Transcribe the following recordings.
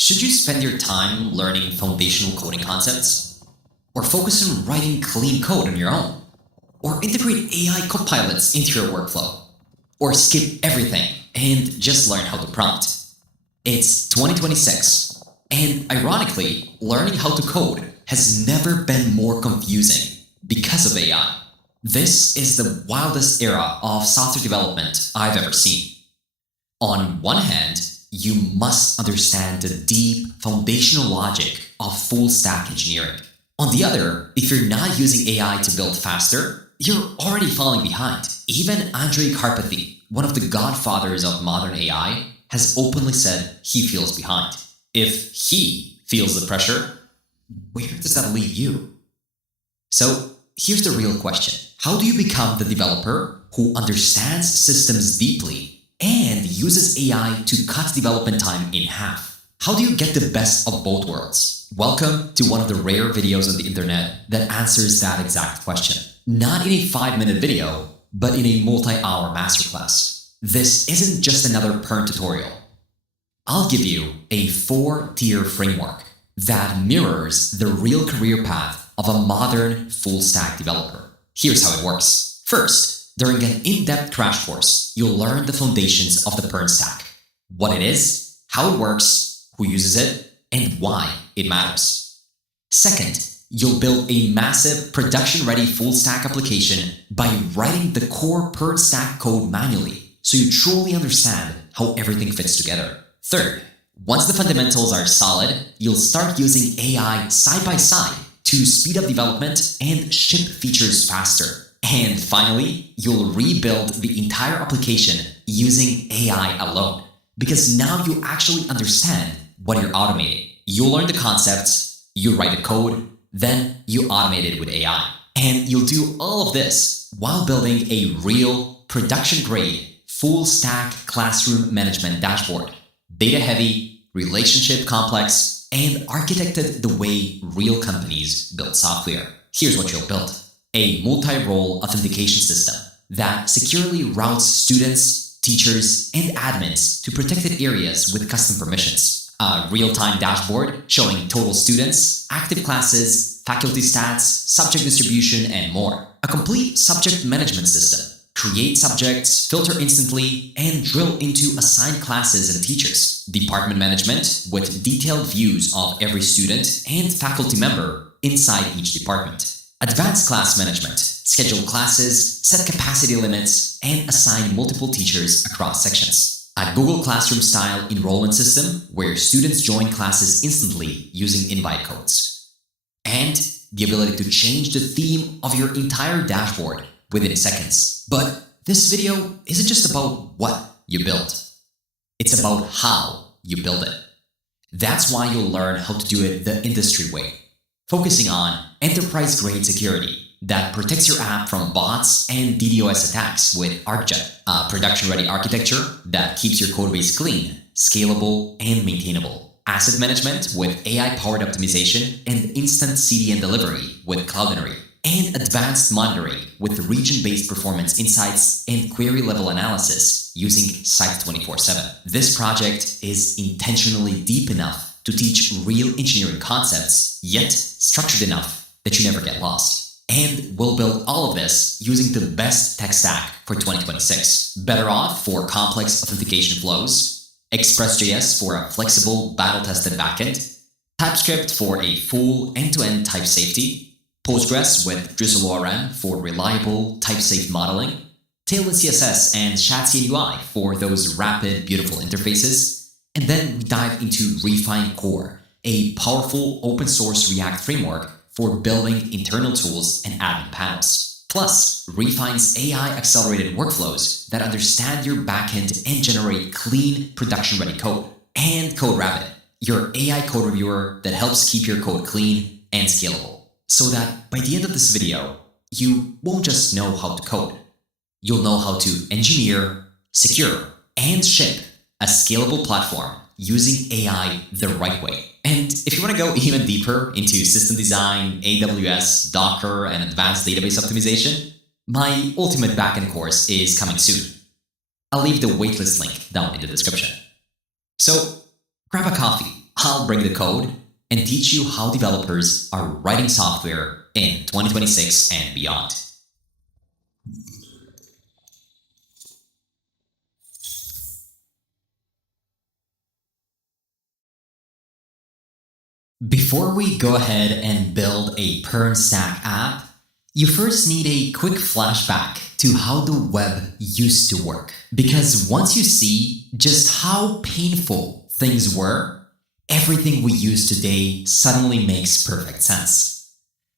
Should you spend your time learning foundational coding concepts? Or focus on writing clean code on your own? Or integrate AI copilots into your workflow? Or skip everything and just learn how to prompt? It's 2026, and ironically, learning how to code has never been more confusing because of AI. This is the wildest era of software development I've ever seen. On one hand, you must understand the deep foundational logic of full-stack engineering. On the other, if you're not using AI to build faster, you're already falling behind. Even Andrej Karpathy, one of the godfathers of modern AI, has openly said he feels behind. If he feels the pressure, where does that leave you? So here's the real question. How do you become the developer who understands systems deeply and uses AI to cut development time in half? How do you get the best of both worlds? Welcome to one of the rare videos on the internet that answers that exact question. Not in a 5-minute video, but in a multi-hour masterclass. This isn't just another PERN tutorial. I'll give you a 4-tier framework that mirrors the real career path of a modern full-stack developer. Here's how it works. First, during an in-depth crash course, you'll learn the foundations of the PERN stack. What it is, how it works, who uses it, and why it matters. Second, you'll build a massive production-ready full-stack application by writing the core PERN stack code manually, so you truly understand how everything fits together. Third, once the fundamentals are solid, you'll start using AI side by side to speed up development and ship features faster. And finally, you'll rebuild the entire application using AI alone, because now you actually understand what you're automating. You'll learn the concepts, you write the code, then you automate it with AI. And you'll do all of this while building a real production-grade full-stack classroom management dashboard. Data-heavy, relationship complex, and architected the way real companies build software. Here's what you'll build. A multi-role authentication system that securely routes students, teachers, and admins to protected areas with custom permissions. A real-time dashboard showing total students, active classes, faculty stats, subject distribution, and more. A complete subject management system. Create subjects, filter instantly, and drill into assigned classes and teachers. Department management with detailed views of every student and faculty member inside each department. Advanced class management. Schedule classes, set capacity limits, and assign multiple teachers across sections. A Google Classroom-style enrollment system where students join classes instantly using invite codes. And the ability to change the theme of your entire dashboard within seconds. But this video isn't just about what you built. It's about how you build it. That's why you'll learn how to do it the industry way, focusing on enterprise-grade security that protects your app from bots and DDoS attacks with ArcJet, a production-ready architecture that keeps your codebase clean, scalable, and maintainable. Asset management with AI-powered optimization and instant CDN delivery with Cloudinary. And advanced monitoring with region-based performance insights and query-level analysis using Site 24/7. This project is intentionally deep enough to teach real engineering concepts, yet structured enough that you never get lost. And we'll build all of this using the best tech stack for 2026. Betterauth for complex authentication flows, ExpressJS for a flexible, battle-tested backend, TypeScript for a full end-to-end type safety, Postgres with DrizzleORM for reliable, type-safe modeling, Tailwind CSS and Shadcn UI for those rapid, beautiful interfaces, and then we dive into Refine Core, a powerful open-source React framework for building internal tools and admin panels. Plus, Refine's AI-accelerated workflows that understand your backend and generate clean, production-ready code. And CodeRabbit, your AI code reviewer that helps keep your code clean and scalable. So that by the end of this video, you won't just know how to code. You'll know how to engineer, secure, and ship a scalable platform using AI the right way. And if you want to go even deeper into system design, AWS, Docker, and advanced database optimization, my ultimate backend course is coming soon. I'll leave the waitlist link down in the description. So grab a coffee. I'll break the code and teach you how developers are writing software in 2026 and beyond. Before we go ahead and build a PERN stack app, you first need a quick flashback to how the web used to work. Because once you see just how painful things were, everything we use today suddenly makes perfect sense.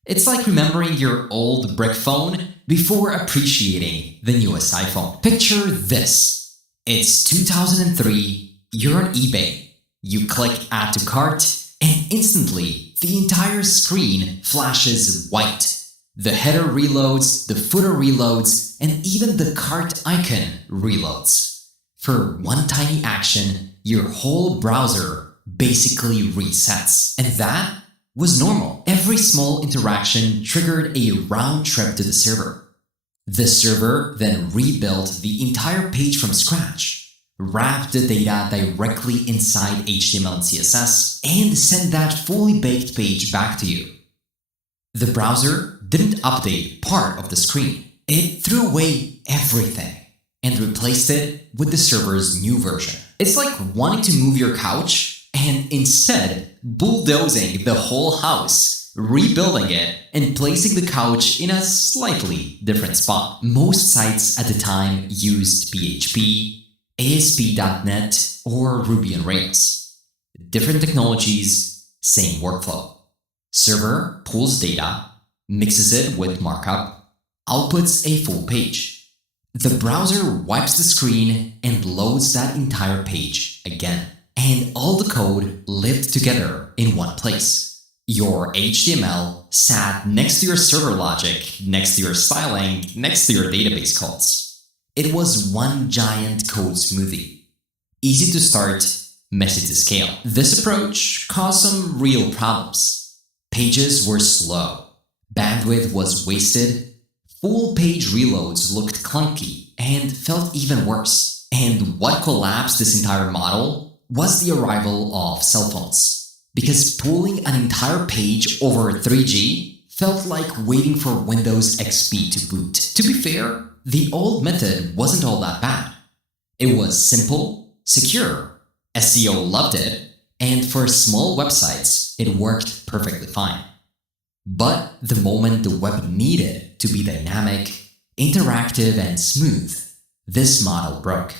It's like remembering your old brick phone before appreciating the newest iPhone. Picture this. It's 2003, you're on eBay. You click Add to Cart, and instantly, the entire screen flashes white. The header reloads, the footer reloads, and even the cart icon reloads. For one tiny action, your whole browser basically resets. And that was normal. Every small interaction triggered a round trip to the server. The server then rebuilt the entire page from scratch, wrapped the data directly inside HTML and CSS, and send that fully baked page back to you. The browser didn't update part of the screen. It threw away everything and replaced it with the server's new version. It's like wanting to move your couch and instead bulldozing the whole house, rebuilding it, and placing the couch in a slightly different spot. Most sites at the time used PHP, ASP.NET, or Ruby on Rails. Different technologies, same workflow. Server pulls data, mixes it with markup, outputs a full page. The browser wipes the screen and loads that entire page again. And all the code lived together in one place. Your HTML sat next to your server logic, next to your styling, next to your database calls. It was one giant code smoothie. Easy to start, messy to scale. This approach caused some real problems. Pages were slow, bandwidth was wasted, full page reloads looked clunky and felt even worse. And what collapsed this entire model was the arrival of cell phones. Because pulling an entire page over 3G felt like waiting for Windows XP to boot. To be fair, the old method wasn't all that bad. It was simple, secure, SEO loved it, and for small websites, it worked perfectly fine. But the moment the web needed to be dynamic, interactive, and smooth, this model broke.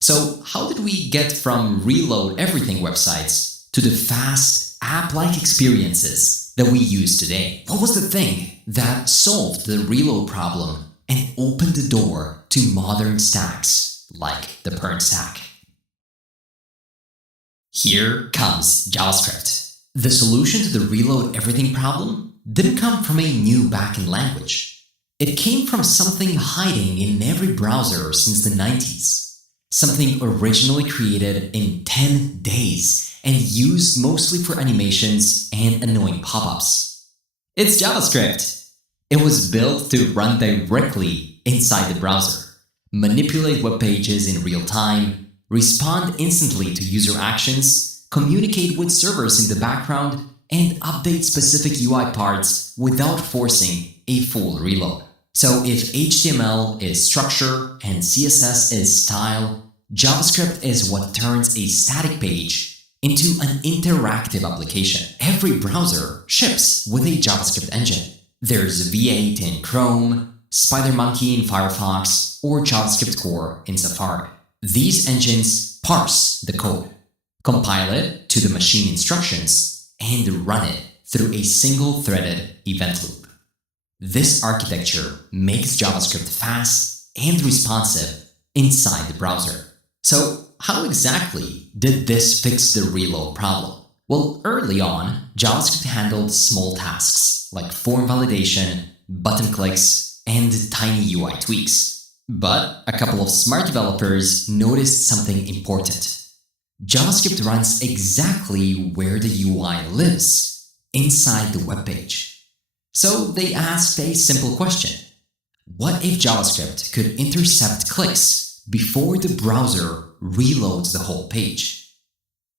So how did we get from reload everything websites to the fast, app-like experiences that we use today? What was the thing that solved the reload problem and opened the door to modern stacks like the PERN stack? Here comes JavaScript. The solution to the reload everything problem didn't come from a new backend language. It came from something hiding in every browser since the 90s. Something originally created in 10 days and used mostly for animations and annoying pop-ups. It's JavaScript. It was built to run directly inside the browser, manipulate web pages in real time, respond instantly to user actions, communicate with servers in the background, and update specific UI parts without forcing a full reload. So if HTML is structure and CSS is style, JavaScript is what turns a static page into an interactive application. Every browser ships with a JavaScript engine. There's V8 in Chrome, SpiderMonkey in Firefox, or JavaScript Core in Safari. These engines parse the code, compile it to the machine instructions, and run it through a single-threaded event loop. This architecture makes JavaScript fast and responsive inside the browser. So how exactly did this fix the reload problem? Well, early on, JavaScript handled small tasks like form validation, button clicks, and tiny UI tweaks. But a couple of smart developers noticed something important. JavaScript runs exactly where the UI lives, inside the web page. So they asked a simple question. What if JavaScript could intercept clicks before the browser reloads the whole page?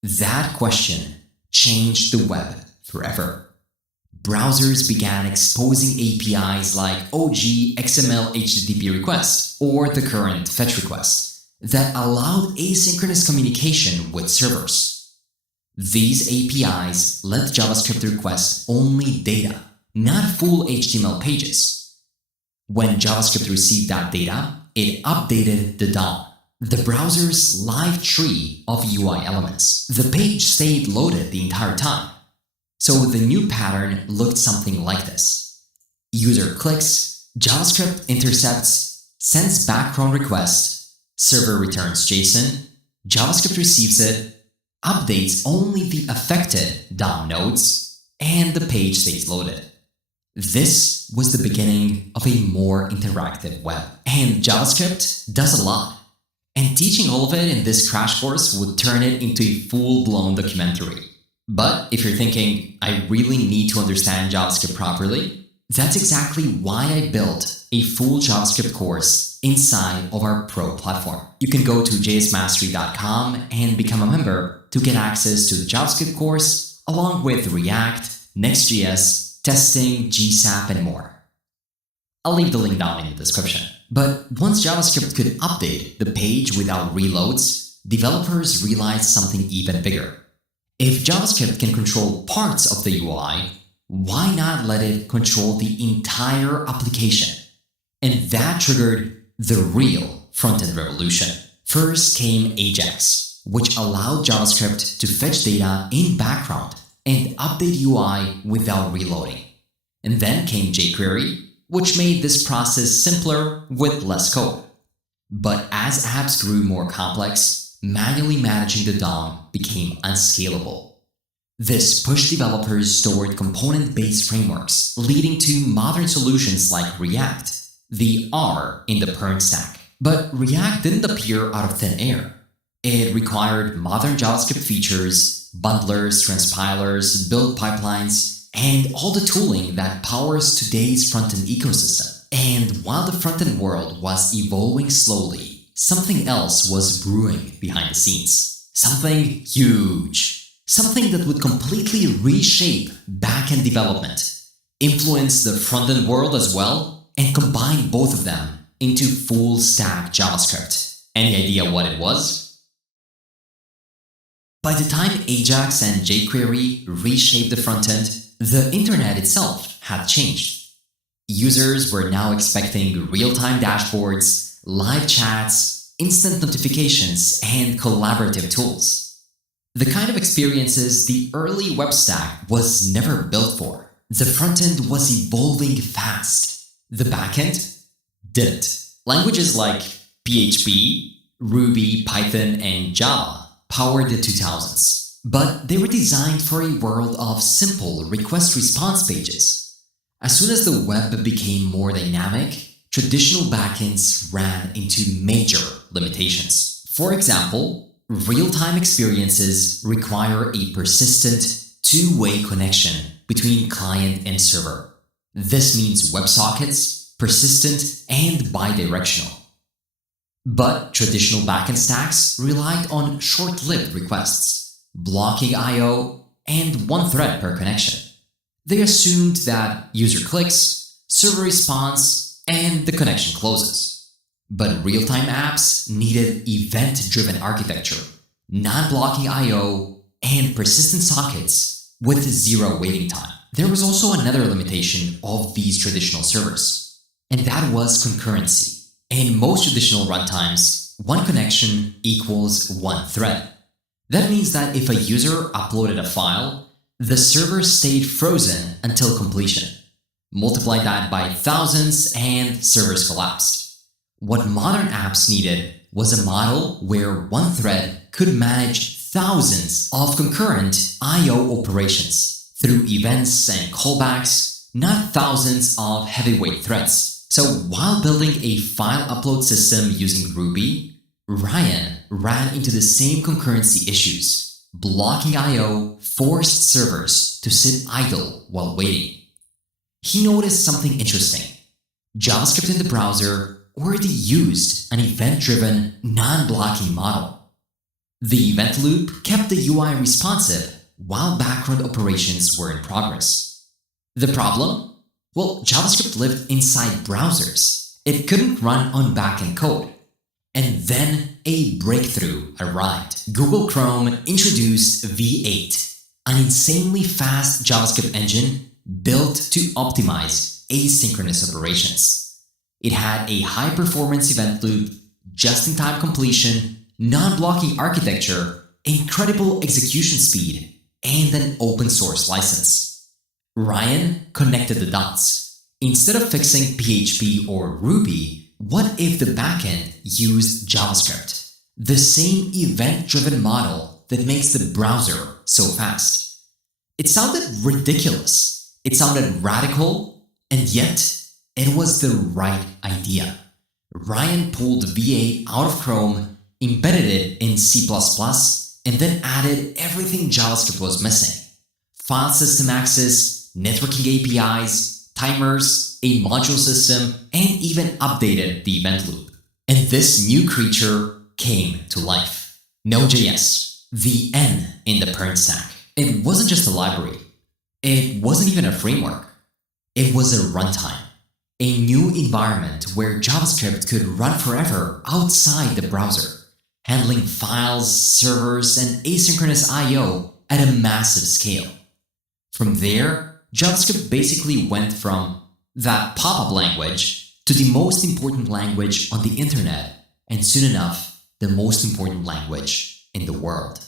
That question changed the web forever. Browsers began exposing APIs like OG XML HTTP request or the current fetch request that allowed asynchronous communication with servers. These APIs let JavaScript request only data, not full HTML pages. When JavaScript received that data, it updated the DOM, the browser's live tree of UI elements. The page stayed loaded the entire time. So the new pattern looked something like this. User clicks, JavaScript intercepts, sends background request, server returns JSON, JavaScript receives it, updates only the affected DOM nodes, and the page stays loaded. This was the beginning of a more interactive web. And JavaScript does a lot. And teaching all of it in this crash course would turn it into a full-blown documentary. But if you're thinking, I really need to understand JavaScript properly, that's exactly why I built a full JavaScript course inside of our Pro platform. You can go to jsmastery.com and become a member to get access to the JavaScript course along with React, Next.js, testing, GSAP, and more. I'll leave the link down in the description. But once JavaScript could update the page without reloads, developers realized something even bigger. If JavaScript can control parts of the UI, why not let it control the entire application? And that triggered the real front-end revolution. First came Ajax, which allowed JavaScript to fetch data in background and update UI without reloading. And then came jQuery, which made this process simpler with less code. But as apps grew more complex, manually managing the DOM became unscalable. This pushed developers toward component-based frameworks, leading to modern solutions like React, the R in the PERN stack. But React didn't appear out of thin air. It required modern JavaScript features, bundlers, transpilers, build pipelines, and all the tooling that powers today's front-end ecosystem. And while the front-end world was evolving slowly, something else was brewing behind the scenes. Something huge. Something that would completely reshape back-end development, influence the front-end world as well, and combine both of them into full-stack JavaScript. Any idea what it was? By the time Ajax and jQuery reshaped the front-end, the internet itself had changed. Users were now expecting real-time dashboards, live chats, instant notifications, and collaborative tools. The kind of experiences the early web stack was never built for. The front-end was evolving fast. The back-end didn't. Languages like PHP, Ruby, Python, and Java powered the 2000s. But they were designed for a world of simple request-response pages. As soon as the web became more dynamic, traditional backends ran into major limitations. For example, real-time experiences require a persistent, two-way connection between client and server. This means WebSockets, persistent, and bidirectional. But traditional backend stacks relied on short-lived requests, blocking I/O, and one thread per connection. They assumed that user clicks, server responds, and the connection closes. But real-time apps needed event-driven architecture, non-blocking I/O, and persistent sockets with zero waiting time. There was also another limitation of these traditional servers, and that was concurrency. In most traditional runtimes, one connection equals one thread. That means that if a user uploaded a file, the server stayed frozen until completion. Multiply that by thousands and servers collapsed. What modern apps needed was a model where one thread could manage thousands of concurrent I/O operations through events and callbacks, not thousands of heavyweight threads. So while building a file upload system using Ruby, Ryan ran into the same concurrency issues. Blocking I/O forced servers to sit idle while waiting. He noticed something interesting. JavaScript in the browser already used an event-driven, non-blocking model. The event loop kept the UI responsive while background operations were in progress. The problem? Well, JavaScript lived inside browsers. It couldn't run on backend code. And then a breakthrough arrived. Google Chrome introduced V8, an insanely fast JavaScript engine built to optimize asynchronous operations. It had a high-performance event loop, just-in-time completion, non-blocking architecture, incredible execution speed, and an open-source license. Ryan connected the dots. Instead of fixing PHP or Ruby, what if the backend used JavaScript? The same event-driven model that makes the browser so fast. It sounded ridiculous. It sounded radical, and yet it was the right idea. Ryan pulled V8 out of Chrome, embedded it in C++, and then added everything JavaScript was missing. File system access, networking APIs, timers, a module system, and even updated the event loop. And this new creature came to life. Node.js, the N in the PERN stack. It wasn't just a library. It wasn't even a framework. It was a runtime. A new environment where JavaScript could run forever outside the browser, handling files, servers, and asynchronous I/O at a massive scale. From there, JavaScript basically went from that pop-up language to the most important language on the internet, and soon enough, the most important language in the world.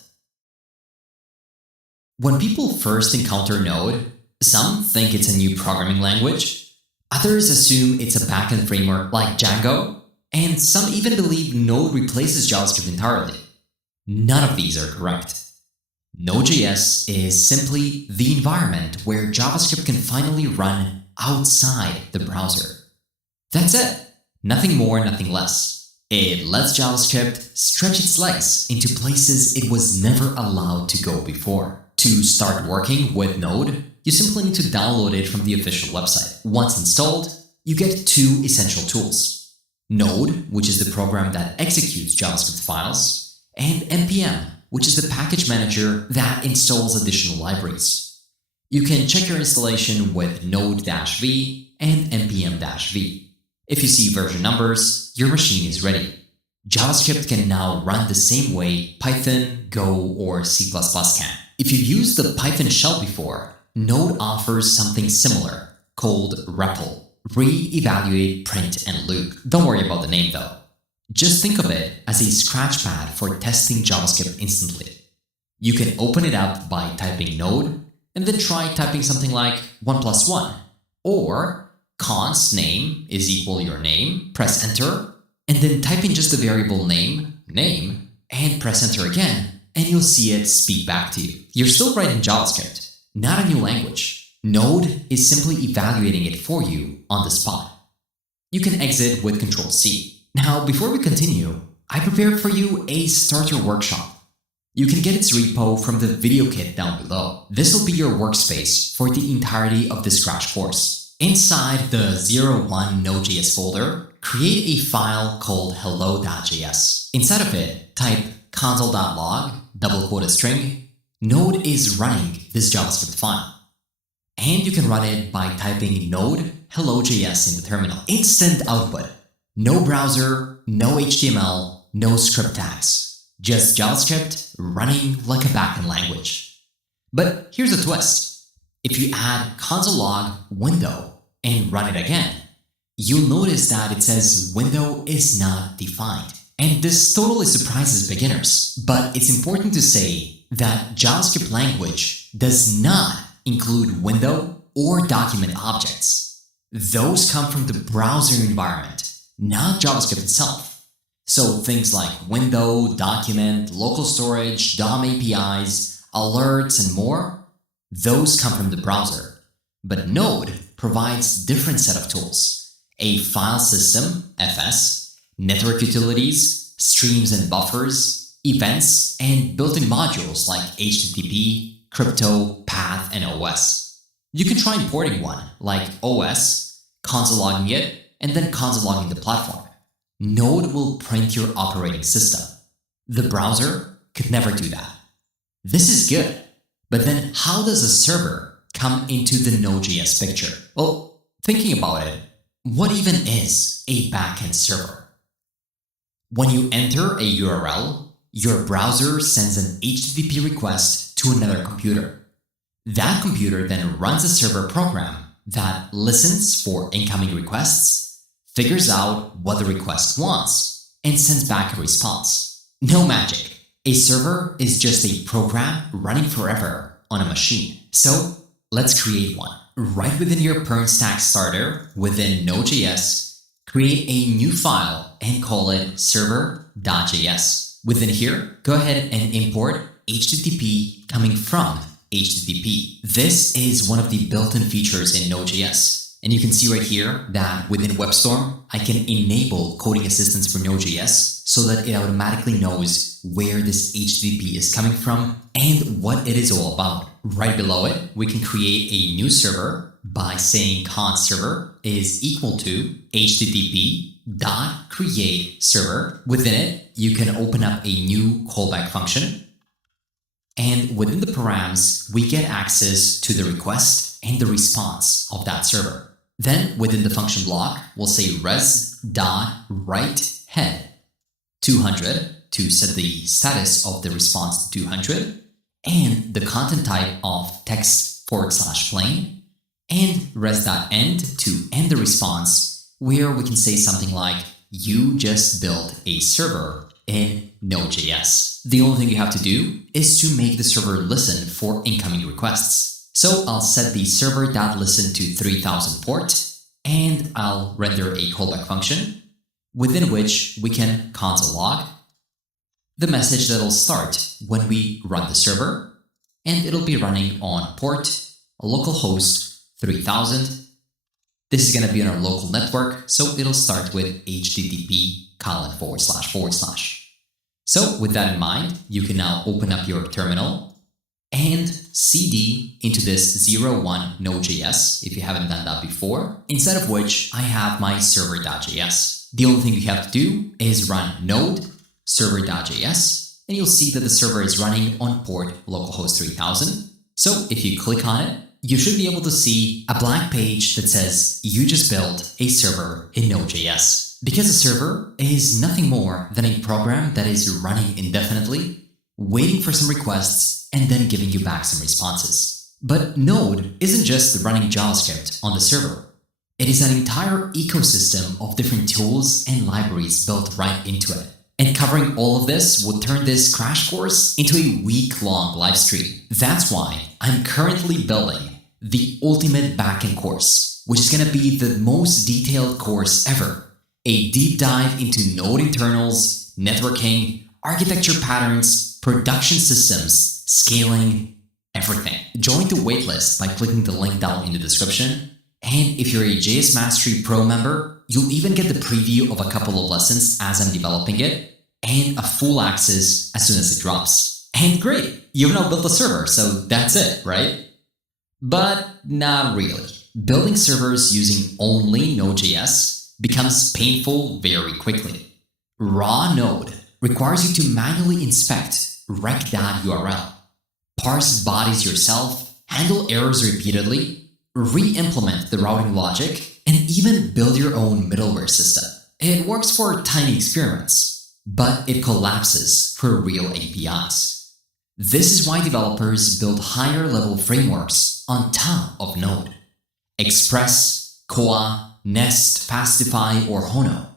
When people first encounter Node, some think it's a new programming language, others assume it's a backend framework like Django, and some even believe Node replaces JavaScript entirely. None of these are correct. Node.js is simply the environment where JavaScript can finally run outside the browser. That's it. Nothing more, nothing less. It lets JavaScript stretch its legs into places it was never allowed to go before. To start working with Node, you simply need to download it from the official website. Once installed, you get two essential tools. Node, which is the program that executes JavaScript files, and npm, which is the package manager that installs additional libraries. You can check your installation with node-v and npm-v. If you see version numbers, your machine is ready. JavaScript can now run the same way Python, Go, or C++ can. If you've used the Python shell before, Node offers something similar called REPL, read, evaluate, print, and loop. Don't worry about the name though. Just think of it as a scratchpad for testing JavaScript instantly. You can open it up by typing node and then try typing something like 1 + 1, or const name is equal your name, press enter, and then type in just the variable name, and press enter again, and you'll see it speak back to you. You're still writing JavaScript, not a new language. Node is simply evaluating it for you on the spot. You can exit with Ctrl+C. Now, before we continue, I prepared for you a starter workshop. You can get its repo from the video kit down below. This will be your workspace for the entirety of this crash course. Inside the 01 Node.js folder, create a file called hello.js. Inside of it, type console.log, double quote a string, Node is running this JavaScript file. And you can run it by typing node hello.js in the terminal. Instant output. No browser, no HTML, no script tags. Just JavaScript running like a backend language. But here's a twist. If you add console log window and run it again, you'll notice that it says window is not defined. And this totally surprises beginners. But it's important to say that JavaScript language does not include window or document objects. Those come from the browser environment, not JavaScript itself. So things like window, document, local storage, DOM APIs, alerts, and more, those come from the browser. But Node provides a different set of tools. A file system, FS, network utilities, streams and buffers, events, and built-in modules like HTTP, crypto, path, and OS. You can try importing one like OS, console logging it, and then console logging the platform. Node will print your operating system. The browser could never do that. This is good, But then how does a server come into the Node.js picture? Well, thinking about it, what even is a backend server? When you enter a URL, your browser sends an HTTP request to another computer. That computer then runs a server program that listens for incoming requests, figures out what the request wants, and sends back a response. No magic. A server is just a program running forever on a machine. So let's create one. Right within your PERN stack starter, within Node.js, create a new file and call it server.js. Within here, go ahead and import HTTP coming from HTTP. This is one of the built-in features in Node.js. And you can see right here that within WebStorm, I can enable coding assistance for Node.js so that it automatically knows where this HTTP is coming from and what it is all about. Right below it, we can create a new server by saying const server is equal to http.create server. Within it, you can open up a new callback function. And within the params, we get access to the request and the response of that server. Then within the function block, we'll say res.writeHead 200 to set the status of the response to 200, and the content type of text/plain, and res.end to end the response, where we can say something like, you just built a server in Node.js. The only thing you have to do is to make the server listen for incoming requests. So I'll set the server.listen to 3000 port, and I'll render a callback function, within which we can console log the message that'll start when we run the server, and it'll be running on port localhost 3000. This is going to be on our local network, so it'll start with http://. So with that in mind, you can now open up your terminal and cd into this 01 Node.js if you haven't done that before, instead of which I have my server.js. The only thing you have to do is run node server.js, and you'll see that the server is running on port localhost 3000. So if you click on it, you should be able to see a blank page that says you just built a server in Node.js. Because a server is nothing more than a program that is running indefinitely, waiting for some requests, and then giving you back some responses. But Node isn't just running JavaScript on the server. It is an entire ecosystem of different tools and libraries built right into it. And covering all of this would turn this crash course into a week-long live stream. That's why I'm currently building the ultimate backend course, which is going to be the most detailed course ever. A deep dive into Node internals, networking, architecture patterns, production systems, scaling, everything. Join the waitlist by clicking the link down in the description. And if you're a JS Mastery Pro member, you'll even get the preview of a couple of lessons as I'm developing it, and a full access as soon as it drops. And great, you've now built a server, so that's it, right? But not really. Building servers using only Node.js becomes painful very quickly. Raw Node requires you to manually inspect rec.url, parse bodies yourself, handle errors repeatedly, re-implement the routing logic, and even build your own middleware system. It works for tiny experiments, but it collapses for real APIs. This is why developers build higher-level frameworks on top of Node. Express, Koa, Nest, Fastify, or Hono.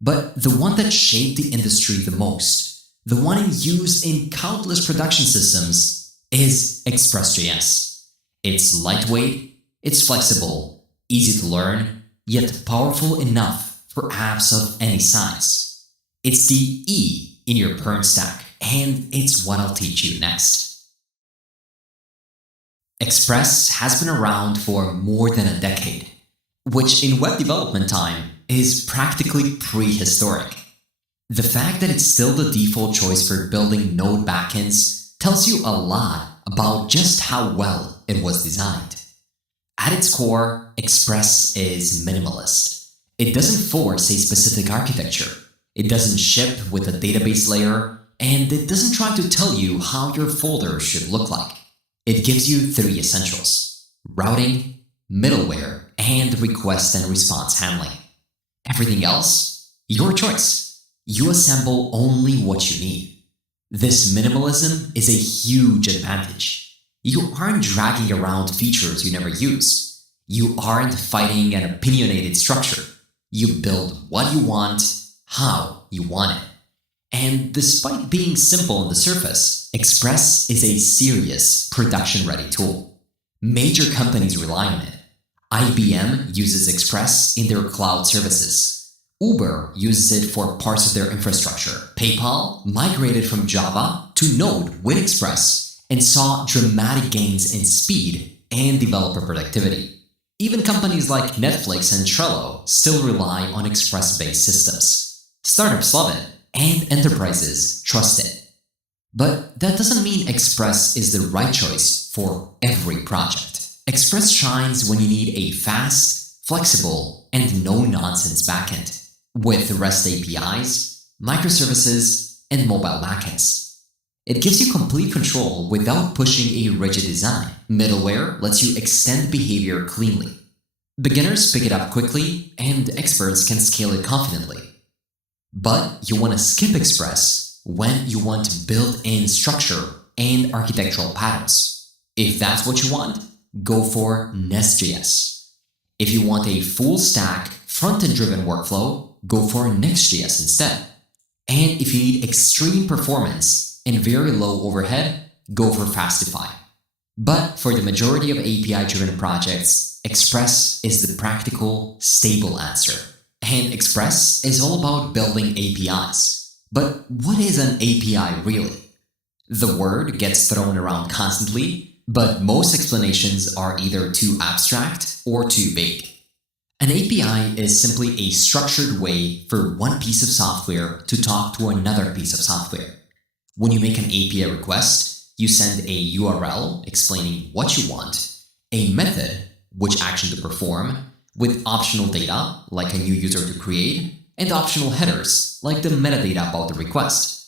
But the one that shaped the industry the most, the one used in countless production systems, is ExpressJS. It's lightweight, it's flexible, easy to learn, yet powerful enough for apps of any size. It's the E in your PERN stack, and it's what I'll teach you next. Express has been around for more than a decade, which in web development time is practically prehistoric. The fact that it's still the default choice for building Node backends tells you a lot about just how well it was designed. At its core, Express is minimalist. It doesn't force a specific architecture. It doesn't ship with a database layer, and it doesn't try to tell you how your folder should look like. It gives you three essentials: routing, middleware, and request and response handling. Everything else, your choice. You assemble only what you need. This minimalism is a huge advantage. You aren't dragging around features you never use. You aren't fighting an opinionated structure. You build what you want, how you want it. And despite being simple on the surface, Express is a serious production-ready tool. Major companies rely on it. IBM uses Express in their cloud services. Uber uses it for parts of their infrastructure. PayPal migrated from Java to Node with Express and saw dramatic gains in speed and developer productivity. Even companies like Netflix and Trello still rely on Express-based systems. Startups love it, and enterprises trust it. But that doesn't mean Express is the right choice for every project. Express shines when you need a fast, flexible, and no-nonsense backend with REST APIs, microservices, and mobile backends. It gives you complete control without pushing a rigid design. Middleware lets you extend behavior cleanly. Beginners pick it up quickly, and experts can scale it confidently. But you want to skip Express when you want to build in structure and architectural patterns. If that's what you want, go for Nest.js. If you want a full-stack, front-end-driven workflow, go for Next.js instead. And if you need extreme performance and very low overhead, go for Fastify. But for the majority of API-driven projects, Express is the practical, stable answer. And Express is all about building APIs. But what is an API really? The word gets thrown around constantly, but most explanations are either too abstract or too vague. An API is simply a structured way for one piece of software to talk to another piece of software. When you make an API request, you send a URL explaining what you want, a method, which action to perform, with optional data, like a new user to create, and optional headers, like the metadata about the request.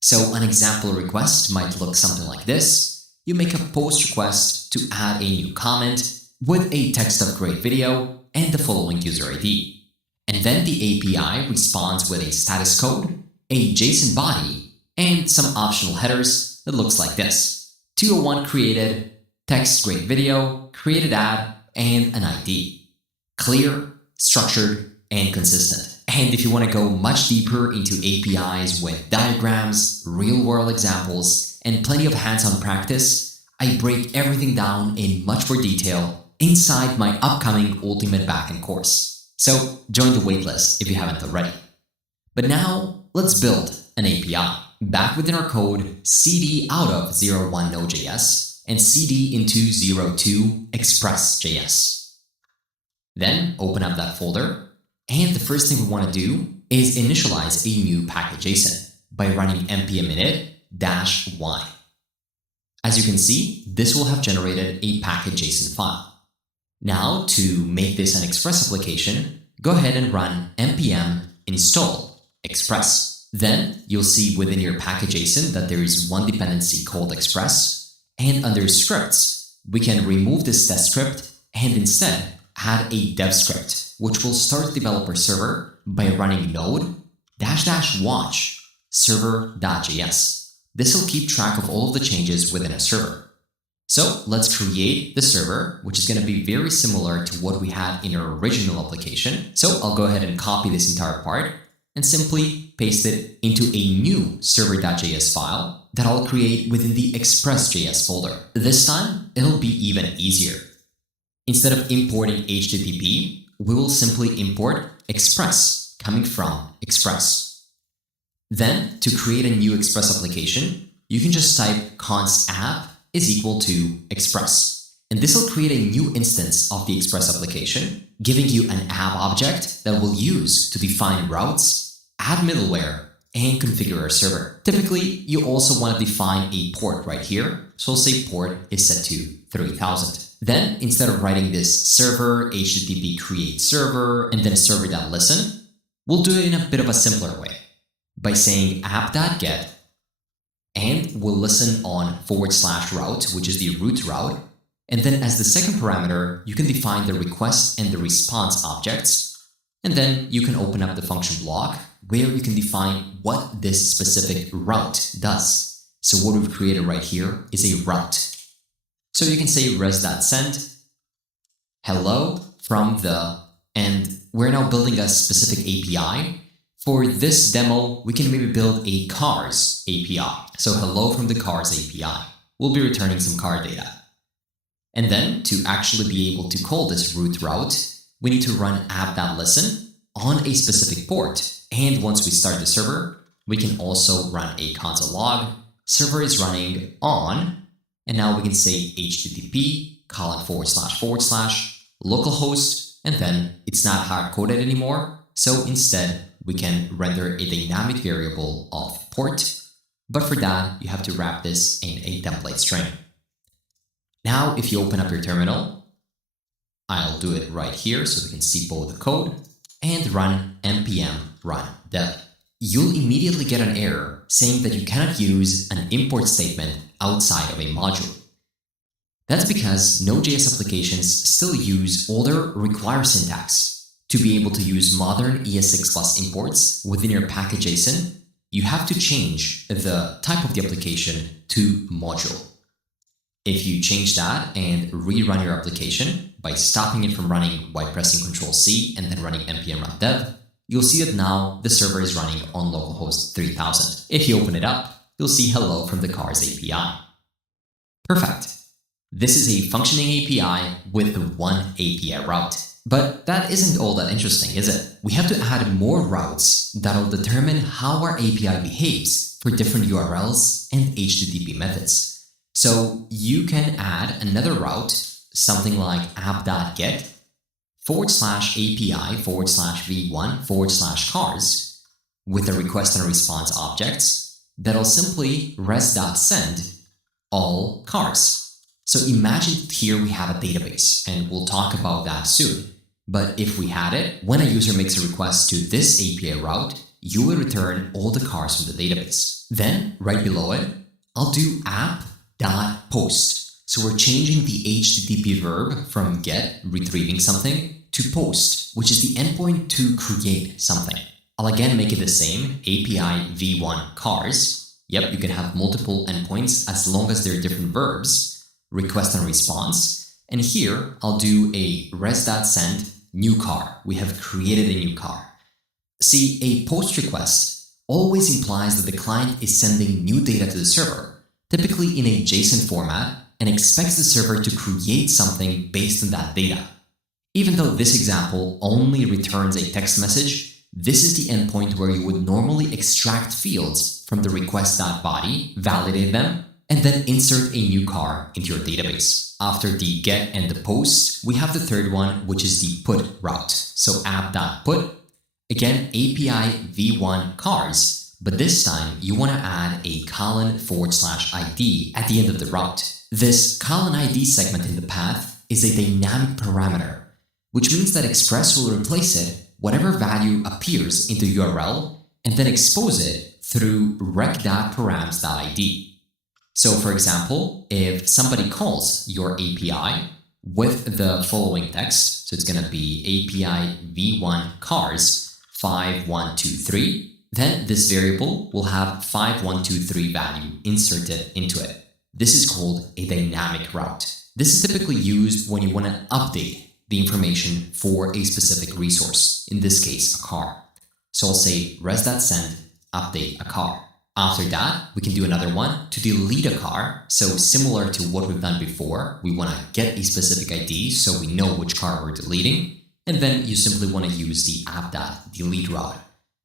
So an example request might look something like this. You make a post request to add a new comment with a text upgrade video and the following user ID. And then the API responds with a status code, a JSON body, and some optional headers that looks like this. 201 created, text grade video, created ad, and an ID. Clear, structured, and consistent. And if you want to go much deeper into APIs with diagrams, real-world examples, and plenty of hands-on practice, I break everything down in much more detail inside my upcoming Ultimate Backend course. So join the waitlist if you haven't already. But now, let's build an API. Back within our code, cd out of 01 Node.js and cd into 02 Express.js. Then open up that folder, and the first thing we want to do is initialize a new package JSON by running npm init-y. As you can see, this will have generated a package JSON file. Now, to make this an Express application, go ahead and run npm install Express. Then you'll see within your package JSON that there is one dependency called Express, and under scripts, we can remove this test script and instead add a dev script, which will start the developer server by running node-watch server.js. This will keep track of all of the changes within a server. So let's create the server, which is going to be very similar to what we had in our original application. So I'll go ahead and copy this entire part and simply paste it into a new server.js file that I'll create within the Express.js folder. This time, it'll be even easier. Instead of importing HTTP, we will simply import Express coming from Express. Then, to create a new Express application, you can just type const app is equal to Express. And this will create a new instance of the Express application, giving you an app object that we'll use to define routes, add middleware, and configure our server. Typically, you also want to define a port right here. So I'll say port is set to 3000. Then, instead of writing this server, HTTP create server, and then server.listen, we'll do it in a bit of a simpler way by saying app.get, and will listen on /route, which is the root route. And then as the second parameter, you can define the request and the response objects. And then you can open up the function block where you can define what this specific route does. So what we've created right here is a route. So you can say res.send hello from the, and we're now building a specific API. For this demo, we can maybe build a cars API. So hello from the cars API. We'll be returning some car data. And then to actually be able to call this root route, we need to run app.listen on a specific port. And once we start the server, we can also run a console log. Server is running on, and now we can say HTTP // localhost, and then it's not hard-coded anymore. So instead, we can render a dynamic variable of port. But for that, you have to wrap this in a template string. Now, if you open up your terminal, I'll do it right here so we can see both the code, and run npm run dev. You'll immediately get an error saying that you cannot use an import statement outside of a module. That's because Node.js applications still use older require syntax. To be able to use modern ES6+ imports within your package JSON, you have to change the type of the application to module. If you change that and rerun your application by stopping it from running by pressing Ctrl+C and then running npm run dev, you'll see that now the server is running on localhost 3000. If you open it up, you'll see hello from the cars API. Perfect. This is a functioning API with one API route. But that isn't all that interesting, is it? We have to add more routes that'll determine how our API behaves for different URLs and HTTP methods. So you can add another route, something like app.get /API /v1 /cars with a request and response objects that'll simply res.send all cars. So imagine here we have a database, and we'll talk about that soon. But if we had it, when a user makes a request to this API route, you will return all the cars from the database. Then, right below it, I'll do app.post. So we're changing the HTTP verb from get, retrieving something, to post, which is the endpoint to create something. I'll again make it the same, API v1 cars. Yep, you can have multiple endpoints as long as they're different verbs. Request and response, and here I'll do a res.send new car. We have created a new car. See, a post request always implies that the client is sending new data to the server, typically in a JSON format, and expects the server to create something based on that data. Even though this example only returns a text message, this is the endpoint where you would normally extract fields from the request.body, validate them, and then insert a new car into your database. After the get and the post, we have the third one, which is the put route. So app.put, again, API v1 cars, but this time you want to add a :/ID at the end of the route. This :ID segment in the path is a dynamic parameter, which means that Express will replace it whatever value appears in the URL and then expose it through rec.params.id. So for example, if somebody calls your API with the following text, so it's going to be API v1 cars 5123, then this variable will have 5123 value inserted into it. This is called a dynamic route. This is typically used when you want to update the information for a specific resource, in this case, a car. So I'll say res.send update a car. After that, we can do another one to delete a car. So similar to what we've done before, we want to get a specific ID so we know which car we're deleting. And then you simply want to use the app.delete route.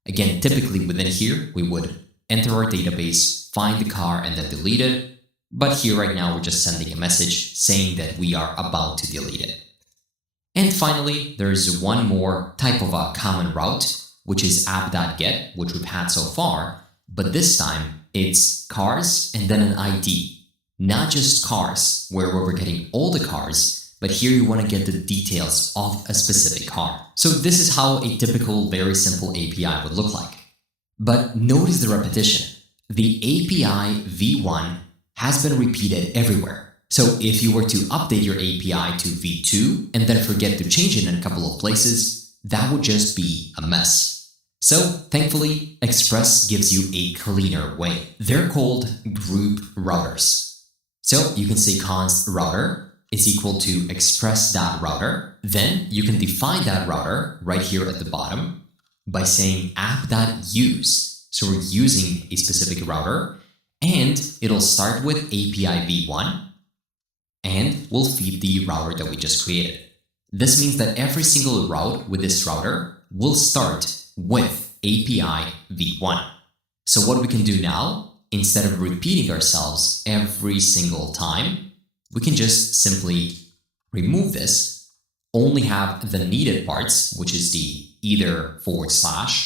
Again, typically within here, we would enter our database, find the car, and then delete it. But here right now, we're just sending a message saying that we are about to delete it. And finally, there's one more type of a common route, which is app.get, which we've had so far. But this time, it's cars and then an ID. Not just cars, where we're getting all the cars, but here you want to get the details of a specific car. So this is how a typical, very simple API would look like. But notice the repetition. the API v1 has been repeated everywhere. So if you were to update your API to v2 and then forget to change it in a couple of places, that would just be a mess. So thankfully, Express gives you a cleaner way. They're called group routers. So you can say const router is equal to express.router. Then you can define that router right here at the bottom by saying app.use. So we're using a specific router, and it'll start with API v1, and we'll feed the router that we just created. This means that every single route with this router will start with API v1. So what we can do now, instead of repeating ourselves every single time, we can just simply remove this, only have the needed parts, which is the either /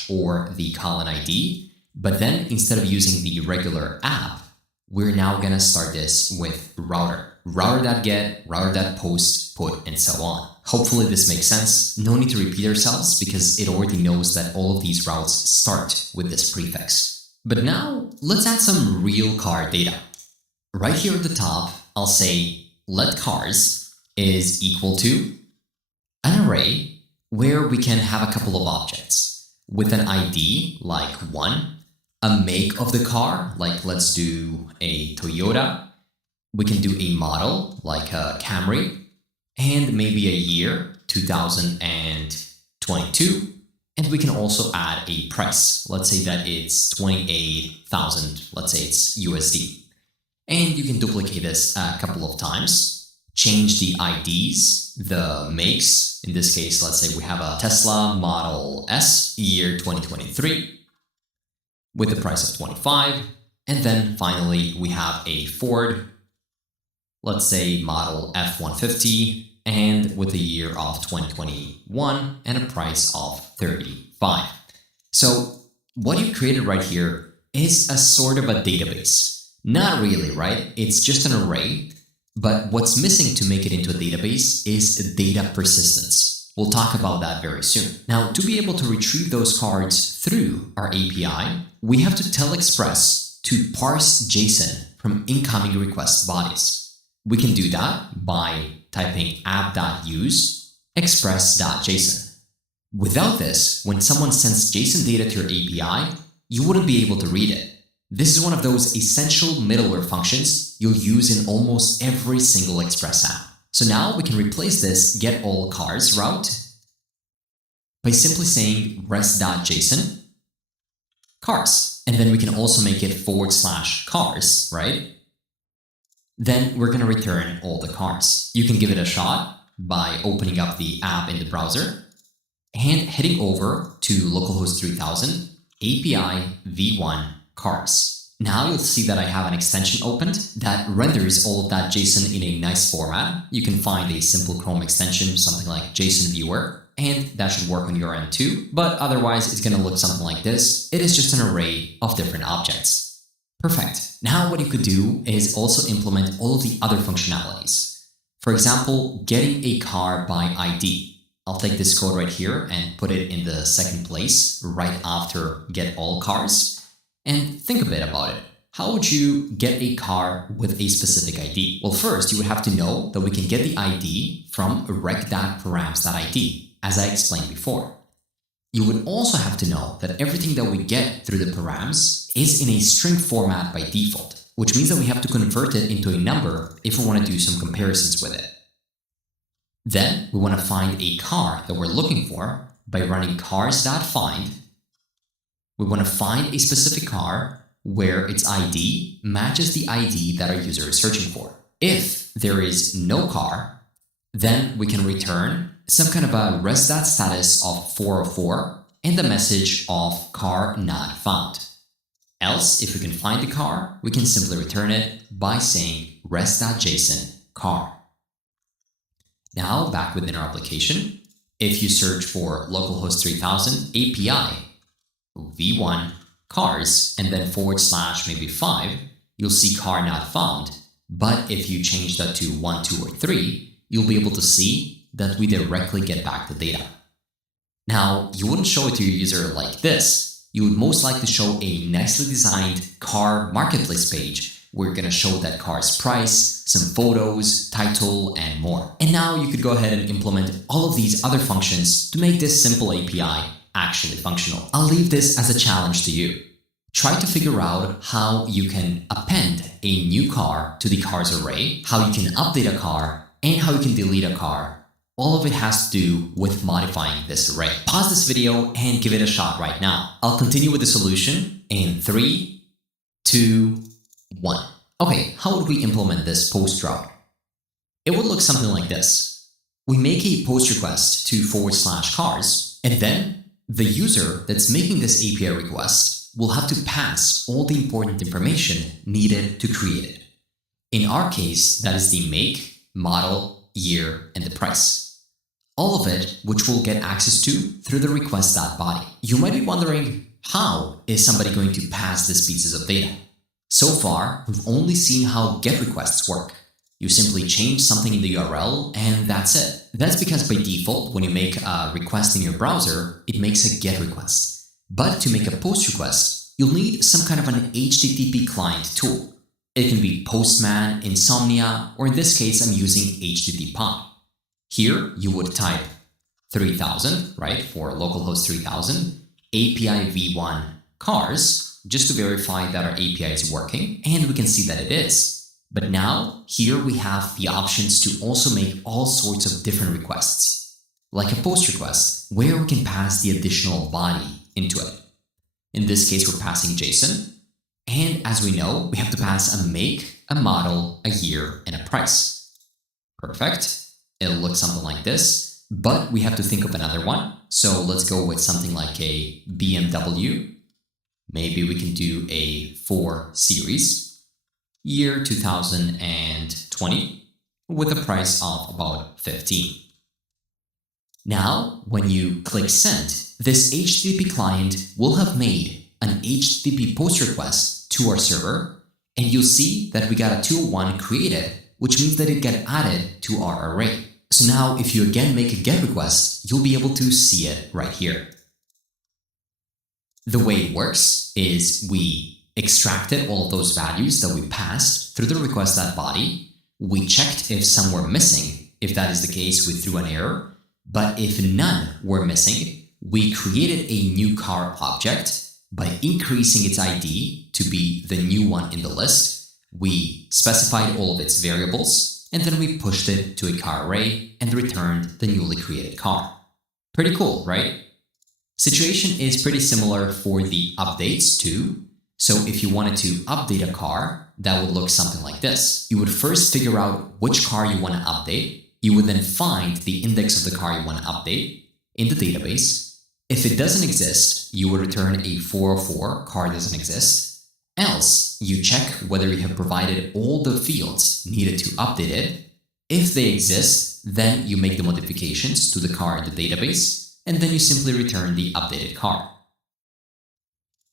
or the colon ID, but then instead of using the regular app, we're now going to start this with router. Router.get, router.post, put, and so on. Hopefully this makes sense. No need to repeat ourselves because it already knows that all of these routes start with this prefix. But now let's add some real car data. Right here at the top, I'll say let cars is equal to an array where we can have a couple of objects with an ID like 1, a make of the car, like let's do a Toyota. We can do a model like a Camry, and maybe a year, 2022. And we can also add a price. Let's say that it's 28,000, let's say it's USD. And you can duplicate this a couple of times, change the IDs, the makes. In this case, let's say we have a Tesla Model S, year 2023, with the price of 25. And then finally, we have a Ford, let's say model F-150, and with a year of 2021 and a price of 35. So what you created right here is a sort of a database. Not really, right? It's just an array, but what's missing to make it into a database is data persistence. We'll talk about that very soon. Now, to be able to retrieve those cards through our API, we have to tell Express to parse JSON from incoming request bodies. We can do that by typing app.use express.json. Without this, when someone sends JSON data to your API, you wouldn't be able to read it. This is one of those essential middleware functions you'll use in almost every single Express app. So now we can replace this getAllCars route by simply saying res.json cars. And then we can also make it /cars, right? Then we're going to return all the cars. You can give it a shot by opening up the app in the browser and heading over to localhost 3000 API v1 cars. Now you'll see that I have an extension opened that renders all of that JSON in a nice format. You can find a simple Chrome extension, something like JSON Viewer, and that should work on your end too. But otherwise, it's going to look something like this. It is just an array of different objects. Perfect. Now what you could do is also implement all of the other functionalities. For example, getting a car by ID. I'll take this code right here and put it in the second place right after getAllCars. And think a bit about it. How would you get a car with a specific ID? Well, first, you would have to know that we can get the ID from rec.params.id, as I explained before. You would also have to know that everything that we get through the params is in a string format by default, which means that we have to convert it into a number if we want to do some comparisons with it. Then we want to find a car that we're looking for by running cars.find. We want to find a specific car where its ID matches the ID that our user is searching for. If there is no car, then we can return some kind of a res.status of 404 and the message of car not found. Else, if we can find the car, we can simply return it by saying res.json car. Now, back within our application, if you search for localhost 3000 API v1 cars and then / maybe 5, you'll see car not found. But if you change that to 1, 2, or 3, you'll be able to see that we directly get back the data. Now, you wouldn't show it to your user like this. you would most likely show a nicely designed car marketplace page. We're going to show that car's price, some photos, title, and more. And now you could go ahead and implement all of these other functions to make this simple API actually functional. I'll leave this as a challenge to you. Try to figure out how you can append a new car to the cars array, how you can update a car, and how you can delete a car. All of it has to do with modifying this array. Pause this video and give it a shot right now. I'll continue with the solution in 3, 2, 1. Okay, how would we implement this post route? It would look something like this. We make a post request to /cars, and then the user that's making this API request will have to pass all the important information needed to create it. In our case, that is the make, model, year, and the price. All of it, which we'll get access to through the request.body. You might be wondering, how is somebody going to pass these pieces of data? So far, we've only seen how GET requests work. You simply change something in the URL and that's it. That's because by default, when you make a request in your browser, it makes a GET request. But to make a post request, you'll need some kind of an HTTP client tool. It can be Postman, Insomnia, or in this case, I'm using HTTP. Here, you would type 3000, right, for localhost 3000, API v1 cars, just to verify that our API is working, and we can see that it is. But now, here we have the options to also make all sorts of different requests, like a post request, where we can pass the additional body into it. In this case, we're passing JSON, and as we know, we have to pass a make, a model, a year, and a price. Perfect. It'll look something like this, but we have to think of another one. So let's go with something like a BMW. Maybe we can do a 4 series, year 2020, with a price of about 15. Now, when you click send, this HTTP client will have made an HTTP post request to our server, and you'll see that we got a 201 created, which means that it got added to our array. So now if you again make a GET request, you'll be able to see it right here. The way it works is we extracted all of those values that we passed through the request.body. We checked if some were missing. If that is the case, we threw an error. But if none were missing, we created a new car object by increasing its ID to be the new one in the list. We specified all of its variables, and then we pushed it to a car array and returned the newly created car. Pretty cool, right? Situation is pretty similar for the updates too. So if you wanted to update a car, that would look something like this. You would first figure out which car you want to update. You would then find the index of the car you want to update in the database. If it doesn't exist, you would return a 404, car doesn't exist. Else, you check whether you have provided all the fields needed to update it. If they exist, then you make the modifications to the car in the database, and then you simply return the updated car.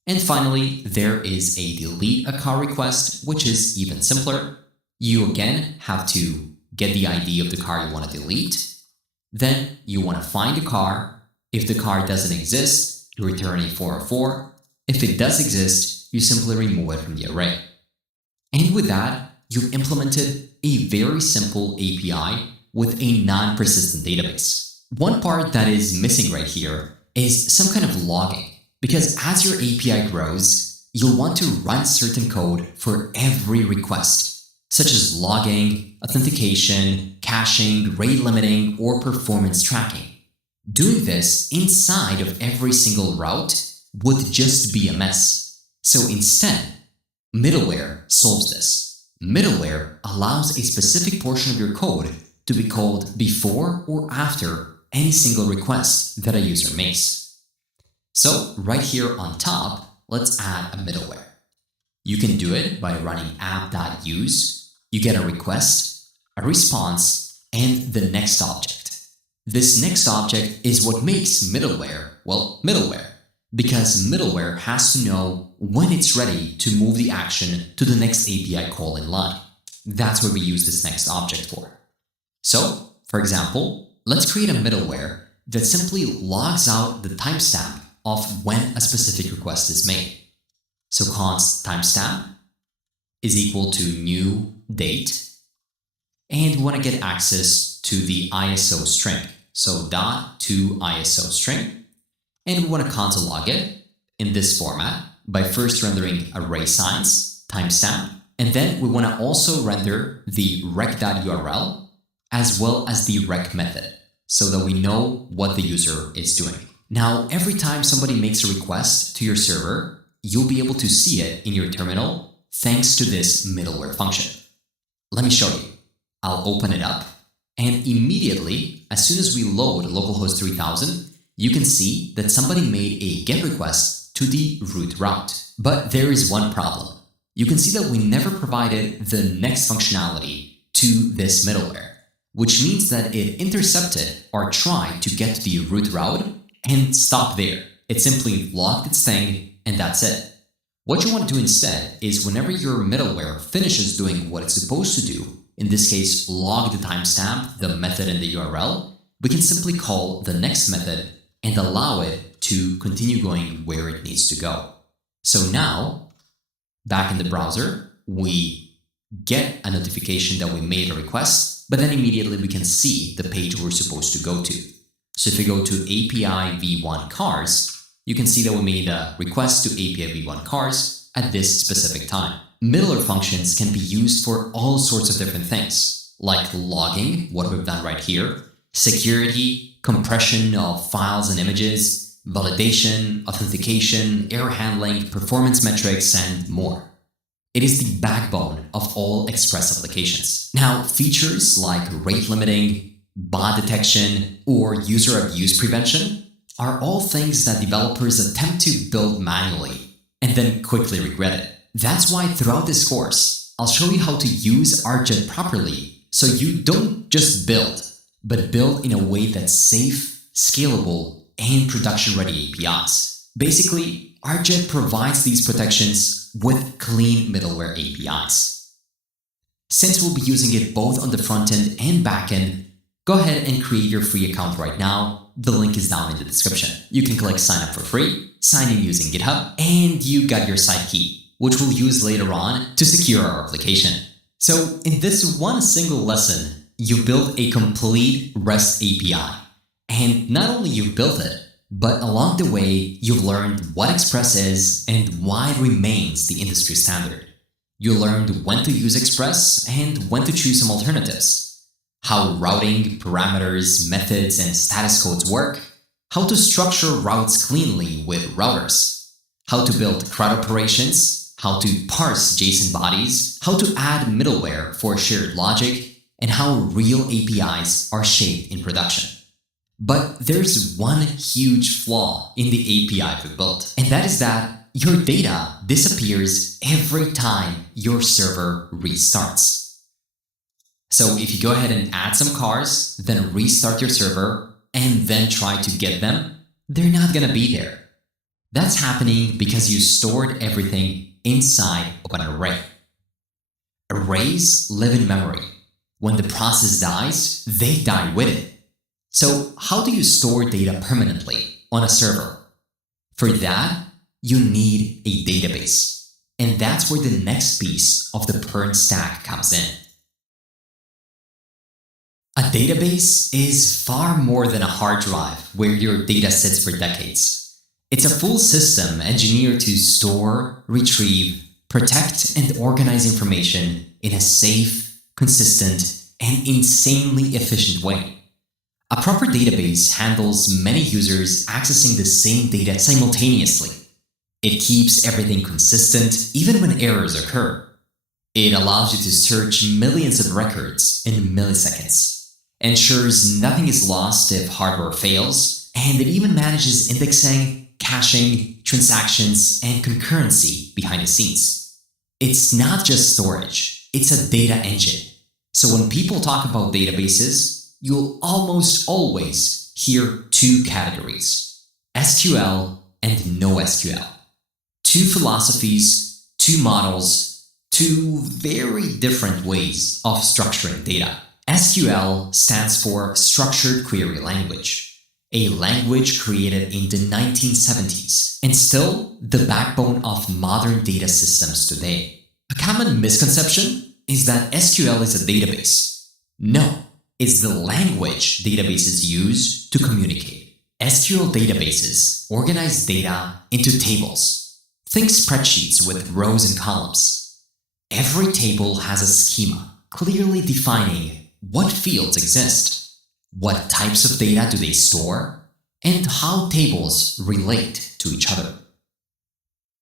And finally, there is a delete a car request, which is even simpler. You again have to get the ID of the car you want to delete. Then you want to find the car. If the car doesn't exist, you return a 404. If it does exist, you simply remove it from the array. And with that, you've implemented a very simple API with a non-persistent database. One part that is missing right here is some kind of logging, because as your API grows, you'll want to run certain code for every request, such as logging, authentication, caching, rate limiting, or performance tracking. Doing this inside of every single route would just be a mess. So instead, middleware solves this. Middleware allows a specific portion of your code to be called before or after any single request that a user makes. So right here on top, let's add a middleware. You can do it by running app.use. You get a request, a response, and the next object. This next object is what makes middleware, well, middleware, because middleware has to know when it's ready to move the action to the next API call in line. That's what we use this next object for. So, for example, let's create a middleware that simply logs out the timestamp of when a specific request is made. So const timestamp is equal to new date, and we want to get access to the ISO string. So dot to ISO string, and we want to console log it in this format by first rendering array signs, timestamp, and then we want to also render the rec.url as well as the rec method so that we know what the user is doing. Now, every time somebody makes a request to your server, you'll be able to see it in your terminal thanks to this middleware function. Let me show you. I'll open it up, and immediately, as soon as we load localhost 3000, you can see that somebody made a GET request to the root route. But there is one problem. You can see that we never provided the next functionality to this middleware, which means that it intercepted or tried to get to the root route and stop there. It simply logged its thing, and that's it. What you want to do instead is whenever your middleware finishes doing what it's supposed to do, in this case, log the timestamp, the method, and the URL, we can simply call the next method and allow it to continue going where it needs to go. So now, back in the browser, we get a notification that we made a request, but then immediately we can see the page we're supposed to go to. So if we go to API v1 cars, you can see that we made a request to API v1 cars at this specific time. Middleware functions can be used for all sorts of different things, like logging, what we've done right here, security, compression of files and images, validation, authentication, error handling, performance metrics, and more. It is the backbone of all Express applications. Now, features like rate limiting, bot detection, or user abuse prevention are all things that developers attempt to build manually and then quickly regret it. That's why throughout this course, I'll show you how to use RJet properly so you don't just build, but build in a way that's safe, scalable, and production-ready APIs. Basically, RJet provides these protections with clean middleware APIs. Since we'll be using it both on the front end and back end, go ahead and create your free account right now. The link is down in the description. You can click sign up for free, sign in using GitHub, and you got your site key, which we'll use later on to secure our application. So in this one single lesson, you built a complete REST API. And not only you built it, but along the way, you've learned what Express is and why it remains the industry standard. You learned when to use Express and when to choose some alternatives, how routing, parameters, methods, and status codes work, how to structure routes cleanly with routers, how to build CRUD operations, how to parse JSON bodies, how to add middleware for shared logic, and how real APIs are shaped in production. But there's one huge flaw in the API we built, and that is that your data disappears every time your server restarts. So if you go ahead and add some cars, then restart your server, and then try to get them, they're not gonna be there. That's happening because you stored everything inside of an array. Arrays live in memory. When the process dies, they die with it. So how do you store data permanently on a server? For that, you need a database. And that's where the next piece of the PERN stack comes in. A database is far more than a hard drive where your data sits for decades. It's a full system engineered to store, retrieve, protect, and organize information in a safe, consistent, and insanely efficient way. A proper database handles many users accessing the same data simultaneously. It keeps everything consistent even when errors occur. It allows you to search millions of records in milliseconds, ensures nothing is lost if hardware fails, and it even manages indexing, caching, transactions, and concurrency behind the scenes. It's not just storage, it's a data engine. So when people talk about databases, you'll almost always hear two categories: SQL and NoSQL. Two philosophies, two models, two very different ways of structuring data. SQL stands for Structured Query Language. a language created in the 1970s and still the backbone of modern data systems today. A common misconception is that SQL is a database. No, it's the language databases use to communicate. SQL databases organize data into tables. Think spreadsheets with rows and columns. Every table has a schema clearly defining what fields exist, what types of data do they store, and how tables relate to each other.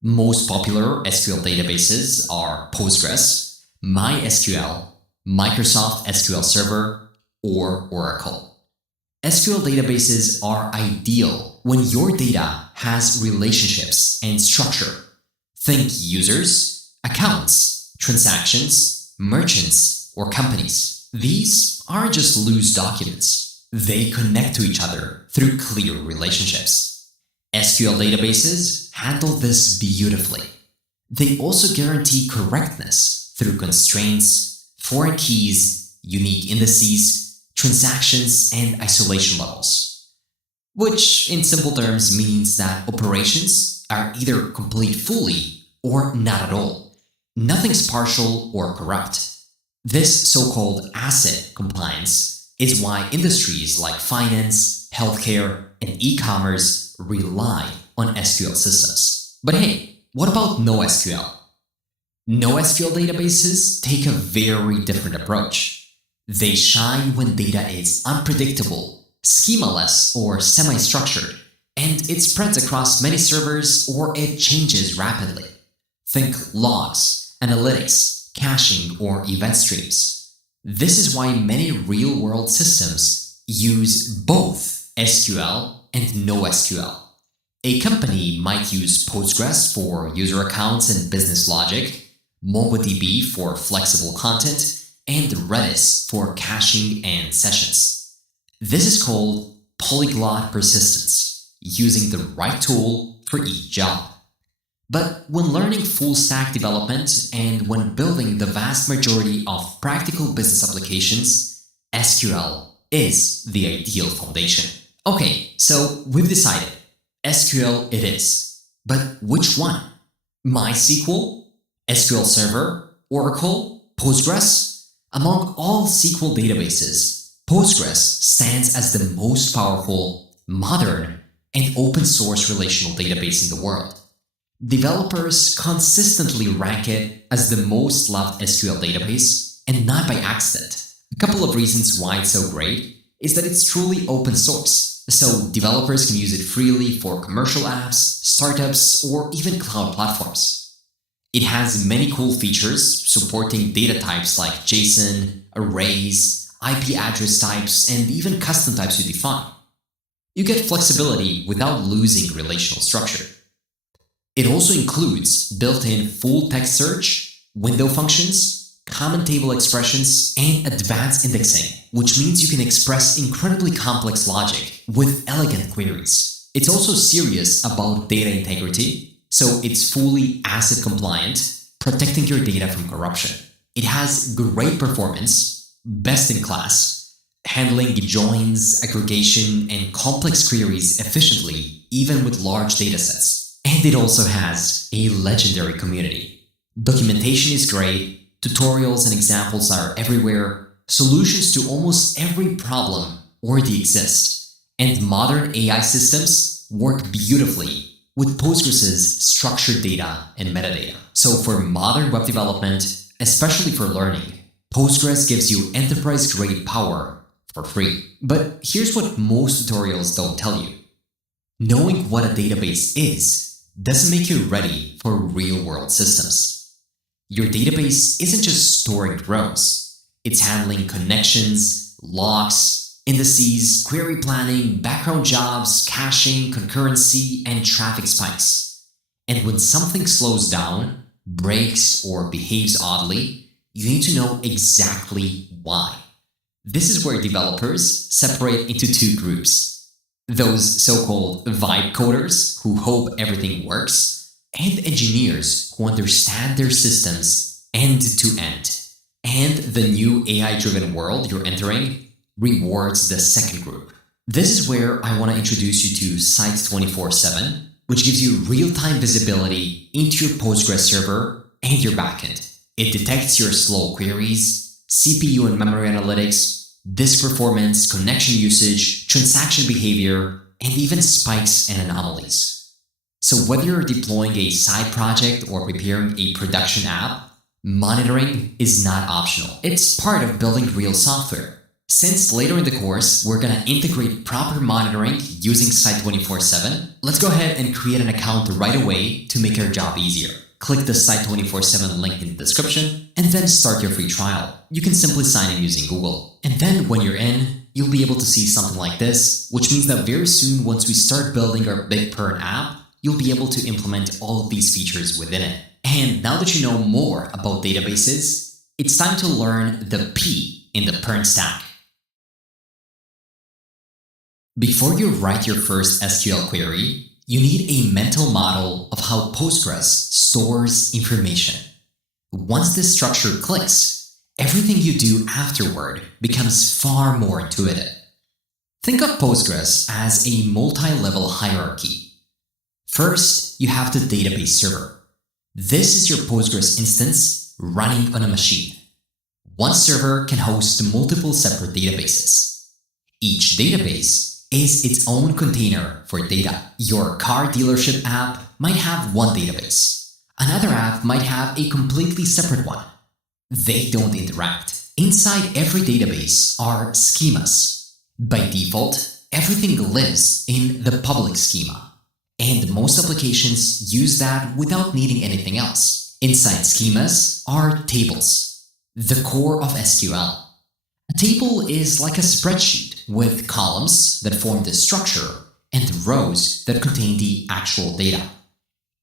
Most popular SQL databases are Postgres, MySQL, Microsoft SQL Server, or Oracle. SQL databases are ideal when your data has relationships and structure. Think users, accounts, transactions, merchants, or companies. These aren't just loose documents. They connect to each other through clear relationships. SQL databases handle this beautifully. They also guarantee correctness through constraints, foreign keys, unique indices, transactions, and isolation levels. Which, in simple terms, means that operations are either complete fully or not at all. Nothing's partial or corrupt. This so-called ACID compliance is why industries like finance, healthcare, and e-commerce rely on SQL systems. But hey, what about NoSQL? NoSQL databases take a very different approach. They shine when data is unpredictable, schemaless, or semi-structured, and it spreads across many servers or it changes rapidly. Think logs, analytics, caching, or event streams. This is why many real-world systems use both SQL and NoSQL. A company might use Postgres for user accounts and business logic, MongoDB for flexible content, and Redis for caching and sessions. This is called polyglot persistence, using the right tool for each job. But when learning full-stack development and when building the vast majority of practical business applications, SQL is the ideal foundation. Okay, so we've decided. SQL it is. But which one? MySQL? SQL Server? Oracle? Postgres? Among all SQL databases, Postgres stands as the most powerful, modern, and open-source relational database in the world. Developers consistently rank it as the most loved SQL database, and not by accident. A couple of reasons why it's so great is that it's truly open source, so developers can use it freely for commercial apps, startups, or even cloud platforms. It has many cool features supporting data types like JSON, arrays, IP address types, and even custom types you define. You get flexibility without losing relational structure. It also includes built-in full-text search, window functions, common table expressions, and advanced indexing, which means you can express incredibly complex logic with elegant queries. It's also serious about data integrity, so it's fully ACID compliant, protecting your data from corruption. It has great performance, best in class, handling joins, aggregation, and complex queries efficiently, even with large datasets. And it also has a legendary community. Documentation is great, tutorials and examples are everywhere, solutions to almost every problem already exist, and modern AI systems work beautifully with Postgres' structured data and metadata. So for modern web development, especially for learning, Postgres gives you enterprise-grade power for free. But here's what most tutorials don't tell you. Knowing what a database is doesn't make you ready for real-world systems. Your database isn't just storing rows. It's handling connections, logs, indices, query planning, background jobs, caching, concurrency, and traffic spikes. And when something slows down, breaks, or behaves oddly, you need to know exactly why. This is where developers separate into two groups. Those so-called vibe coders who hope everything works, and engineers who understand their systems end to end. And the new AI-driven world you're entering rewards the second group. This is where I want to introduce you to Site 24/7, which gives you real-time visibility into your Postgres server and your backend. It detects your slow queries, CPU and memory analytics, disk performance, connection usage, transaction behavior, and even spikes and anomalies. So whether you're deploying a side project or preparing a production app, monitoring is not optional. It's part of building real software. Since later in the course, we're gonna integrate proper monitoring using Site 24/7, let's go ahead and create an account right away to make our job easier. Click the Site 24/7 link in the description, and then start your free trial. You can simply sign in using Google. And then when you're in, you'll be able to see something like this, which means that very soon, once we start building our big PERN app, you'll be able to implement all of these features within it. And now that you know more about databases, it's time to learn the P in the PERN stack. Before you write your first SQL query, you need a mental model of how Postgres stores information. Once this structure clicks, everything you do afterward becomes far more intuitive. Think of Postgres as a multi-level hierarchy. First, you have the database server. This is your Postgres instance running on a machine. One server can host multiple separate databases. Each database is its own container for data. Your car dealership app might have one database. Another app might have a completely separate one. They don't interact. Inside every database are schemas. By default, everything lives in the public schema. And most applications use that without needing anything else. Inside schemas are tables, the core of SQL. A table is like a spreadsheet with columns that form the structure and rows that contain the actual data.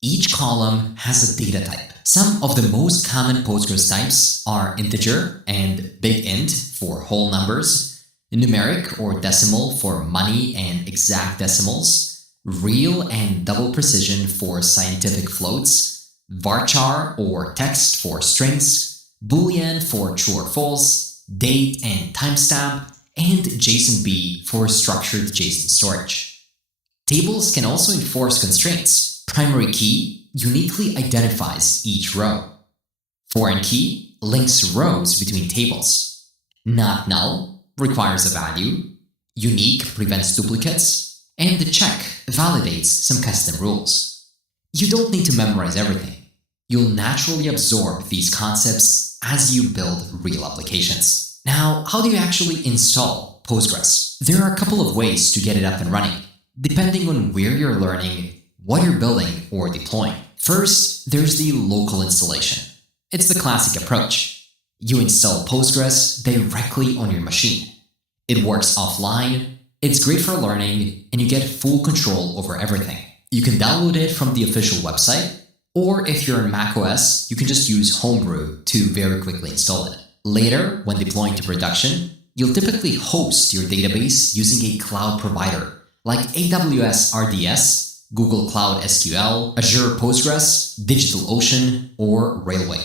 Each column has a data type. Some of the most common Postgres types are integer and big int for whole numbers, numeric or decimal for money and exact decimals, real and double precision for scientific floats, varchar or text for strings, boolean for true or false, date and timestamp, and JSONB for structured JSON storage. Tables can also enforce constraints. Primary key uniquely identifies each row. Foreign key links rows between tables. Not null requires a value. Unique prevents duplicates. And the check validates some custom rules. You don't need to memorize everything. You'll naturally absorb these concepts as you build real applications. Now, how do you actually install Postgres? There are a couple of ways to get it up and running, depending on where you're learning, what you're building or deploying. First, there's the local installation. It's the classic approach. You install Postgres directly on your machine. It works offline, it's great for learning, and you get full control over everything. You can download it from the official website, or if you're on macOS, you can just use Homebrew to very quickly install it. Later, when deploying to production, you'll typically host your database using a cloud provider like AWS RDS, Google Cloud SQL, Azure Postgres, DigitalOcean, or Railway.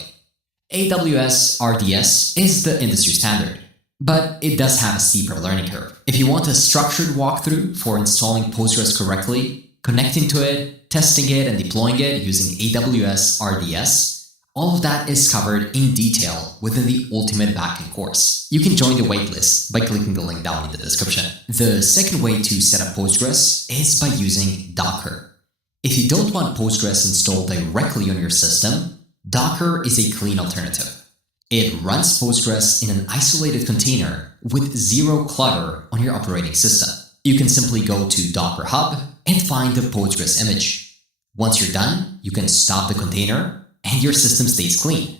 AWS RDS is the industry standard, but it does have a steeper learning curve. If you want a structured walkthrough for installing Postgres correctly, connecting to it, testing it, and deploying it using AWS RDS, all of that is covered in detail within the Ultimate Backend course. You can join the waitlist by clicking the link down in the description. The second way to set up Postgres is by using Docker. If you don't want Postgres installed directly on your system, Docker is a clean alternative. It runs Postgres in an isolated container with zero clutter on your operating system. You can simply go to Docker Hub and find the Postgres image. Once you're done, you can stop the container and your system stays clean.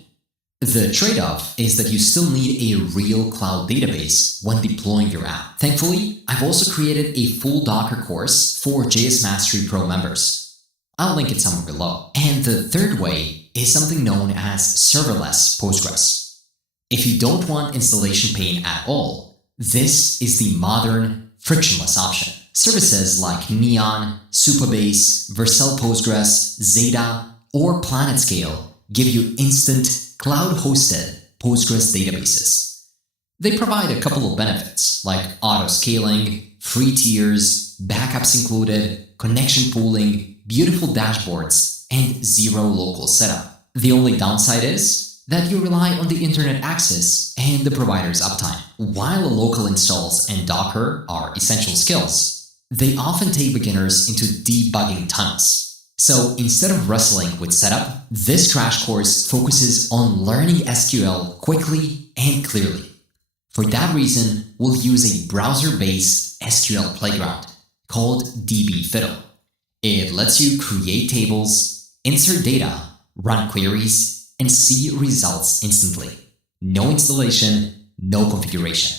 The trade-off is that you still need a real cloud database when deploying your app. Thankfully, I've also created a full Docker course for JS Mastery Pro members. I'll link it somewhere below. And the third way is something known as serverless Postgres. If you don't want installation pain at all, this is the modern, frictionless option. Services like Neon, Supabase, Vercel Postgres, Zeta, or PlanetScale give you instant, cloud-hosted Postgres databases. They provide a couple of benefits, like auto-scaling, free tiers, backups included, connection pooling, beautiful dashboards, and zero local setup. The only downside is that you rely on the internet access and the provider's uptime. While local installs and Docker are essential skills, they often take beginners into debugging tunnels. So instead of wrestling with setup, this crash course focuses on learning SQL quickly and clearly. For that reason, we'll use a browser-based SQL playground called dbfiddle. It lets you create tables, insert data, run queries, and see results instantly. No installation, no configuration.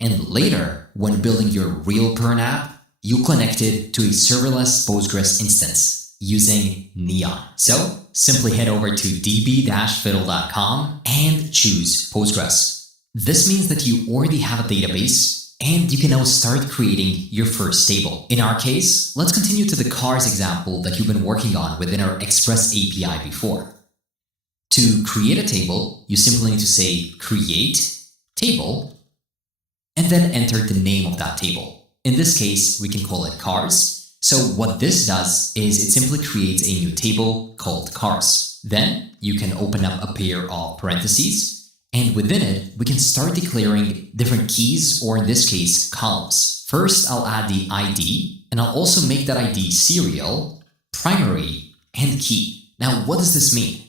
And later, when building your real PERN app, you connect it to a serverless Postgres instance using Neon. So simply head over to db-fiddle.com and choose Postgres. This means that you already have a database and you can now start creating your first table. In our case, let's continue to the cars example that you've been working on within our Express API before. To create a table, you simply need to say create table and then enter the name of that table. In this case, we can call it cars. So what this does is it simply creates a new table called cars. Then you can open up a pair of parentheses, and within it, we can start declaring different keys, or in this case, columns. First, I'll add the ID, and I'll also make that ID serial, primary, and key. Now, what does this mean?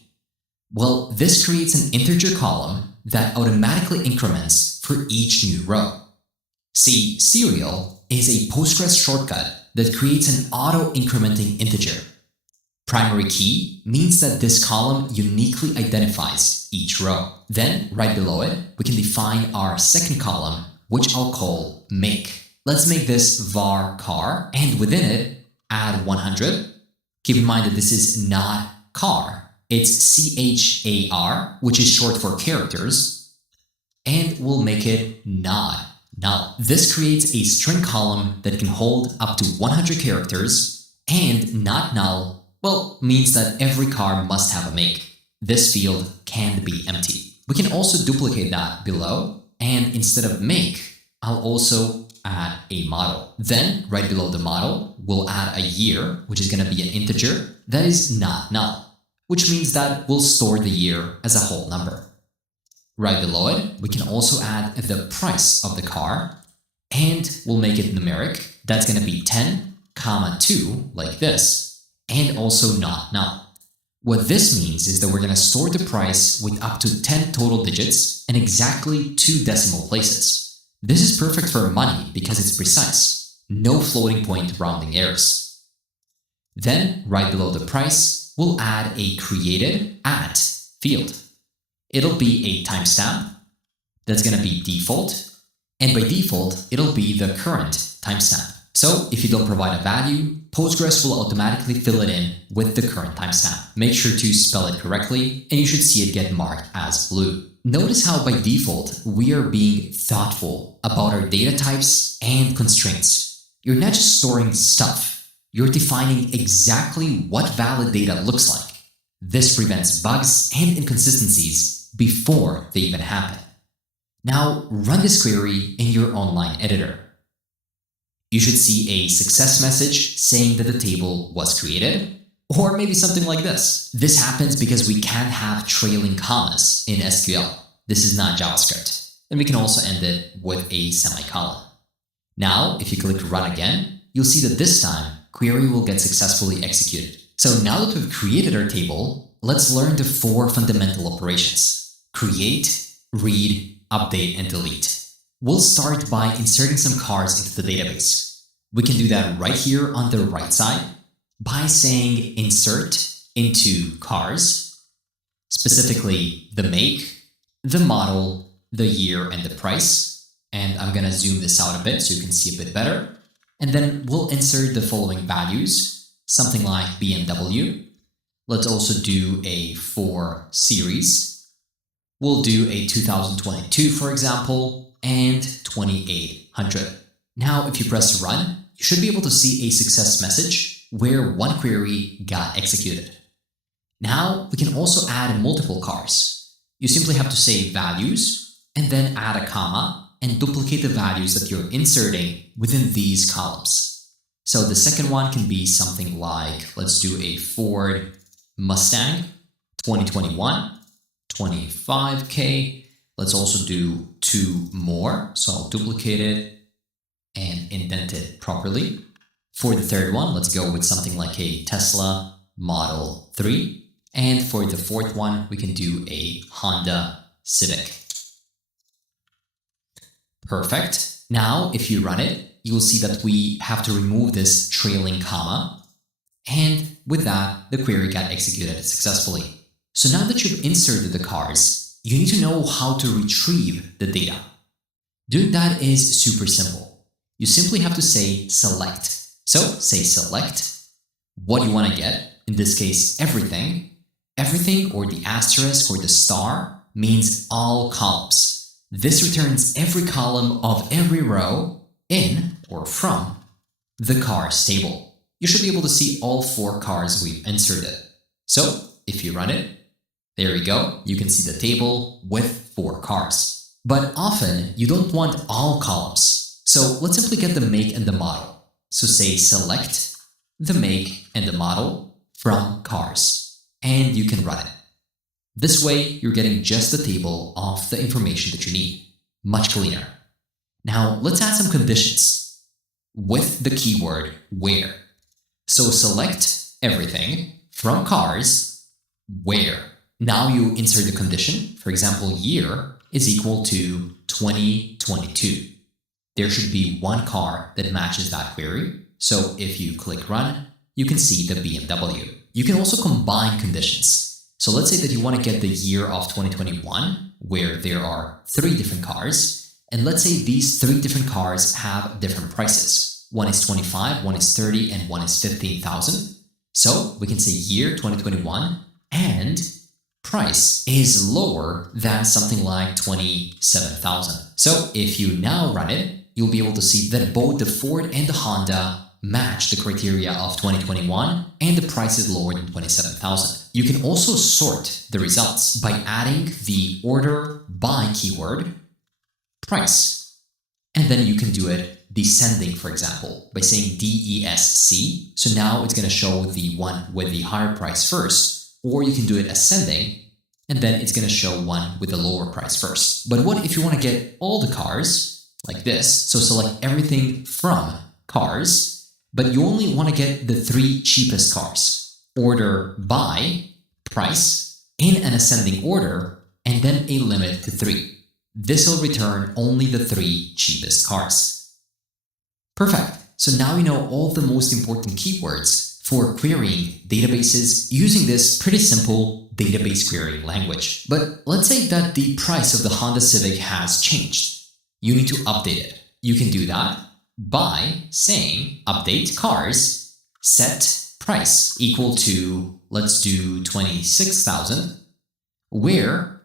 Well, this creates an integer column that automatically increments for each new row. See, serial is a Postgres shortcut that creates an auto-incrementing integer. Primary key means that this column uniquely identifies each row. Then, right below it, we can define our second column, which I'll call make. Let's make this var car, and within it, add 100. Keep in mind that this is not car. It's char, which is short for characters, and we'll make it not null. This creates a string column that can hold up to 100 characters, and not null, well, means that every car must have a make. This field can be empty. We can also duplicate that below, and instead of make, I'll also add a model. Then, right below the model, we'll add a year, which is going to be an integer that is not null, which means that we'll store the year as a whole number. Right below it, we can also add the price of the car, and we'll make it numeric. That's going to be 10, 2, like this, and also not null. What this means is that we're going to store the price with up to 10 total digits and exactly 2 decimal places. This is perfect for money because it's precise. No floating point rounding errors. Then, right below the price, we'll add a created at field. It'll be a timestamp that's going to be default, and by default, it'll be the current timestamp. So if you don't provide a value, Postgres will automatically fill it in with the current timestamp. Make sure to spell it correctly, and you should see it get marked as blue. Notice how by default, we are being thoughtful about our data types and constraints. You're not just storing stuff, you're defining exactly what valid data looks like. This prevents bugs and inconsistencies before they even happen. Now run this query in your online editor. You should see a success message saying that the table was created, or maybe something like this. This happens because we can't have trailing commas in SQL. This is not JavaScript. And we can also end it with a semicolon. Now, if you click run again, you'll see that this time, query will get successfully executed. So now that we've created our table, let's learn the 4 fundamental operations: create, read, update, and delete. We'll start by inserting some cars into the database. We can do that right here on the right side by saying insert into cars, specifically the make, the model, the year, and the price. And I'm going to zoom this out a bit so you can see a bit better. And then we'll insert the following values, something like BMW. Let's also do a 4 series. We'll do a 2022, for example, and 2800. Now, if you press run, you should be able to see a success message where one query got executed. Now, we can also add multiple cars. You simply have to say values and then add a comma and duplicate the values that you're inserting within these columns. So the second one can be something like, let's do a Ford Mustang 2021, 25K. Let's also do 2 more. So I'll duplicate it and indent it properly. For the third one, let's go with something like a Tesla Model 3. And for the fourth one, we can do a Honda Civic. Perfect. Now, if you run it, you will see that we have to remove this trailing comma. And with that, the query got executed successfully. So now that you've inserted the cars, you need to know how to retrieve the data. Doing that is super simple. You simply have to say select. So say select what you want to get, in this case, everything. Everything or the asterisk or the star means all columns. This returns every column of every row in or from the cars table. You should be able to see all 4 cars we've inserted. So if you run it, there you go. You can see the table with 4 cars. But often you don't want all columns. So let's simply get the make and the model. So say select the make and the model from cars. And you can run it. This way, you're getting just the table of the information that you need. Much cleaner. Now, let's add some conditions with the keyword where. So select everything from cars where. Now you insert the condition. For example, year is equal to 2022. There should be 1 car that matches that query. So if you click run, you can see the BMW. You can also combine conditions. So let's say that you want to get the year of 2021, where there are 3 different cars. And let's say these 3 different cars have different prices. One is 25, one is 30, and one is 15,000. So we can say year 2021 and price is lower than something like 27,000. So if you now run it, you'll be able to see that both the Ford and the Honda match the criteria of 2021 and the price is lower than 27,000. You can also sort the results by adding the order by keyword price. And then you can do it descending, for example, by saying DESC. So now it's going to show the one with the higher price first, or you can do it ascending, and then it's going to show one with the lower price first. But what if you want to get all the cars like this? So select everything from cars, but you only want to get the 3 cheapest cars. Order by price in an ascending order, and then a limit to 3. This will return only the 3 cheapest cars. Perfect. So now you know all the most important keywords for querying databases using this pretty simple database querying language. But let's say that the price of the Honda Civic has changed. You need to update it. You can do that by saying update cars set price equal to, let's do 26,000, where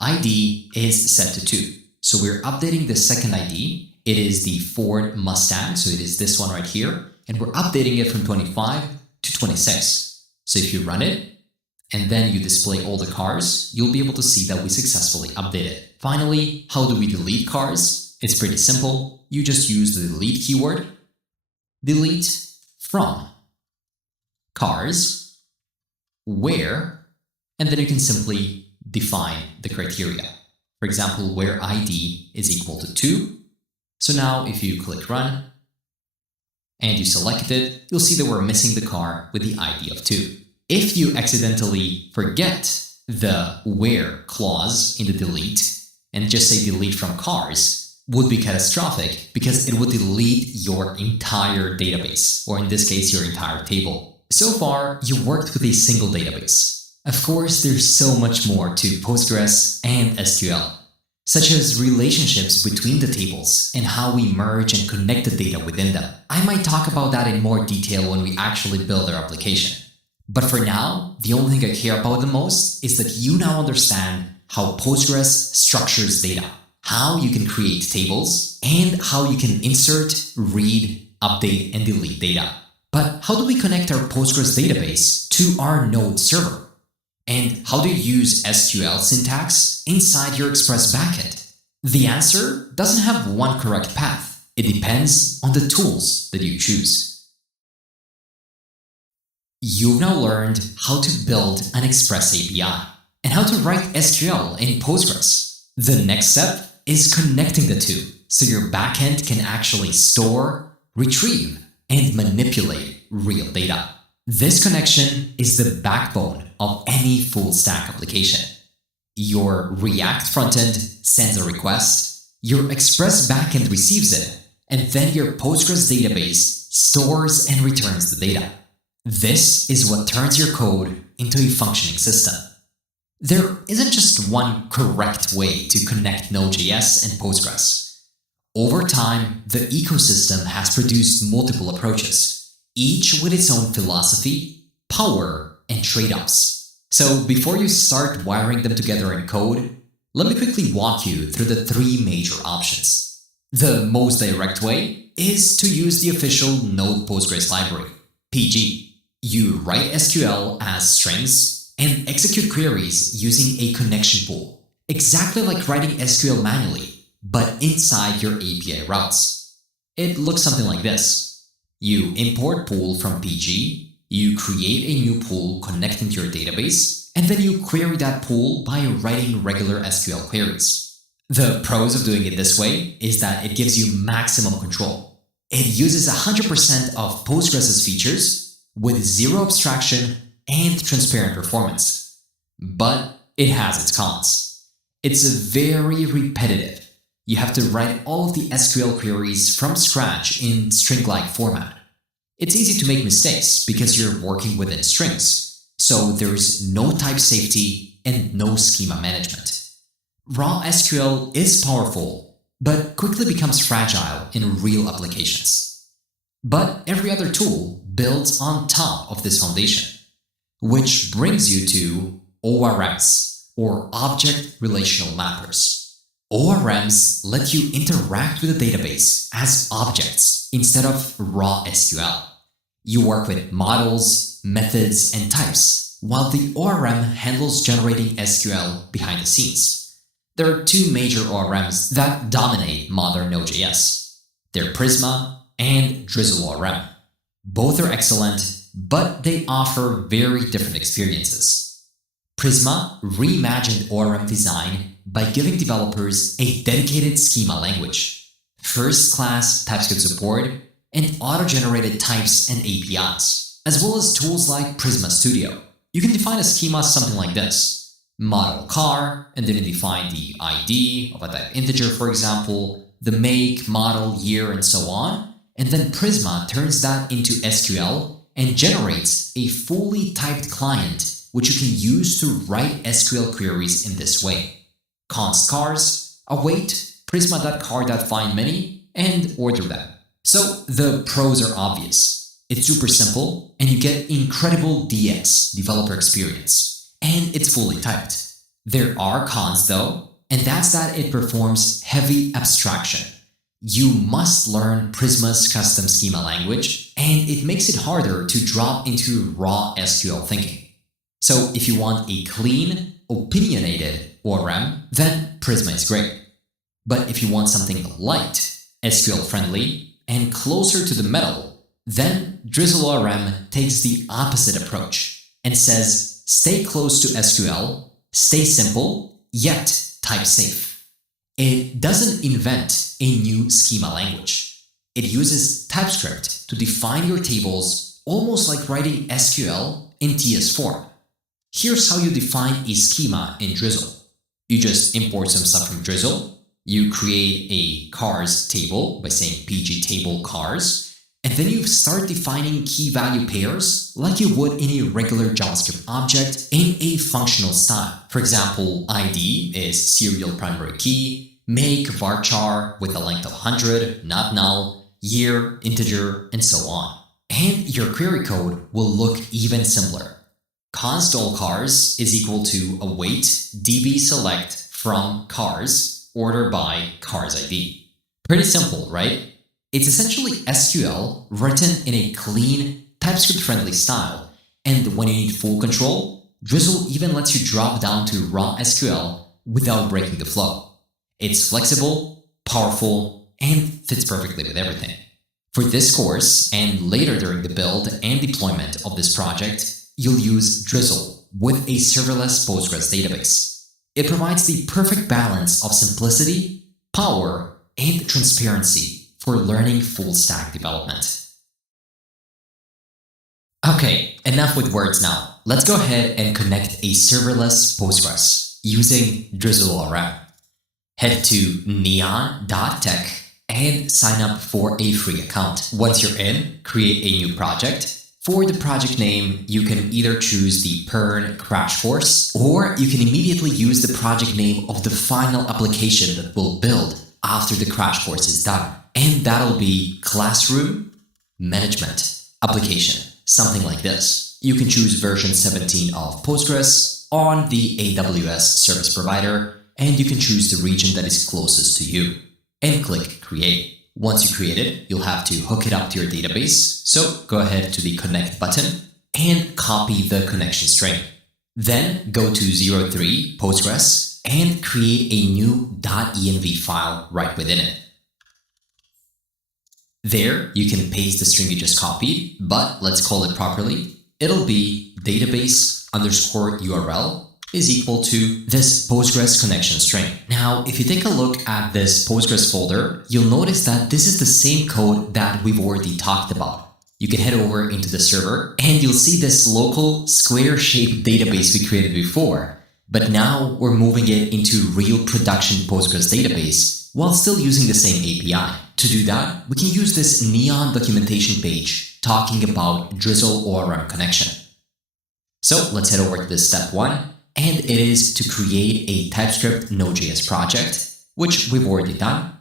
ID is set to 2. So we're updating the second ID. It is the Ford Mustang, so it is this one right here, and we're updating it from 25 to 26. So if you run it and then you display all the cars, you'll be able to see that we successfully updated. Finally, how do we delete cars? It's pretty simple. You just use the delete keyword, delete from cars, where, and then you can simply define the criteria. For example, where ID is equal to 2. So now if you click run and you select it, you'll see that we're missing the car with the ID of 2. If you accidentally forget the where clause in the delete and just say delete from cars, would be catastrophic because it would delete your entire database, or in this case, your entire table. So far, you worked with a single database. Of course, there's so much more to Postgres and SQL, such as relationships between the tables and how we merge and connect the data within them. I might talk about that in more detail when we actually build our application. But for now, the only thing I care about the most is that you now understand how Postgres structures data, how you can create tables, and how you can insert, read, update, and delete data. But how do we connect our Postgres database to our Node server? And how do you use SQL syntax inside your Express backend? The answer doesn't have one correct path. It depends on the tools that you choose. You've now learned how to build an Express API and how to write SQL in Postgres. The next step is connecting the two so your backend can actually store, retrieve, and manipulate real data. This connection is the backbone of any full-stack application. Your React frontend sends a request, your Express backend receives it, and then your Postgres database stores and returns the data. This is what turns your code into a functioning system. There isn't just one correct way to connect Node.js and Postgres. Over time, the ecosystem has produced multiple approaches, each with its own philosophy, power, and trade-offs. So before you start wiring them together in code, let me quickly walk you through the three major options. The most direct way is to use the official Node Postgres library, PG. You write SQL as strings and execute queries using a connection pool, exactly like writing SQL manually, but inside your API routes. It looks something like this. You import pool from PG, you create a new pool connecting to your database, and then you query that pool by writing regular SQL queries. The pros of doing it this way is that it gives you maximum control. It uses 100% of Postgres' features with zero abstraction and transparent performance. But it has its cons. It's very repetitive. You have to write all of the SQL queries from scratch in string-like format. It's easy to make mistakes because you're working within strings, so there's no type safety and no schema management. Raw SQL is powerful, but quickly becomes fragile in real applications. But every other tool builds on top of this foundation, which brings you to ORMs, or Object Relational Mappers. ORMs let you interact with the database as objects instead of raw SQL. You work with models, methods, and types, while the ORM handles generating SQL behind the scenes. There are two major ORMs that dominate modern Node.js. They're Prisma and Drizzle ORM. Both are excellent, but they offer very different experiences. Prisma reimagined ORM design by giving developers a dedicated schema language, first-class TypeScript support, and auto-generated types and APIs, as well as tools like Prisma Studio. You can define a schema something like this: model car, and then you define the ID of a type integer, for example, the make, model, year, and so on. And then Prisma turns that into SQL and generates a fully typed client, which you can use to write SQL queries in this way. Const cars, await prisma.car.findMany, and order them. So the pros are obvious. It's super simple, and you get incredible DX, developer experience, and it's fully typed. There are cons though, and that's that it performs heavy abstraction. You must learn Prisma's custom schema language, and it makes it harder to drop into raw SQL thinking. So if you want a clean, opinionated ORM, then Prisma is great. But if you want something light, SQL-friendly, and closer to the metal, then Drizzle ORM takes the opposite approach and says, stay close to SQL, stay simple, yet type safe. It doesn't invent a new schema language. It uses TypeScript to define your tables almost like writing SQL in TS form. Here's how you define a schema in Drizzle. You just import some stuff from Drizzle, you create a cars table by saying pg table cars, and then you start defining key value pairs like you would in a regular JavaScript object in a functional style. For example, ID is serial primary key, make varchar with a length of 100, not null, year, integer, and so on. And your query code will look even simpler. Const all cars is equal to await db select from cars order by cars ID. Pretty simple, right? It's essentially SQL written in a clean, TypeScript-friendly style, and when you need full control, Drizzle even lets you drop down to raw SQL without breaking the flow. It's flexible, powerful, and fits perfectly with everything. For this course, and later during the build and deployment of this project, you'll use Drizzle with a serverless Postgres database. It provides the perfect balance of simplicity, power, and transparency for learning full-stack development. Okay, enough with words now. Let's go ahead and connect a serverless Postgres using Drizzle ORM. Head to neon.tech and sign up for a free account. Once you're in, create a new project. For the project name, you can either choose the PERN crash course, or you can immediately use the project name of the final application that we'll build after the crash course is done. And that'll be Classroom Management Application, something like this. You can choose version 17 of Postgres on the AWS service provider, and you can choose the region that is closest to you. And click Create. Once you create it, you'll have to hook it up to your database. So go ahead to the Connect button and copy the connection string. Then go to 03 Postgres and create a new .env file right within it. There, you can paste the string you just copied, but let's call it properly. It'll be database_URL is equal to this Postgres connection string. Now, if you take a look at this Postgres folder, you'll notice that this is the same code that we've already talked about. You can head over into the server and you'll see this local square-shaped database we created before, but now we're moving it into real production Postgres database while still using the same API. To do that, we can use this Neon documentation page talking about Drizzle ORM connection. So let's head over to this step 1. And it is to create a TypeScript Node.js project, which we've already done.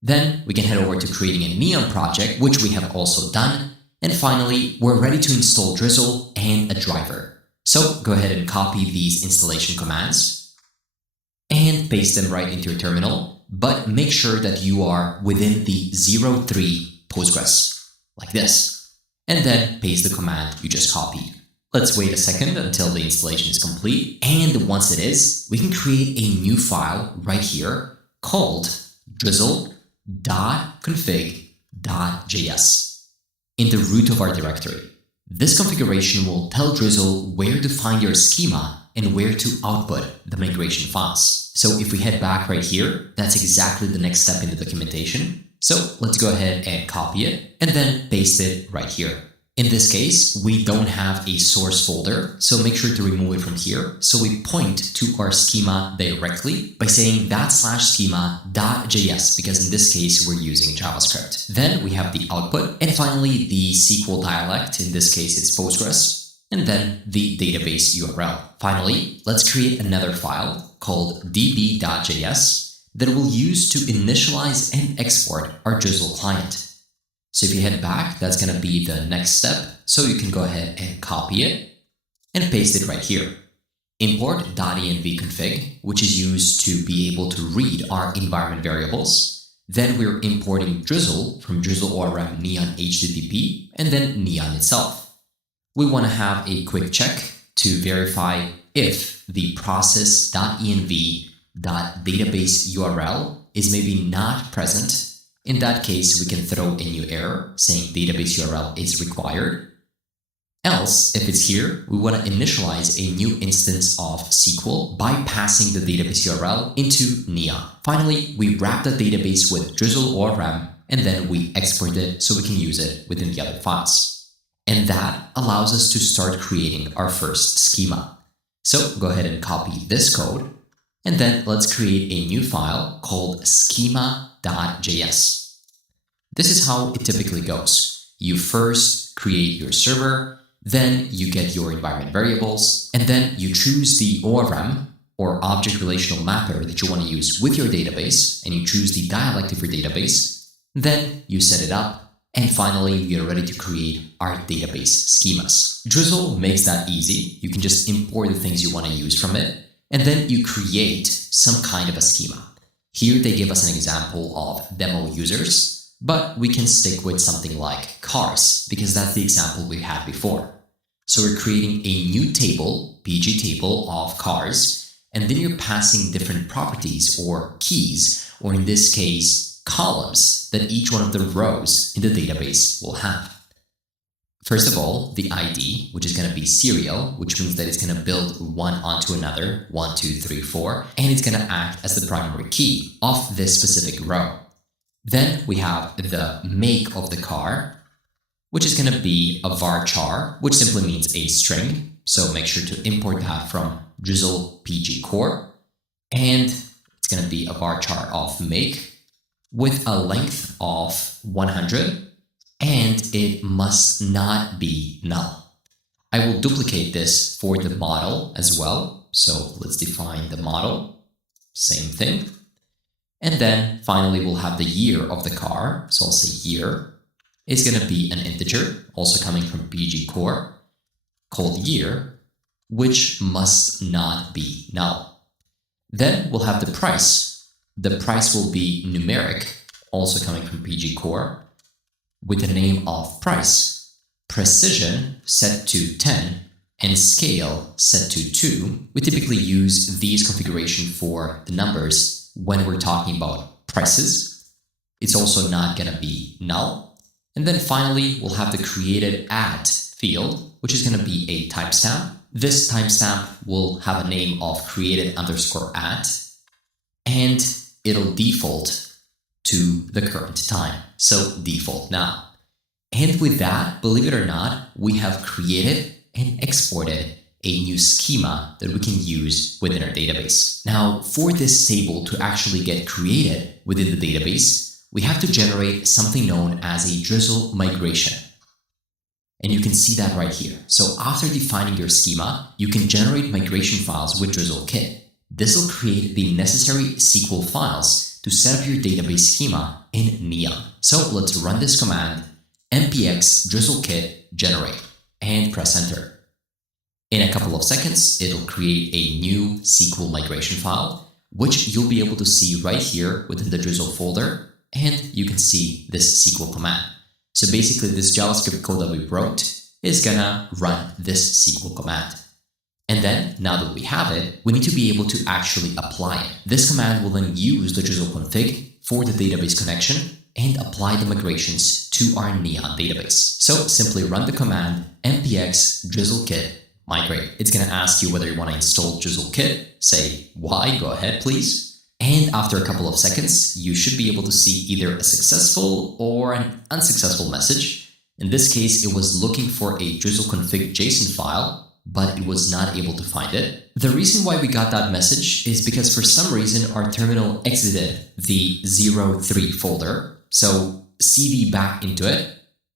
Then we can head over to creating a Neon project, which we have also done. And finally, we're ready to install Drizzle and a driver. So go ahead and copy these installation commands and paste them right into your terminal, but make sure that you are within the 03 Postgres, like this. And then paste the command you just copied. Let's wait a second until the installation is complete, and once it is, we can create a new file right here called drizzle.config.js in the root of our directory. This configuration will tell Drizzle where to find your schema and where to output the migration files. So if we head back right here, that's exactly the next step in the documentation. So let's go ahead and copy it and then paste it right here. In this case, we don't have a source folder, so make sure to remove it from here. So we point to our schema directly by saying that/schema.js, because in this case, we're using JavaScript. Then we have the output, and finally the SQL dialect, in this case it's Postgres, and then the database URL. Finally, let's create another file called db.js that we'll use to initialize and export our Drizzle client. So if you head back, that's going to be the next step. So you can go ahead and copy it and paste it right here. Import .env-config, which is used to be able to read our environment variables. Then we're importing Drizzle from Drizzle ORM Neon HTTP and then Neon itself. We want to have a quick check to verify if the process.env.database URL is maybe not present. In that case, we can throw a new error saying database URL is required. Else, if it's here, we want to initialize a new instance of SQL by passing the database URL into Neon. Finally, we wrap the database with Drizzle ORM and then we export it so we can use it within the other files. And that allows us to start creating our first schema. So go ahead and copy this code and then let's create a new file called schema.js. This is how it typically goes. You first create your server, then you get your environment variables, and then you choose the ORM or object relational mapper that you want to use with your database, and you choose the dialect of your database. Then you set it up, and finally we are ready to create our database schemas. Drizzle makes that easy. You can just import the things you want to use from it, and then you create some kind of a schema. Here they give us an example of demo users, but we can stick with something like cars because that's the example we had before. So we're creating a new table, PG table of cars, And then you're passing different properties or keys, or in this case, columns that each one of the rows in the database will have. First of all, the ID, which is going to be serial, which means that it's going to build one onto another, 1, 2, 3, 4, and it's going to act as the primary key of this specific row. Then we have the make of the car, which is going to be a varchar, which simply means a string. So make sure to import that from drizzle pg core. And it's going to be a varchar of make with a length of 100. And it must not be null. I will duplicate this for the model as well. So let's define the model, same thing. And then finally, we'll have the year of the car. So I'll say year is going to be an integer, also coming from PG core, called year, which must not be null. Then we'll have the price. The price will be numeric, also coming from PG core, with the name of price, precision set to 10, and scale set to 2. We typically use these configuration for the numbers when we're talking about prices. It's also not going to be null. And then finally, we'll have the created at field, which is going to be a timestamp. This timestamp will have a name of created_at, and it'll default to the current time. So default now. And with that, believe it or not, we have created and exported a new schema that we can use within our database. Now, for this table to actually get created within the database, we have to generate something known as a drizzle migration. And you can see that right here. So after defining your schema, you can generate migration files with DrizzleKit. This will create the necessary SQL files to set up your database schema in Neon. So let's run this command, npx drizzlekit generate, and press enter. In a couple of seconds, it'll create a new SQL migration file, which you'll be able to see right here within the Drizzle folder, and you can see this SQL command. So basically, this JavaScript code that we wrote is gonna run this SQL command. And then, now that we have it, we need to be able to actually apply it. This command will then use the drizzle config for the database connection and apply the migrations to our Neon database. So simply run the command npx drizzlekit migrate. It's going to ask you whether you want to install drizzlekit. Say why, go ahead please. And after a couple of seconds, you should be able to see either a successful or an unsuccessful message. In this case, it was looking for a drizzle config JSON file, but it was not able to find it. The reason why we got that message is because for some reason our terminal exited the 03 folder. So cd back into it.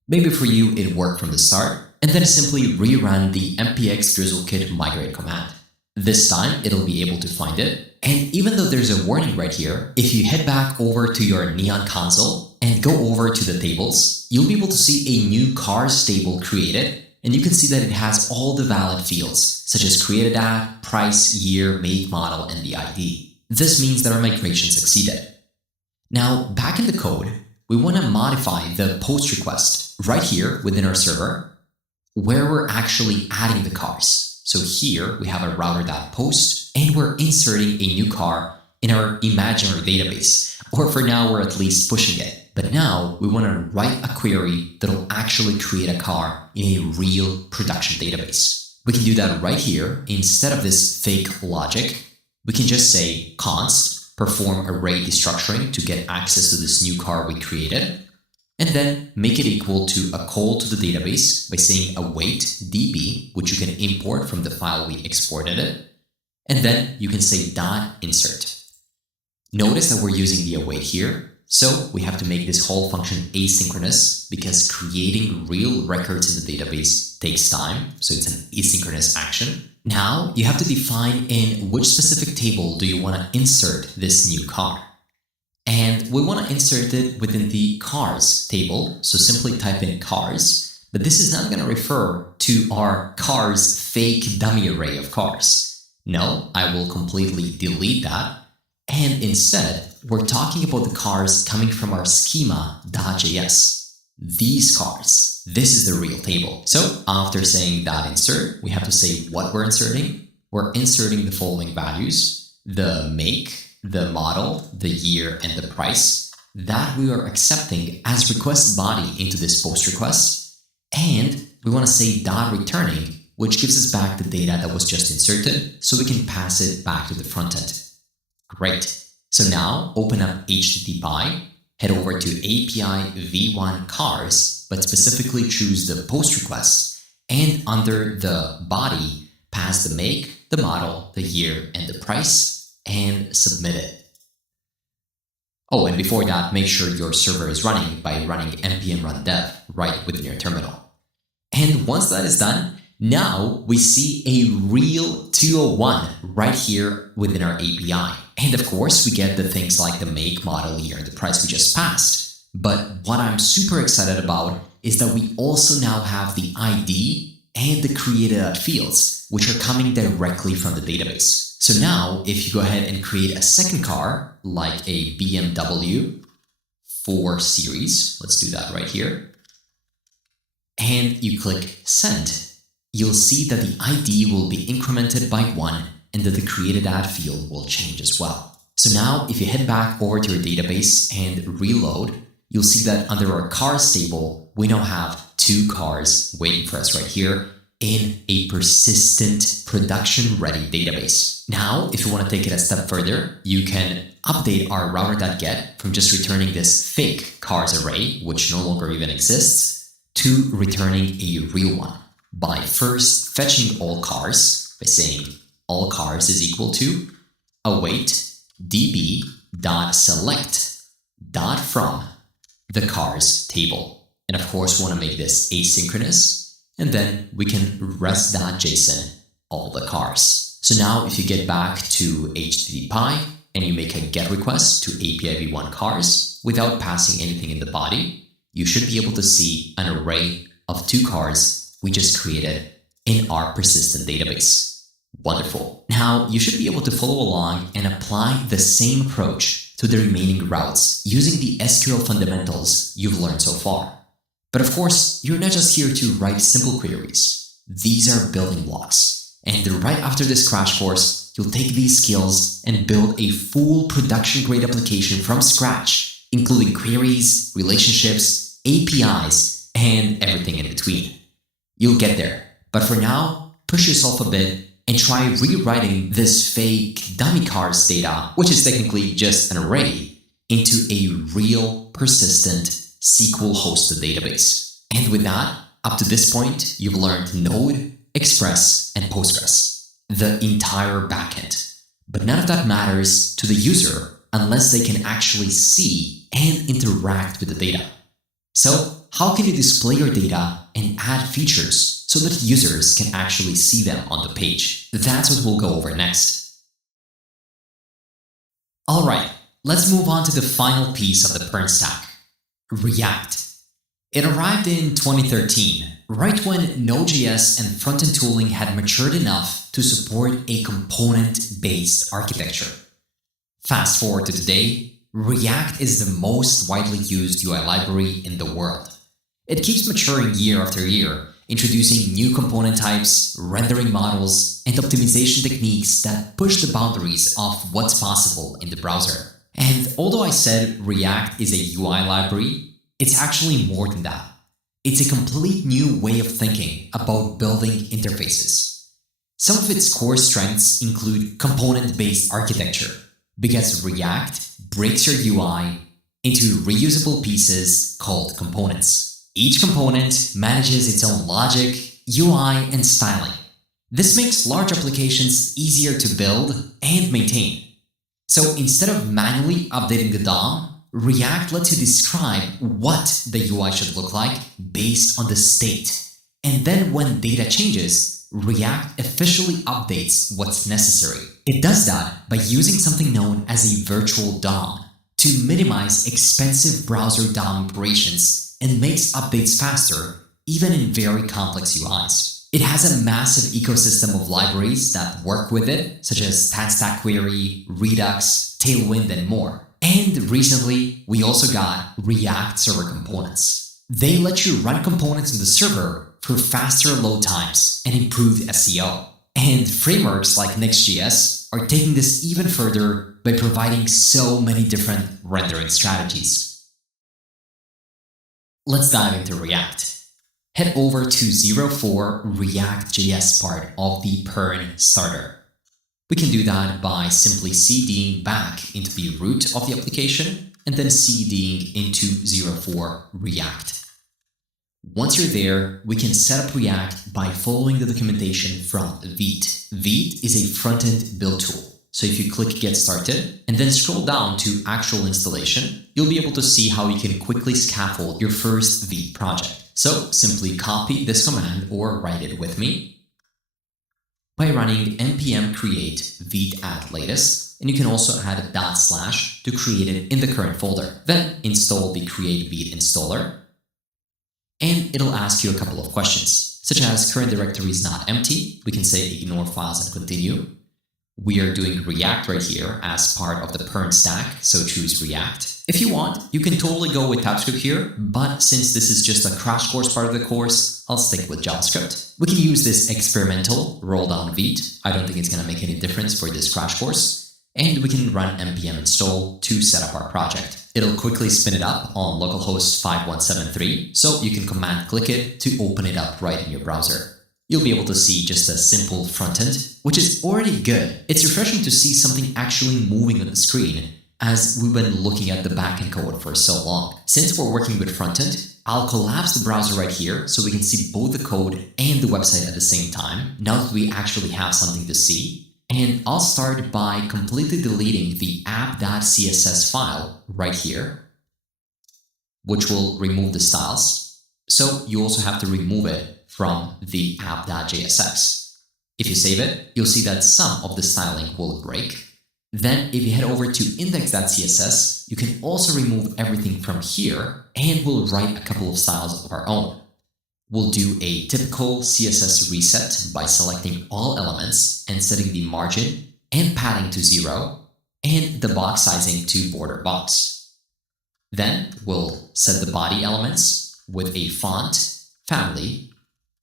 Maybe for you it worked from the start. And then simply rerun the npx drizzlekit migrate command. This time it'll be able to find it. And even though there's a warning right here, if you head back over to your Neon console and go over to the tables, you'll be able to see a new cars table created. And you can see that it has all the valid fields, such as created at, price, year, make, model, and the ID. This means that our migration succeeded. Now, back in the code, we want to modify the post request right here within our server, where we're actually adding the cars. So here we have a router.post, and we're inserting a new car in our imaginary database. Or for now, we're at least pushing it. But now we want to write a query that'll actually create a car in a real production database. We can do that right here. Instead of this fake logic, we can just say const perform array destructuring to get access to this new car we created, and then make it equal to a call to the database by saying await db, which you can import from the file we exported it, and then you can say .insert. Notice that we're using the await here. So we have to make this whole function asynchronous because creating real records in the database takes time. So it's an asynchronous action. Now you have to define in which specific table do you want to insert this new car. And we want to insert it within the cars table. So simply type in cars, but this is not going to refer to our cars fake dummy array of cars. No, I will completely delete that. And instead, we're talking about the cars coming from our schema.js. These cars, this is the real table. So after saying .insert, we have to say what we're inserting. we're inserting the following values: the make, the model, the year, and the price that we are accepting as request body into this post request. And we want to say .returning, which gives us back the data that was just inserted so we can pass it back to the front end. Great. So now open up HTTP, head over to API v1 cars, but specifically choose the post request, and under the body, pass the make, the model, the year, and the price, and submit it. Oh, and before that, make sure your server is running by running npm run dev right within your terminal. And once that is done, now we see a real 201 right here within our API. And of course, we get the things like the make, model, year, and the price we just passed. But what I'm super excited about is that we also now have the ID and the created fields, which are coming directly from the database. So now, if you go ahead and create a second car, like a BMW 4 Series, let's do that right here, and you click send, you'll see that the ID will be incremented by 1 and that the created ad field will change as well. So now, if you head back over to your database and reload, you'll see that under our cars table, we now have 2 cars waiting for us right here in a persistent production-ready database. Now, if you want to take it a step further, you can update our router.get from just returning this fake cars array, which no longer even exists, to returning a real one by first fetching all cars by saying all cars is equal to await db.select.from the cars table. And of course, we want to make this asynchronous. And then we can rest.json all the cars. So now if you get back to HTTP and you make a GET request to API v1 cars without passing anything in the body, you should be able to see an array of 2 cars we just created in our persistent database. Wonderful. Now you should be able to follow along and apply the same approach to the remaining routes using the SQL fundamentals you've learned so far. But of course, you're not just here to write simple queries. These are building blocks. And right after this crash course, you'll take these skills and build a full production-grade application from scratch, including queries, relationships, APIs, and everything in between. You'll get there. But for now, push yourself a bit and try rewriting this fake dummy cars data, which is technically just an array, into a real, persistent SQL-hosted database. And with that, up to this point, you've learned Node, Express, and Postgres, the entire backend. But none of that matters to the user unless they can actually see and interact with the data. So, how can you display your data and add features so that users can actually see them on the page? That's what we'll go over next. Alright, let's move on to the final piece of the PERN stack. React. It arrived in 2013, right when Node.js and front-end tooling had matured enough to support a component-based architecture. Fast forward to today, React is the most widely used UI library in the world. It keeps maturing year after year, introducing new component types, rendering models, and optimization techniques that push the boundaries of what's possible in the browser. And although I said React is a UI library, it's actually more than that. It's a complete new way of thinking about building interfaces. Some of its core strengths include component-based architecture, because React breaks your UI into reusable pieces called components. Each component manages its own logic, UI, and styling. This makes large applications easier to build and maintain. So instead of manually updating the DOM, React lets you describe what the UI should look like based on the state. And then when data changes, React officially updates what's necessary. It does that by using something known as a virtual DOM to minimize expensive browser DOM operations and makes updates faster, even in very complex UIs. It has a massive ecosystem of libraries that work with it, such as TanStack Query, Redux, Tailwind, and more. And recently, we also got React Server Components. They let you run components in the server for faster load times and improved SEO. And frameworks like Next.js are taking this even further by providing so many different rendering strategies. Let's dive into React. Head over to 04 React.js part of the PERN starter. We can do that by simply cding back into the root of the application and then cding into 04 React. Once you're there, we can set up React by following the documentation from Vite. Vite is a front-end build tool. So if you click Get Started and then scroll down to Actual Installation, you'll be able to see how you can quickly scaffold your first Vite project. So simply copy this command or write it with me by running npm create vite add latest, and you can also add // to create it in the current folder. Then install the create vite installer, and it'll ask you a couple of questions, such as current directory is not empty. We can say ignore files and continue. We are doing React right here as part of the PERN stack, so choose React. If you want, you can totally go with TypeScript here, but since this is just a crash course part of the course, I'll stick with JavaScript. We can use this experimental roll down Vite. I don't think it's going to make any difference for this crash course. And we can run npm install to set up our project. It'll quickly spin it up on localhost 5173, so you can command click it to open it up right in your browser. You'll be able to see just a simple front end, which is already good. It's refreshing to see something actually moving on the screen, as we've been looking at the backend code for so long. Since we're working with front end, I'll collapse the browser right here so we can see both the code and the website at the same time, now that we actually have something to see. And I'll start by completely deleting the app.css file right here, which will remove the styles. So you also have to remove it from the app.jsx. If you save it, you'll see that some of the styling will break. Then if you head over to index.css, you can also remove everything from here, and we'll write a couple of styles of our own. We'll do a typical CSS reset by selecting all elements and setting the margin and padding to 0 and the box sizing to border box. Then we'll set the body elements with a font family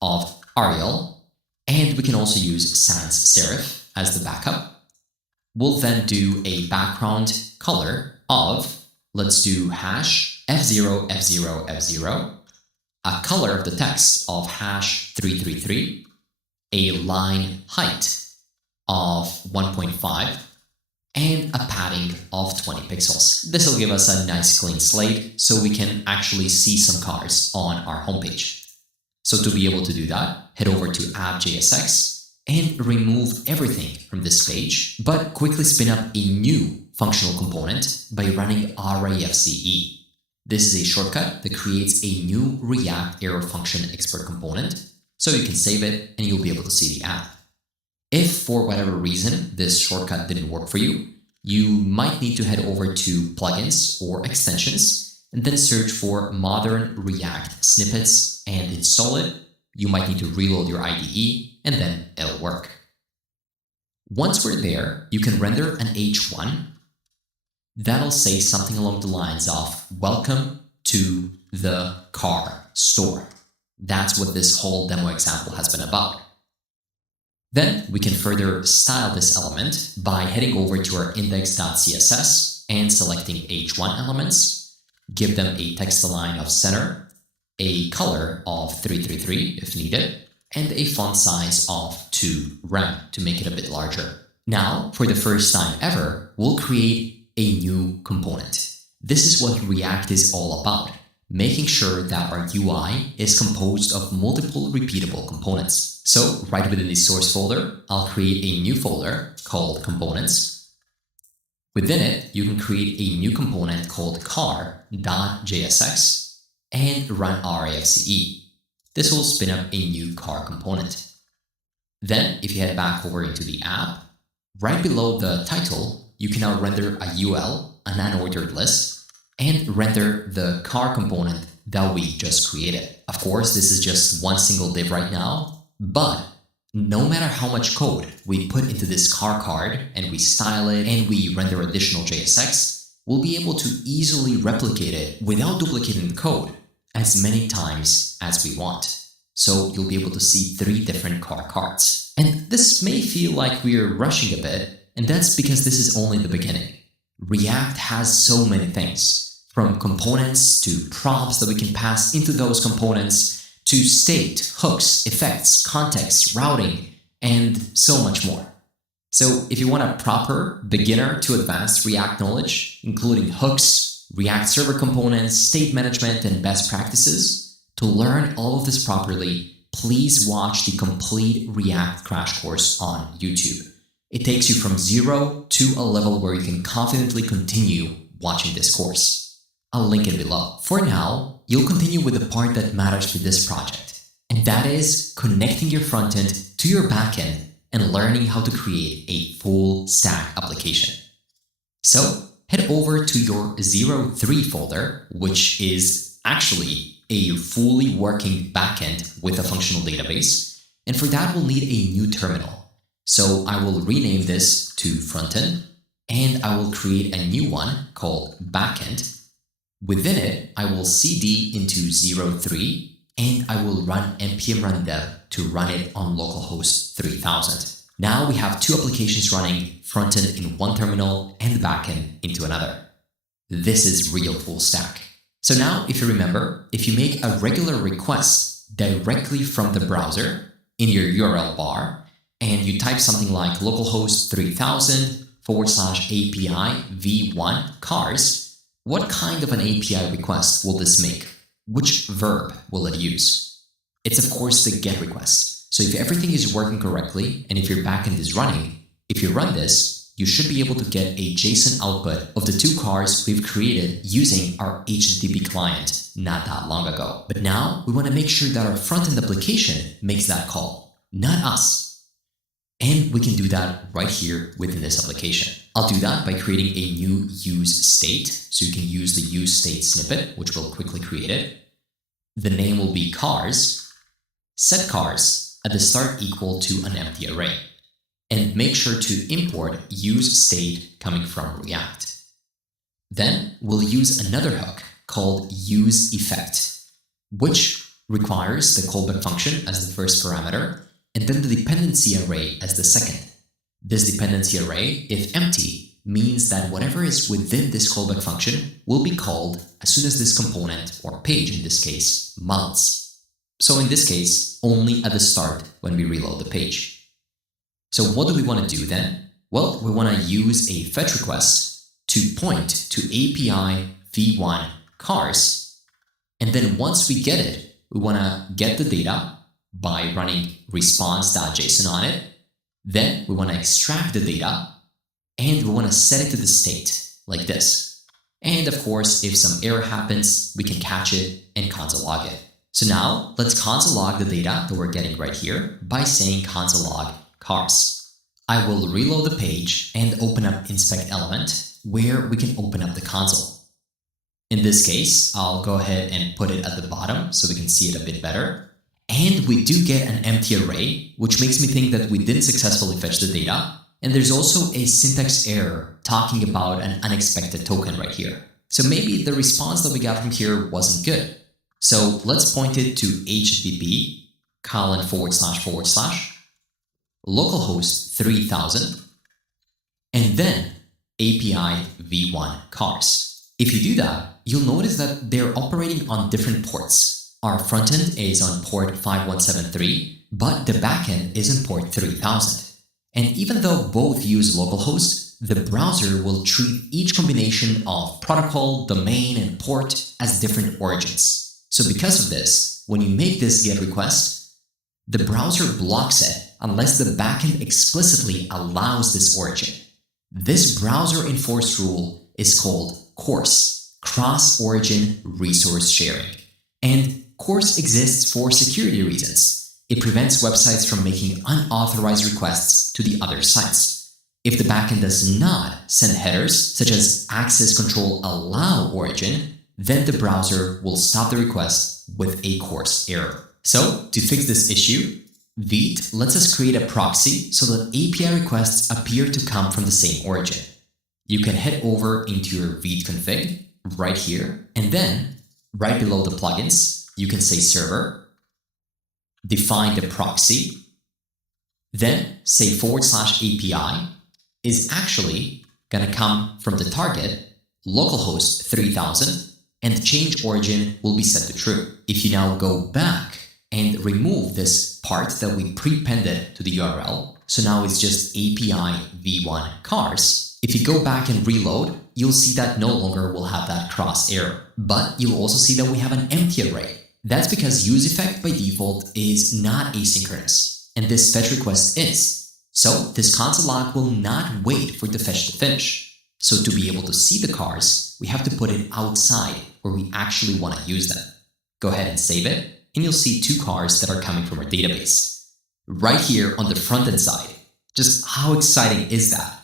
of Arial, and we can also use sans serif as the backup. We'll then do a background color of, let's do hash F0, F0, F0, a color of the text of hash 333, a line height of 1.5, and a padding of 20 pixels. This will give us a nice clean slate so we can actually see some cars on our homepage. So to be able to do that, head over to app.jsx and remove everything from this page, but quickly spin up a new functional component by running rafce. This is a shortcut that creates a new React arrow function export component, so you can save it and you'll be able to see the app. If for whatever reason this shortcut didn't work for you, you might need to head over to plugins or extensions and then search for modern React snippets and install it. You might need to reload your IDE and then it'll work. Once we're there, you can render an H1 that'll say something along the lines of welcome to the car store. That's what this whole demo example has been about. Then we can further style this element by heading over to our index.css and selecting H1 elements, give them a text align of center, a color of 333 if needed, and a font size of 2 rem to make it a bit larger. Now, for the first time ever, we'll create a new component. This is what React is all about, making sure that our UI is composed of multiple repeatable components. So right within the source folder, I'll create a new folder called components. Within it, you can create a new component called car.jsx and run rafce. This will spin up a new car component. Then, if you head back over into the app, right below the title, you can now render a UL, an unordered list, and render the car component that we just created. Of course, this is just one single div right now, but no matter how much code we put into this car card and we style it and we render additional JSX, we'll be able to easily replicate it without duplicating the code as many times as we want. So you'll be able to see 3 different car cards. And this may feel like we're rushing a bit, and that's because this is only the beginning. React has so many things, from components to props that we can pass into those components, to state, hooks, effects, context, routing, and so much more. So if you want a proper beginner to advanced React knowledge, including hooks, React server components, state management, and best practices, to learn all of this properly, please watch the complete React crash course on YouTube. It takes you from 0 to a level where you can confidently continue watching this course. I'll link it below. For now, you'll continue with the part that matters for this project, and that is connecting your frontend to your backend and learning how to create a full stack application. So head over to your 03 folder, which is actually a fully working backend with a functional database. And for that, we'll need a new terminal. So I will rename this to frontend, and I will create a new one called backend. Within it, I will cd into 03, and I will run npm RamizDev to run it on localhost 3000. Now we have 2 applications running, frontend in one terminal and backend into another. This is real full stack. So now, if you remember, if you make a regular request directly from the browser in your URL bar, and you type something like localhost 3000 /API v1 cars, what kind of an API request will this make? Which verb will it use? It's of course the GET request. So if everything is working correctly, and if your backend is running, if you run this, you should be able to get a JSON output of the 2 cars we've created using our HTTP client not that long ago. But now we want to make sure that our front-end application makes that call, not us. And we can do that right here within this application. I'll do that by creating a new use state. So you can use the use state snippet, which will quickly create it. The name will be cars. Set cars at the start equal to an empty array. And make sure to import use state coming from React. Then we'll use another hook called use effect, which requires the callback function as the first parameter, and then the dependency array as the second. This dependency array, if empty, means that whatever is within this callback function will be called as soon as this component, or page in this case, mounts. So in this case, only at the start when we reload the page. So what do we want to do then? Well, we want to use a fetch request to point to API v1 cars, and then once we get it, we want to get the data by running response.json on it. Then we want to extract the data, and we want to set it to the state like this. And of course, if some error happens, we can catch it and console log it. So now let's console log the data that we're getting right here by saying console log cars. I will reload the page and open up inspect element where we can open up the console. In this case, I'll go ahead and put it at the bottom so we can see it a bit better. And we do get an empty array, which makes me think that we didn't successfully fetch the data. And there's also a syntax error talking about an unexpected token right here. So maybe the response that we got from here wasn't good. So let's point it to http localhost 3000 and then API v1 cars. If you do that, you'll notice that they're operating on different ports. Our frontend is on port 5173, but the backend is on port 3000. And even though both use localhost, the browser will treat each combination of protocol, domain, and port as different origins. So because of this, when you make this GET request, the browser blocks it unless the backend explicitly allows this origin. This browser-enforced rule is called CORS, Cross-Origin Resource Sharing. And CORS exists for security reasons. It prevents websites from making unauthorized requests to the other sites. If the backend does not send headers, such as access control allow origin, then the browser will stop the request with a CORS error. So, to fix this issue, Vite lets us create a proxy so that API requests appear to come from the same origin. You can head over into your Vite config right here, and then right below the plugins, you can say server, define the proxy, then say /API is actually going to come from the target localhost 3000, and the change origin will be set to true. If you now go back and remove this part that we prepended to the URL, so now it's just API v1 cars. If you go back and reload, you'll see that no longer will have that cross error. But you'll also see that we have an empty array. That's because useEffect by default is not asynchronous, and this fetch request is. So this console log will not wait for the fetch to finish. So to be able to see the cars, we have to put it outside where we actually want to use them. Go ahead and save it, and you'll see 2 cars that are coming from our database. Right here on the front-end side. Just how exciting is that?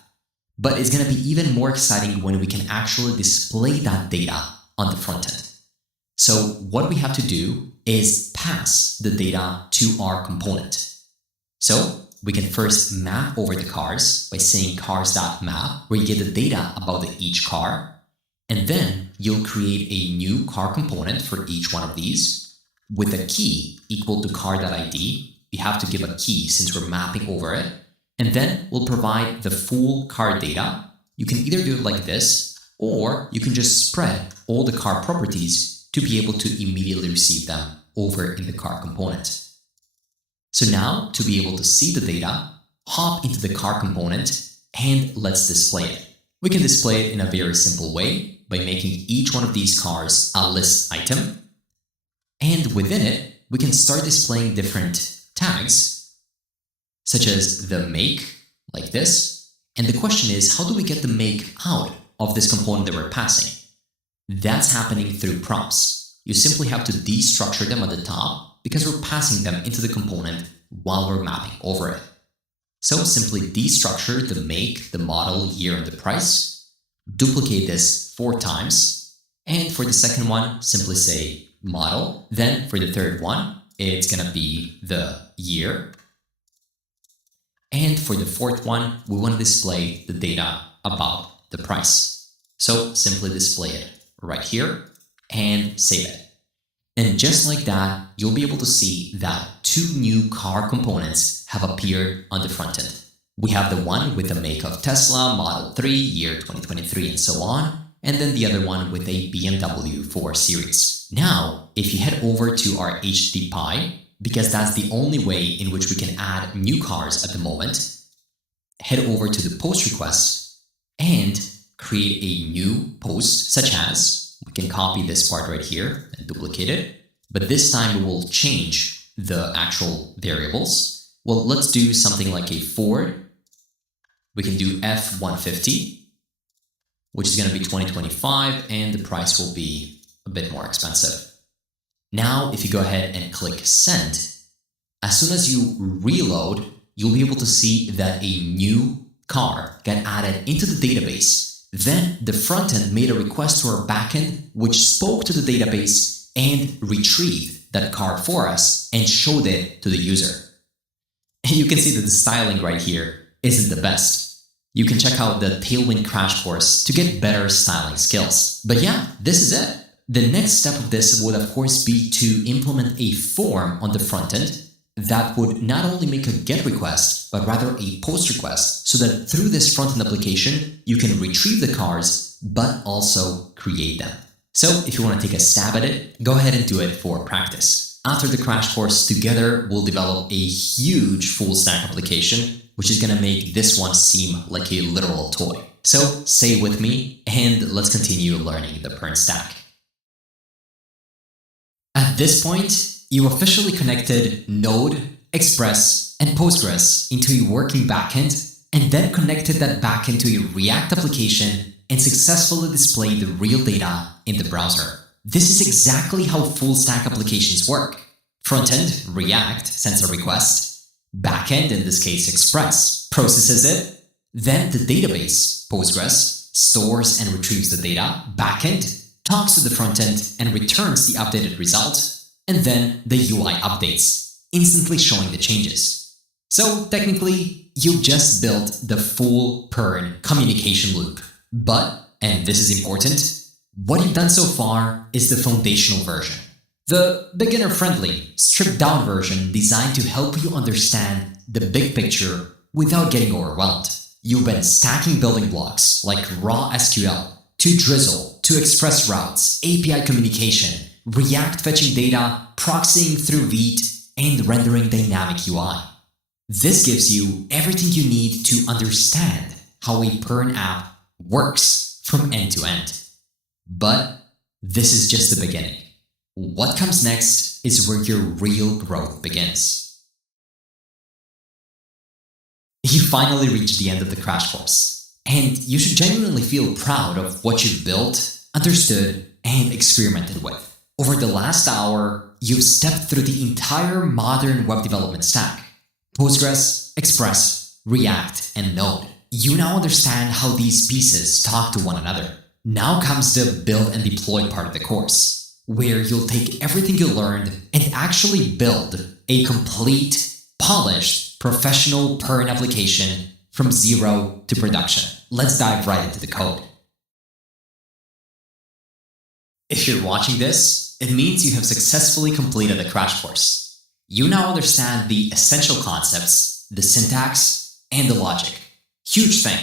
But it's going to be even more exciting when we can actually display that data on the front end. So what we have to do is pass the data to our component. So we can first map over the cars by saying cars.map, where you get the data about each car. And then you'll create a new car component for each one of these with a key equal to car.id. You have to give a key since we're mapping over it. And then we'll provide the full car data. You can either do it like this, or you can just spread all the car properties to be able to immediately receive them over in the car component. So now, to be able to see the data, hop into the car component and let's display it. We can display it in a very simple way by making each one of these cars a list item. And within it, we can start displaying different tags, such as the make, like this. And the question is, how do we get the make out of this component that we're passing? That's happening through props. You simply have to destructure them at the top because we're passing them into the component while we're mapping over it. So simply destructure the make, the model, year, and the price. Duplicate this 4 times. And for the second one, simply say model. Then for the third one, it's going to be the year. And for the fourth one, we want to display the data about the price. So simply display it right here and save it. And just like that, you'll be able to see that 2 new car components have appeared on the front end. We have the one with the make of Tesla, Model 3, year 2023, and so on. And then the other one with a BMW 4 Series. Now, if you head over to our HTTP, because that's the only way in which we can add new cars at the moment, head over to the post request and create a new post, such as, we can copy this part right here and duplicate it, but this time we will change the actual variables. Well, let's do something like a Ford. We can do F-150, which is going to be 2025, and the price will be a bit more expensive. Now, if you go ahead and click send, as soon as you reload, you'll be able to see that a new car got added into the database. Then the front end made a request to our backend, which spoke to the database and retrieved that car for us and showed it to the user. And you can see that the styling right here isn't the best. You can check out the Tailwind crash course to get better styling skills. But yeah, this is it. The next step of this would of course be to implement a form on the front end that would not only make a GET request, but rather a POST request, so that through this front-end application, you can retrieve the cars, but also create them. So if you want to take a stab at it, go ahead and do it for practice. After the crash course, together we'll develop a huge full-stack application, which is going to make this one seem like a literal toy. So stay with me, and let's continue learning the PERN stack. At this point, you officially connected Node, Express, and Postgres into a working backend, and then connected that backend to a React application and successfully displayed the real data in the browser. This is exactly how full-stack applications work. Frontend, React, sends a request. Backend, in this case Express, processes it. Then the database, Postgres, stores and retrieves the data. Backend talks to the frontend and returns the updated result. And then the UI updates, instantly showing the changes. So technically, you just built the full PERN communication loop. But, and this is important, what you've done so far is the foundational version. The beginner-friendly, stripped-down version designed to help you understand the big picture without getting overwhelmed. You've been stacking building blocks like raw SQL, to Drizzle, to express routes, API communication, React fetching data, proxying through Vite, and rendering dynamic UI. This gives you everything you need to understand how a PERN app works from end to end. But this is just the beginning. What comes next is where your real growth begins. You finally reached the end of the crash course, and you should genuinely feel proud of what you've built, understood, and experimented with. Over the last hour, you've stepped through the entire modern web development stack: Postgres, Express, React, and Node. You now understand how these pieces talk to one another. Now comes the build and deploy part of the course, where you'll take everything you learned and actually build a complete, polished, professional PERN application from zero to production. Let's dive right into the code. If you're watching this, it means you have successfully completed the crash course. You now understand the essential concepts, the syntax, and the logic. Huge thing.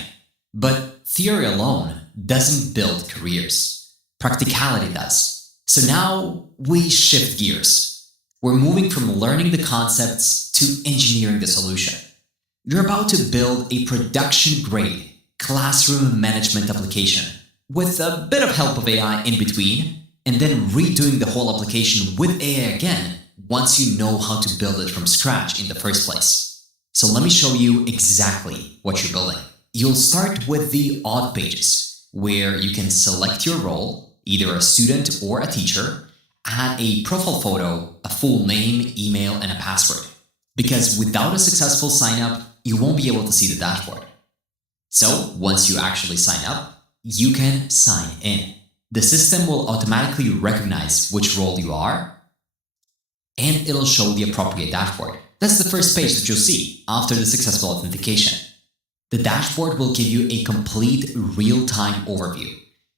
But theory alone doesn't build careers. Practicality does. So now we shift gears. We're moving from learning the concepts to engineering the solution. You're about to build a production-grade classroom management application with a bit of help of AI in between, and then redoing the whole application with AI again once you know how to build it from scratch in the first place. So let me show you exactly what you're building. You'll start with the auth pages, where you can select your role, either a student or a teacher, add a profile photo, a full name, email, and a password. Because without a successful sign-up, you won't be able to see the dashboard. So once you actually sign up, you can sign in. The system will automatically recognize which role you are, and it'll show the appropriate dashboard. That's the first page that you'll see after the successful authentication. The dashboard will give you a complete real-time overview.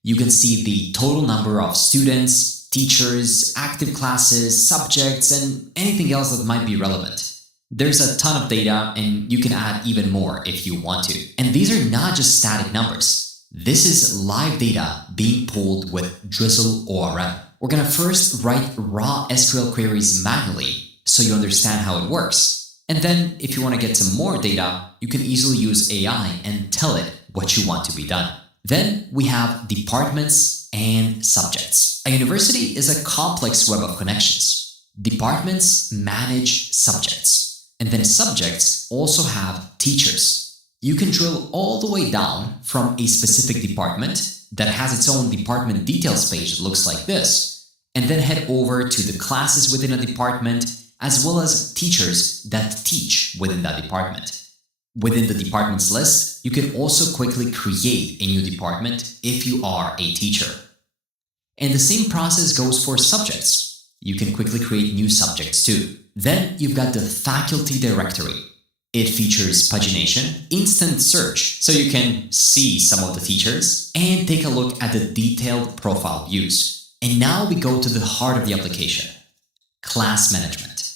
You can see the total number of students, teachers, active classes, subjects, and anything else that might be relevant. There's a ton of data, and you can add even more if you want to. And these are not just static numbers. This is live data being pulled with Drizzle ORM. We're going to first write raw SQL queries manually so you understand how it works. And then if you want to get some more data, you can easily use AI and tell it what you want to be done. Then we have departments and subjects. A university is a complex web of connections. Departments manage subjects, and then subjects also have teachers. You can drill all the way down from a specific department that has its own department details page that looks like this, and then head over to the classes within a department, as well as teachers that teach within that department. Within the departments list, you can also quickly create a new department if you are a teacher. And the same process goes for subjects. You can quickly create new subjects too. Then you've got the faculty directory. It features pagination, instant search, so you can see some of the teachers and take a look at the detailed profile views. And now we go to the heart of the application, class management.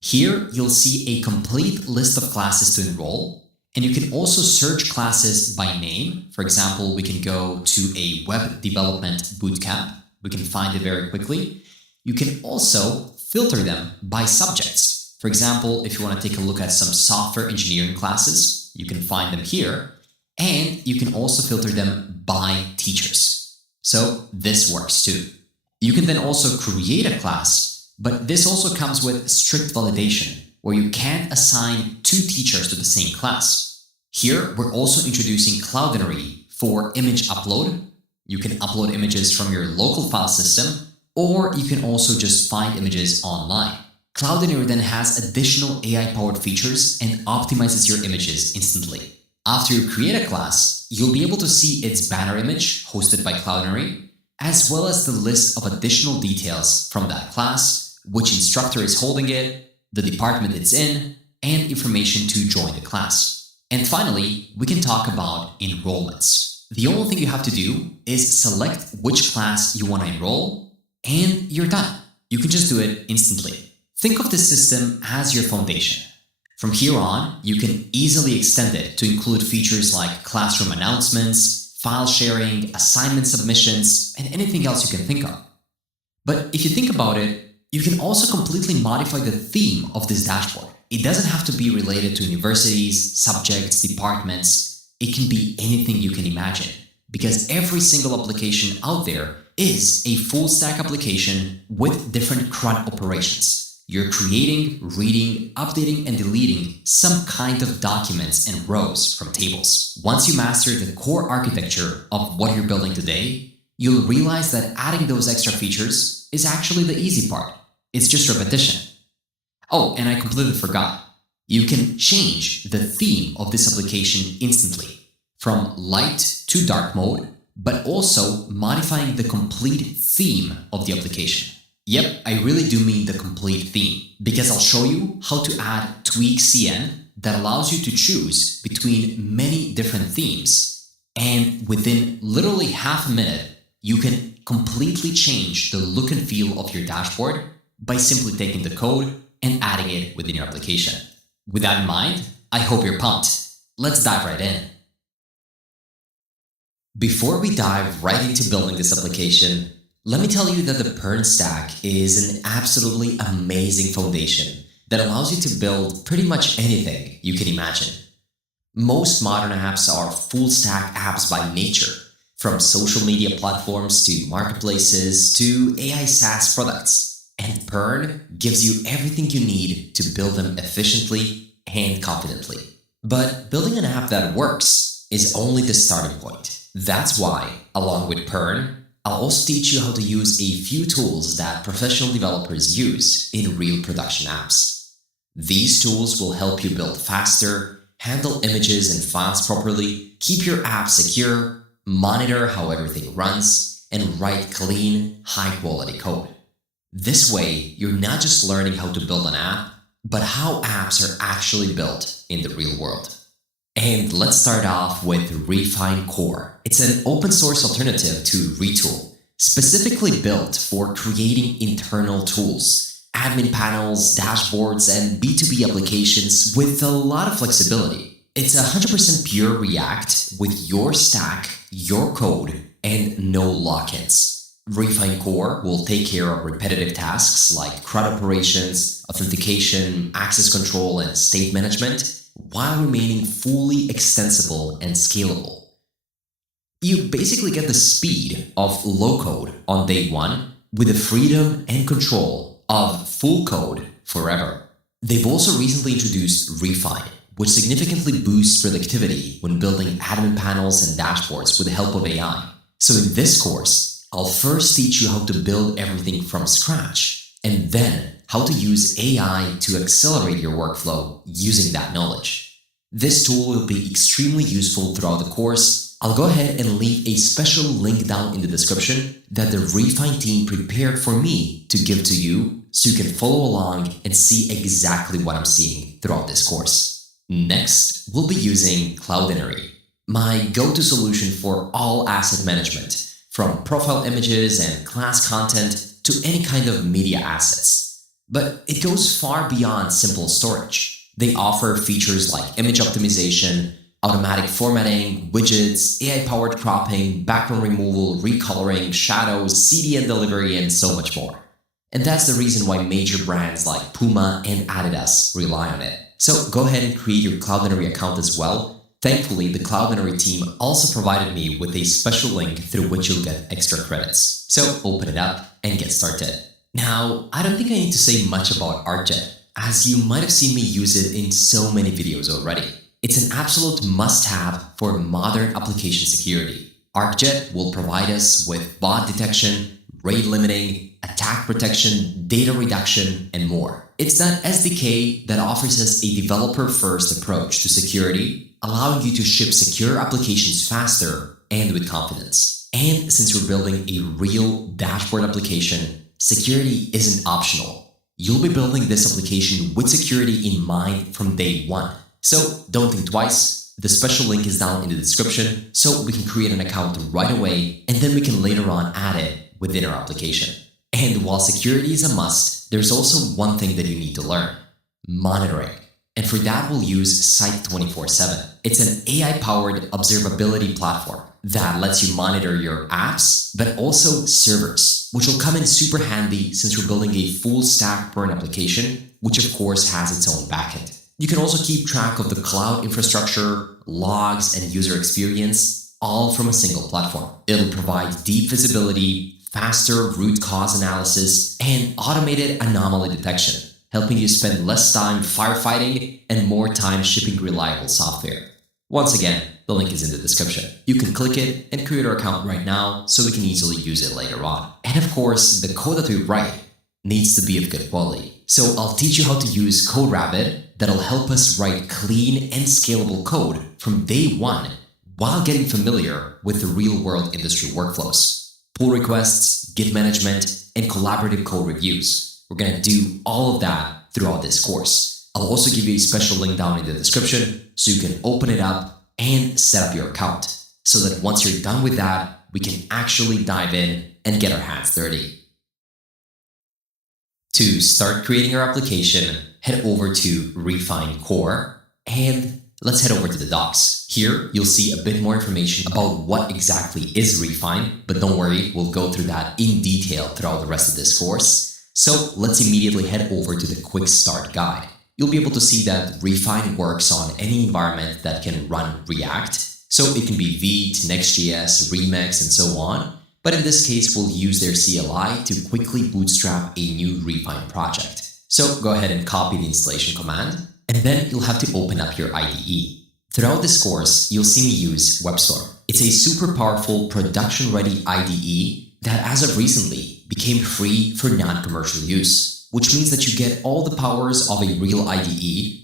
Here you'll see a complete list of classes to enroll, and you can also search classes by name. For example, we can go to a web development bootcamp. We can find it very quickly. You can also filter them by subjects. For example, if you want to take a look at some software engineering classes, you can find them here, and you can also filter them by teachers. So this works too. You can then also create a class, but this also comes with strict validation, where you can't assign two teachers to the same class. Here, we're also introducing Cloudinary for image upload. You can upload images from your local file system, or you can also just find images online. Cloudinary then has additional AI-powered features and optimizes your images instantly. After you create a class, you'll be able to see its banner image hosted by Cloudinary, as well as the list of additional details from that class, which instructor is holding it, the department it's in, and information to join the class. And finally, we can talk about enrollments. The only thing you have to do is select which class you want to enroll, and you're done. You can just do it instantly. Think of the system as your foundation. From here on, you can easily extend it to include features like classroom announcements, file sharing, assignment submissions, and anything else you can think of. But if you think about it, you can also completely modify the theme of this dashboard. It doesn't have to be related to universities, subjects, departments. It can be anything you can imagine, because every single application out there is a full-stack application with different CRUD operations. You're creating, reading, updating, and deleting some kind of documents and rows from tables. Once you master the core architecture of what you're building today, you'll realize that adding those extra features is actually the easy part. It's just repetition. Oh, and I completely forgot. You can change the theme of this application instantly, from light to dark mode, but also modifying the complete theme of the application. Yep, I really do mean the complete theme, because I'll show you how to add tweak CN that allows you to choose between many different themes, and within literally half a minute, you can completely change the look and feel of your dashboard by simply taking the code and adding it within your application. With that in mind, I hope you're pumped. Let's dive right in. Before we dive right into building this application, let me tell you that the PERN stack is an absolutely amazing foundation that allows you to build pretty much anything you can imagine. Most modern apps are full-stack apps by nature, from social media platforms to marketplaces to AI SaaS products. And PERN gives you everything you need to build them efficiently and confidently. But building an app that works is only the starting point. That's why, along with PERN, I'll also teach you how to use a few tools that professional developers use in real production apps. These tools will help you build faster, handle images and files properly, keep your app secure, monitor how everything runs, and write clean, high-quality code. This way, you're not just learning how to build an app, but how apps are actually built in the real world. And let's start off with Refine Core. It's an open source alternative to Retool, specifically built for creating internal tools, admin panels, dashboards, and B2B applications with a lot of flexibility. It's 100% pure React with your stack, your code, and no lock-ins. Refine Core will take care of repetitive tasks like CRUD operations, authentication, access control, and state management, while remaining fully extensible and scalable. You basically get the speed of low code on day one with the freedom and control of full code forever. They've also recently introduced Refine, which significantly boosts productivity when building admin panels and dashboards with the help of AI. So in this course, I'll first teach you how to build everything from scratch, and then how to use AI to accelerate your workflow using that knowledge. This tool will be extremely useful throughout the course. I'll go ahead and leave a special link down in the description that the Refine team prepared for me to give to you, so you can follow along and see exactly what I'm seeing throughout this course. Next, we'll be using Cloudinary, my go-to solution for all asset management, from profile images and class content to any kind of media assets. But it goes far beyond simple storage. They offer features like image optimization, automatic formatting, widgets, AI-powered cropping, background removal, recoloring, shadows, CDN delivery, and so much more. And that's the reason why major brands like Puma and Adidas rely on it. So go ahead and create your Cloudinary account as well. Thankfully, the Cloudinary team also provided me with a special link through which you'll get extra credits. So open it up and get started. Now, I don't think I need to say much about ArcJet, as you might have seen me use it in so many videos already. It's an absolute must-have for modern application security. ArcJet will provide us with bot detection, rate limiting, attack protection, data reduction, and more. It's that SDK that offers us a developer-first approach to security, allowing you to ship secure applications faster and with confidence. And since we're building a real dashboard application, security isn't optional. You'll be building this application with security in mind from day one. So don't think twice. The special link is down in the description, so we can create an account right away, and then we can later on add it within our application. And while security is a must, there's also one thing that you need to learn: monitoring. And for that, we'll use Site 24/7. It's an AI-powered observability platform that lets you monitor your apps, but also servers, which will come in super handy since we're building a full-stack PERN application, which of course has its own backend. You can also keep track of the cloud infrastructure, logs, and user experience, all from a single platform. It'll provide deep visibility, faster root cause analysis, and automated anomaly detection, helping you spend less time firefighting and more time shipping reliable software. Once again, the link is in the description. You can click it and create your account right now so we can easily use it later on. And of course, the code that we write needs to be of good quality. So I'll teach you how to use CodeRabbit that'll help us write clean and scalable code from day one while getting familiar with the real-world industry workflows, pull requests, Git management, and collaborative code reviews. We're going to do all of that throughout this course. I'll also give you a special link down in the description so you can open it up and set up your account so that once you're done with that, we can actually dive in and get our hands dirty. To start creating your application, head over to Refine Core and let's head over to the docs. Here, you'll see a bit more information about what exactly is Refine, but don't worry, we'll go through that in detail throughout the rest of this course. So let's immediately head over to the Quick Start Guide. You'll be able to see that Refine works on any environment that can run React. So it can be Vite, Next.js, Remix, and so on. But in this case, we'll use their CLI to quickly bootstrap a new Refine project. So go ahead and copy the installation command, and then you'll have to open up your IDE. Throughout this course, you'll see me use WebStorm. It's a super powerful production-ready IDE that as of recently became free for non-commercial use, which means that you get all the powers of a real IDE.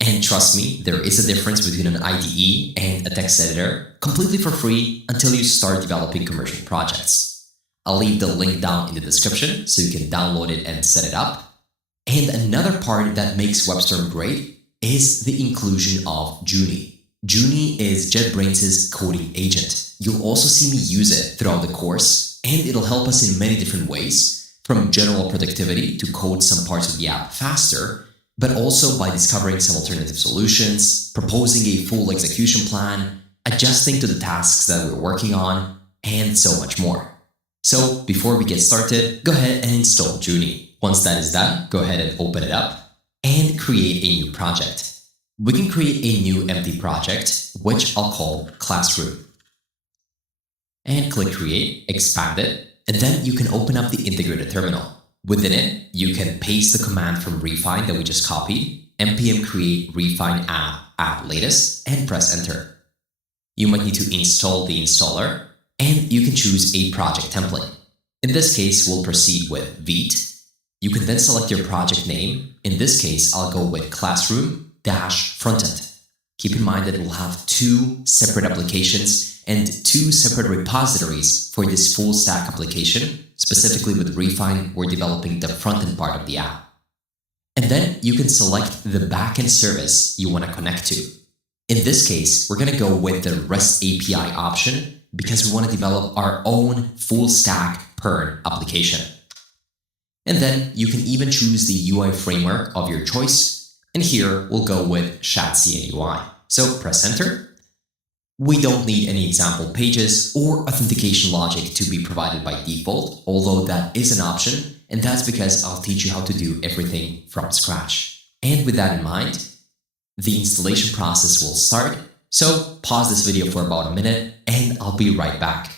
And trust me, there is a difference between an IDE and a text editor, completely for free until you start developing commercial projects. I'll leave the link down in the description so you can download it and set it up. And another part that makes WebStorm great is the inclusion of Junie. Junie is JetBrains' coding agent. You'll also see me use it throughout the course, and it'll help us in many different ways, from general productivity to code some parts of the app faster, but also by discovering some alternative solutions, proposing a full execution plan, adjusting to the tasks that we're working on, and so much more. So before we get started, go ahead and install Junie. Once that is done, go ahead and open it up and create a new project. We can create a new empty project, which I'll call Classroom. And click Create, expand it, and then you can open up the integrated terminal. Within it, you can paste the command from Refine that we just copied, npm create refine app at latest, and press enter. You might need to install the installer, and you can choose a project template. In this case, we'll proceed with Vite. You can then select your project name. In this case, I'll go with Classroom-Frontend. Keep in mind that we'll have two separate applications and two separate repositories for this full stack application. Specifically with Refine, we're developing the front-end part of the app. And then you can select the backend service you want to connect to. In this case, we're going to go with the REST API option because we want to develop our own full-stack PERN application. And then you can even choose the UI framework of your choice. And here we'll go with ShadCN UI. So press enter. We don't need any example pages or authentication logic to be provided by default, although that is an option, and that's because I'll teach you how to do everything from scratch. And with that in mind, the installation process will start. So pause this video for about a minute and I'll be right back.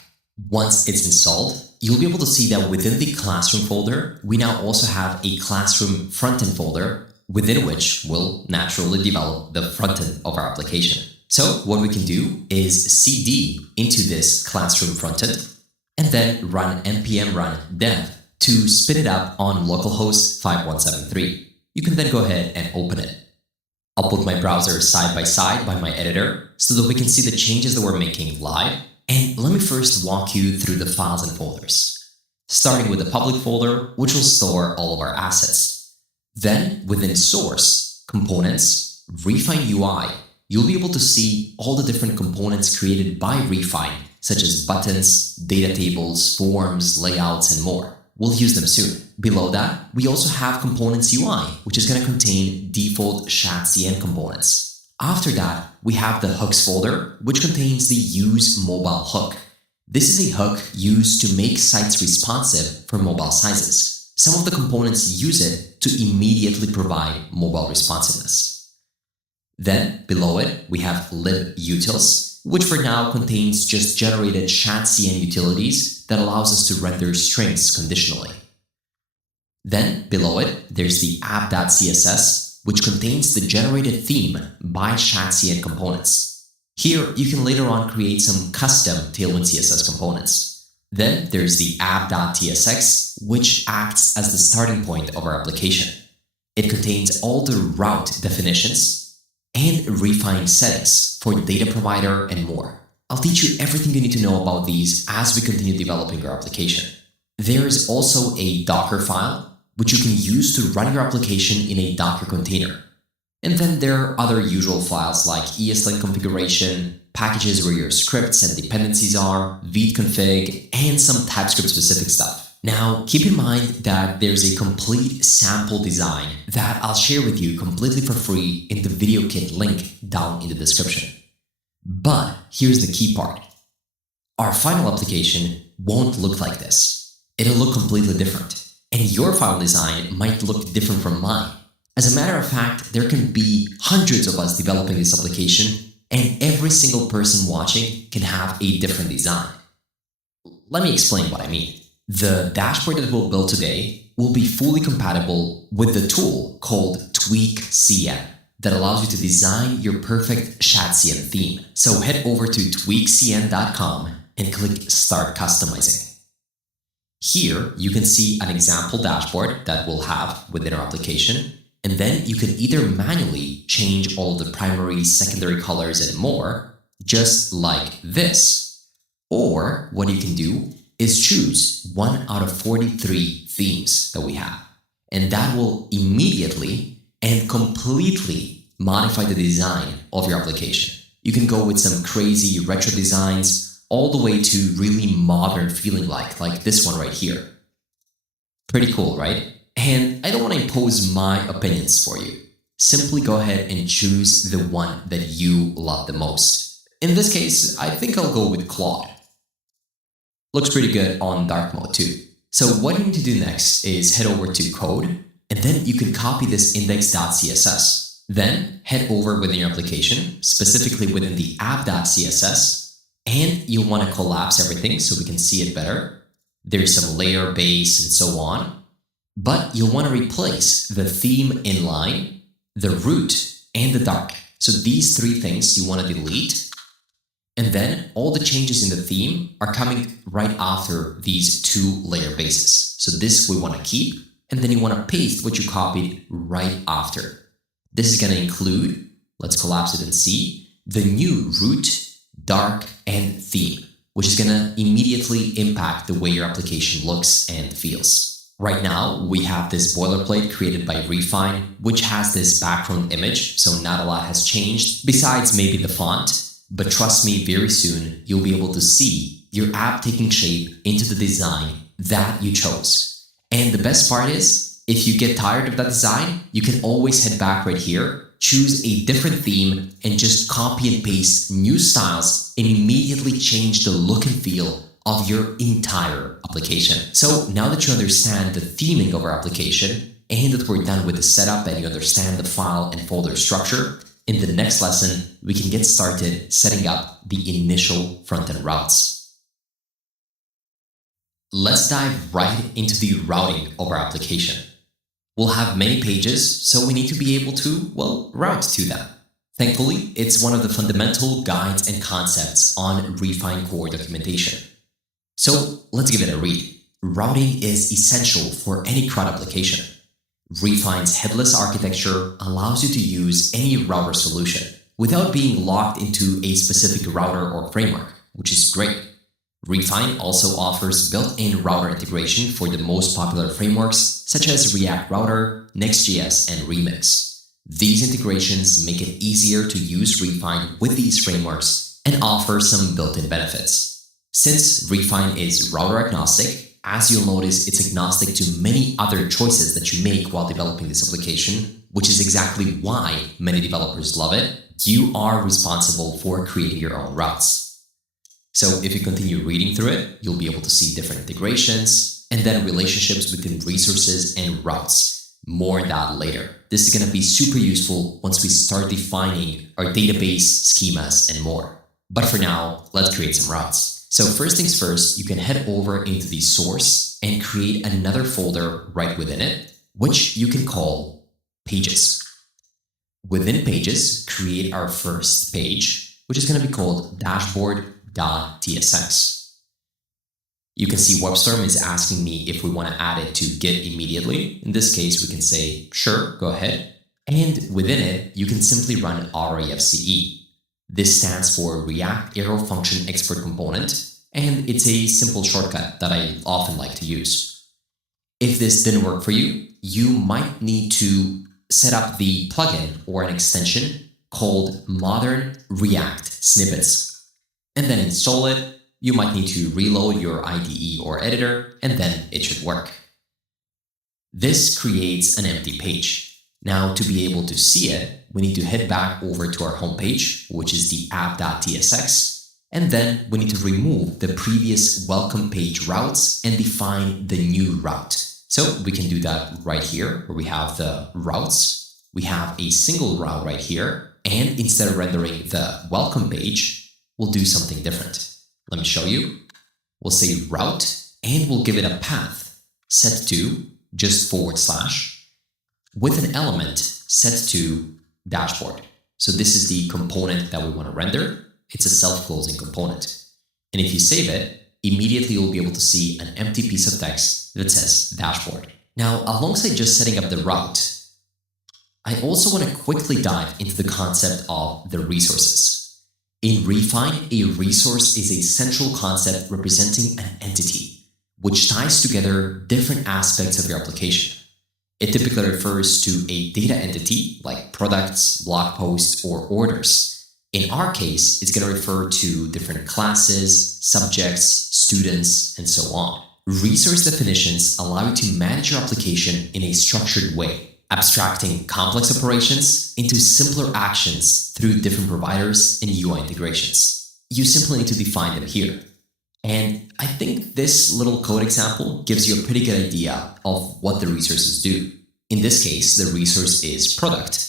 Once it's installed, you'll be able to see that within the Classroom folder, we now also have a Classroom frontend folder within which we'll naturally develop the frontend of our application. So what we can do is cd into this Classroom frontend and then run npm run dev to spin it up on localhost 5173. You can then go ahead and open it. I'll put my browser side by side by my editor so that we can see the changes that we're making live. And let me first walk you through the files and folders, starting with the public folder, which will store all of our assets. Then within source, components, Refine UI, you'll be able to see all the different components created by Refine, such as buttons, data tables, forms, layouts, and more. We'll use them soon. Below that, we also have Components UI, which is going to contain default ShadCN components. After that, we have the hooks folder, which contains the use mobile hook. This is a hook used to make sites responsive for mobile sizes. Some of the components use it to immediately provide mobile responsiveness. Then, below it, we have libutils, which for now contains just generated ShadCN utilities that allows us to render strings conditionally. Then, below it, there's the app.css, which contains the generated theme by ShadCN components. Here, you can later on create some custom Tailwind CSS components. Then there's the app.tsx, which acts as the starting point of our application. It contains all the route definitions and refined settings for the data provider and more. I'll teach you everything you need to know about these as we continue developing our application. There is also a Docker file, which you can use to run your application in a Docker container. And then there are other usual files like ESLint configuration, packages where your scripts and dependencies are, vite-config, and some TypeScript-specific stuff. Now, keep in mind that there's a complete sample design that I'll share with you completely for free in the video kit link down in the description. But here's the key part. Our final application won't look like this. It'll look completely different. And your final design might look different from mine. As a matter of fact, there can be hundreds of us developing this application, and every single person watching can have a different design. Let me explain what I mean. The dashboard that we'll build today will be fully compatible with the tool called tweakcn that allows you to design your perfect ShadCN theme. So head over to tweakcn.com and click Start Customizing. Here, you can see an example dashboard that we'll have within our application. And then you can either manually change all the primary, secondary colors and more, just like this. Or what you can do is choose 1 out of 43 themes that we have. And that will immediately and completely modify the design of your application. You can go with some crazy retro designs all the way to really modern feeling like this one right here. Pretty cool, right? And I don't want to impose my opinions for you. Simply go ahead and choose the one that you love the most. In this case, I think I'll go with Claude. Looks pretty good on dark mode too. So what you need to do next is head over to code, and then you can copy this index.css. Then head over within your application, specifically within the app.css, and you'll want to collapse everything so we can see it better. There's some layer, base, and so on. But you'll want to replace the theme inline, the root, and the dark. So these three things you want to delete. And then all the changes in the theme are coming right after these two layer bases. So this we want to keep, and then you want to paste what you copied right after. This is going to include, let's collapse it and see, the new root, dark, and theme, which is going to immediately impact the way your application looks and feels. Right now, we have this boilerplate created by Refine, which has this background image, so not a lot has changed, besides maybe the font. But trust me, very soon, you'll be able to see your app taking shape into the design that you chose. And the best part is, if you get tired of that design, you can always head back right here, choose a different theme, and just copy and paste new styles and immediately change the look and feel of your entire application. So now that you understand the theming of our application and that we're done with the setup and you understand the file and folder structure, in the next lesson, we can get started setting up the initial front-end routes. Let's dive right into the routing of our application. We'll have many pages, so we need to be able to, route to them. Thankfully, it's one of the fundamental guides and concepts on Refine core documentation. So let's give it a read. Routing is essential for any CRUD application. Refine's headless architecture allows you to use any router solution without being locked into a specific router or framework, which is great. Refine also offers built-in router integration for the most popular frameworks such as React Router, Next.js, and Remix. These integrations make it easier to use Refine with these frameworks and offer some built-in benefits. Since Refine is router agnostic, as you'll notice, it's agnostic to many other choices that you make while developing this application, which is exactly why many developers love it. You are responsible for creating your own routes. So if you continue reading through it, you'll be able to see different integrations and then relationships between resources and routes. More on that later. This is going to be super useful once we start defining our database schemas and more. But for now, let's create some routes. So first things first, you can head over into the source and create another folder right within it, which you can call pages. Within pages, create our first page, which is going to be called dashboard.tsx. You can see WebStorm is asking me if we want to add it to Git immediately. In this case, we can say, sure, go ahead. And within it, you can simply run RAFCE. This stands for React Arrow Function Export Component, and it's a simple shortcut that I often like to use. If this didn't work for you, you might need to set up the plugin or an extension called Modern React Snippets, and then install it. You might need to reload your IDE or editor, and then it should work. This creates an empty page. Now, to be able to see it, we need to head back over to our homepage, which is the app.tsx, and then we need to remove the previous welcome page routes and define the new route. So we can do that right here, where we have the routes. We have a single route right here, and instead of rendering the welcome page, we'll do something different. Let me show you. We'll say route, and we'll give it a path set to just / with an element set to dashboard. So this is the component that we want to render. It's a self-closing component. And if you save it, immediately you'll be able to see an empty piece of text that says dashboard. Now, alongside just setting up the route, I also want to quickly dive into the concept of the resources. In Refine, a resource is a central concept representing an entity, which ties together different aspects of your application. It typically refers to a data entity like products, blog posts, or orders. In our case, it's going to refer to different classes, subjects, students, and so on. Resource definitions allow you to manage your application in a structured way, abstracting complex operations into simpler actions through different providers and UI integrations. You simply need to define them here. And I think this little code example gives you a pretty good idea of what the resources do. In this case, the resource is product.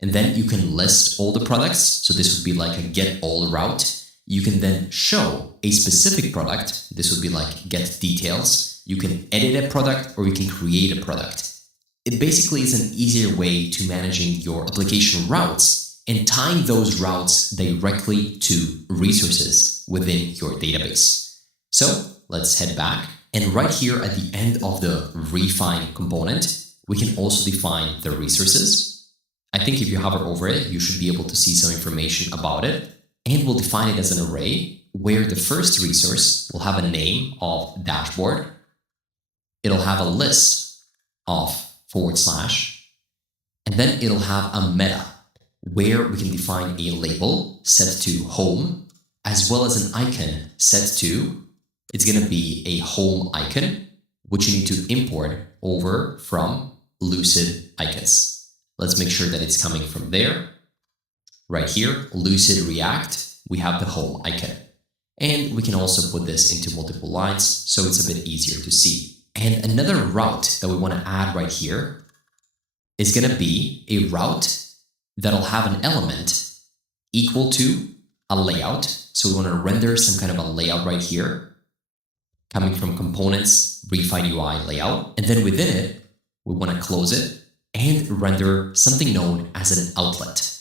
And then you can list all the products. So this would be like a get all route. You can then show a specific product. This would be like get details. You can edit a product or you can create a product. It basically is an easier way to managing your application routes and tying those routes directly to resources within your database. So let's head back. And right here at the end of the refine component, we can also define the resources. I think if you hover over it, you should be able to see some information about it. And we'll define it as an array where the first resource will have a name of dashboard. It'll have a list of / and then it'll have a meta where we can define a label set to home as well as an icon set to, it's going to be a home icon, which you need to import over from Lucid Icons. Let's make sure that it's coming from there. Right here, Lucid React, we have the home icon. And we can also put this into multiple lines so it's a bit easier to see. And another route that we want to add right here is going to be a route that'll have an element equal to a layout. So we want to render some kind of a layout right here, coming from components, refine UI layout. And then within it, we want to close it and render something known as an outlet.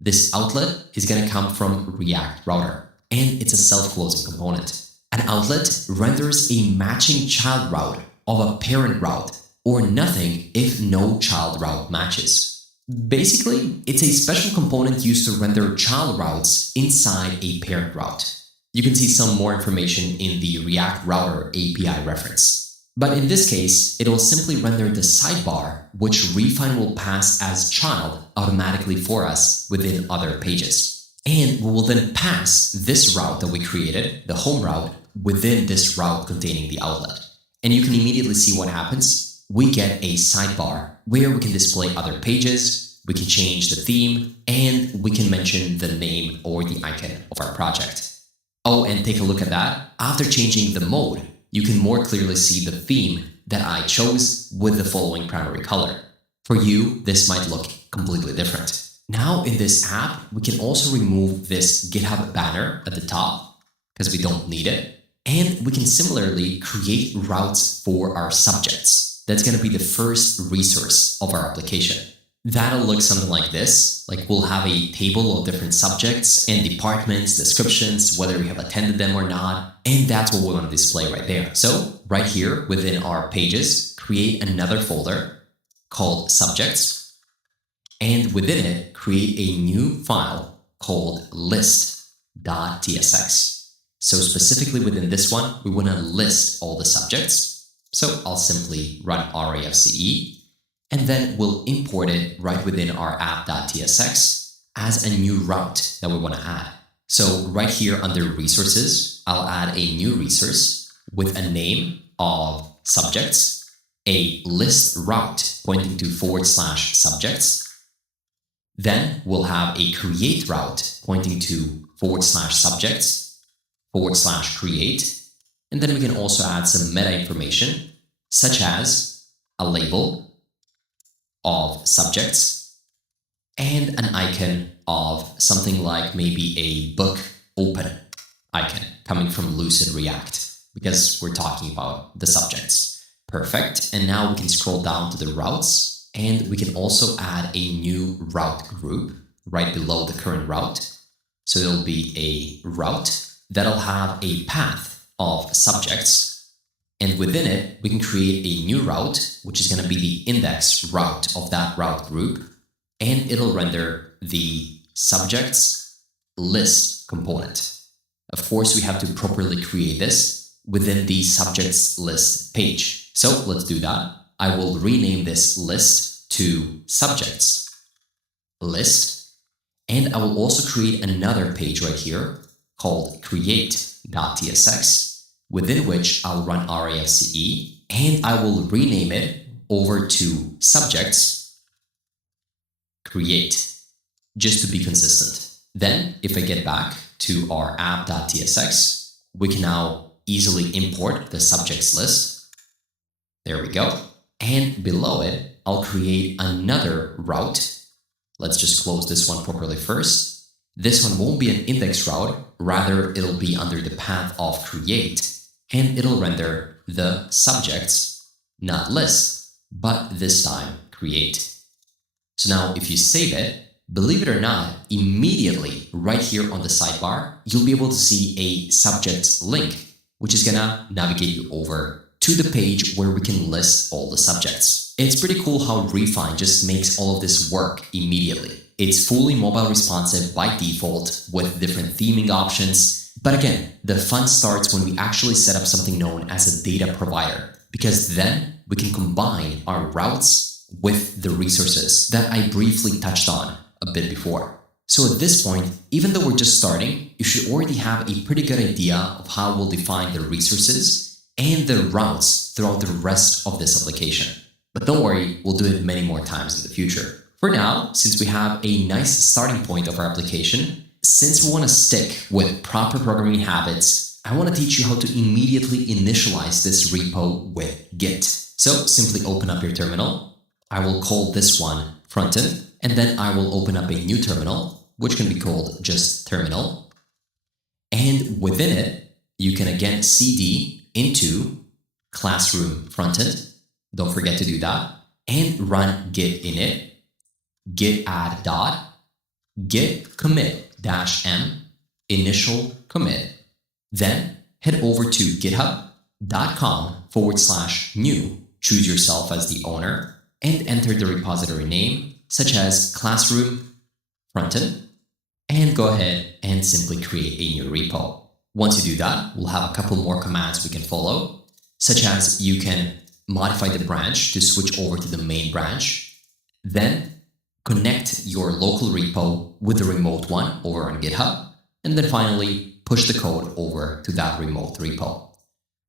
This outlet is going to come from React Router, and it's a self-closing component. An outlet renders a matching child route of a parent route, or nothing if no child route matches. Basically, it's a special component used to render child routes inside a parent route. You can see some more information in the React Router API reference. But in this case, it will simply render the sidebar, which Refine will pass as child automatically for us within other pages. And we will then pass this route that we created, the home route, within this route containing the outlet. And you can immediately see what happens. We get a sidebar where we can display other pages, we can change the theme, and we can mention the name or the icon of our project. Oh, and take a look at that. After changing the mode, you can more clearly see the theme that I chose with the following primary color. For you, this might look completely different. Now in this app, we can also remove this GitHub banner at the top because we don't need it. And we can similarly create routes for our subjects. That's going to be the first resource of our application. That'll look something like this. Like we'll have a table of different subjects and departments, descriptions, whether we have attended them or not. And that's what we want to display right there. So right here within our pages, create another folder called subjects. And within it, create a new file called list.tsx. So specifically within this one, we want to list all the subjects. So I'll simply run RAFCE, and then we'll import it right within our app.tsx as a new route that we want to add. So right here under resources, I'll add a new resource with a name of subjects, a list route pointing to /subjects. Then we'll have a create route pointing to /subjects, /create. And then we can also add some meta information, such as a label of subjects and an icon of something like maybe a book open icon coming from Lucid React, because we're talking about the subjects. Perfect. And now we can scroll down to the routes. And we can also add a new route group right below the current route. So it'll be a route that'll have a path of subjects. And within it, we can create a new route, which is going to be the index route of that route group. And it'll render the subjects list component. Of course, we have to properly create this within the subjects list page. So let's do that. I will rename this list to subjects list, and I will also create another page right here called create.tsx, within which I'll run RAFCE, and I will rename it over to subjects create, just to be consistent. Then if I get back to our app.tsx, we can now easily import the subjects list. There we go. And below it, I'll create another route. Let's just close this one properly first. This one won't be an index route, rather it'll be under the path of create, and it'll render the subjects, not list, but this time create. So now if you save it, believe it or not, immediately right here on the sidebar, you'll be able to see a subjects link, which is gonna navigate you over to the page where we can list all the subjects. It's pretty cool how Refine just makes all of this work immediately. It's fully mobile responsive by default with different theming options. But again, the fun starts when we actually set up something known as a data provider, because then we can combine our routes with the resources that I briefly touched on a bit before. So at this point, even though we're just starting, you should already have a pretty good idea of how we'll define the resources and the routes throughout the rest of this application. But don't worry, we'll do it many more times in the future. For now, since we have a nice starting point of our application, since we want to stick with proper programming habits, I want to teach you how to immediately initialize this repo with Git. So simply open up your terminal. I will call this one frontend, and then I will open up a new terminal, which can be called just terminal. And within it, you can again cd into classroom frontend. Don't forget to do that. And run git init, git add dot, git commit -m, initial commit. Then head over to github.com/new, choose yourself as the owner, and enter the repository name, such as classroom frontend, and go ahead and simply create a new repo. Once you do that, we'll have a couple more commands we can follow, such as you can modify the branch to switch over to the main branch, then connect your local repo with the remote one over on GitHub, and then finally push the code over to that remote repo.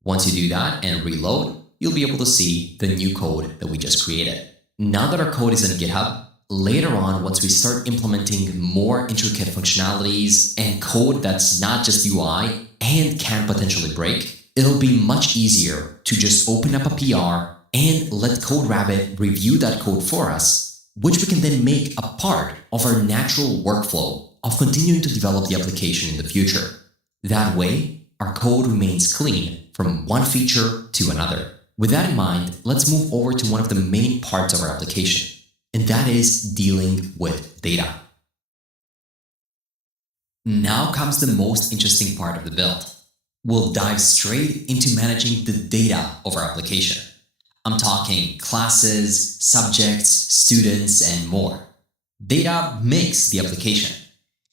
Once you do that and reload, you'll be able to see the new code that we just created. Now that our code is on GitHub, later on, once we start implementing more intricate functionalities and code that's not just UI and can potentially break, it'll be much easier to just open up a PR and let CodeRabbit review that code for us, which we can then make a part of our natural workflow of continuing to develop the application in the future. That way, our code remains clean from one feature to another. With that in mind, let's move over to one of the main parts of our application, and that is dealing with data. Now comes the most interesting part of the build. We'll dive straight into managing the data of our application. I'm talking classes, subjects, students, and more. Data makes the application.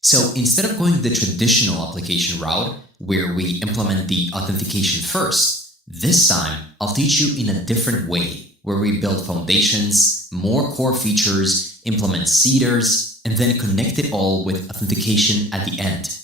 So instead of going the traditional application route, where we implement the authentication first, this time I'll teach you in a different way, where we build foundations, more core features, implement seeders, and then connect it all with authentication at the end.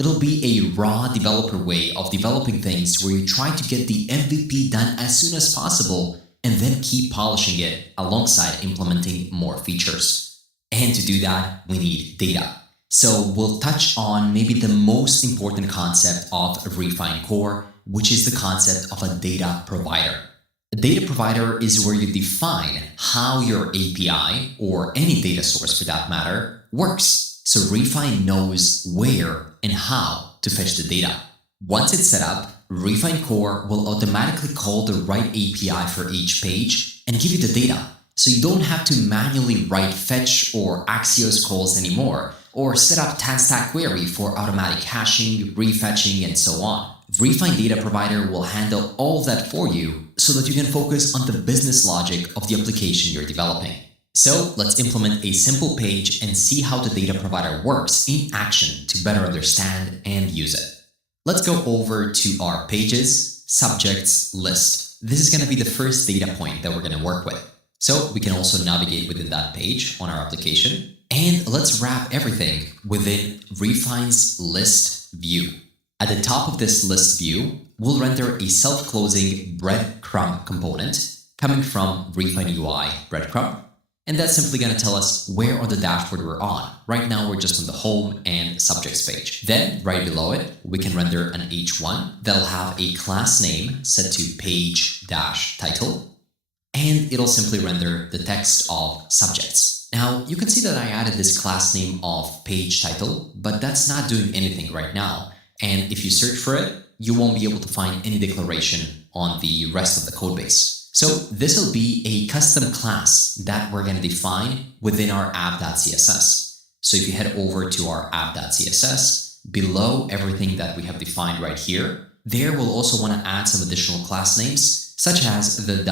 It'll be a raw developer way of developing things where you try to get the MVP done as soon as possible and then keep polishing it alongside implementing more features. And to do that, we need data. So we'll touch on maybe the most important concept of Refine Core, which is the concept of a data provider. A data provider is where you define how your API, or any data source for that matter, works. So Refine knows where and how to fetch the data. Once it's set up, Refine Core will automatically call the right API for each page and give you the data. So you don't have to manually write fetch or Axios calls anymore, or set up TanStack query for automatic hashing, refetching, and so on. Refine Data Provider will handle all of that for you so that you can focus on the business logic of the application you're developing. So let's implement a simple page and see how the data provider works in action to better understand and use it. Let's go over to our pages, subjects, list. This is going to be the first data point that we're going to work with. So we can also navigate within that page on our application. And let's wrap everything within Refine's list view. At the top of this list view, we'll render a self-closing breadcrumb component coming from Refine UI breadcrumb. And that's simply going to tell us where on the dashboard we're on. Right now, we're just on the home and subjects page. Then right below it, we can render an H1 that'll have a class name set to page-title. And it'll simply render the text of subjects. Now, you can see that I added this class name of page title, but that's not doing anything right now. And if you search for it, you won't be able to find any declaration on the rest of the code base. So this will be a custom class that we're going to define within our app.css. So if you head over to our app.css, below everything that we have defined right here, there we'll also want to add some additional class names, such as the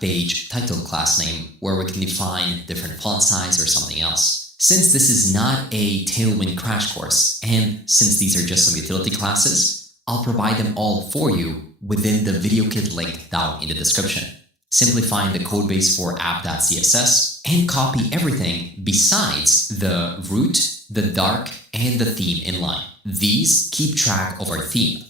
.page title class name, where we can define different font size or something else. Since this is not a Tailwind crash course, and since these are just some utility classes, I'll provide them all for you within the video kit link down in the description. Simply find the codebase for app.css and copy everything besides the root, the dark, and the theme inline. These keep track of our theme,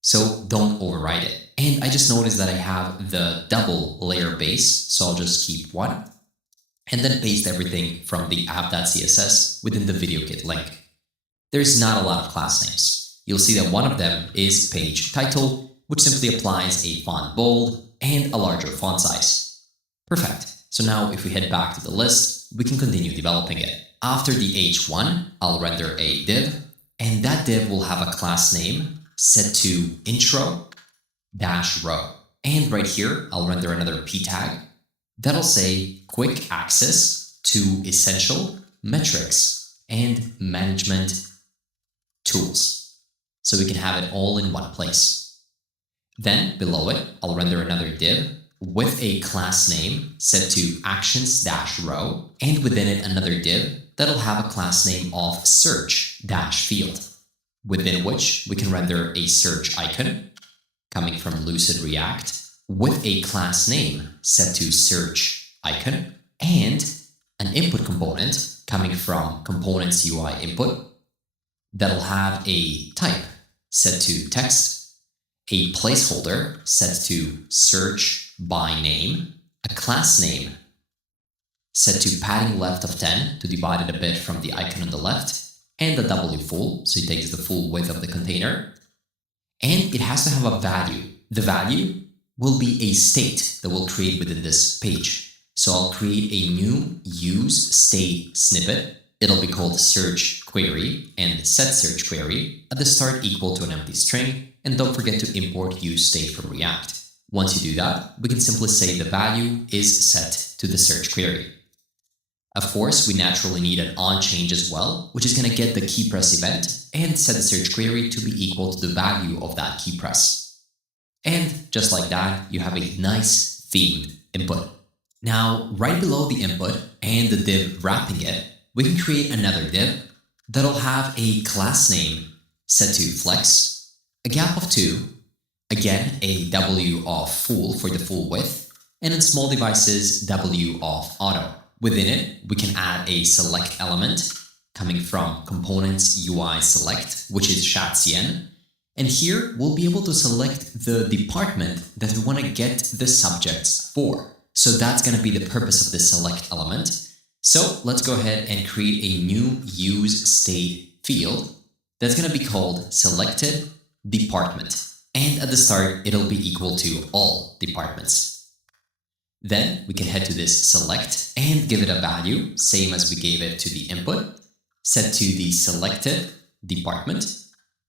so don't overwrite it. And I just noticed that I have the double layer base, so I'll just keep one and then paste everything from the app.css within the video kit link. There's not a lot of class names. You'll see that one of them is page title, which simply applies a font bold and a larger font size. Perfect. So now if we head back to the list, we can continue developing it. After the H1, I'll render a div, and that div will have a class name set to intro-row. And right here, I'll render another p tag that'll say quick access to essential metrics and management tools. So we can have it all in one place. Then below it, I'll render another div with a class name set to actions-row, and within it another div that'll have a class name of search-field, within which we can render a search icon coming from Lucid React with a class name set to search icon, and an input component coming from components UI input that'll have a type set to text, a placeholder set to search by name, a class name set to padding left of 10 to divide it a bit from the icon on the left, and the W full, so it takes the full width of the container. And it has to have a value. The value will be a state that we'll create within this page. So I'll create a new use state snippet. It'll be called search query and set search query at the start equal to an empty string. And don't forget to import use state from React. Once you do that, we can simply say the value is set to the search query. Of course, we naturally need an onChange as well, which is going to get the key press event and set the search query to be equal to the value of that key press. And just like that, you have a nice themed input. Now, right below the input and the div wrapping it, we can create another div that'll have a class name set to flex, a gap of 2, again a W of full for the full width, and in small devices, W of auto. Within it, we can add a select element coming from components UI select, which is shatcn. And here we'll be able to select the department that we want to get the subjects for. So that's going to be the purpose of this select element. So let's go ahead and create a new use state field that's going to be called selected department. And at the start, it'll be equal to all departments. Then we can head to this select and give it a value, same as we gave it to the input, set to the selected department,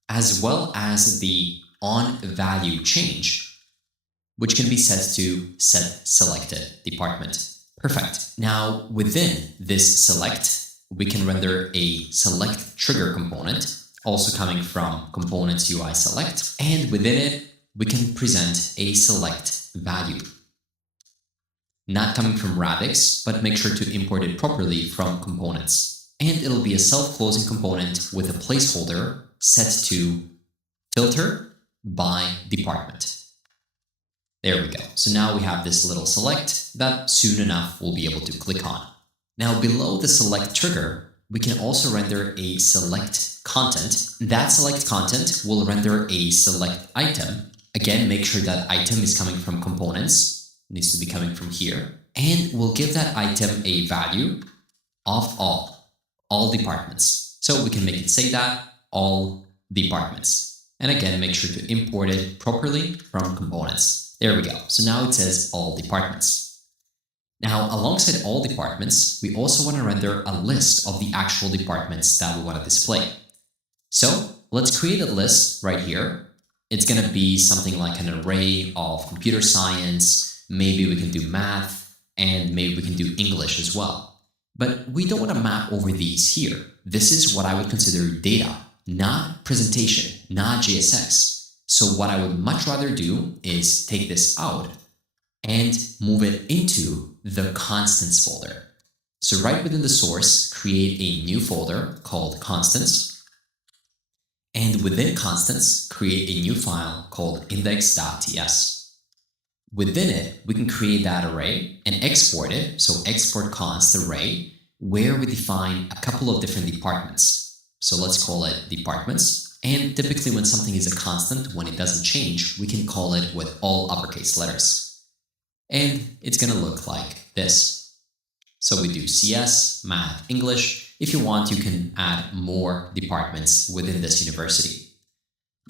as well as the onValue change, which can be set to set selected department. Perfect. Now within this select, we can render a select trigger component, also coming from components UI select, and within it, we can present a select value. Not coming from Radix, but make sure to import it properly from components. And it'll be a self-closing component with a placeholder set to filter by department. There we go. So now we have this little select that soon enough we'll be able to click on. Now below the select trigger, we can also render a select content. That select content will render a select item. Again, make sure that item is coming from components. Needs to be coming from here, and we'll give that item a value of all departments. So we can make it say that all departments. And again, make sure to import it properly from components. There we go. So now it says all departments. Now, alongside all departments, we also want to render a list of the actual departments that we want to display. So let's create a list right here. It's going to be something like an array of computer science. Maybe we can do math, and maybe we can do English as well. But we don't want to map over these here. This is what I would consider data, not presentation, not JSX. So what I would much rather do is take this out and move it into the constants folder. So right within the source, create a new folder called constants. And within constants, create a new file called index.ts. Within it, we can create that array and export it. So export const array, where we define a couple of different departments. So let's call it departments. And typically when something is a constant, when it doesn't change, we can call it with all uppercase letters. And it's going to look like this. So we do CS, math, English. If you want, you can add more departments within this university.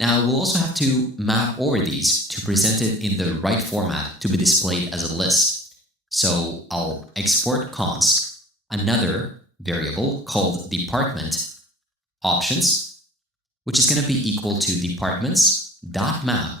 Now, we'll also have to map over these to present it in the right format to be displayed as a list. So I'll export const, another variable called department options, which is going to be equal to departments.map,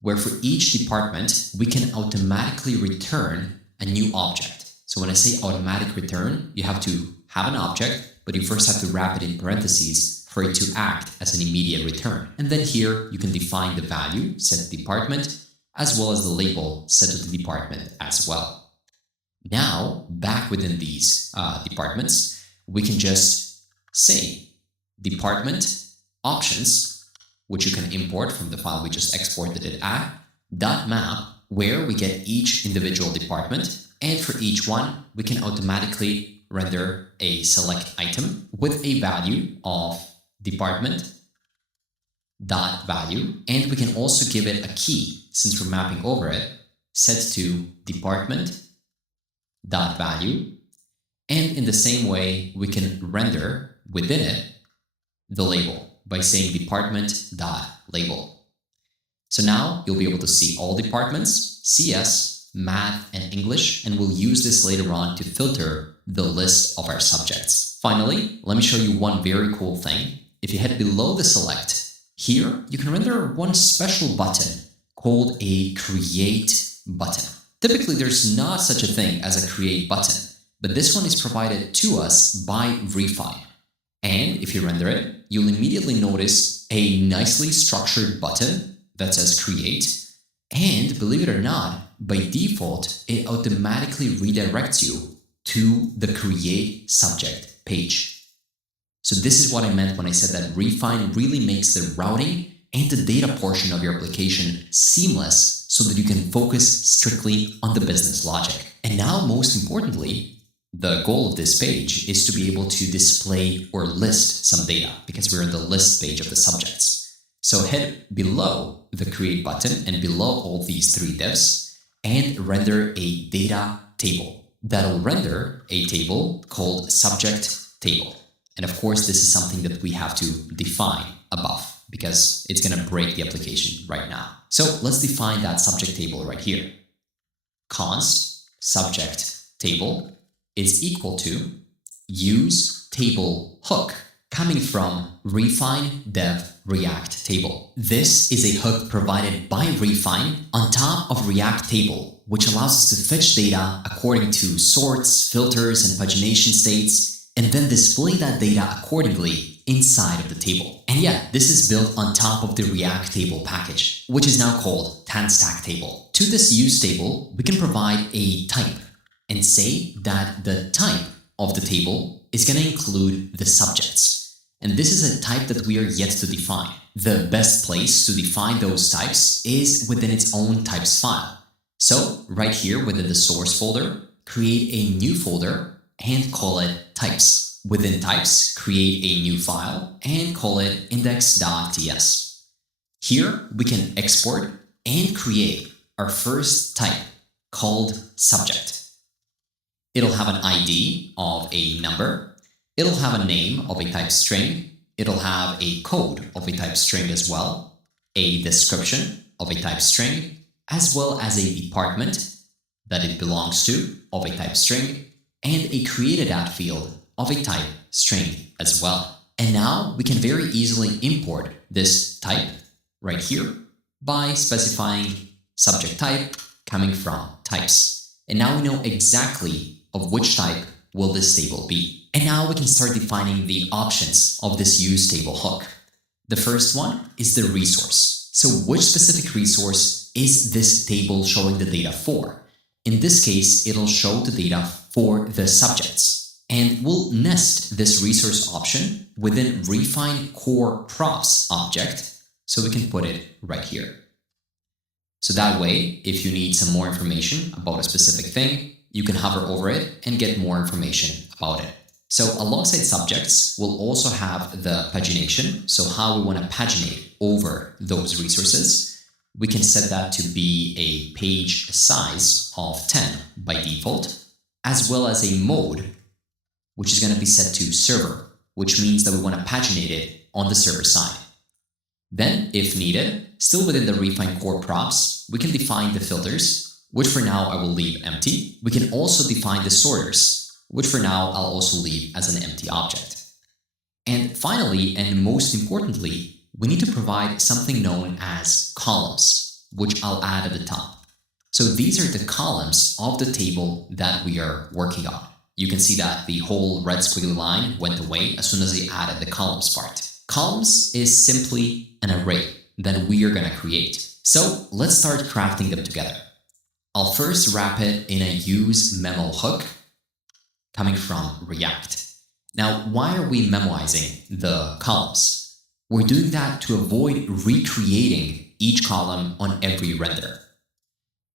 where for each department, we can automatically return a new object. So when I say automatic return, you have to have an object, but you first have to wrap it in parentheses for it to act as an immediate return. And then here you can define the value, set to department, as well as the label set to the department as well. Now, back within these departments, we can just say department options, which you can import from the file we just exported it at, .map, where we get each individual department. And for each one, we can automatically render a select item with a value of department dot value, and we can also give it a key since we're mapping over it, set to department dot value, and in the same way we can render within it the label by saying department dot label. So now you'll be able to see all departments, CS, math, and English, and we'll use this later on to filter the list of our subjects. Finally, let me show you one very cool thing. If you head below the select, here you can render one special button called a create button. Typically, there's not such a thing as a create button, but this one is provided to us by Refine. And if you render it, you'll immediately notice a nicely structured button that says create. And believe it or not, by default, it automatically redirects you to the create subject page. So this is what I meant when I said that Refine really makes the routing and the data portion of your application seamless so that you can focus strictly on the business logic. And now, most importantly, the goal of this page is to be able to display or list some data because we're in the list page of the subjects. So head below the create button and below all these three divs and render a data table. That'll render a table called subject table. And of course, this is something that we have to define above because it's going to break the application right now. So let's define that subject table right here. Const subject table is equal to use table hook coming from RefineDev React table. This is a hook provided by Refine on top of React table, which allows us to fetch data according to sorts, filters, and pagination states, and then display that data accordingly inside of the table. And yeah, this is built on top of the React table package, which is now called TanStack table. To this use table, we can provide a type and say that the type of the table is going to include the subjects. And this is a type that we are yet to define. The best place to define those types is within its own types file. So right here within the source folder, create a new folder and call it types. Within types, create a new file and call it index.ts. Here we can export and create our first type called subject. It'll have an ID of a number. It'll have a name of a type string. It'll have a code of a type string as well, a description of a type string, as well as a department that it belongs to of a type string, and a created@ field of a type string as well. And now we can very easily import this type right here by specifying subject type coming from types. And now we know exactly of which type will this table be. And now we can start defining the options of this use table hook. The first one is the resource. So which specific resource is this table showing the data for? In this case, it'll show the data for the subjects. And we'll nest this resource option within Refine Core Props object, so we can put it right here. So that way, if you need some more information about a specific thing, you can hover over it and get more information about it. So alongside subjects, we'll also have the pagination, so how we want to paginate over those resources. We can set that to be a page size of 10 by default, as well as a mode, which is going to be set to server, which means that we want to paginate it on the server side. Then, if needed, still within the Refine Core Props, we can define the filters, which for now I will leave empty. We can also define the sorters, which for now I'll also leave as an empty object. And finally, and most importantly, we need to provide something known as columns, which I'll add at the top. So these are the columns of the table that we are working on. You can see that the whole red squiggly line went away as soon as I added the columns part. Columns is simply an array that we are going to create. So let's start crafting them together. I'll first wrap it in a use memo hook coming from React. Now, why are we memoizing the columns? We're doing that to avoid recreating each column on every render.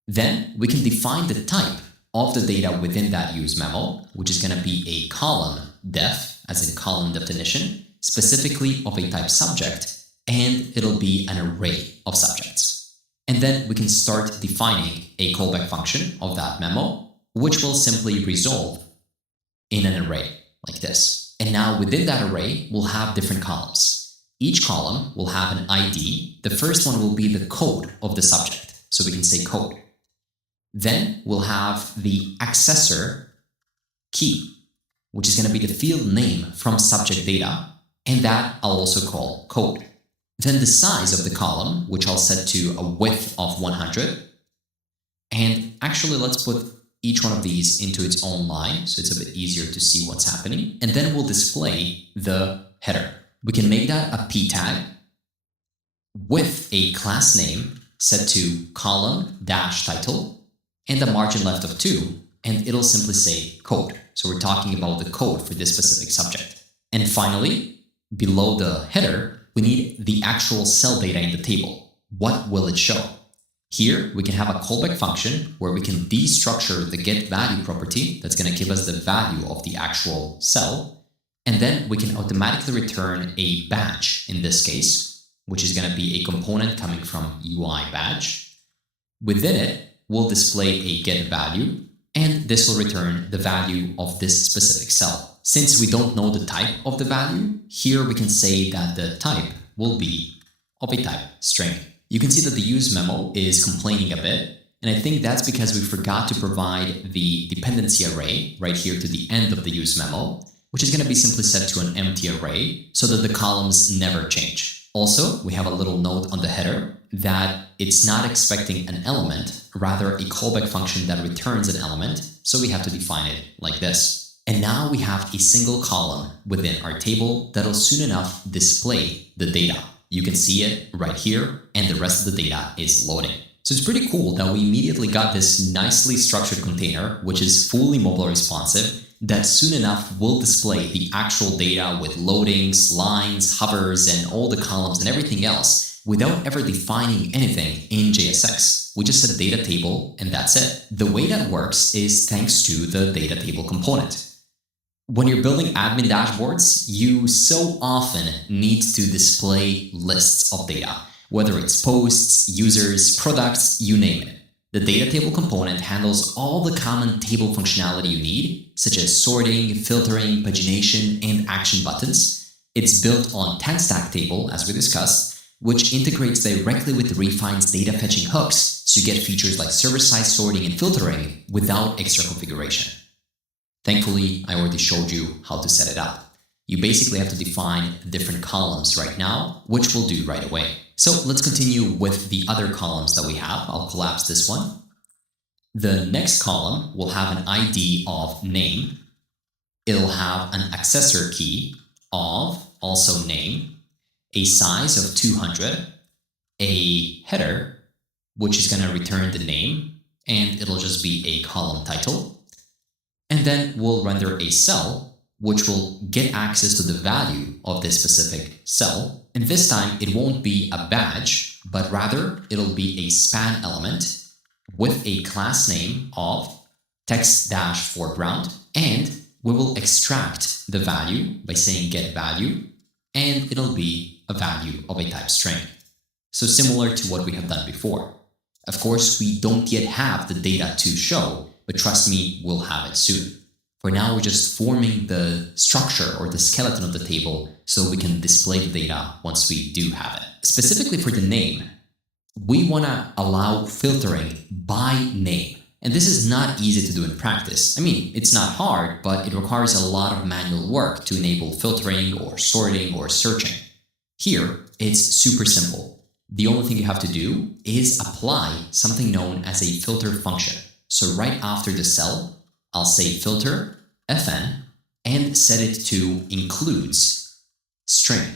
Then we can define the type of the data within that use memo, which is going to be a column def, as in column definition, specifically of a type subject, and it'll be an array of subjects. And then we can start defining a callback function of that memo, which will simply resolve in an array like this. And now within that array, we'll have different columns. Each column will have an ID. The first one will be the code of the subject. So we can say code. Then we'll have the accessor key, which is going to be the field name from subject data, and that I'll also call code. Then the size of the column, which I'll set to a width of 100. And actually, let's put each one of these into its own line, so it's a bit easier to see what's happening. And then we'll display the header. We can make that a p tag with a class name set to column-title and a margin left of 2, and it'll simply say code. So we're talking about the code for this specific subject. And finally, below the header, we need the actual cell data in the table. What will it show? Here, we can have a callback function where we can destructure the getValue property that's going to give us the value of the actual cell. And then we can automatically return a badge in this case, which is going to be a component coming from UI badge. Within it, we'll display a getValue, and this will return the value of this specific cell. Since we don't know the type of the value, here we can say that the type will be of a type string. You can see that the use memo is complaining a bit, and I think that's because we forgot to provide the dependency array right here to the end of the use memo, which is going to be simply set to an empty array so that the columns never change. Also, we have a little note on the header that it's not expecting an element, rather a callback function that returns an element, so we have to define it like this. And now we have a single column within our table that'll soon enough display the data. You can see it right here, and the rest of the data is loading. So it's pretty cool that we immediately got this nicely structured container, which is fully mobile responsive, that soon enough will display the actual data with loadings, lines, hovers, and all the columns and everything else without ever defining anything in JSX. We just set data table, and that's it. The way that works is thanks to the data table component. When you're building admin dashboards, you so often need to display lists of data, whether it's posts, users, products, you name it. The data table component handles all the common table functionality you need, such as sorting, filtering, pagination, and action buttons. It's built on 10-stack table, as we discussed, which integrates directly with Refine's data fetching hooks, so you get features like server-side sorting and filtering without extra configuration. Thankfully, I already showed you how to set it up. You basically have to define different columns right now, which we'll do right away. So let's continue with the other columns that we have. I'll collapse this one. The next column will have an ID of name. It'll have an accessor key of also name, a size of 200, a header, which is going to return the name, and it'll just be a column title. And then we'll render a cell, which will get access to the value of this specific cell. And this time, it won't be a badge, but rather it'll be a span element with a class name of text-foreground. And we will extract the value by saying getValue, and it'll be a value of a type string. So similar to what we have done before. Of course, we don't yet have the data to show, but trust me, we'll have it soon. For now, we're just forming the structure or the skeleton of the table so we can display the data once we do have it. Specifically for the name, we want to allow filtering by name. And this is not easy to do in practice. I mean, it's not hard, but it requires a lot of manual work to enable filtering or sorting or searching. Here, it's super simple. The only thing you have to do is apply something known as a filter function. So right after the cell, I'll say filter fn and set it to includes string.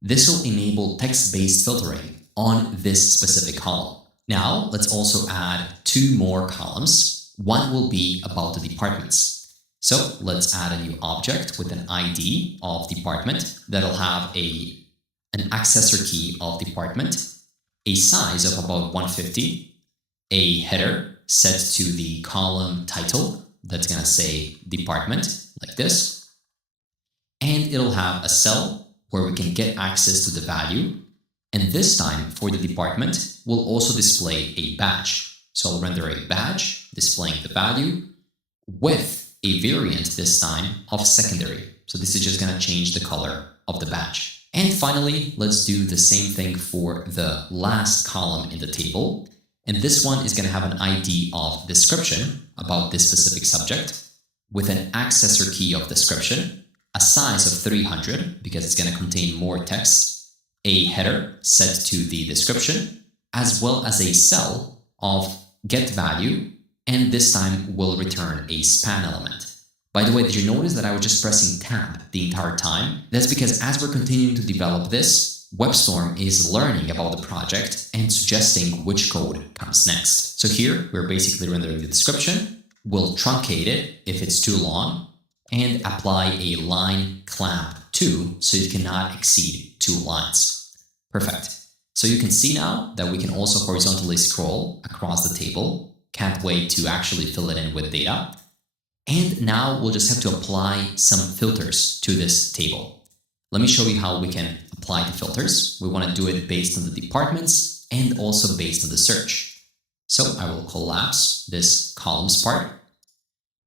This will enable text-based filtering on this specific column. Now, let's also add 2 more columns. One will be about the departments. So let's add a new object with an ID of department that'll have an accessor key of department, a size of about 150, a header set to the column title that's going to say department like this, and it'll have a cell where we can get access to the value, And this time, for the department, we'll also display a badge. So I'll render a badge displaying the value with a variant this time of secondary. So this is just going to change the color of the badge. And finally, let's do the same thing for the last column in the table. And this one is going to have an ID of description about this specific subject with an accessor key of description, a size of 300 because it's going to contain more text, a header set to the description, as well as a cell of get value, and this time we'll return a span element. By the way, did you notice that I was just pressing tab the entire time? That's because as we're continuing to develop this, WebStorm is learning about the project and suggesting which code comes next. So here, we're basically rendering the description. We'll truncate it if it's too long and apply a line clamp to so it cannot exceed 2 lines. Perfect. So you can see now that we can also horizontally scroll across the table. Can't wait to actually fill it in with data. And now we'll just have to apply some filters to this table. Let me show you how we can apply the filters. We want to do it based on the departments and also based on the search. So I will collapse this columns part,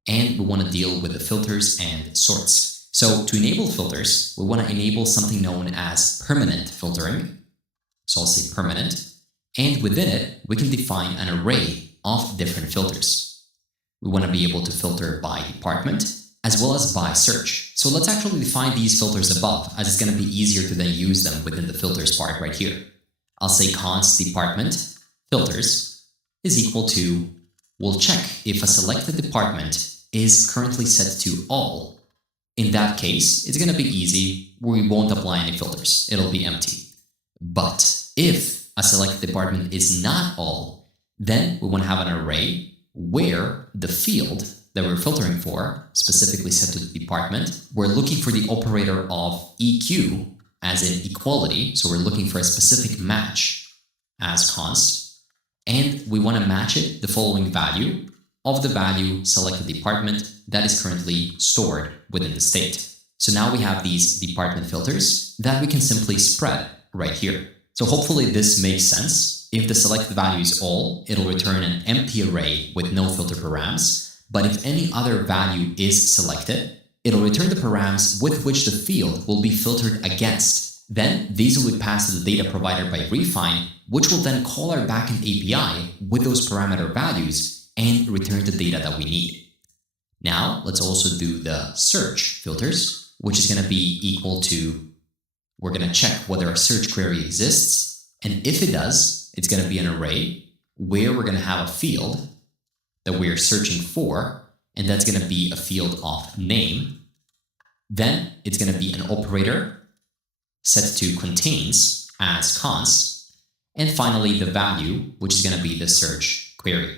and we want to deal with the filters and sorts. So to enable filters, we want to enable something known as permanent filtering. So I'll say permanent, and within it, we can define an array of different filters. We want to be able to filter by department as well as by search. So let's actually define these filters above, as it's going to be easier to then use them within the filters part right here. I'll say const department filters is equal to, we'll check if a selected department is currently set to all. In that case, it's going to be easy. We won't apply any filters. It'll be empty. But if a selected department is not all, then we want to have an array where the field that we're filtering for, specifically set to the department, we're looking for the operator of EQ, as in equality. So we're looking for a specific match as const, and we want to match it the following value of the value selected department that is currently stored within the state. So now we have these department filters that we can simply spread right here. So hopefully this makes sense. If the selected value is all, it'll return an empty array with no filter params. But if any other value is selected, it'll return the params with which the field will be filtered against. Then these will be passed to the data provider by refine, which will then call our backend API with those parameter values and return the data that we need. Now let's also do the search filters, which is going to be equal to, we're going to check whether a search query exists. And if it does, it's going to be an array where we're going to have a field that we're searching for, and that's going to be a field of name. Then it's going to be an operator set to contains as const, and finally the value, which is going to be the search query.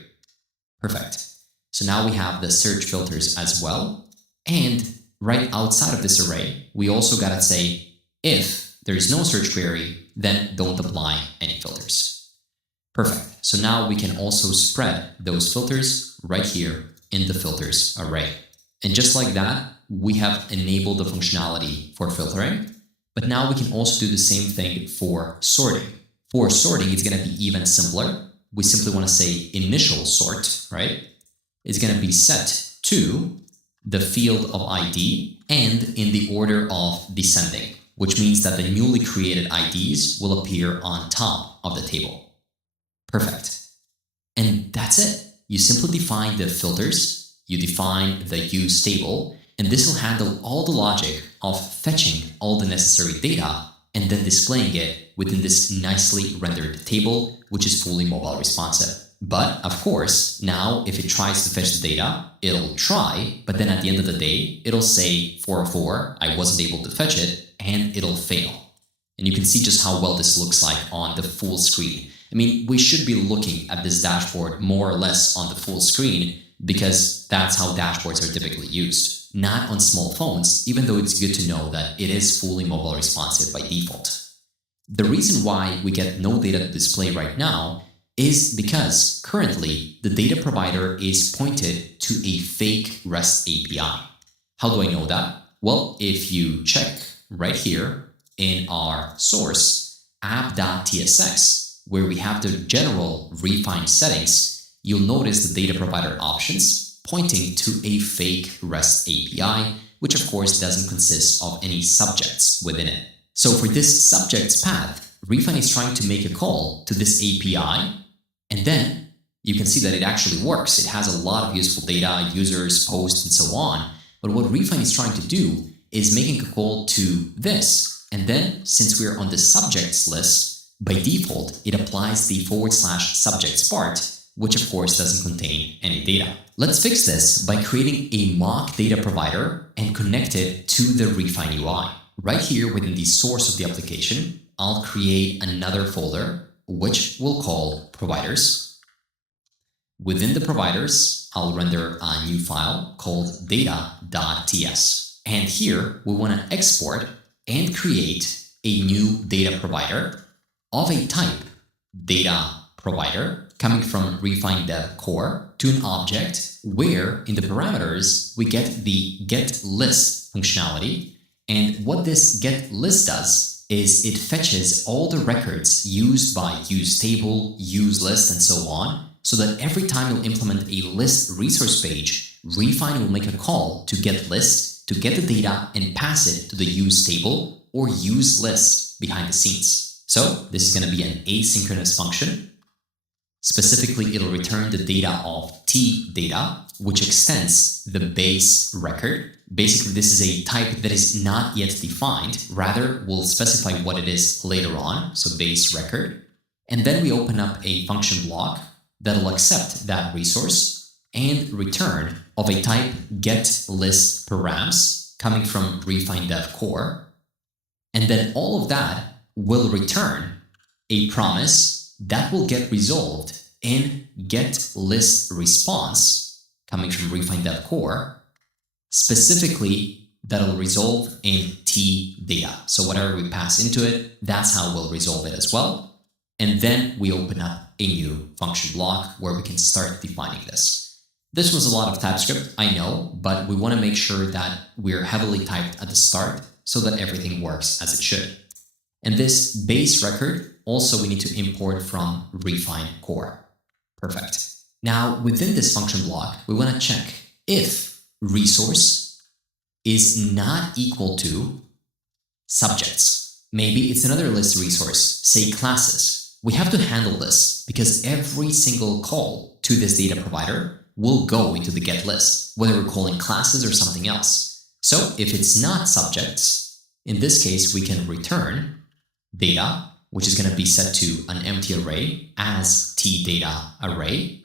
Perfect. So now we have the search filters as well. And right outside of this array, we also got to say, if there is no search query, then don't apply any filters. Perfect. So now we can also spread those filters right here in the filters array. And just like that, we have enabled the functionality for filtering, but now we can also do the same thing for sorting. For sorting, it's going to be even simpler. We simply want to say initial sort, right? It's going to be set to the field of ID and in the order of descending, which means that the newly created IDs will appear on top of the table. Perfect. And that's it. You simply define the filters, you define the use table, and this will handle all the logic of fetching all the necessary data and then displaying it within this nicely rendered table, which is fully mobile responsive. But of course, now if it tries to fetch the data, it'll try, but then at the end of the day, it'll say 404, I wasn't able to fetch it, and it'll fail. And you can see just how well this looks like on the full screen. I mean, we should be looking at this dashboard more or less on the full screen because that's how dashboards are typically used, not on small phones, even though it's good to know that it is fully mobile responsive by default. The reason why we get no data to display right now is because currently the data provider is pointed to a fake REST API. How do I know that? Well, if you check right here in our source, app.tsx, where we have the general refined settings, you'll notice the data provider options pointing to a fake REST API, which of course doesn't consist of any subjects within it. So for this subjects path, Refine is trying to make a call to this API, and then you can see that it actually works. It has a lot of useful data, users, posts, and so on. But what Refine is trying to do is making a call to this. And then, since we're on the subjects list, by default, it applies the /subjects part, which of course doesn't contain any data. Let's fix this by creating a mock data provider and connect it to the Refine UI. Right here within the source of the application, I'll create another folder, which we'll call providers. Within the providers, I'll render a new file called data.ts. And here we want to export and create a new data provider of a type data provider coming from RefineDev core to an object where in the parameters we get the getList functionality. And what this getList does is it fetches all the records used by useTable, useList, and so on, so that every time you'll implement a list resource page, Refine will make a call to getList to get the data and pass it to the useTable or useList behind the scenes. So this is going to be an asynchronous function. Specifically, it'll return the data of tData, which extends the base record. Basically, this is a type that is not yet defined. Rather, we'll specify what it is later on, so base record. And then we open up a function block that'll accept that resource and return of a type getListParams coming from RefineDev core. And then all of that will return a promise that will get resolved in getListResponse coming from RefineDev core. Specifically, that'll resolve in tData. So whatever we pass into it, that's how we'll resolve it as well. And then we open up a new function block where we can start defining this. This was a lot of TypeScript, I know, but we want to make sure that we're heavily typed at the start so that everything works as it should. And this base record, also we need to import from Refine core. Perfect. Now, within this function block, we want to check if resource is not equal to subjects. Maybe it's another list resource, say classes. We have to handle this because every single call to this data provider will go into the get list, whether we're calling classes or something else. So if it's not subjects, in this case, we can return data, which is going to be set to an empty array as tData array,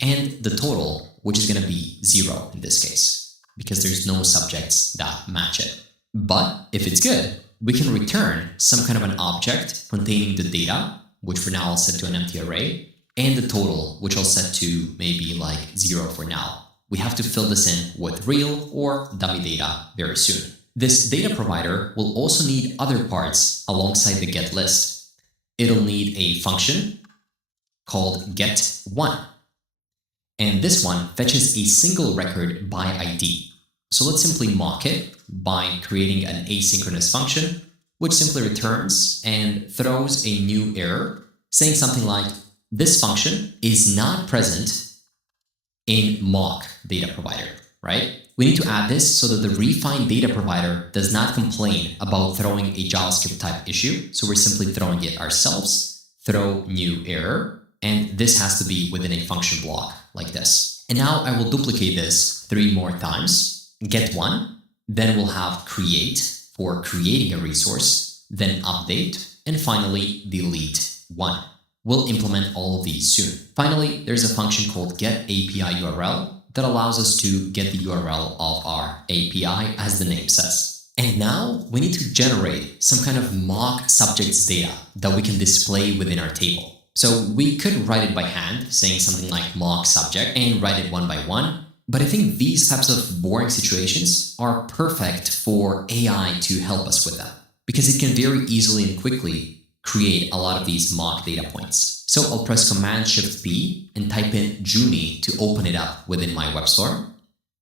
and the total, which is going to be 0 in this case, because there's no subjects that match it. But if it's good, we can return some kind of an object containing the data, which for now I'll set to an empty array, and the total, which I'll set to maybe like 0 for now. We have to fill this in with real or dummy data very soon. This data provider will also need other parts alongside the get list. It'll need a function called get1. And this one fetches a single record by ID. So let's simply mock it by creating an asynchronous function, which simply returns and throws a new error saying something like, this function is not present in mock data provider, right? We need to add this so that the refined data provider does not complain about throwing a JavaScript type issue. So we're simply throwing it ourselves, throw new error, and this has to be within a function block like this. And now I will duplicate this 3 more times, get1, then we'll have create for creating a resource, then update, and finally delete1. We'll implement all of these soon. Finally, there's a function called getAPIURL that allows us to get the URL of our API as the name says. And now we need to generate some kind of mock subjects data that we can display within our table. So we could write it by hand, saying something like mock subject and write it one by one. But I think these types of boring situations are perfect for AI to help us with them, because it can very easily and quickly create a lot of these mock data points. So I'll press Command-Shift-P and type in Juni to open it up within my web store.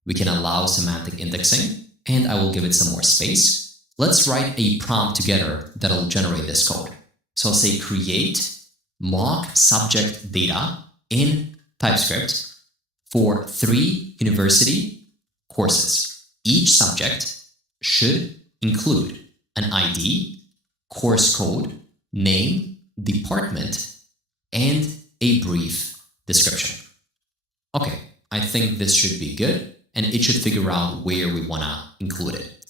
We can allow semantic indexing, and I will give it some more space. Let's write a prompt together that'll generate this code. So I'll say create mock subject data in TypeScript for 3 university courses. Each subject should include an ID, course code, name, department, and a brief description. Okay, I think this should be good, and it should figure out where we want to include it.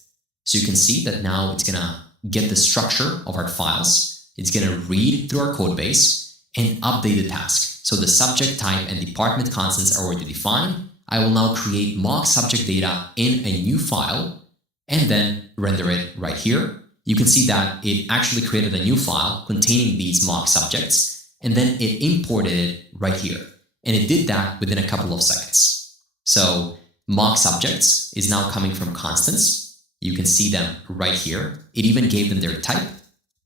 So you can see that now it's going to get the structure of our files. It's going to read through our code base and update the task. So the subject type and department constants are already defined. I will now create mock subject data in a new file and then render it right here. You can see that it actually created a new file containing these mock subjects, and then it imported it right here. And it did that within a couple of seconds. So mock subjects is now coming from constants. You can see them right here. It even gave them their type.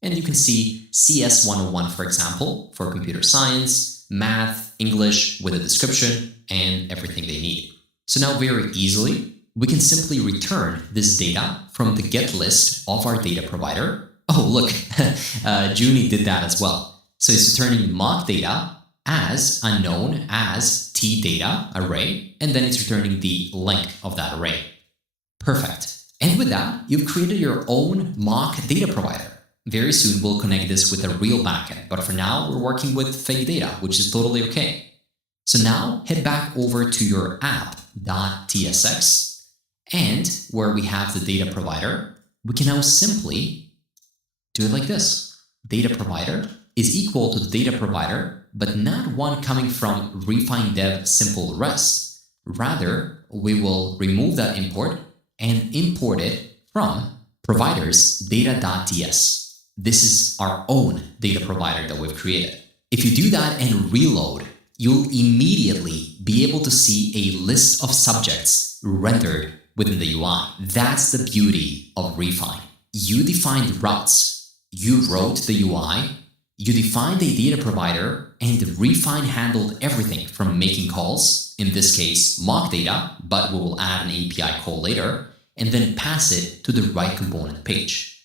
And you can see CS 101, for example, for computer science, math, English with a description and everything they need. So now very easily, we can simply return this data from the get list of our data provider. Oh, look, Junie did that as well. So it's returning mock data as unknown as tData array, and then it's returning the length of that array. Perfect. And with that, you've created your own mock data provider. Very soon we'll connect this with a real backend, but for now we're working with fake data, which is totally okay. So now head back over to your app.tsx, and where we have the data provider, we can now simply do it like this. Data provider is equal to the data provider, but not one coming from RamizDev simple REST. Rather, we will remove that import and import it from providers data.ts. This is our own data provider that we've created. If you do that and reload, you'll immediately be able to see a list of subjects rendered within the UI. That's the beauty of Refine. You defined routes, you wrote the UI, you defined a data provider, and Refine handled everything from making calls, in this case mock data, but we will add an API call later, and then pass it to the right component page.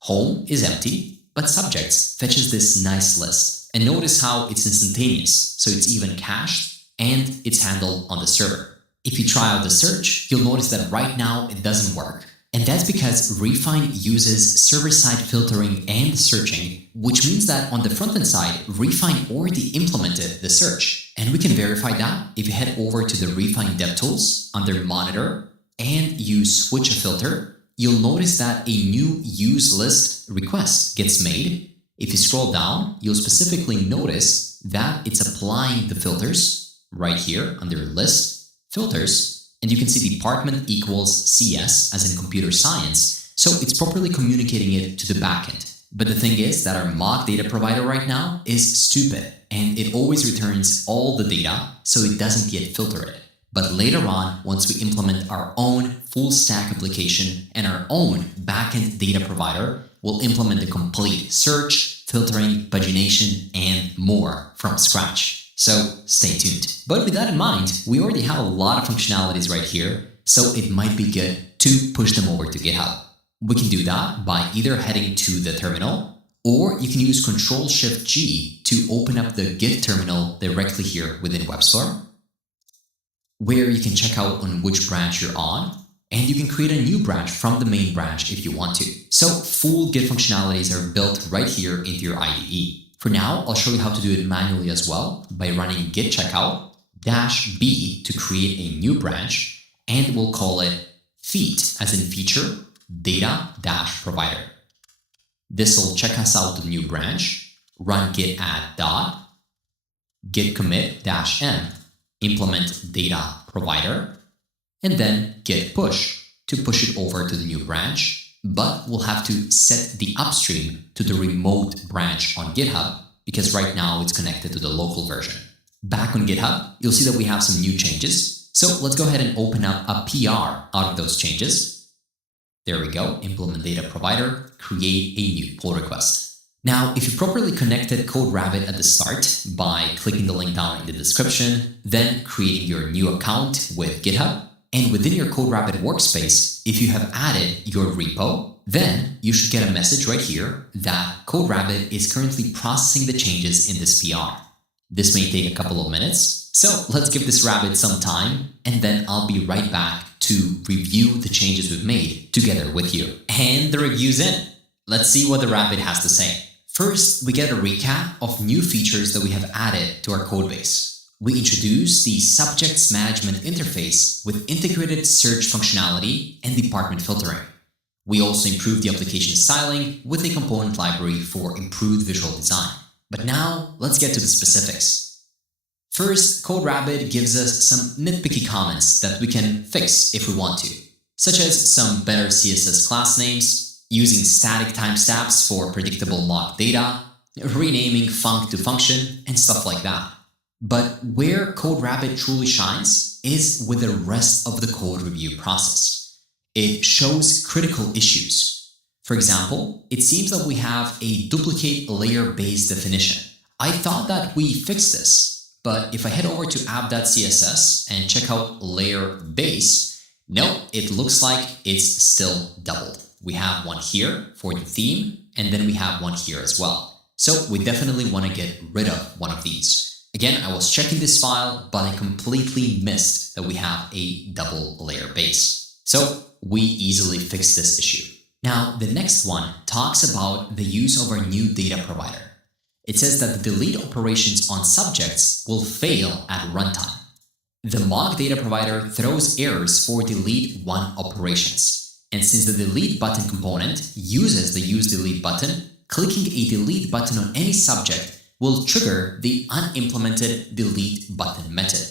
Home is empty, but subjects fetches this nice list. And notice how it's instantaneous, so it's even cached and it's handled on the server. If you try out the search, you'll notice that right now it doesn't work. And that's because Refine uses server-side filtering and searching, which means that on the front-end side, Refine already implemented the search. And we can verify that if you head over to the Refine DevTools under Monitor and you switch a filter, you'll notice that a new use list request gets made. If you scroll down, you'll specifically notice that it's applying the filters right here under list, filters, and you can see department equals CS as in computer science. So it's properly communicating it to the backend. But the thing is that our mock data provider right now is stupid and it always returns all the data so it doesn't get filtered. But later on, once we implement our own full stack application and our own backend data provider, we'll implement the complete search, filtering, pagination, and more from scratch. So stay tuned. But with that in mind, we already have a lot of functionalities right here, so it might be good to push them over to GitHub. We can do that by either heading to the terminal, or you can use Ctrl-Shift-G to open up the Git terminal directly here within WebStorm, where you can check out on which branch you're on, and you can create a new branch from the main branch if you want to. So full Git functionalities are built right here into your IDE. For now, I'll show you how to do it manually as well by running git checkout -b to create a new branch, and we'll call it feat as in feature data-provider. This will check us out the new branch, run git add dot, git commit -m, implement data provider, and then git push to push it over to the new branch, but we'll have to set the upstream to the remote branch on GitHub because right now it's connected to the local version. Back on GitHub, you'll see that we have some new changes. So let's go ahead and open up a PR out of those changes. There we go, implement data provider, create a new pull request. Now, if you properly connected CodeRabbit at the start by clicking the link down in the description, then creating your new account with GitHub, And within your CodeRabbit workspace, if you have added your repo, then you should get a message right here that CodeRabbit is currently processing the changes in this PR. This may take a couple of minutes, so let's give this rabbit some time, and then I'll be right back to review the changes we've made together with you. And the review's in. Let's see what the rabbit has to say. First, we get a recap of new features that we have added to our codebase. We introduced the Subjects Management interface with integrated search functionality and department filtering. We also improved the application styling with a component library for improved visual design. But now, let's get to the specifics. First, CodeRabbit gives us some nitpicky comments that we can fix if we want to, such as some better CSS class names, using static timestamps for predictable mock data, renaming func to function, and stuff like that. But where CodeRabbit truly shines is with the rest of the code review process. It shows critical issues. For example, it seems that we have a duplicate layer-based definition. I thought that we fixed this, but if I head over to app.css and check out layer base, no, it looks like it's still doubled. We have one here for the theme, and then we have one here as well. So we definitely want to get rid of one of these. Again, I was checking this file, but I completely missed that we have a double layer base. So we easily fixed this issue. Now, the next one talks about the use of our new data provider. It says that the delete operations on subjects will fail at runtime. The mock data provider throws errors for delete one operations. And since the delete button component uses the use delete button, clicking a delete button on any subject will trigger the unimplemented delete button method.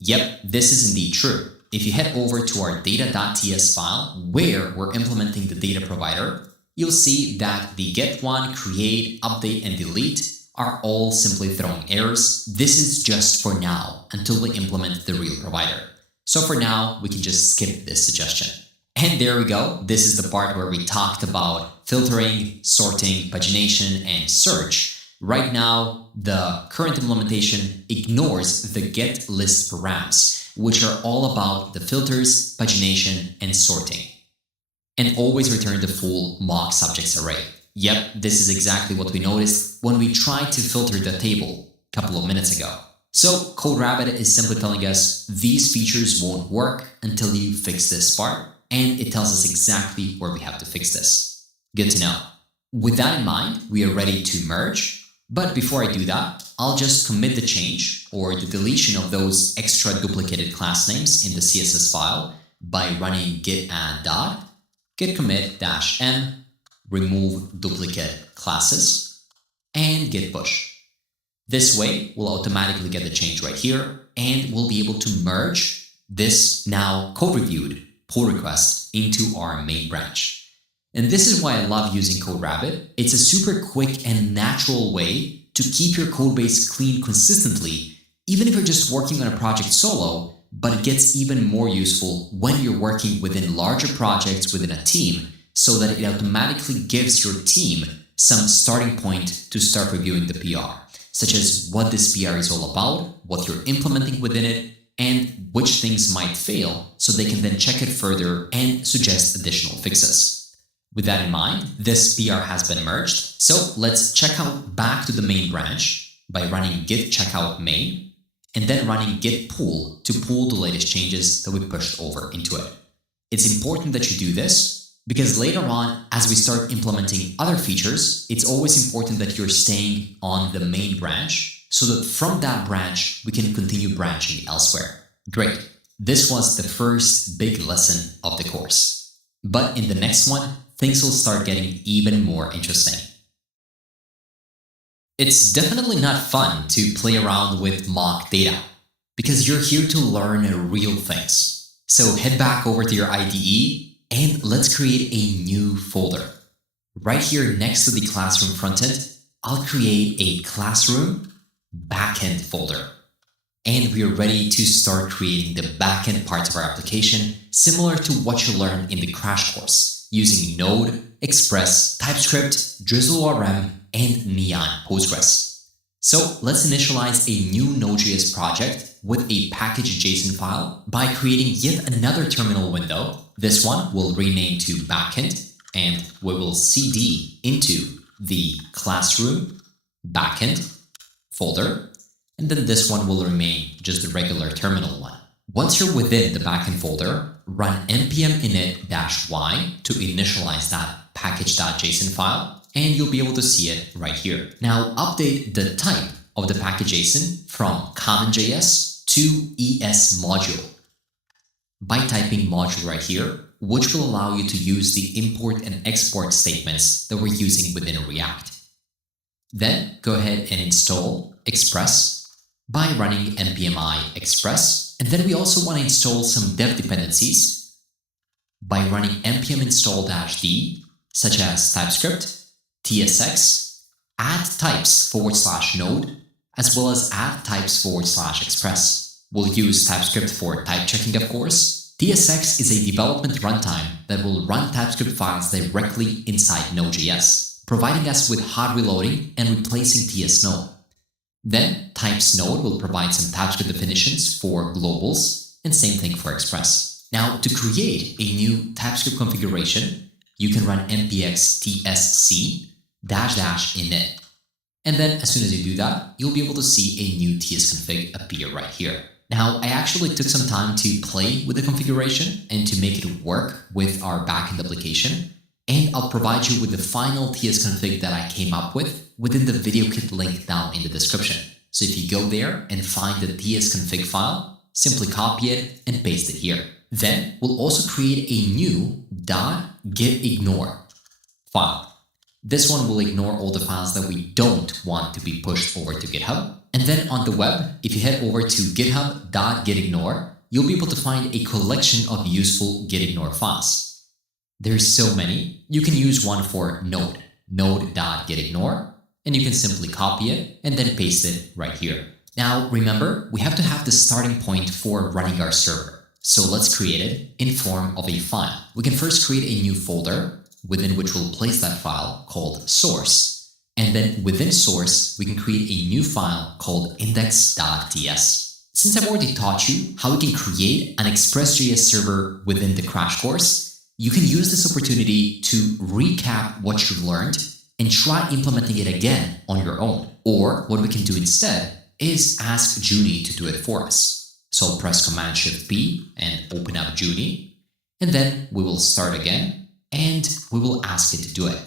Yep, this is indeed true. If you head over to our data.ts file where we're implementing the data provider, you'll see that the get one, create, update, and delete are all simply throwing errors. This is just for now until we implement the real provider. So for now, we can just skip this suggestion. And there we go. This is the part where we talked about filtering, sorting, pagination, and search. Right now, the current implementation ignores the get list params, which are all about the filters, pagination, and sorting. And always return the full mock subjects array. Yep, this is exactly what we noticed when we tried to filter the table a couple of minutes ago. So CodeRabbit is simply telling us these features won't work until you fix this part, and it tells us exactly where we have to fix this. Good to know. With that in mind, we are ready to merge. But before I do that, I'll just commit the change or the deletion of those extra duplicated class names in the CSS file by running git add dot, git commit -m, remove duplicate classes, and git push. This way, we'll automatically get the change right here, and we'll be able to merge this now code-reviewed pull request into our main branch. And this is why I love using CodeRabbit. It's a super quick and natural way to keep your codebase clean consistently, even if you're just working on a project solo, but it gets even more useful when you're working within larger projects within a team, so that it automatically gives your team some starting point to start reviewing the PR, such as what this PR is all about, what you're implementing within it, and which things might fail, so they can then check it further and suggest additional fixes. With that in mind, this PR has been merged, so let's check out back to the main branch by running git checkout main, and then running git pull to pull the latest changes that we pushed over into it. It's important that you do this, because later on, as we start implementing other features, it's always important that you're staying on the main branch, so that from that branch, we can continue branching elsewhere. Great. This was the first big lesson of the course. But in the next one, things will start getting even more interesting. It's definitely not fun to play around with mock data, because you're here to learn real things. So head back over to your IDE and let's create a new folder. Right here next to the classroom frontend, I'll create a classroom backend folder. And we are ready to start creating the backend parts of our application, similar to what you learned in the crash course, using Node, Express, TypeScript, DrizzleRM, and Neon Postgres. So let's initialize a new Node.js project with a package.json file by creating yet another terminal window. This one will rename to backend, and we will cd into the classroom backend folder, and then this one will remain just the regular terminal one. Once you're within the backend folder, run npm init-y to initialize that package.json file, and you'll be able to see it right here. Now update the type of the package.json from common.js to ES module by typing module right here, which will allow you to use the import and export statements that we're using within React. Then go ahead and install Express by running npm express, and then we also want to install some dev dependencies by running npm install-d, such as TypeScript, tsx, add types/node, as well as add types/express. We'll use TypeScript for type checking, of course. tsx is a development runtime that will run TypeScript files directly inside Node.js, providing us with hot reloading and replacing tsnode. Then types node will provide some TypeScript definitions for globals, and same thing for express. Now to create a new TypeScript configuration, you can run npx tsc --init. And then as soon as you do that, you'll be able to see a new tsconfig appear right here. Now, I actually took some time to play with the configuration and to make it work with our backend application. And I'll provide you with the final tsconfig that I came up with within the video kit link down in the description. So if you go there and find the tsconfig file, simply copy it and paste it here. Then we'll also create a new .getignore file. This one will ignore all the files that we don't want to be pushed over to GitHub. And then on the web, if you head over to github.getignore, you'll be able to find a collection of useful getignore files. There's so many. You can use one for node, node.getignore, and you can simply copy it and then paste it right here. Now remember, we have to have the starting point for running our server. So let's create it in form of a file. We can first create a new folder within which we'll place that file called source. And then within source, we can create a new file called index.ts. Since I've already taught you how we can create an Express.js server within the crash course, you can use this opportunity to recap what you've learned and try implementing it again on your own. Or what we can do instead is ask Junie to do it for us. So I'll press Command-Shift-P and open up Junie, and then we will start again and we will ask it to do it.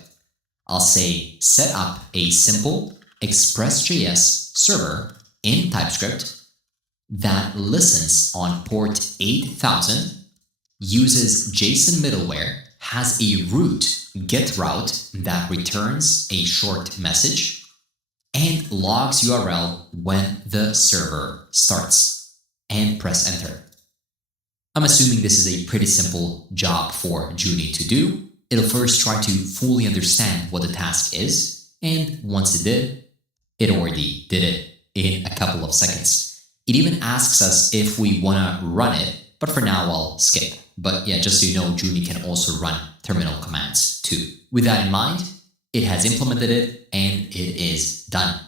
I'll say set up a simple Express.js server in TypeScript that listens on port 8000, uses JSON middleware, has a root get route that returns a short message, and logs URL when the server starts, and press enter. I'm assuming this is a pretty simple job for Junie to do. It'll first try to fully understand what the task is, and once it did, it already did it in a couple of seconds. It even asks us if we want to run it, but for now I'll skip. But yeah, just so you know, Junie can also run terminal commands too. With that in mind, it has implemented it and it is done.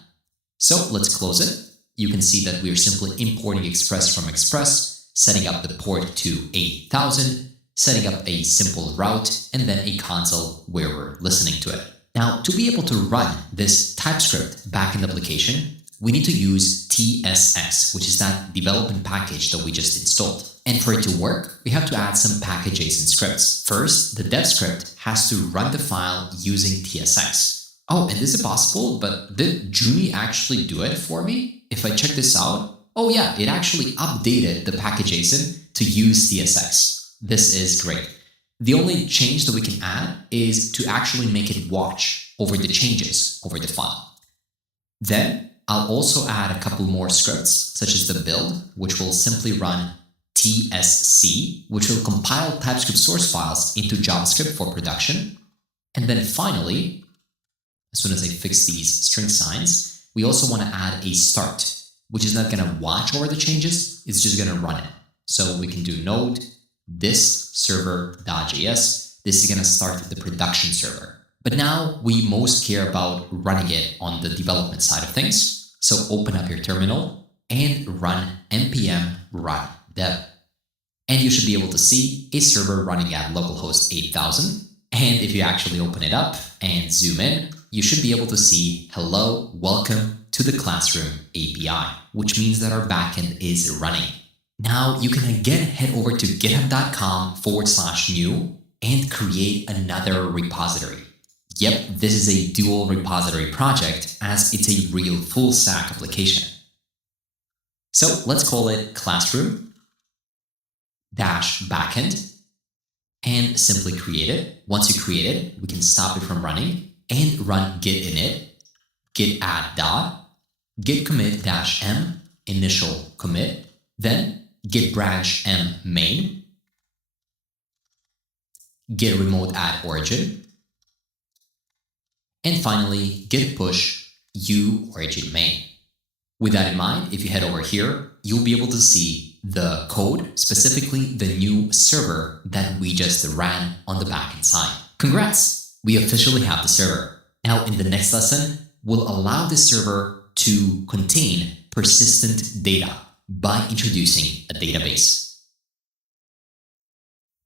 So let's close it. You can see that we are simply importing Express from Express, setting up the port to 8000, setting up a simple route, and then a console where we're listening to it. Now, to be able to run this TypeScript backend application, we need to use tsx, which is that development package that we just installed. And for it to work, we have to add some package.json scripts. First, the dev script has to run the file using tsx. Oh, and this is possible, but did Junie actually do it for me? If I check this out, oh yeah, it actually updated the package.json to use tsx. This is great. The only change that we can add is to actually make it watch over the changes over the file. Then I'll also add a couple more scripts, such as the build, which will simply run tsc, which will compile TypeScript source files into JavaScript for production. And then finally, as soon as I fix these string signs, we also want to add a start, which is not going to watch over the changes, it's just going to run it. So we can do node this server.js. This is going to start the production server. But now we most care about running it on the development side of things. So open up your terminal and run npm run dev. And you should be able to see a server running at localhost 8000. And if you actually open it up and zoom in, you should be able to see, hello, welcome to the Classroom API, which means that our backend is running. Now you can again head over to github.com/new and create another repository. Yep, this is a dual repository project as it's a real full stack application. So let's call it classroom-backend and simply create it. Once you create it, we can stop it from running and run git init, git add dot, git commit -m, initial commit, then git branch m main, git remote add origin, and finally git push u origin main. With that in mind, if you head over here, you'll be able to see the code, specifically the new server that we just ran on the backend side. Congrats! We officially have the server. Now in the next lesson, we'll allow this server to contain persistent data by introducing a database.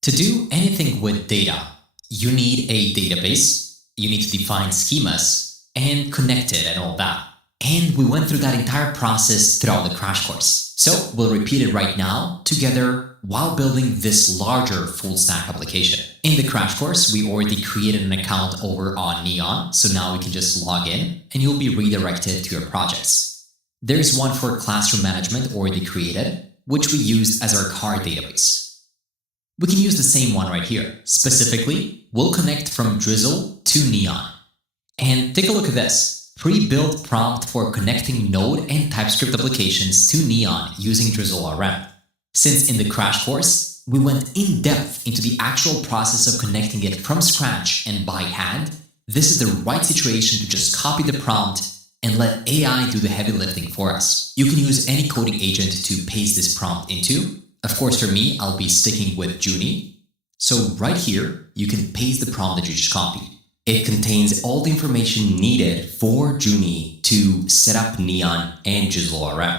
To do anything with data, you need a database, you need to define schemas, and connect it and all that. And we went through that entire process throughout the crash course. So we'll repeat it right now together while building this larger full stack application. In the crash course, we already created an account over on Neon, so now we can just log in and you'll be redirected to your projects. There's one for classroom management already created, which we used as our car database. We can use the same one right here. Specifically, we'll connect from Drizzle to Neon. And take a look at this. Pre-built prompt for connecting Node and TypeScript applications to Neon using Drizzle RM. Since in the crash course, we went in depth into the actual process of connecting it from scratch and by hand, this is the right situation to just copy the prompt and let AI do the heavy lifting for us. You can use any coding agent to paste this prompt into. Of course, for me, I'll be sticking with Junie. So right here, you can paste the prompt that you just copied. It contains all the information needed for Junie to set up Neon and Drizzle RM.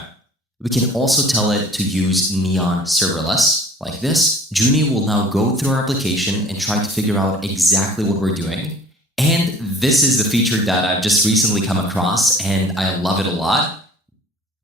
We can also tell it to use Neon serverless, like this. Junie will now go through our application and try to figure out exactly what we're doing. And this is the feature that I've just recently come across, and I love it a lot.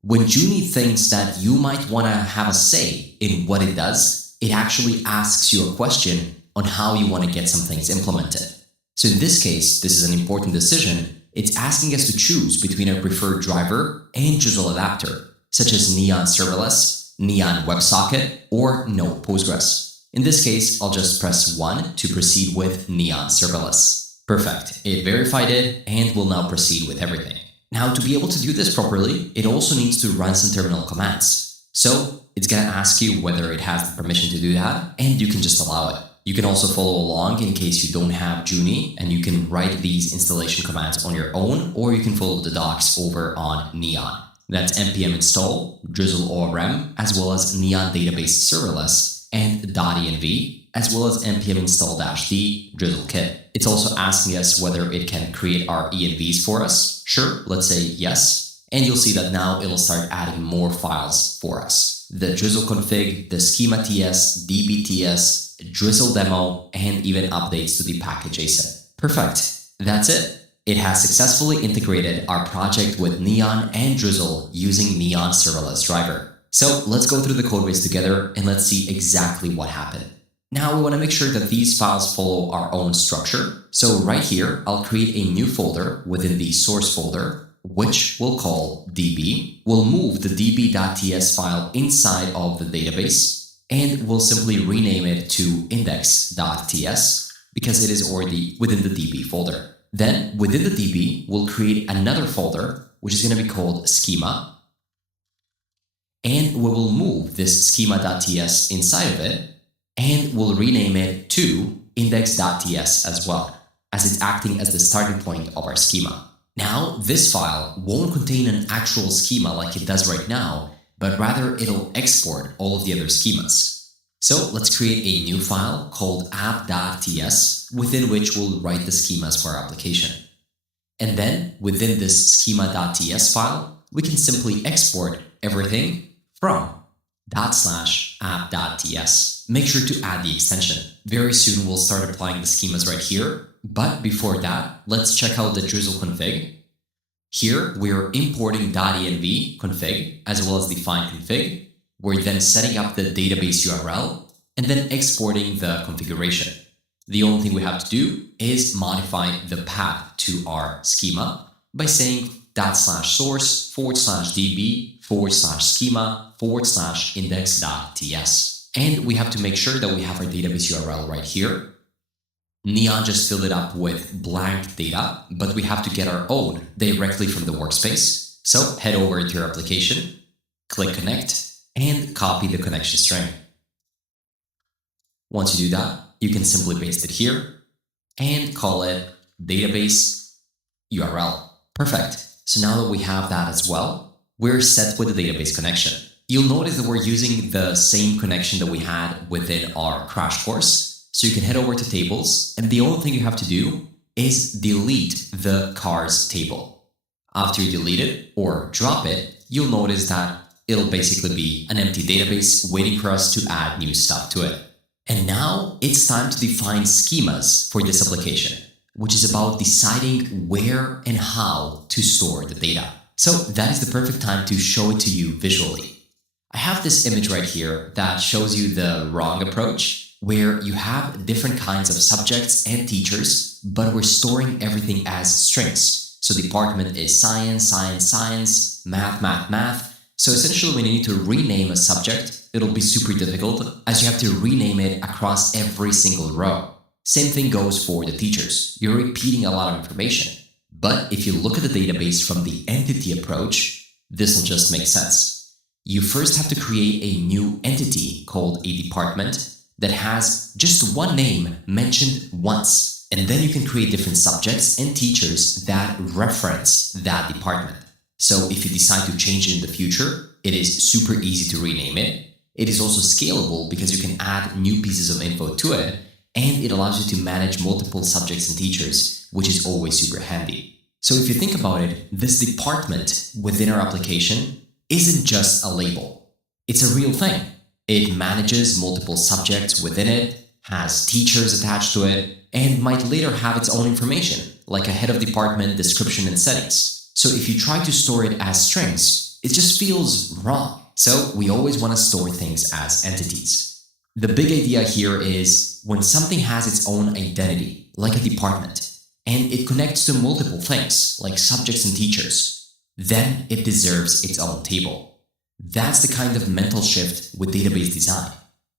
When Junie thinks that you might want to have a say in what it does, it actually asks you a question on how you want to get some things implemented. So in this case, this is an important decision. It's asking us to choose between our preferred driver and Drizzle adapter, such as Neon Serverless, Neon WebSocket, or Node Postgres. In this case, I'll just press 1 to proceed with Neon Serverless. Perfect. It verified it and will now proceed with everything. Now, to be able to do this properly, it also needs to run some terminal commands. So it's going to ask you whether it has the permission to do that, and you can just allow it. You can also follow along in case you don't have Junie, and you can write these installation commands on your own, or you can follow the docs over on Neon. That's npm install, Drizzle ORM, as well as Neon Database Serverless, and .env, as well as npm install-d Drizzle Kit. It's also asking us whether it can create our envs for us. Sure, let's say yes. And you'll see that now it'll start adding more files for us. The Drizzle config, the schema.ts, db.ts, Drizzle demo, and even updates to the package JSON. Perfect. That's it. It has successfully integrated our project with Neon and Drizzle using Neon Serverless Driver. So let's go through the codebase together and let's see exactly what happened. Now we want to make sure that these files follow our own structure. So right here, I'll create a new folder within the source folder, which we'll call db. We'll move the db.ts file inside of the database, and we'll simply rename it to index.ts because it is already within the db folder. Then within the db, we'll create another folder, which is going to be called schema. And we will move this schema.ts inside of it, and we'll rename it to index.ts as well, as it's acting as the starting point of our schema. Now, this file won't contain an actual schema like it does right now, but rather it'll export all of the other schemas. So let's create a new file called app.ts, within which we'll write the schemas for our application. And then within this schema.ts file, we can simply export everything from /app.ts. Make sure to add the extension. Very soon we'll start applying the schemas right here. But before that, let's check out the drizzle config. Here, we're importing .env config as well as the find config. We're then setting up the database URL and then exporting the configuration. The only thing we have to do is modify the path to our schema by saying /source/db/schema/index.ts. And we have to make sure that we have our database URL right here. Neon just filled it up with blank data, but we have to get our own directly from the workspace. So head over into your application, click connect, and copy the connection string. Once you do that, you can simply paste it here and call it database URL. Perfect. So now that we have that as well, we're set with the database connection. You'll notice that we're using the same connection that we had within our crash course. So you can head over to tables, and the only thing you have to do is delete the cars table. After you delete it or drop it, you'll notice that it'll basically be an empty database waiting for us to add new stuff to it. And now it's time to define schemas for this application, which is about deciding where and how to store the data. So that is the perfect time to show it to you visually. I have this image right here that shows you the wrong approach, where you have different kinds of subjects and teachers, but we're storing everything as strings. So department is science, science, science, math, math, math. So essentially when you need to rename a subject, it'll be super difficult as you have to rename it across every single row. Same thing goes for the teachers. You're repeating a lot of information. But if you look at the database from the entity approach, this will just make sense. You first have to create a new entity called a department that has just one name mentioned once. And then you can create different subjects and teachers that reference that department. So if you decide to change it in the future, it is super easy to rename it. It is also scalable because you can add new pieces of info to it, and it allows you to manage multiple subjects and teachers, which is always super handy. So if you think about it, this department within our application isn't just a label. It's a real thing. It manages multiple subjects within it, has teachers attached to it, and might later have its own information, like a head of department, description, and settings. So if you try to store it as strings, it just feels wrong. So we always want to store things as entities. The big idea here is when something has its own identity, like a department, and it connects to multiple things, like subjects and teachers, then it deserves its own table. That's the kind of mental shift with database design.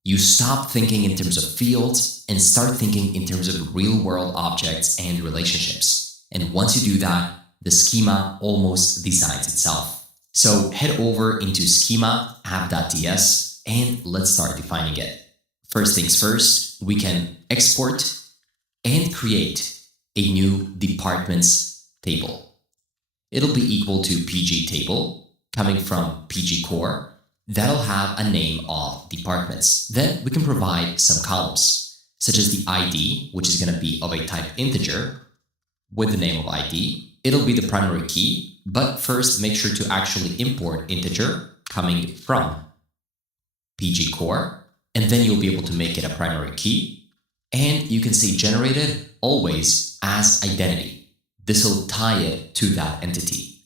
You stop thinking in terms of fields and start thinking in terms of real-world objects and relationships. And once you do that, the schema almost designs itself. So head over into schema app.ts and let's start defining it. First things first, we can export and create a new departments table. It'll be equal to PG table coming from PG core. That'll have a name of departments. Then we can provide some columns, such as the ID, which is going to be of a type integer with the name of ID. It'll be the primary key, but first make sure to actually import integer coming from PG core, and then you'll be able to make it a primary key. And you can say generated always as identity. This will tie it to that entity.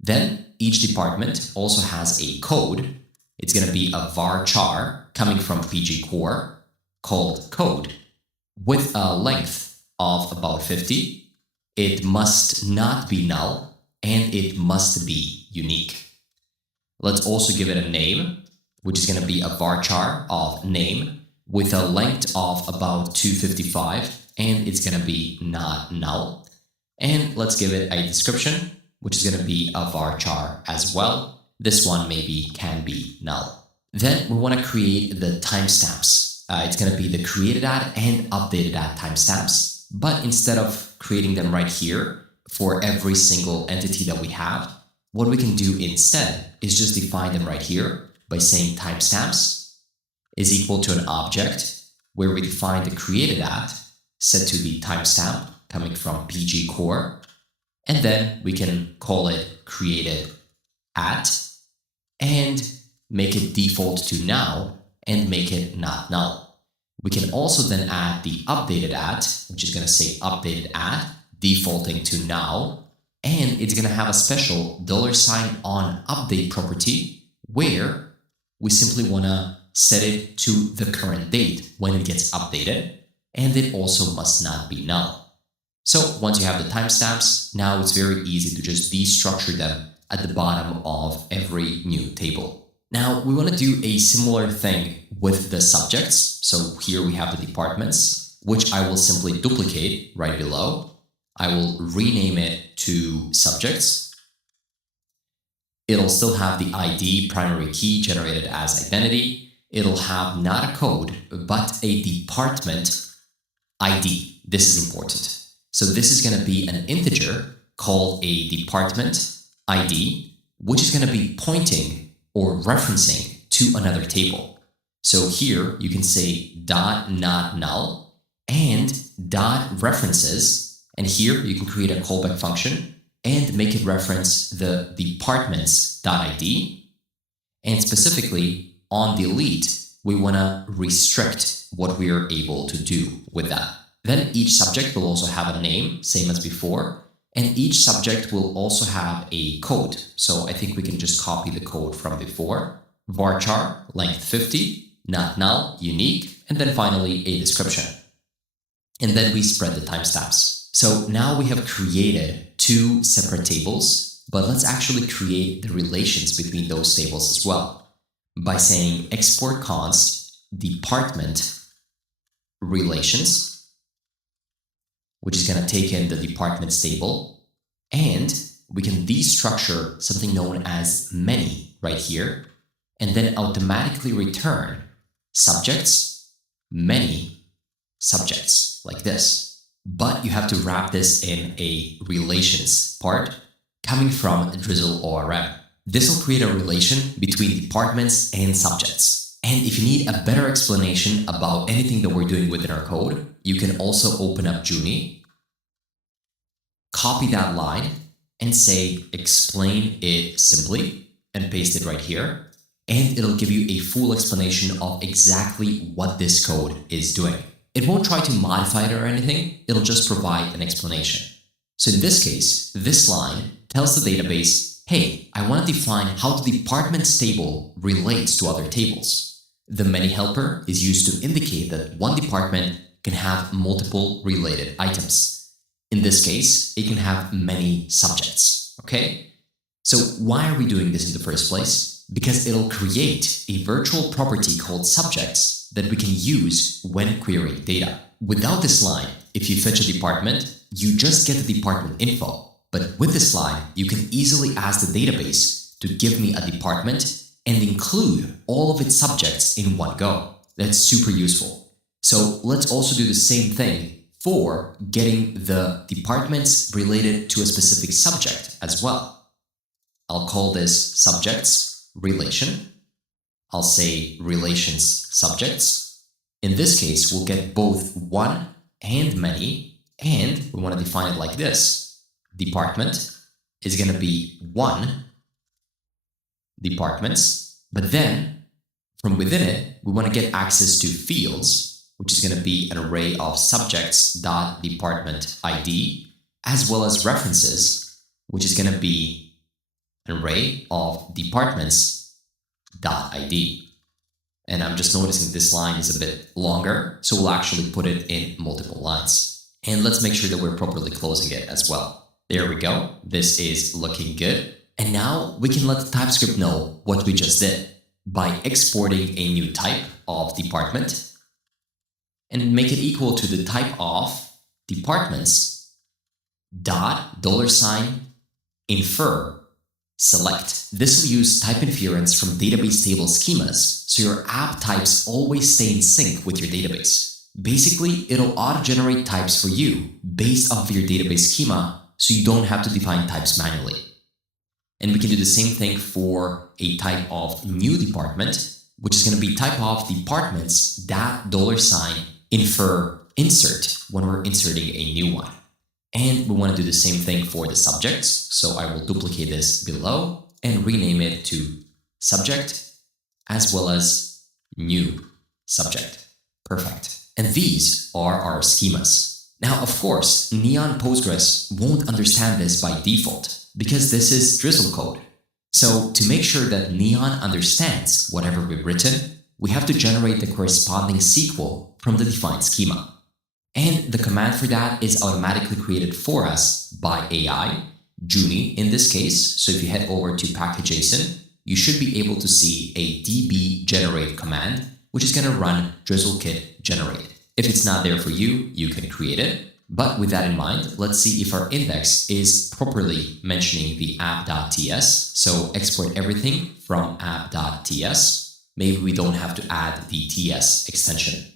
Then each department also has a code. It's going to be a varchar coming from PG core called code with a length of about 50. It must not be null and it must be unique. Let's also give it a name, which is going to be a varchar of name with a length of about 255, and it's going to be not null. And let's give it a description, which is going to be a varchar as well. This one maybe can be null. Then we want to create the timestamps. It's going to be the created at and updated at timestamps. But instead of creating them right here for every single entity that we have, what we can do instead is just define them right here by saying timestamps is equal to an object where we define the created at set to the timestamp coming from PG core. And then we can call it created at and make it default to now, and make it not null. We can also then add the updated at, which is going to say updated at, defaulting to now, and it's going to have a special $on update property where we simply want to set it to the current date when it gets updated, and it also must not be null. So once you have the timestamps, now it's very easy to just destructure them at the bottom of every new table. Now we want to do a similar thing with the subjects. So here we have the departments, which I will simply duplicate right below. I will rename it to subjects. It'll still have the ID primary key generated as identity. It'll have not a code, but a department ID. This is important. So this is going to be an integer called a department ID, which is going to be pointing or referencing to another table. So here you can say dot not null and dot references, and here you can create a callback function and make it reference the departments dot ID, and specifically on delete we want to restrict what we are able to do with that. Then each subject will also have a name, same as before, and each subject will also have a code. So I think we can just copy the code from before. Varchar, length 50, not null, unique, and then finally a description. And then we spread the timestamps. So now we have created two separate tables, but let's actually create the relations between those tables as well by saying export const department relations, which is going to take in the departments table, and we can destructure something known as many right here, and then automatically return subjects, many subjects, like this. But you have to wrap this in a relations part coming from Drizzle ORM. This will create a relation between departments and subjects. And if you need a better explanation about anything that we're doing within our code, you can also open up Juni, copy that line, and say explain it simply, and paste it right here. And it'll give you a full explanation of exactly what this code is doing. It won't try to modify it or anything, it'll just provide an explanation. So in this case, this line tells the database, hey, I want to define how the departments table relates to other tables. The many helper is used to indicate that one department can have multiple related items. In this case, it can have many subjects, okay? So why are we doing this in the first place? Because it'll create a virtual property called subjects that we can use when querying data. Without this line, if you fetch a department, you just get the department info. But with this line, you can easily ask the database to give me a department and include all of its subjects in one go. That's super useful. So let's also do the same thing for getting the departments related to a specific subject as well. I'll call this subjects relation. I'll say relations subjects. In this case, we'll get both one and many, and we want to define it like this. Department is going to be one departments, but then from within it, we want to get access to fields, which is going to be an array of subjects.department ID, as well as references, which is going to be an array of departments.id. And I'm just noticing this line is a bit longer, so we'll actually put it in multiple lines. And let's make sure that we're properly closing it as well. There we go. This is looking good. And now we can let the TypeScript know what we just did by exporting a new type of department and make it equal to the type of departments dot $infer select. This will use type inference from database table schemas, so your app types always stay in sync with your database. Basically, it'll auto-generate types for you based off of your database schema, so you don't have to define types manually. And we can do the same thing for a type of new department, which is going to be type of departments that $infer insert when we're inserting a new one. And we want to do the same thing for the subjects. So I will duplicate this below and rename it to subject as well as new subject. Perfect. And these are our schemas. Now, of course, Neon Postgres won't understand this by default because this is Drizzle code. So to make sure that Neon understands whatever we've written, we have to generate the corresponding SQL from the defined schema. And the command for that is automatically created for us by AI, Juni in this case. So if you head over to package.json, you should be able to see a db generate command, which is going to run drizzlekit generate. If it's not there for you, you can create it. But with that in mind, let's see if our index is properly mentioning the app.ts. So export everything from app.ts. Maybe we don't have to add the ts extension.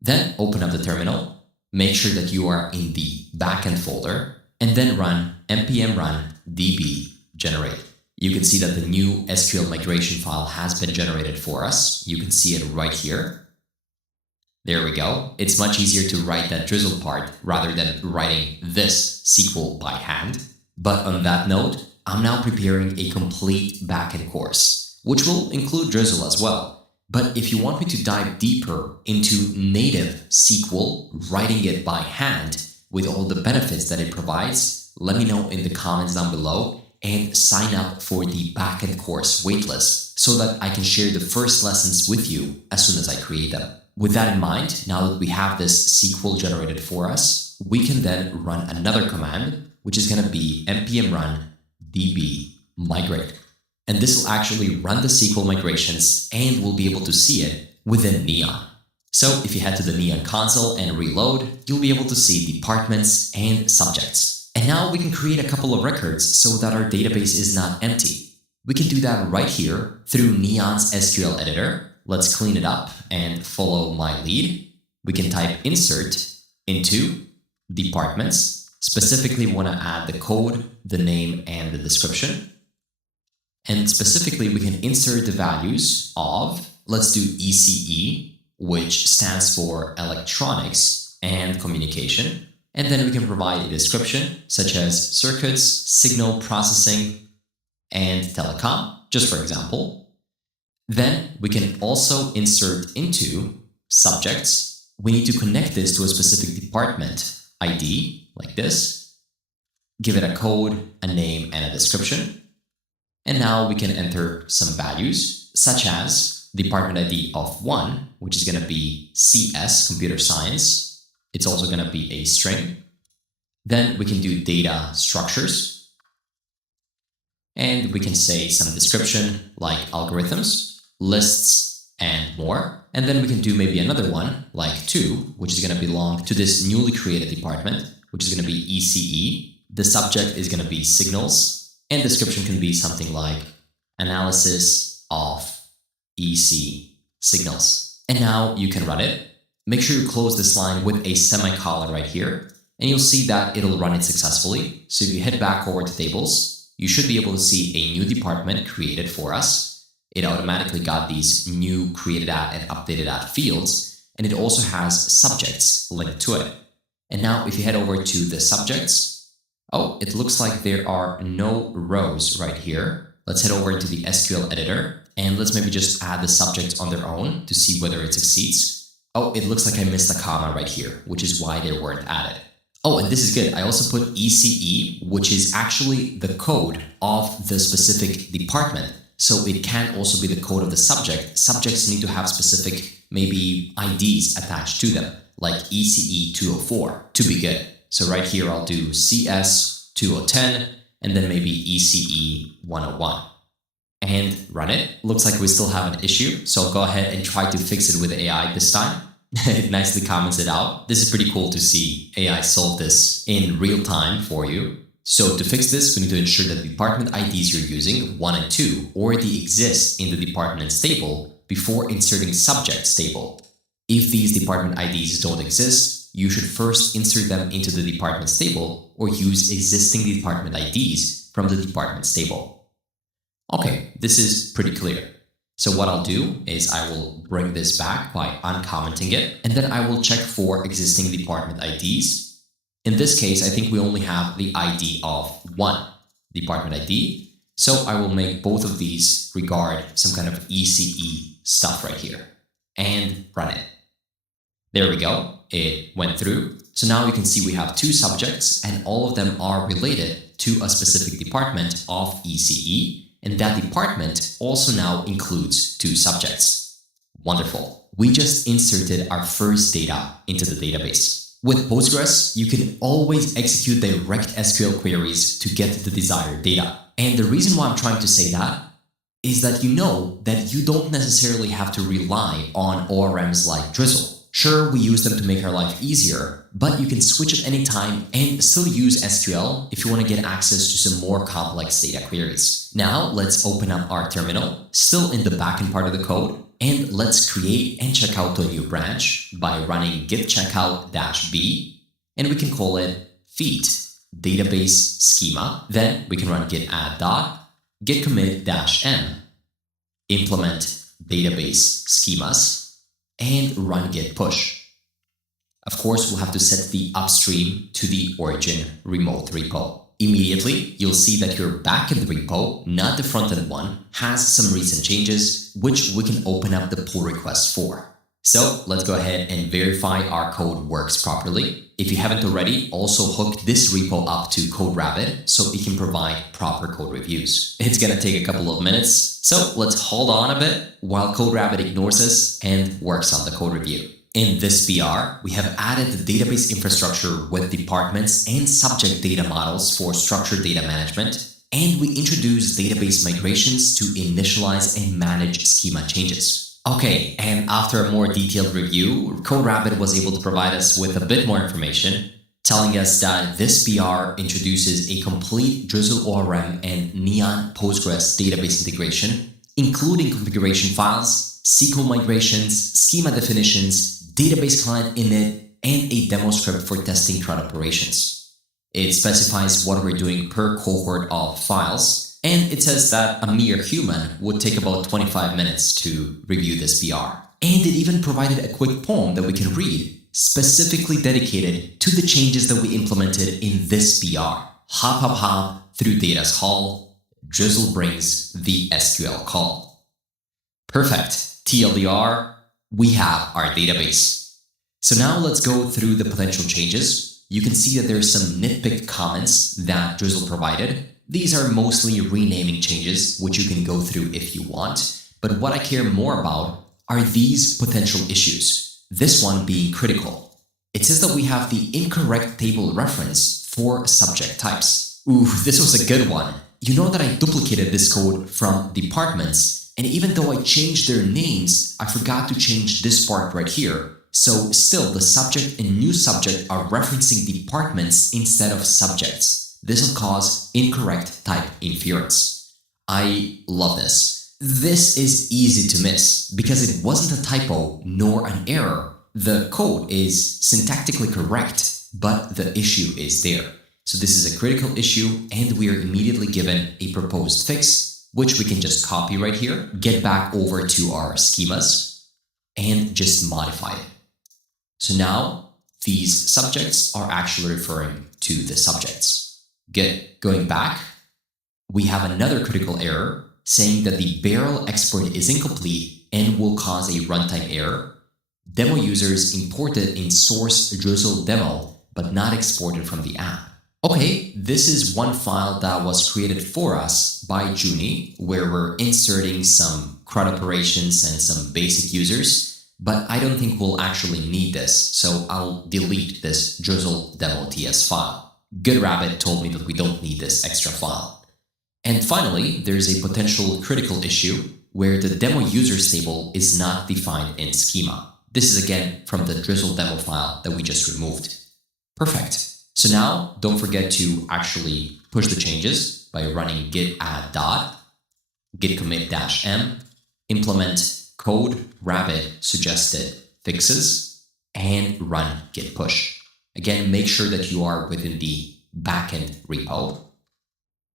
Then open up the terminal, make sure that you are in the backend folder, and then run npm run db generate. You can see that the new SQL migration file has been generated for us. You can see it right here. There we go. It's much easier to write that drizzle part rather than writing this SQL by hand. But on that note, I'm now preparing a complete backend course, which will include drizzle as well. But if you want me to dive deeper into native SQL, writing it by hand with all the benefits that it provides, let me know in the comments down below and sign up for the backend course waitlist so that I can share the first lessons with you as soon as I create them. With that in mind, now that we have this SQL generated for us, we can then run another command, which is going to be npm run db migrate. And this will actually run the SQL migrations and we'll be able to see it within Neon. So if you head to the Neon console and reload, you'll be able to see departments and subjects. And now we can create a couple of records so that our database is not empty. We can do that right here through Neon's SQL editor. Let's clean it up and follow my lead. We can type insert into departments. Specifically, we want to add the code, the name, and the description. And specifically, we can insert the values of, let's do ECE, which stands for electronics and communication. And then we can provide a description such as circuits, signal processing, and telecom, just for example. Then we can also insert into subjects. We need to connect this to a specific department ID, like this. Give it a code, a name, and a description. And now we can enter some values, such as department ID of 1, which is going to be CS, computer science. It's also going to be a string. Then we can do data structures. And we can say some description like algorithms, lists, and more. And then we can do maybe another one, like 2, which is going to belong to this newly created department, which is going to be ECE. The subject is going to be signals. And description can be something like analysis of EC signals. And now you can run it. Make sure you close this line with a semicolon right here, and you'll see that it'll run it successfully. So if you head back over to tables, you should be able to see a new department created for us. It automatically got these new created at and updated at fields, and it also has subjects linked to it. And now if you head over to the subjects, oh, it looks like there are no rows right here. Let's head over to the SQL editor and let's maybe just add the subjects on their own to see whether it succeeds. Oh, it looks like I missed a comma right here, which is why they weren't added. Oh, and this is good. I also put ECE, which is actually the code of the specific department. So it can also be the code of the subject. Subjects need to have specific, maybe IDs attached to them, like ECE 204 to be good. So right here, I'll do CS 2010 and then maybe ECE 101 and run it. Looks like we still have an issue. So I'll go ahead and try to fix it with AI this time. It nicely comments it out. This is pretty cool to see AI solve this in real time for you. So to fix this, we need to ensure that the department IDs you're using, 1 and 2, already exist in the departments table before inserting subjects table. If these department IDs don't exist, you should first insert them into the departments table or use existing department IDs from the departments table. Okay, this is pretty clear. So what I'll do is I will bring this back by uncommenting it, and then I will check for existing department IDs. In this case, I think we only have the ID of 1 department ID. So I will make both of these regard some kind of ECE stuff right here and run it. There we go. It went through. So now you can see we have two subjects and all of them are related to a specific department of ECE, and that department also now includes two subjects. Wonderful. We just inserted our first data into the database. With Postgres, you can always execute direct SQL queries to get the desired data. And the reason why I'm trying to say that is that you know that you don't necessarily have to rely on ORMs like Drizzle. Sure, we use them to make our life easier, but you can switch at any time and still use SQL if you want to get access to some more complex data queries. Now, let's open up our terminal, still in the backend part of the code, and let's create and check out to a new branch by running git checkout-b, and we can call it feat database schema. Then we can run git add dot, git commit-m, implement database schemas, and run git push. Of course, we'll have to set the upstream to the origin remote repo. Immediately, you'll see that your backend repo, not the frontend one, has some recent changes, which we can open up the pull request for. So let's go ahead and verify our code works properly. If you haven't already, also hook this repo up to CodeRabbit so it can provide proper code reviews. It's gonna take a couple of minutes, so let's hold on a bit while CodeRabbit ignores us and works on the code review. In this PR, we have added the database infrastructure with departments and subject data models for structured data management, and we introduced database migrations to initialize and manage schema changes. Okay, and after a more detailed review, CodeRabbit was able to provide us with a bit more information, telling us that this PR introduces a complete Drizzle ORM and Neon Postgres database integration, including configuration files, SQL migrations, schema definitions, database client init, and a demo script for testing CRUD operations. It specifies what we're doing per cohort of files, and it says that a mere human would take about 25 minutes to review this PR. And it even provided a quick poem that we can read, specifically dedicated to the changes that we implemented in this PR. Hop, hop, hop through data's hall, Drizzle brings the SQL call. Perfect. TLDR, we have our database. So now let's go through the potential changes. You can see that there's some nitpick comments that Drizzle provided. These are mostly renaming changes, which you can go through if you want. But what I care more about are these potential issues. This one being critical. It says that we have the incorrect table reference for subject types. Ooh, this was a good one. You know that I duplicated this code from departments, and even though I changed their names, I forgot to change this part right here. So still, the subject and new subject are referencing departments instead of subjects. This will cause incorrect type inference. I love this. This is easy to miss because it wasn't a typo nor an error. The code is syntactically correct, but the issue is there. So this is a critical issue, and we are immediately given a proposed fix, which we can just copy right here, get back over to our schemas, and just modify it. So now these subjects are actually referring to the subjects. Good. Going back, we have another critical error saying that the barrel export is incomplete and will cause a runtime error. Demo users imported in source Drizzle demo, but not exported from the app. Okay, this is one file that was created for us by Junie, where we're inserting some CRUD operations and some basic users, but I don't think we'll actually need this, so I'll delete this Drizzle demo TS file. GoodRabbit told me that we don't need this extra file. And finally, there's a potential critical issue where the demo users table is not defined in schema. This is again from the Drizzle demo file that we just removed. Perfect. So now don't forget to actually push the changes by running git add dot, git commit-m, implement CodeRabbit suggested fixes, and run git push. Again, make sure that you are within the backend repo.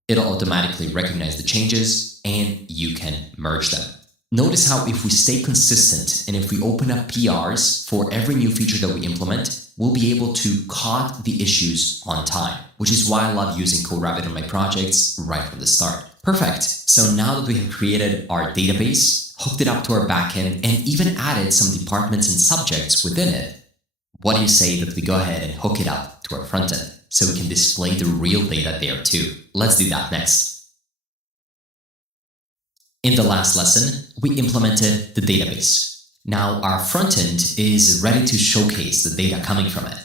It'll automatically recognize the changes and you can merge them. Notice how if we stay consistent and if we open up PRs for every new feature that we implement, we'll be able to caught the issues on time, which is why I love using CodeRabbit in my projects right from the start. Perfect. So now that we have created our database, hooked it up to our backend, and even added some departments and subjects within it, what do you say that we go ahead and hook it up to our frontend so we can display the real data there too? Let's do that next. In the last lesson, we implemented the database. Now our frontend is ready to showcase the data coming from it.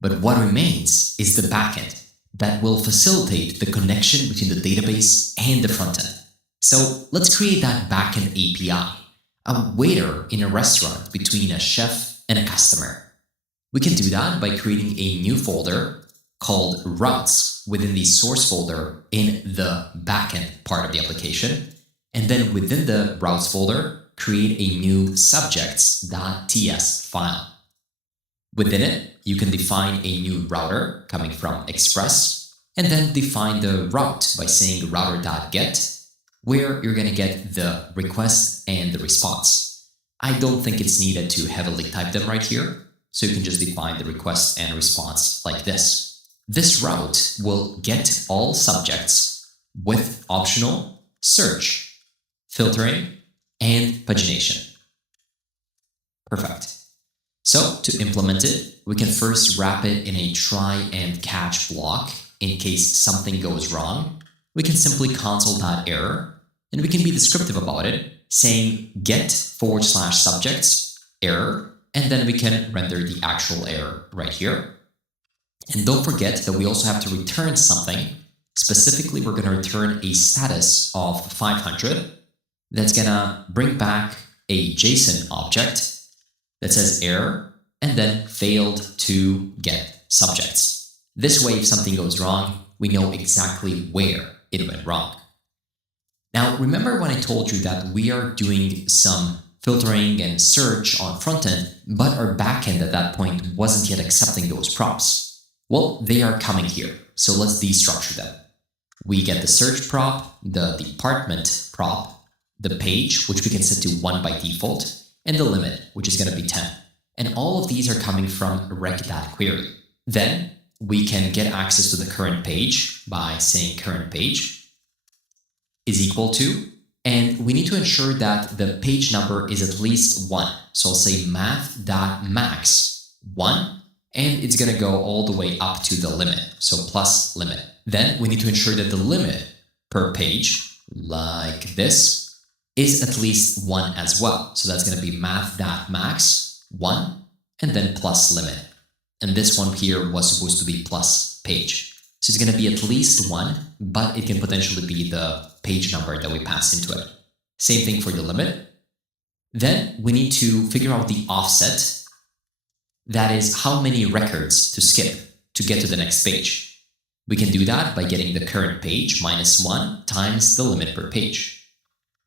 But what remains is the backend that will facilitate the connection between the database and the frontend. So let's create that backend API, a waiter in a restaurant between a chef and a customer. We can do that by creating a new folder called routes within the source folder in the backend part of the application. And then within the routes folder, create a new subjects.ts file. Within it, you can define a new router coming from Express, and then define the route by saying router.get, where you're going to get the request and the response. I don't think it's needed to heavily type them right here, so you can just define the request and response like this. This route will get all subjects with optional search, filtering, and pagination. Perfect. So to implement it, we can first wrap it in a try and catch block in case something goes wrong. We can simply console.error, and we can be descriptive about it, saying get/subjects error, and then we can render the actual error right here. And don't forget that we also have to return something. Specifically, we're going to return a status of 500 that's going to bring back a JSON object that says error and then failed to get subjects. This way, if something goes wrong, we know exactly where it went wrong. Now, remember when I told you that we are doing some filtering and search on frontend, but our backend at that point wasn't yet accepting those props? Well, they are coming here, so let's destructure them. We get the search prop, the department prop, the page, which we can set to 1 by default, and the limit, which is going to be 10. And all of these are coming from rec.query. Then we can get access to the current page by saying current page is equal to, and we need to ensure that the page number is at least 1. So I'll say math.max 1, and it's going to go all the way up to the limit, so plus limit. Then we need to ensure that the limit per page, like this, is at least 1 as well. So that's going to be math.max 1 and then plus limit. And this one here was supposed to be plus page. So it's going to be at least 1, but it can potentially be the page number that we pass into it. Same thing for the limit. Then we need to figure out the offset. That is how many records to skip to get to the next page. We can do that by getting the current page minus 1 times the limit per page.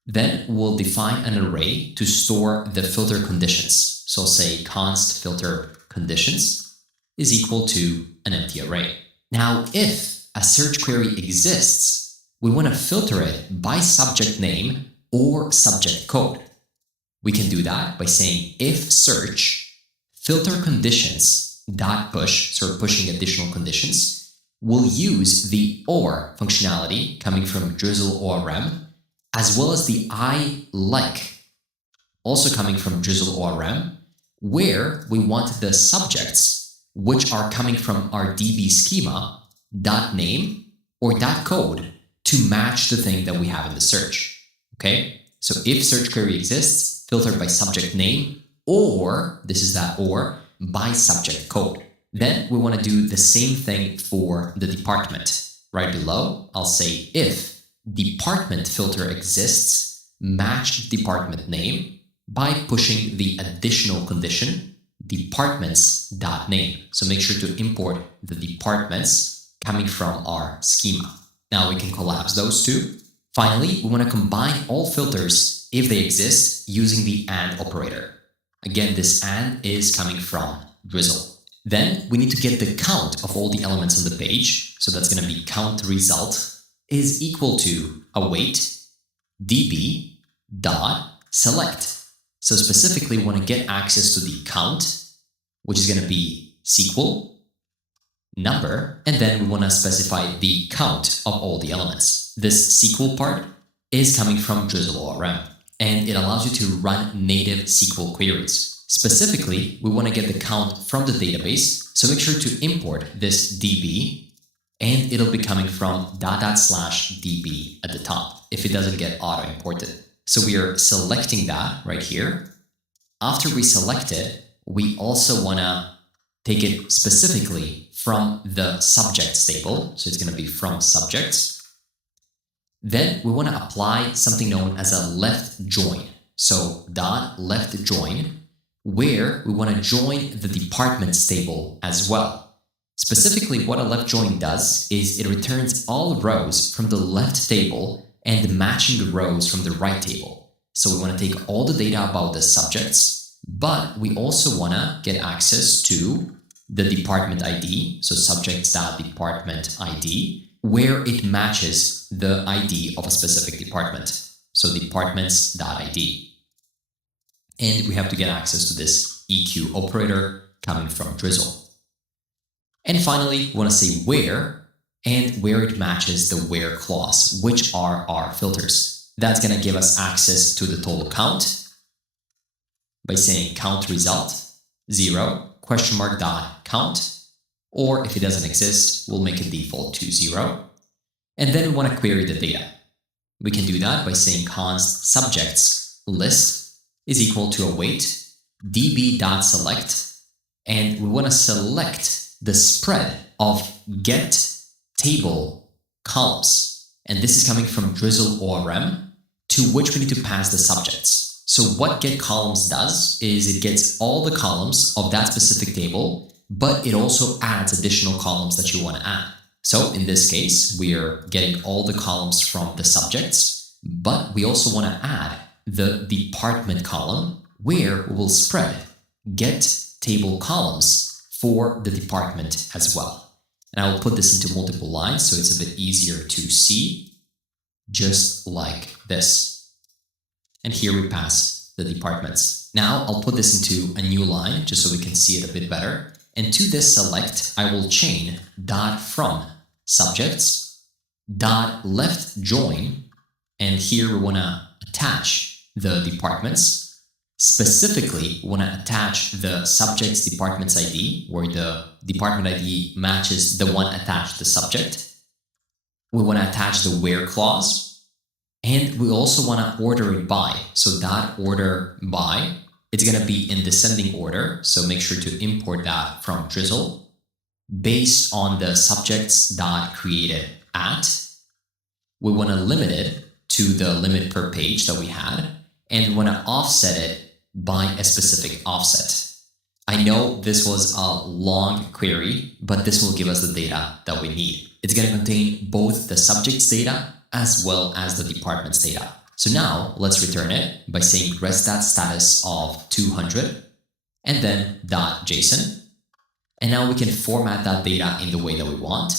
Then we'll define an array to store the filter conditions. So say const filter conditions is equal to an empty array. Now, if a search query exists, we want to filter it by subject name or subject code. We can do that by saying if search filter conditions dot push, so we're pushing additional conditions, we'll use the OR functionality coming from Drizzle ORM, as well as the I like, also coming from Drizzle ORM, where we want the subjects, which are coming from our DB schema, .name or .code, to match the thing that we have in the search. Okay, so if search query exists, filter by subject name, or, this is that or, by subject code. Then we want to do the same thing for the department. Right below, I'll say if department filter exists, match department name by pushing the additional condition, departments.name. So make sure to import the departments coming from our schema. Now we can collapse those two. Finally, we want to combine all filters if they exist using the AND operator. Again, this AND is coming from Drizzle. Then we need to get the count of all the elements on the page. So that's going to be count result is equal to await db dot select. So specifically, we want to get access to the count, which is going to be SQL number, and then we want to specify the count of all the elements. This SQL part is coming from Drizzle ORM, and it allows you to run native SQL queries. Specifically, we want to get the count from the database, so make sure to import this DB, and it'll be coming from /DB at the top if it doesn't get auto-imported. So we are selecting that right here. After we select it, we also want to take it specifically from the subjects table. So it's going to be from subjects. Then we want to apply something known as a left join. So .left join, where we want to join the departments table as well. Specifically, what a left join does is it returns all rows from the left table and matching the rows from the right table. So we want to take all the data about the subjects, but we also want to get access to the department ID, so subjects.department ID, where it matches the ID of a specific department, so departments.id. And we have to get access to this EQ operator coming from Drizzle. And finally, we want to say where, and where it matches the where clause, which are our filters. That's going to give us access to the total count by saying count result 0 ? Count, or if it doesn't exist, we'll make it default to 0. And then we want to query the data. We can do that by saying const subjects list is equal to await db.select, and we want to select the spread of get table columns. And this is coming from Drizzle ORM, to which we need to pass the subjects. So what get columns does is it gets all the columns of that specific table, but it also adds additional columns that you want to add. So in this case, we are getting all the columns from the subjects, but we also want to add the department column where we will spread get table columns for the department as well. And I will put this into multiple lines so it's a bit easier to see, just like this. And here we pass the departments. Now I'll put this into a new line just so we can see it a bit better. And to this select, I will chain .from subjects, .left join, and here we want to attach the departments. Specifically, we want to attach the subject's department's ID, where the department ID matches the one attached to the subject. We want to attach the where clause. And we also want to order it by. So .order by, it's going to be in descending order. So make sure to import that from Drizzle based on the subjects.created at. We want to limit it to the limit per page that we had, and we want to offset it by a specific offset. I know this was a long query, but this will give us the data that we need. It's going to contain both the subject's data as well as the department's data. So now let's return it by saying res.status of 200 and then .json. And now we can format that data in the way that we want,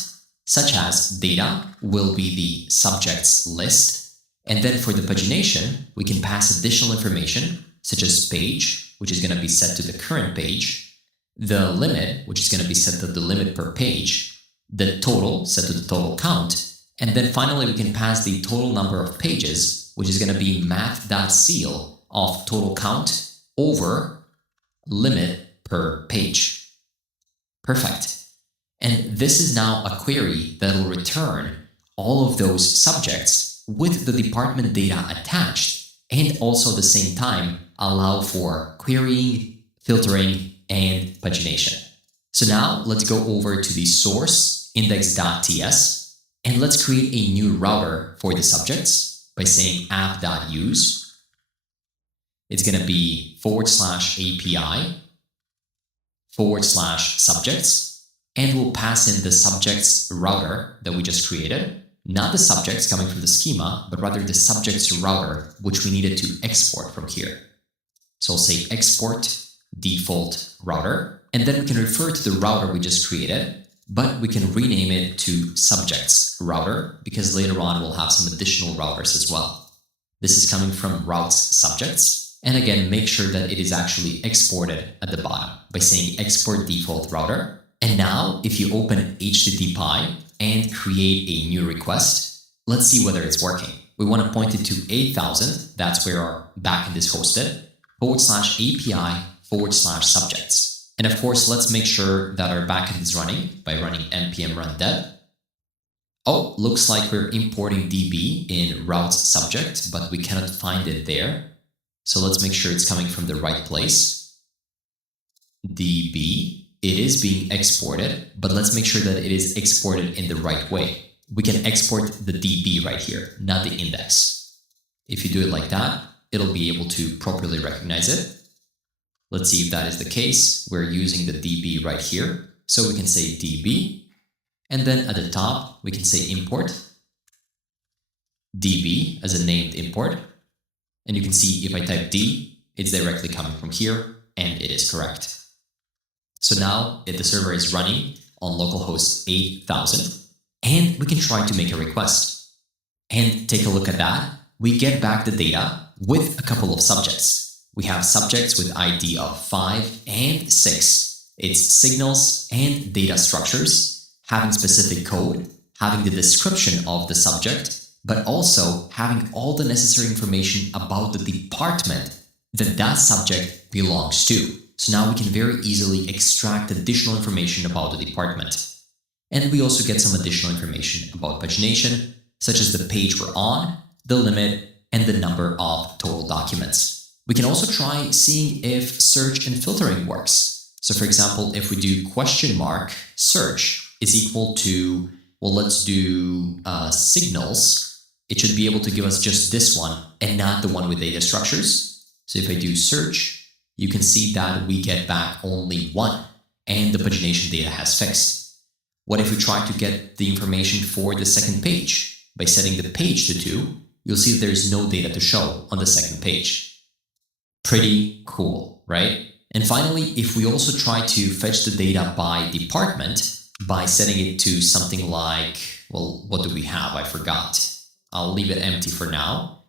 such as data will be the subject's list. And then for the pagination, we can pass additional information such as page, which is going to be set to the current page, the limit, which is going to be set to the limit per page, the total set to the total count, and then finally we can pass the total number of pages, which is going to be math.ceil of total count over limit per page. Perfect. And this is now a query that will return all of those subjects with the department data attached, and also at the same time allow for querying, filtering, and pagination. So now let's go over to the source index.ts. And let's create a new router for the subjects by saying app.use. It's going to be /API/subjects. And we'll pass in the subjects router that we just created. Not the subjects coming from the schema, but rather the subjects router, which we needed to export from here. So I'll say export default router. And then we can refer to the router we just created, but we can rename it to subjects router because later on we'll have some additional routers as well. This is coming from routes subjects. And again, make sure that it is actually exported at the bottom by saying export default router. And now if you open HTTP and create a new request, let's see whether it's working. We want to point it to 8000, that's where our backend is hosted, /API/subjects. And of course, let's make sure that our backend is running by running npm run dev. Oh, looks like we're importing DB in routes subject, but we cannot find it there. So let's make sure it's coming from the right place. DB, it is being exported, but let's make sure that it is exported in the right way. We can export the DB right here, not the index. If you do it like that, it'll be able to properly recognize it. Let's see if that is the case. We're using the DB right here. So we can say DB, and then at the top, we can say import DB as a named import. And you can see if I type D, it's directly coming from here, and it is correct. So now the server is running on localhost 8000, and we can try to make a request. And take a look at that. We get back the data with a couple of subjects. We have subjects with ID of 5 and 6. It's signals and data structures, having specific code, having the description of the subject, but also having all the necessary information about the department that that subject belongs to. So now we can very easily extract additional information about the department. And we also get some additional information about pagination, such as the page we're on, the limit, and the number of total documents. We can also try seeing if search and filtering works. So for example, if we do $search is equal to, well, let's do signals, it should be able to give us just this one and not the one with data structures. So if I do search, you can see that we get back only one and the pagination data has fixed. What if we try to get the information for the second page? By setting the page to 2, you'll see that there's no data to show on the second page. Pretty cool, right? And finally, if we also try to fetch the data by department by setting it to something like, well, what do we have? I forgot. I'll leave it empty for now.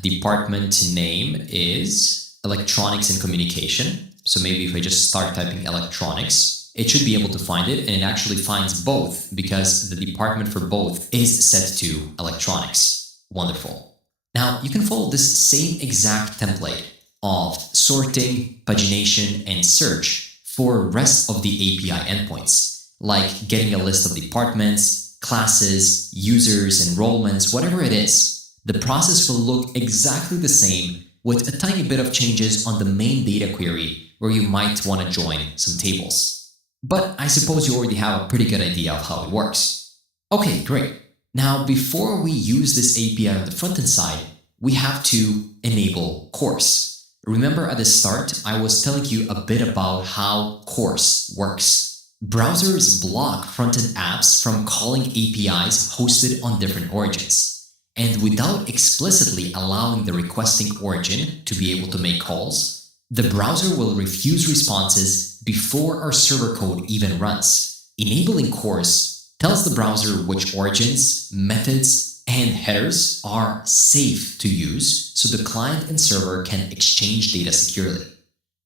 Department name is electronics and communication. So maybe if I just start typing electronics, it should be able to find it, and it actually finds both because the department for both is set to electronics. Wonderful. Now you can follow this same exact template of sorting, pagination, and search for rest of the API endpoints, like getting a list of departments, classes, users, enrollments, whatever it is. The process will look exactly the same with a tiny bit of changes on the main data query where you might want to join some tables. But I suppose you already have a pretty good idea of how it works. Okay, great. Now, before we use this API on the front-end side, we have to enable CORS. Remember at the start, I was telling you a bit about how CORS works. Browsers block front-end apps from calling APIs hosted on different origins. And without explicitly allowing the requesting origin to be able to make calls, the browser will refuse responses before our server code even runs. Enabling CORS tells the browser which origins, methods, and headers are safe to use so the client and server can exchange data securely.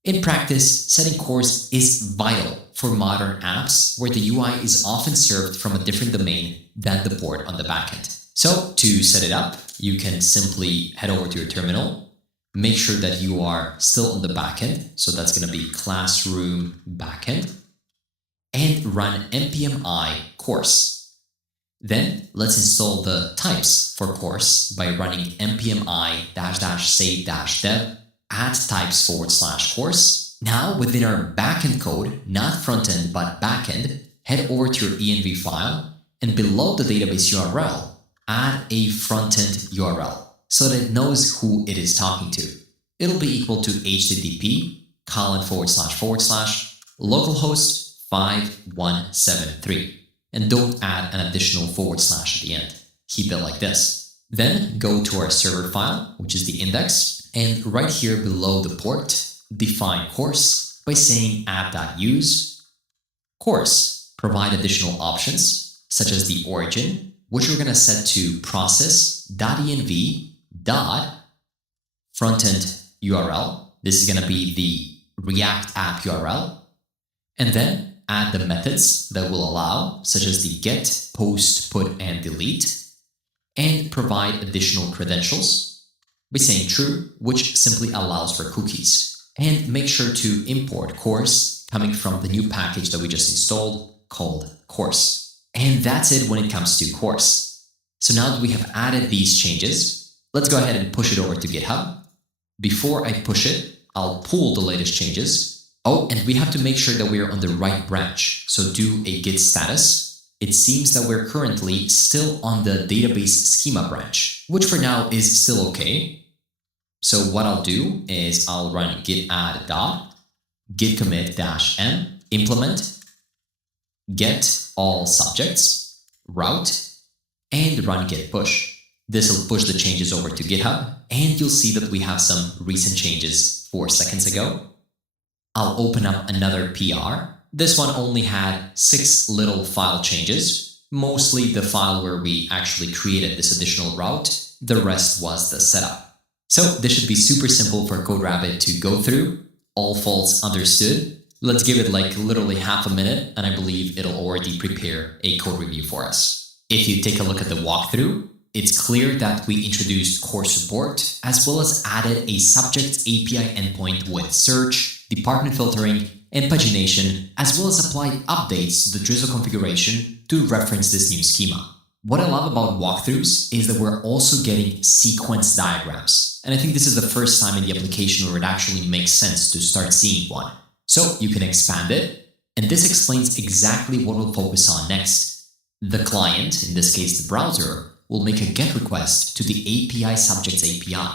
In practice, setting CORS is vital for modern apps where the UI is often served from a different domain than the port on the backend. So to set it up, you can simply head over to your terminal, make sure that you are still on the backend, so that's going to be classroom backend, and run npm i CORS. Then let's install the types for CORS by running npm i-save-dev add types /CORS. Now within our backend code, not frontend but backend, head over to your env file and below the database URL, add a frontend URL so that it knows who it is talking to. It'll be equal to http://localhost 5173. And don't add an additional / at the end. Keep it like this. Then go to our server file, which is the index, and right here below the port, define CORS by saying app.use. CORS provide additional options, such as the origin, which we're going to set to process.env.frontend URL. This is going to be the React app URL. And then add the methods that will allow, such as the get, post, put, and delete, and provide additional credentials by saying true, which simply allows for cookies. And make sure to import course coming from the new package that we just installed called course. And that's it when it comes to course. So now that we have added these changes, let's go ahead and push it over to GitHub. Before I push it, I'll pull the latest changes. Oh, and we have to make sure that we're on the right branch. So do a git status. It seems that we're currently still on the database schema branch, which for now is still okay. So what I'll do is I'll run git add dot git commit -m implement get all subjects route and run git push. This will push the changes over to GitHub, and you'll see that we have some recent changes 4 seconds ago. I'll open up another PR. This one only had 6 little file changes, mostly the file where we actually created this additional route. The rest was the setup. So this should be super simple for CodeRabbit to go through. All faults understood. Let's give it like literally half a minute, and I believe it'll already prepare a code review for us. If you take a look at the walkthrough, it's clear that we introduced core support, as well as added a subjects API endpoint with search, department filtering, and pagination, as well as applied updates to the Drizzle configuration to reference this new schema. What I love about walkthroughs is that we're also getting sequence diagrams. And I think this is the first time in the application where it actually makes sense to start seeing one. So you can expand it, and this explains exactly what we'll focus on next. The client, in this case the browser, will make a GET request to the API subjects API.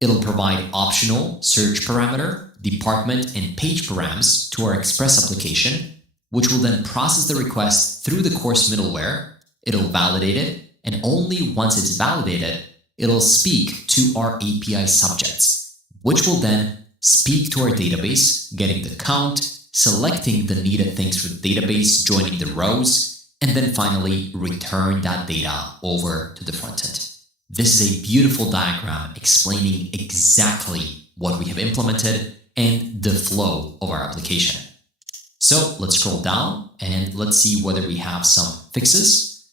It'll provide optional search parameter, department, and page params to our Express application, which will then process the request through the course middleware. It'll validate it, and only once it's validated, it'll speak to our API subjects, which will then speak to our database, getting the count, selecting the needed things for the database, joining the rows, and then finally return that data over to the frontend. This is a beautiful diagram explaining exactly what we have implemented and the flow of our application. So let's scroll down and let's see whether we have some fixes.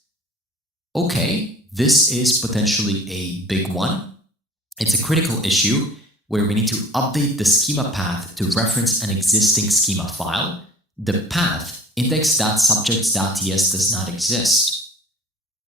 Okay, this is potentially a big one. It's a critical issue where we need to update the schema path to reference an existing schema file. The path index.subjects.ts does not exist.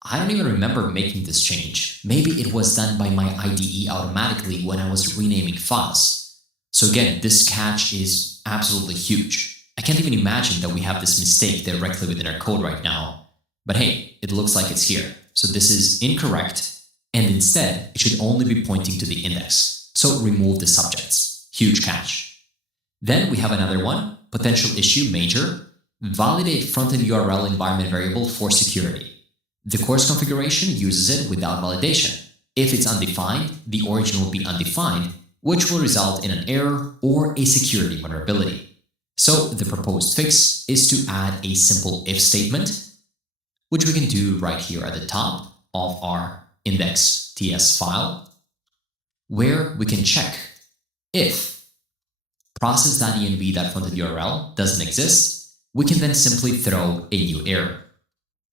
I don't even remember making this change. Maybe it was done by my IDE automatically when I was renaming files. So again, this catch is absolutely huge. I can't even imagine that we have this mistake directly within our code right now. But hey, it looks like it's here. So this is incorrect, and instead, it should only be pointing to the index. So remove the subjects. Huge catch. Then we have another one, potential issue major. Validate frontend URL environment variable for security. The course configuration uses it without validation. If it's undefined, the origin will be undefined, which will result in an error or a security vulnerability. So the proposed fix is to add a simple if statement, which we can do right here at the top of our index.ts file, where we can check if process.env.frontend URL doesn't exist. We can then simply throw a new error.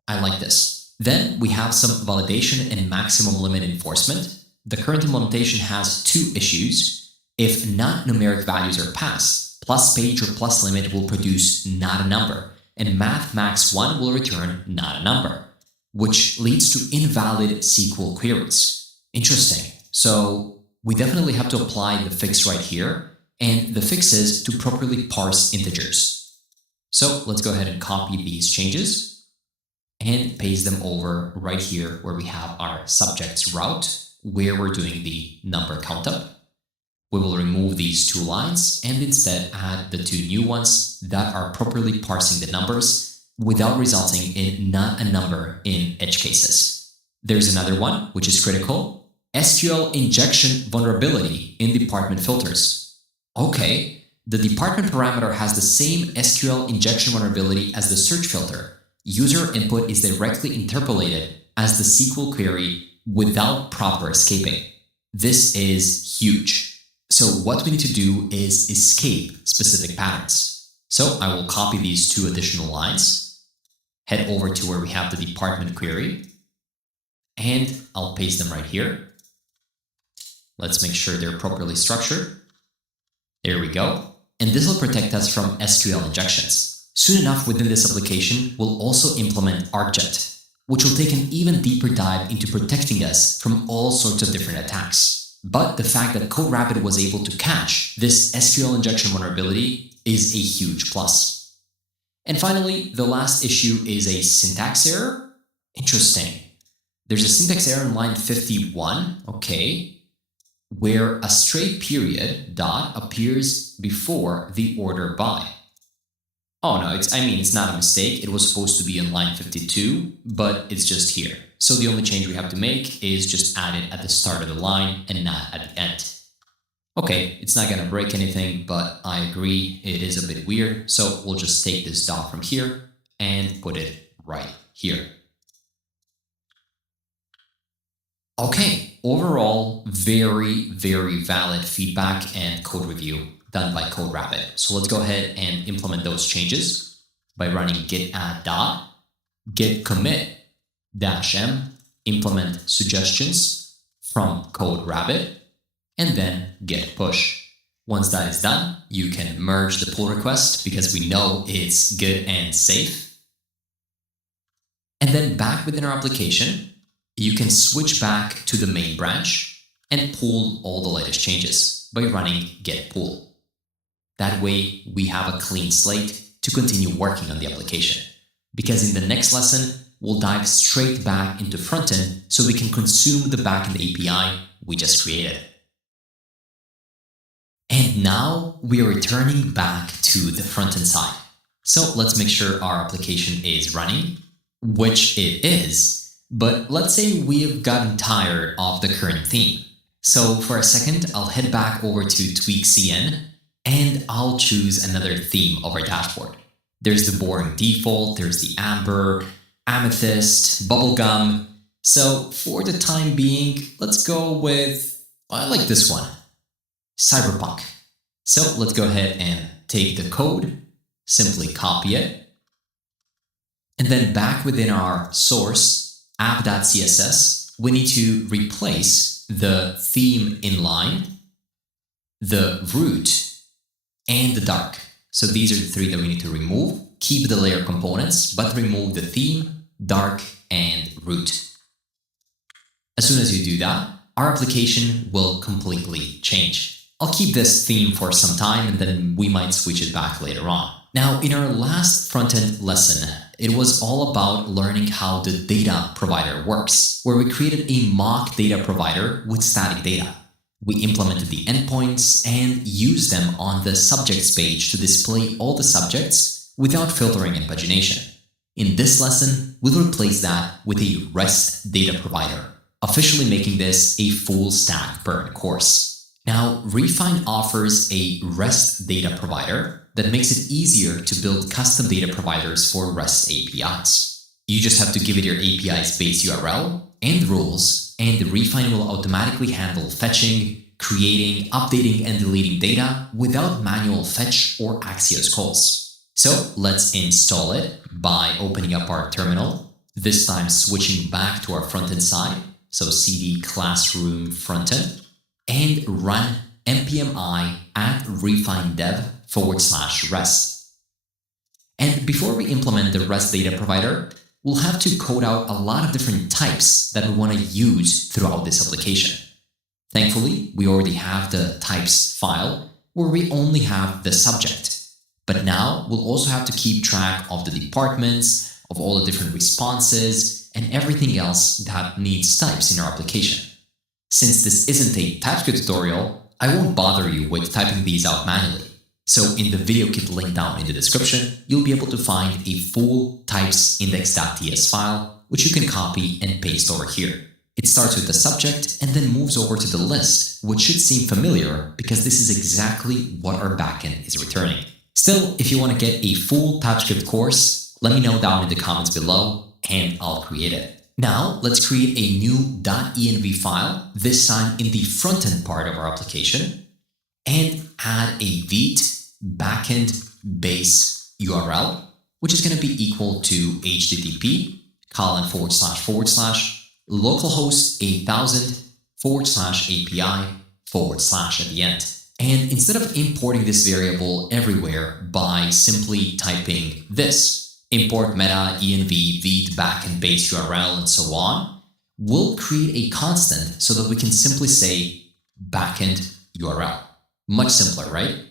I like this. Then we have some validation and maximum limit enforcement. The current implementation has 2 issues. If not numeric values are passed, plus page or plus limit will produce not a number, and math max 1 will return not a number, which leads to invalid SQL queries. Interesting. So we definitely have to apply the fix right here, and the fix is to properly parse integers. So let's go ahead and copy these changes and paste them over right here where we have our subjects route, where we're doing the number count up. We will remove these 2 lines and instead add the 2 new ones that are properly parsing the numbers without resulting in not a number in edge cases. There's another one, which is critical. SQL injection vulnerability in department filters. Okay. The department parameter has the same SQL injection vulnerability as the search filter. User input is directly interpolated as the SQL query without proper escaping. This is huge. So what we need to do is escape specific patterns. So I will copy these 2 additional lines, head over to where we have the department query, and I'll paste them right here. Let's make sure they're properly structured. There we go. And this will protect us from SQL injections. Soon enough within this application, we'll also implement ArcJet, which will take an even deeper dive into protecting us from all sorts of different attacks. But the fact that CodeRabbit was able to catch this SQL injection vulnerability is a huge plus. And finally, the last issue is a syntax error. Interesting. There's a syntax error in line 51, okay, where a straight period dot appears before the order by. Oh no, it's not a mistake. It was supposed to be in line 52, but it's just here. So the only change we have to make is just add it at the start of the line and not at the end. Okay, it's not gonna break anything, but I agree, it is a bit weird. So we'll just take this dot from here and put it right here. Okay, overall, very, very valid feedback and code review done by CodeRabbit. So let's go ahead and implement those changes by running git add dot, git commit -m, implement suggestions from CodeRabbit, and then git push. Once that is done, you can merge the pull request because we know it's good and safe. And then back within our application, you can switch back to the main branch and pull all the latest changes by running git pull. That way, we have a clean slate to continue working on the application. Because in the next lesson, we'll dive straight back into frontend so we can consume the backend API we just created. And now we are returning back to the frontend side. So let's make sure our application is running, which it is. But let's say we have gotten tired of the current theme. So for a second, I'll head back over to Tweak CN and I'll choose another theme of our dashboard. There's the boring default, there's the amber, amethyst, bubblegum. So for the time being, let's go with, I like this one, cyberpunk. So let's go ahead and take the code, simply copy it, and then back within our source, app.css, we need to replace the theme inline, the root, and the dark. So these are the 3 that we need to remove. Keep the layer components, but remove the theme, dark, and root. As soon as you do that, our application will completely change. I'll keep this theme for some time and then we might switch it back later on. Now, in our last front-end lesson, it was all about learning how the data provider works, where we created a mock data provider with static data. We implemented the endpoints and used them on the subjects page to display all the subjects without filtering and pagination. In this lesson, we'll replace that with a REST data provider, officially making this a full stack PERN course. Now, Refine offers a REST data provider that makes it easier to build custom data providers for REST APIs. You just have to give it your API's base URL and rules, and Refine will automatically handle fetching, creating, updating, and deleting data without manual fetch or Axios calls. So let's install it by opening up our terminal, this time switching back to our frontend side, so cd classroom frontend, and run npm i at refinedev/rest. And before we implement the REST data provider, we'll have to code out a lot of different types that we want to use throughout this application. Thankfully, we already have the types file where we only have the subject. But now we'll also have to keep track of the departments, of all the different responses, and everything else that needs types in our application. Since this isn't a TypeScript tutorial, I won't bother you with typing these out manually. So in the video kit link down in the description, you'll be able to find a full types index.ts file, which you can copy and paste over here. It starts with the subject and then moves over to the list, which should seem familiar because this is exactly what our backend is returning. Still, if you want to get a full TypeScript course, let me know down in the comments below and I'll create it. Now, let's create a new .env file, this time in the front-end part of our application. and add a Vite backend base URL, which is going to be equal to http :// localhost 8000 /API / at the end. And instead of importing this variable everywhere by simply typing this, import meta env Vite backend base URL and so on, we'll create a constant so that we can simply say backend URL. Much simpler, right?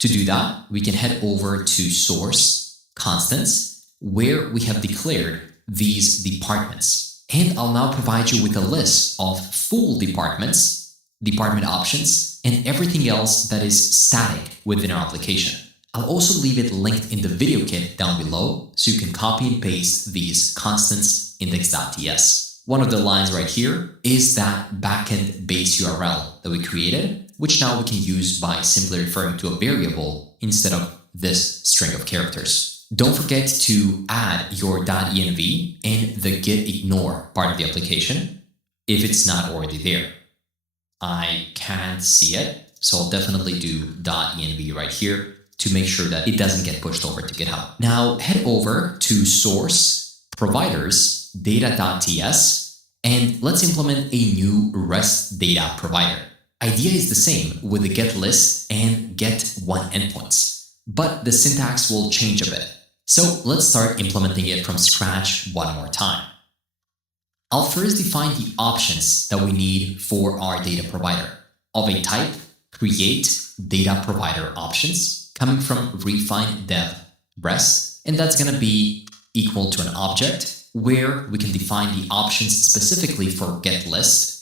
To do that, we can head over to source constants, where we have declared these departments. And I'll now provide you with a list of full departments, department options, and everything else that is static within our application. I'll also leave it linked in the video kit down below so you can copy and paste these constants index.ts. One of the lines right here is that backend base URL that we created, which now we can use by simply referring to a variable instead of this string of characters. Don't forget to add your .env and the git ignore part of the application if it's not already there. I can't see it, so I'll definitely do .env right here to make sure that it doesn't get pushed over to GitHub. Now head over to source providers data.ts and let's implement a new REST data provider. Idea is the same with the get list and get one endpoints, but the syntax will change a bit. So let's start implementing it from scratch one more time. I'll first define the options that we need for our data provider of a type create data provider options coming from RamizDev REST, and that's going to be equal to an object where we can define the options specifically for get list.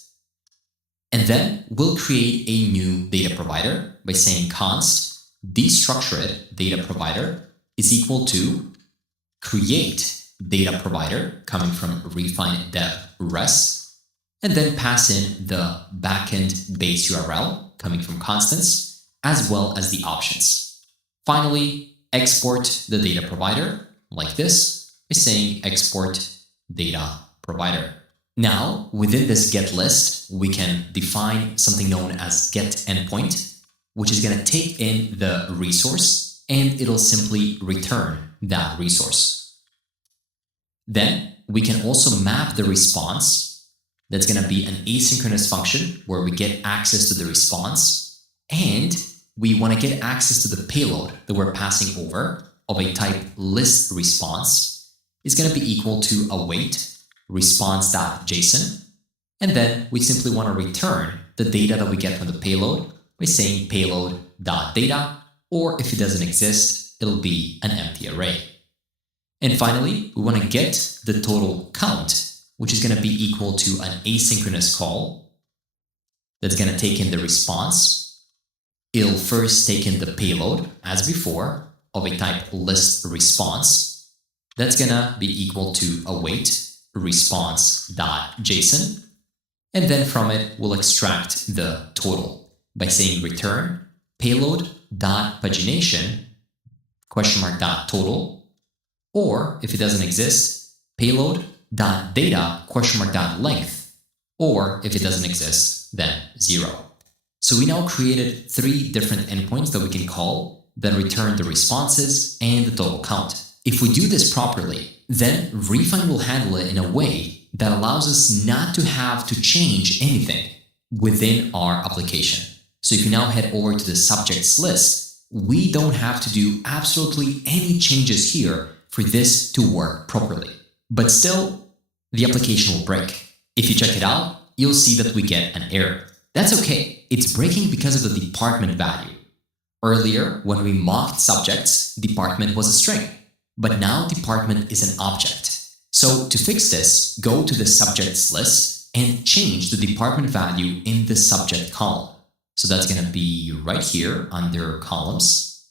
And then we'll create a new data provider by saying const destructured data provider is equal to create data provider coming from RamizDev REST, and then pass in the backend base URL coming from constants as well as the options. Finally, export the data provider like this by saying export data provider. Now, within this get list, we can define something known as get endpoint, which is going to take in the resource and it'll simply return that resource. Then we can also map the response. That's going to be an asynchronous function where we get access to the response, and we want to get access to the payload that we're passing over of a type list response is going to be equal to await response.json. And then we simply want to return the data that we get from the payload by saying payload.data, or if it doesn't exist, it'll be an empty array. And finally, we want to get the total count, which is going to be equal to an asynchronous call that's going to take in the response. It'll first take in the payload, as before, of a type list response. That's going to be equal to await response.json. And then from it, we'll extract the total by saying return payload.pagination (total), or if it doesn't exist, payload.data (length), or if it doesn't exist, then 0. So we now created 3 different endpoints that we can call that return the responses and the total count. If we do this properly, then Refine will handle it in a way that allows us not to have to change anything within our application. So if you now head over to the subjects list, we don't have to do absolutely any changes here for this to work properly. But still, the application will break. If you check it out, you'll see that we get an error. That's okay. It's breaking because of the department value. Earlier, when we mocked subjects, department was a string, but now department is an object. So to fix this, go to the subjects list and change the department value in the subject column. So that's going to be right here under columns.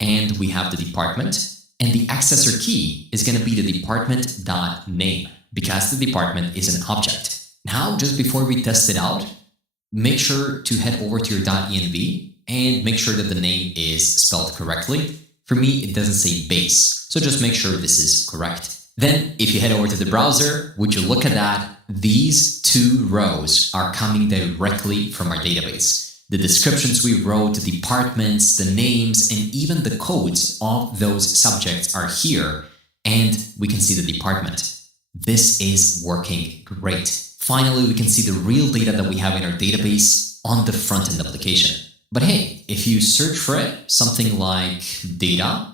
And we have the department. And the accessor key is going to be the department.name because the department is an object. Now, just before we test it out, make sure to head over to your .env and make sure that the name is spelled correctly. For me, it doesn't say base, so just make sure this is correct. Then, if you head over to the browser, would you look at that? These 2 rows are coming directly from our database. The descriptions we wrote, the departments, the names, and even the codes of those subjects are here, and we can see the department. This is working great. Finally, we can see the real data that we have in our database on the front-end application. But hey, if you search for it, something like data,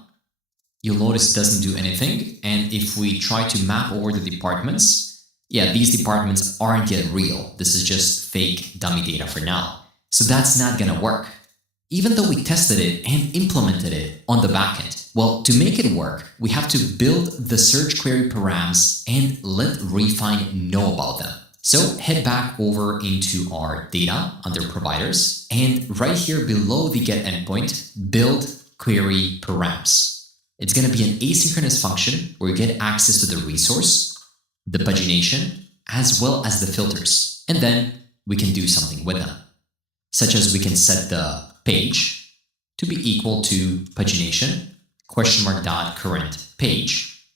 you'll notice it doesn't do anything. And if we try to map over the departments, yeah, these departments aren't yet real. This is just fake dummy data for now. So that's not gonna work, even though we tested it and implemented it on the backend. Well, to make it work, we have to build the search query params and let Refine know about them. So head back over into our data under providers, and right here below the get endpoint, build query params. It's going to be an asynchronous function where you get access to the resource, the pagination, as well as the filters. And then we can do something with them, such as we can set the page to be equal to pagination, (current page,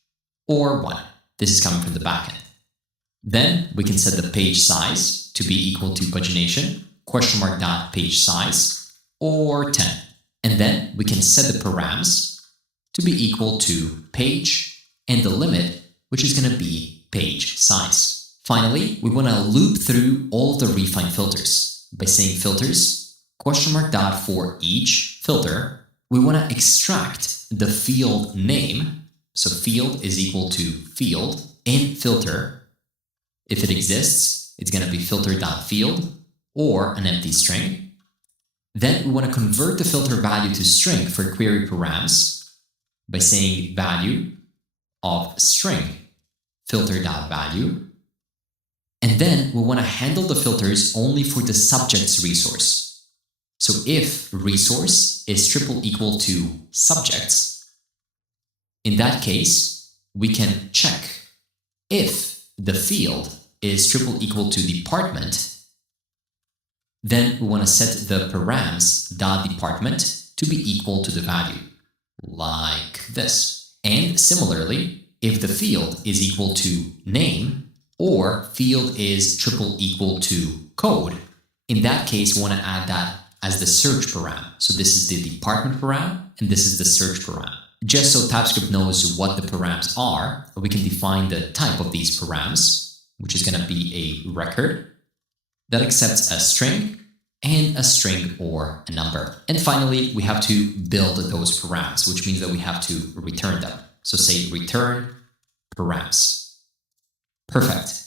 or 1. This is coming from the backend. Then we can set the page size to be equal to pagination, (page size, or 10. And then we can set the params to be equal to page and the limit, which is going to be page size. Finally, we want to loop through all of the Refine filters by saying filters, (for each filter. We want to extract the field name. So field is equal to field and filter. If it exists, it's going to be filter.field or an empty string. Then we want to convert the filter value to string for query params by saying value of string filter.value. And then we want to handle the filters only for the subject's resource. So if resource is triple equal to subjects, in that case, we can check if the field is triple equal to department, then we want to set the params.department to be equal to the value, like this. And similarly, if the field is equal to name or field is triple equal to code, in that case, we want to add that as the search param. So this is the department param, and this is the search param. Just so TypeScript knows what the params are, we can define the type of these params, which is going to be a record that accepts a string and a string or a number. And finally, we have to build those params, which means that we have to return them. So say return params. Perfect.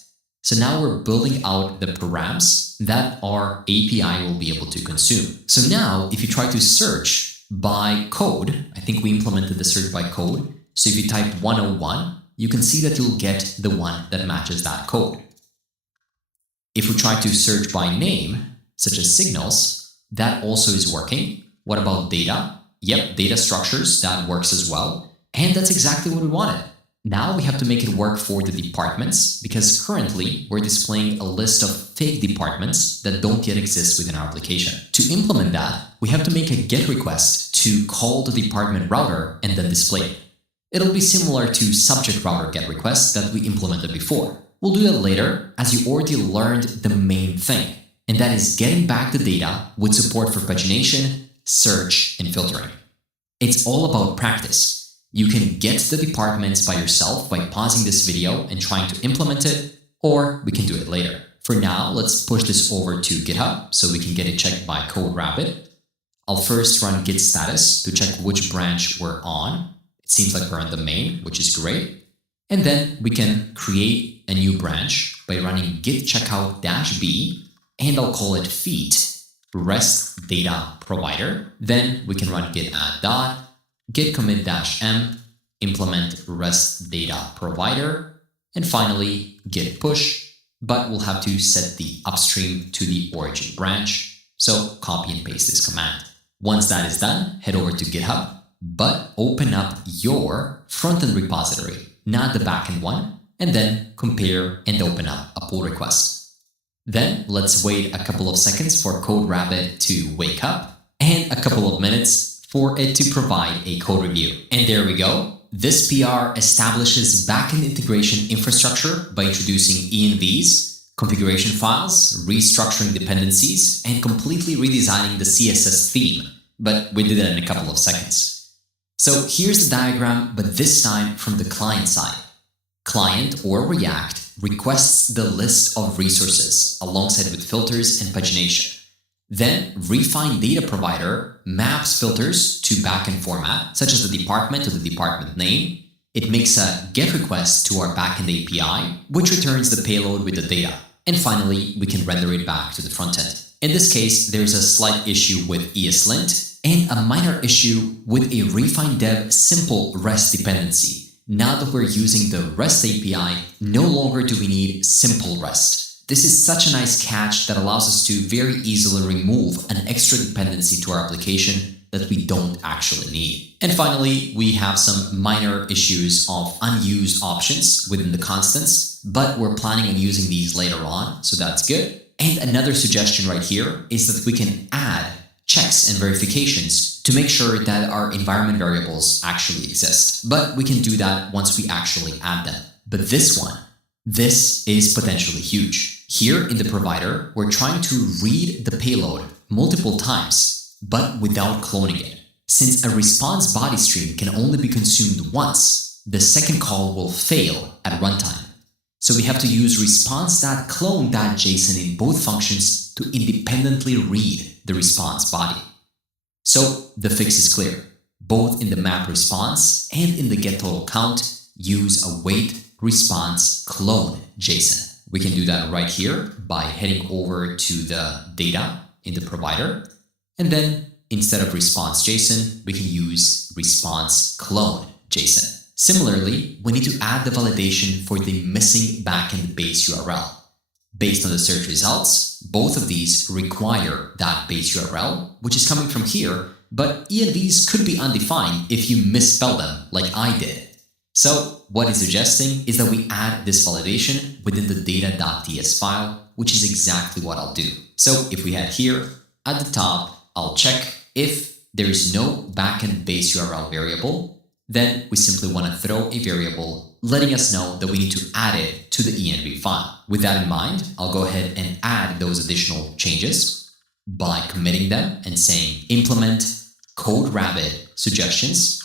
So now we're building out the params that our API will be able to consume. So now if you try to search by code, I think we implemented the search by code. So if you type 101, you can see that you'll get the one that matches that code. If we try to search by name, such as signals, that also is working. What about data? Yep, data structures, that works as well. And that's exactly what we wanted. Now we have to make it work for the departments, because currently we're displaying a list of fake departments that don't yet exist within our application. To implement that, we have to make a GET request to call the department router and then display it. It'll be similar to subject router GET request that we implemented before. We'll do that later, as you already learned the main thing, and that is getting back the data with support for pagination, search, and filtering. It's all about practice. You can get the departments by yourself by pausing this video and trying to implement it, or we can do it later. For now, let's push this over to GitHub so we can get it checked by CodeRabbit. I'll first run git status to check which branch we're on. It seems like we're on the main, which is great. And then we can create a new branch by running git checkout -b, and I'll call it feat REST data provider. Then we can run git add dot, git commit -m, implement REST data provider, and finally git push, but we'll have to set the upstream to the origin branch. So copy and paste this command. Once that is done, head over to GitHub, but open up your front-end repository, not the backend one, and then compare and open up a pull request. Then let's wait a couple of seconds for CodeRabbit to wake up, and a couple of minutes for it to provide a code review. And there we go. This PR establishes backend integration infrastructure by introducing envs, configuration files, restructuring dependencies, and completely redesigning the CSS theme, but we did it in a couple of seconds. So here's the diagram, but this time from the client side. Client or React requests the list of resources alongside with filters and pagination. Then Refine Data Provider maps filters to backend format, such as the department to the department name. It makes a GET request to our backend API, which returns the payload with the data. And finally, we can render it back to the frontend. In this case, there's a slight issue with ESLint and a minor issue with a RefineDev simple REST dependency. Now that we're using the REST API, no longer do we need simple REST. This is such a nice catch that allows us to very easily remove an extra dependency to our application that we don't actually need. And finally, we have some minor issues of unused options within the constants, but we're planning on using these later on, so that's good. And another suggestion right here is that we can add checks and verifications to make sure that our environment variables actually exist. But we can do that once we actually add them. But this is potentially huge. Here in the provider, we're trying to read the payload multiple times, but without cloning it. Since a response body stream can only be consumed once, the second call will fail at runtime. So we have to use response.clone.json in both functions to independently read the response body. So the fix is clear. Both in the map response and in the get total count, use await response clone JSON. We can do that right here by heading over to the data in the provider. And then instead of response JSON, we can use response clone JSON. Similarly, we need to add the validation for the missing backend base URL. Based on the search results, both of these require that base URL, which is coming from here, but envs could be undefined if you misspell them like I did. So what it's suggesting is that we add this validation within the data.ts file, which is exactly what I'll do. So if we head here at the top, I'll check if there is no backend base URL variable. Then we simply want to throw a variable letting us know that we need to add it to the env file. With that in mind, I'll go ahead and add those additional changes by committing them and saying implement CodeRabbit suggestions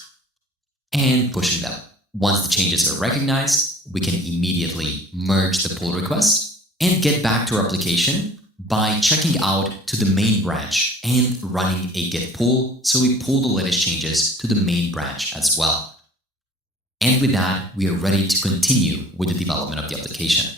and pushing them. Once the changes are recognized, we can immediately merge the pull request and get back to our application by checking out to the main branch and running a get pull, so we pull the latest changes to the main branch as well. And with that, we are ready to continue with the development of the application.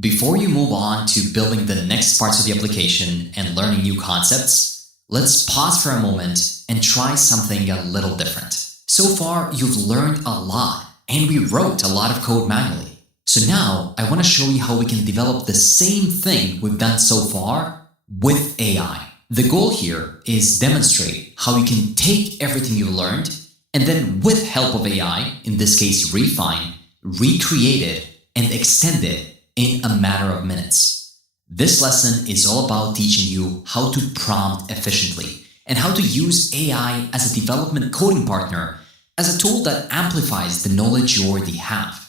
Before you move on to building the next parts of the application and learning new concepts, let's pause for a moment and try something a little different. So far, you've learned a lot, and we wrote a lot of code manually. So now I want to show you how we can develop the same thing we've done so far with AI. The goal here is demonstrate how you can take everything you learned and then with help of AI, in this case Refine, recreate it and extend it in a matter of minutes. This lesson is all about teaching you how to prompt efficiently and how to use AI as a development coding partner, as a tool that amplifies the knowledge you already have.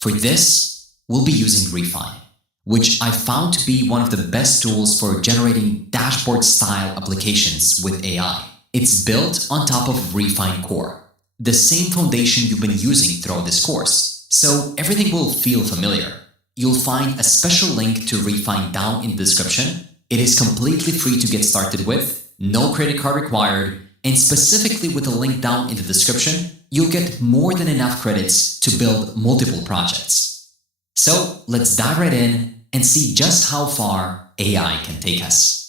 For this, we'll be using Refine, which I found to be one of the best tools for generating dashboard-style applications with AI. It's built on top of Refine Core, the same foundation you've been using throughout this course, so everything will feel familiar. You'll find a special link to Refine down in the description. It is completely free to get started with, no credit card required, and specifically with the link down in the description, you'll get more than enough credits to build multiple projects. So let's dive right in and see just how far AI can take us.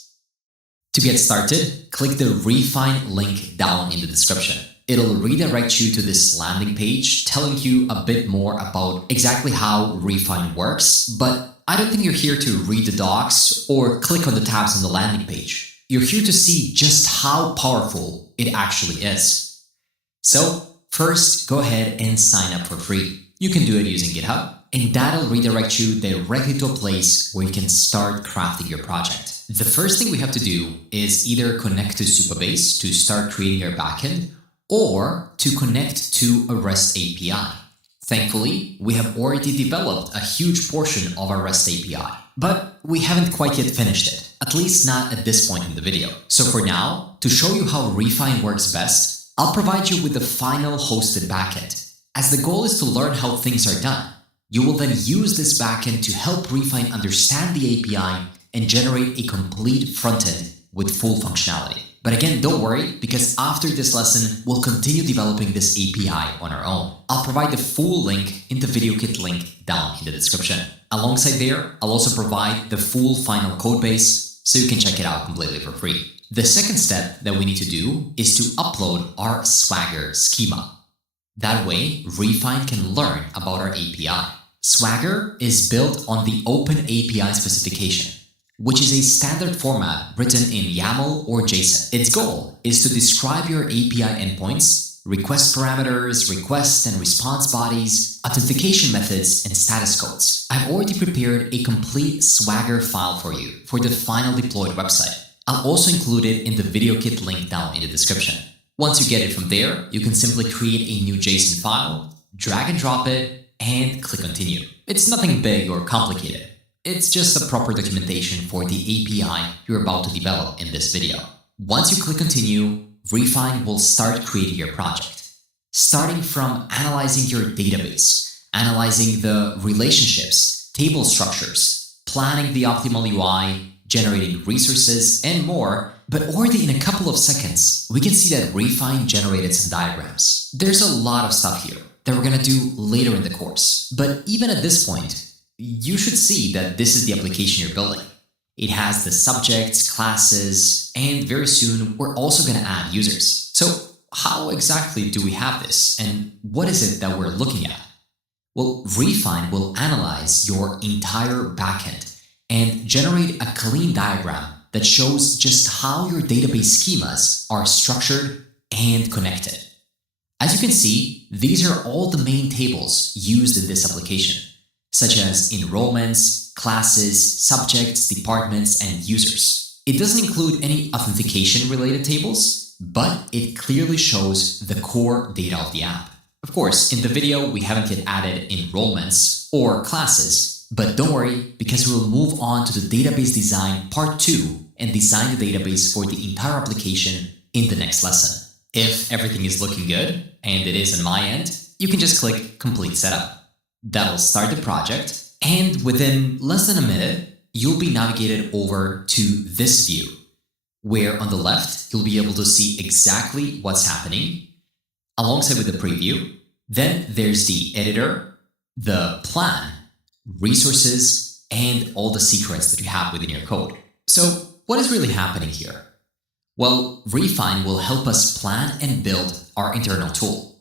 To get started, click the Refine link down in the description. It'll redirect you to this landing page telling you a bit more about exactly how Refine works, but I don't think you're here to read the docs or click on the tabs on the landing page. You're here to see just how powerful it actually is. So first, go ahead and sign up for free. You can do it using GitHub, and that'll redirect you directly to a place where you can start crafting your project. The first thing we have to do is either connect to Supabase to start creating your backend, or to connect to a REST API. Thankfully, we have already developed a huge portion of our REST API, but we haven't quite yet finished it, at least not at this point in the video. So for now, to show you how Refine works best, I'll provide you with the final hosted backend. As the goal is to learn how things are done, you will then use this backend to help Refine understand the API and generate a complete frontend with full functionality. But again, don't worry, because after this lesson, we'll continue developing this API on our own. I'll provide the full link in the video kit link down in the description. Alongside there, I'll also provide the full final codebase so you can check it out completely for free. The second step that we need to do is to upload our Swagger schema. That way, Refine can learn about our API. Swagger is built on the Open API specification, which is a standard format written in YAML or JSON. Its goal is to describe your API endpoints, request parameters, request and response bodies, authentication methods, and status codes. I've already prepared a complete Swagger file for you for the final deployed website. I'll also include it in the video kit link down in the description. Once you get it from there, you can simply create a new JSON file, drag and drop it, and click continue. It's nothing big or complicated. It's just a proper documentation for the API you're about to develop in this video. Once you click continue, Refine will start creating your project. Starting from analyzing your database, analyzing the relationships, table structures, planning the optimal UI, generating resources, and more. But already in a couple of seconds, we can see that Refine generated some diagrams. There's a lot of stuff here that we're gonna do later in the course. But even at this point, you should see that this is the application you're building. It has the subjects, classes, and very soon we're also going to add users. So how exactly do we have this, and what is it that we're looking at? Well, Refine will analyze your entire backend and generate a clean diagram that shows just how your database schemas are structured and connected. As you can see, these are all the main tables used in this application, such as enrollments, classes, subjects, departments, and users. It doesn't include any authentication-related tables, but it clearly shows the core data of the app. Of course, in the video, we haven't yet added enrollments or classes, but don't worry, because we'll move on to the database design part 2 and design the database for the entire application in the next lesson. If everything is looking good, and it is on my end, you can just click Complete Setup. That'll start the project, and within less than a minute, you'll be navigated over to this view, where on the left, you'll be able to see exactly what's happening, alongside with the preview. Then there's the editor, the plan, resources, and all the secrets that you have within your code. So what is really happening here? Well, Refine will help us plan and build our internal tool.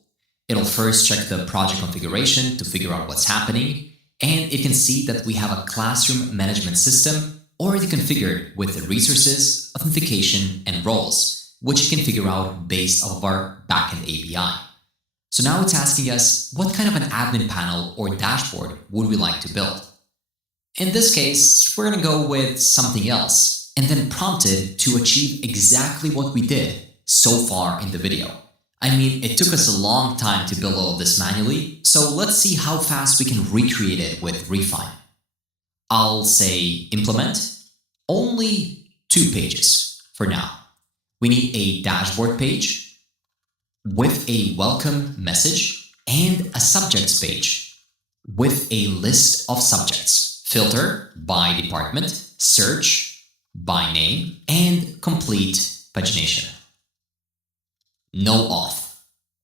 It'll first check the project configuration to figure out what's happening, and it can see that we have a classroom management system already configured with the resources, authentication, and roles, which it can figure out based off of our backend API. So now it's asking us what kind of an admin panel or dashboard would we like to build. In this case, we're going to go with something else, and then prompt it to achieve exactly what we did so far in the video. I mean, it took us a long time to build all of this manually, so let's see how fast we can recreate it with Refine. I'll say implement, only 2 pages for now. We need a dashboard page with a welcome message and a subjects page with a list of subjects. Filter by department, search by name, and complete pagination. No auth,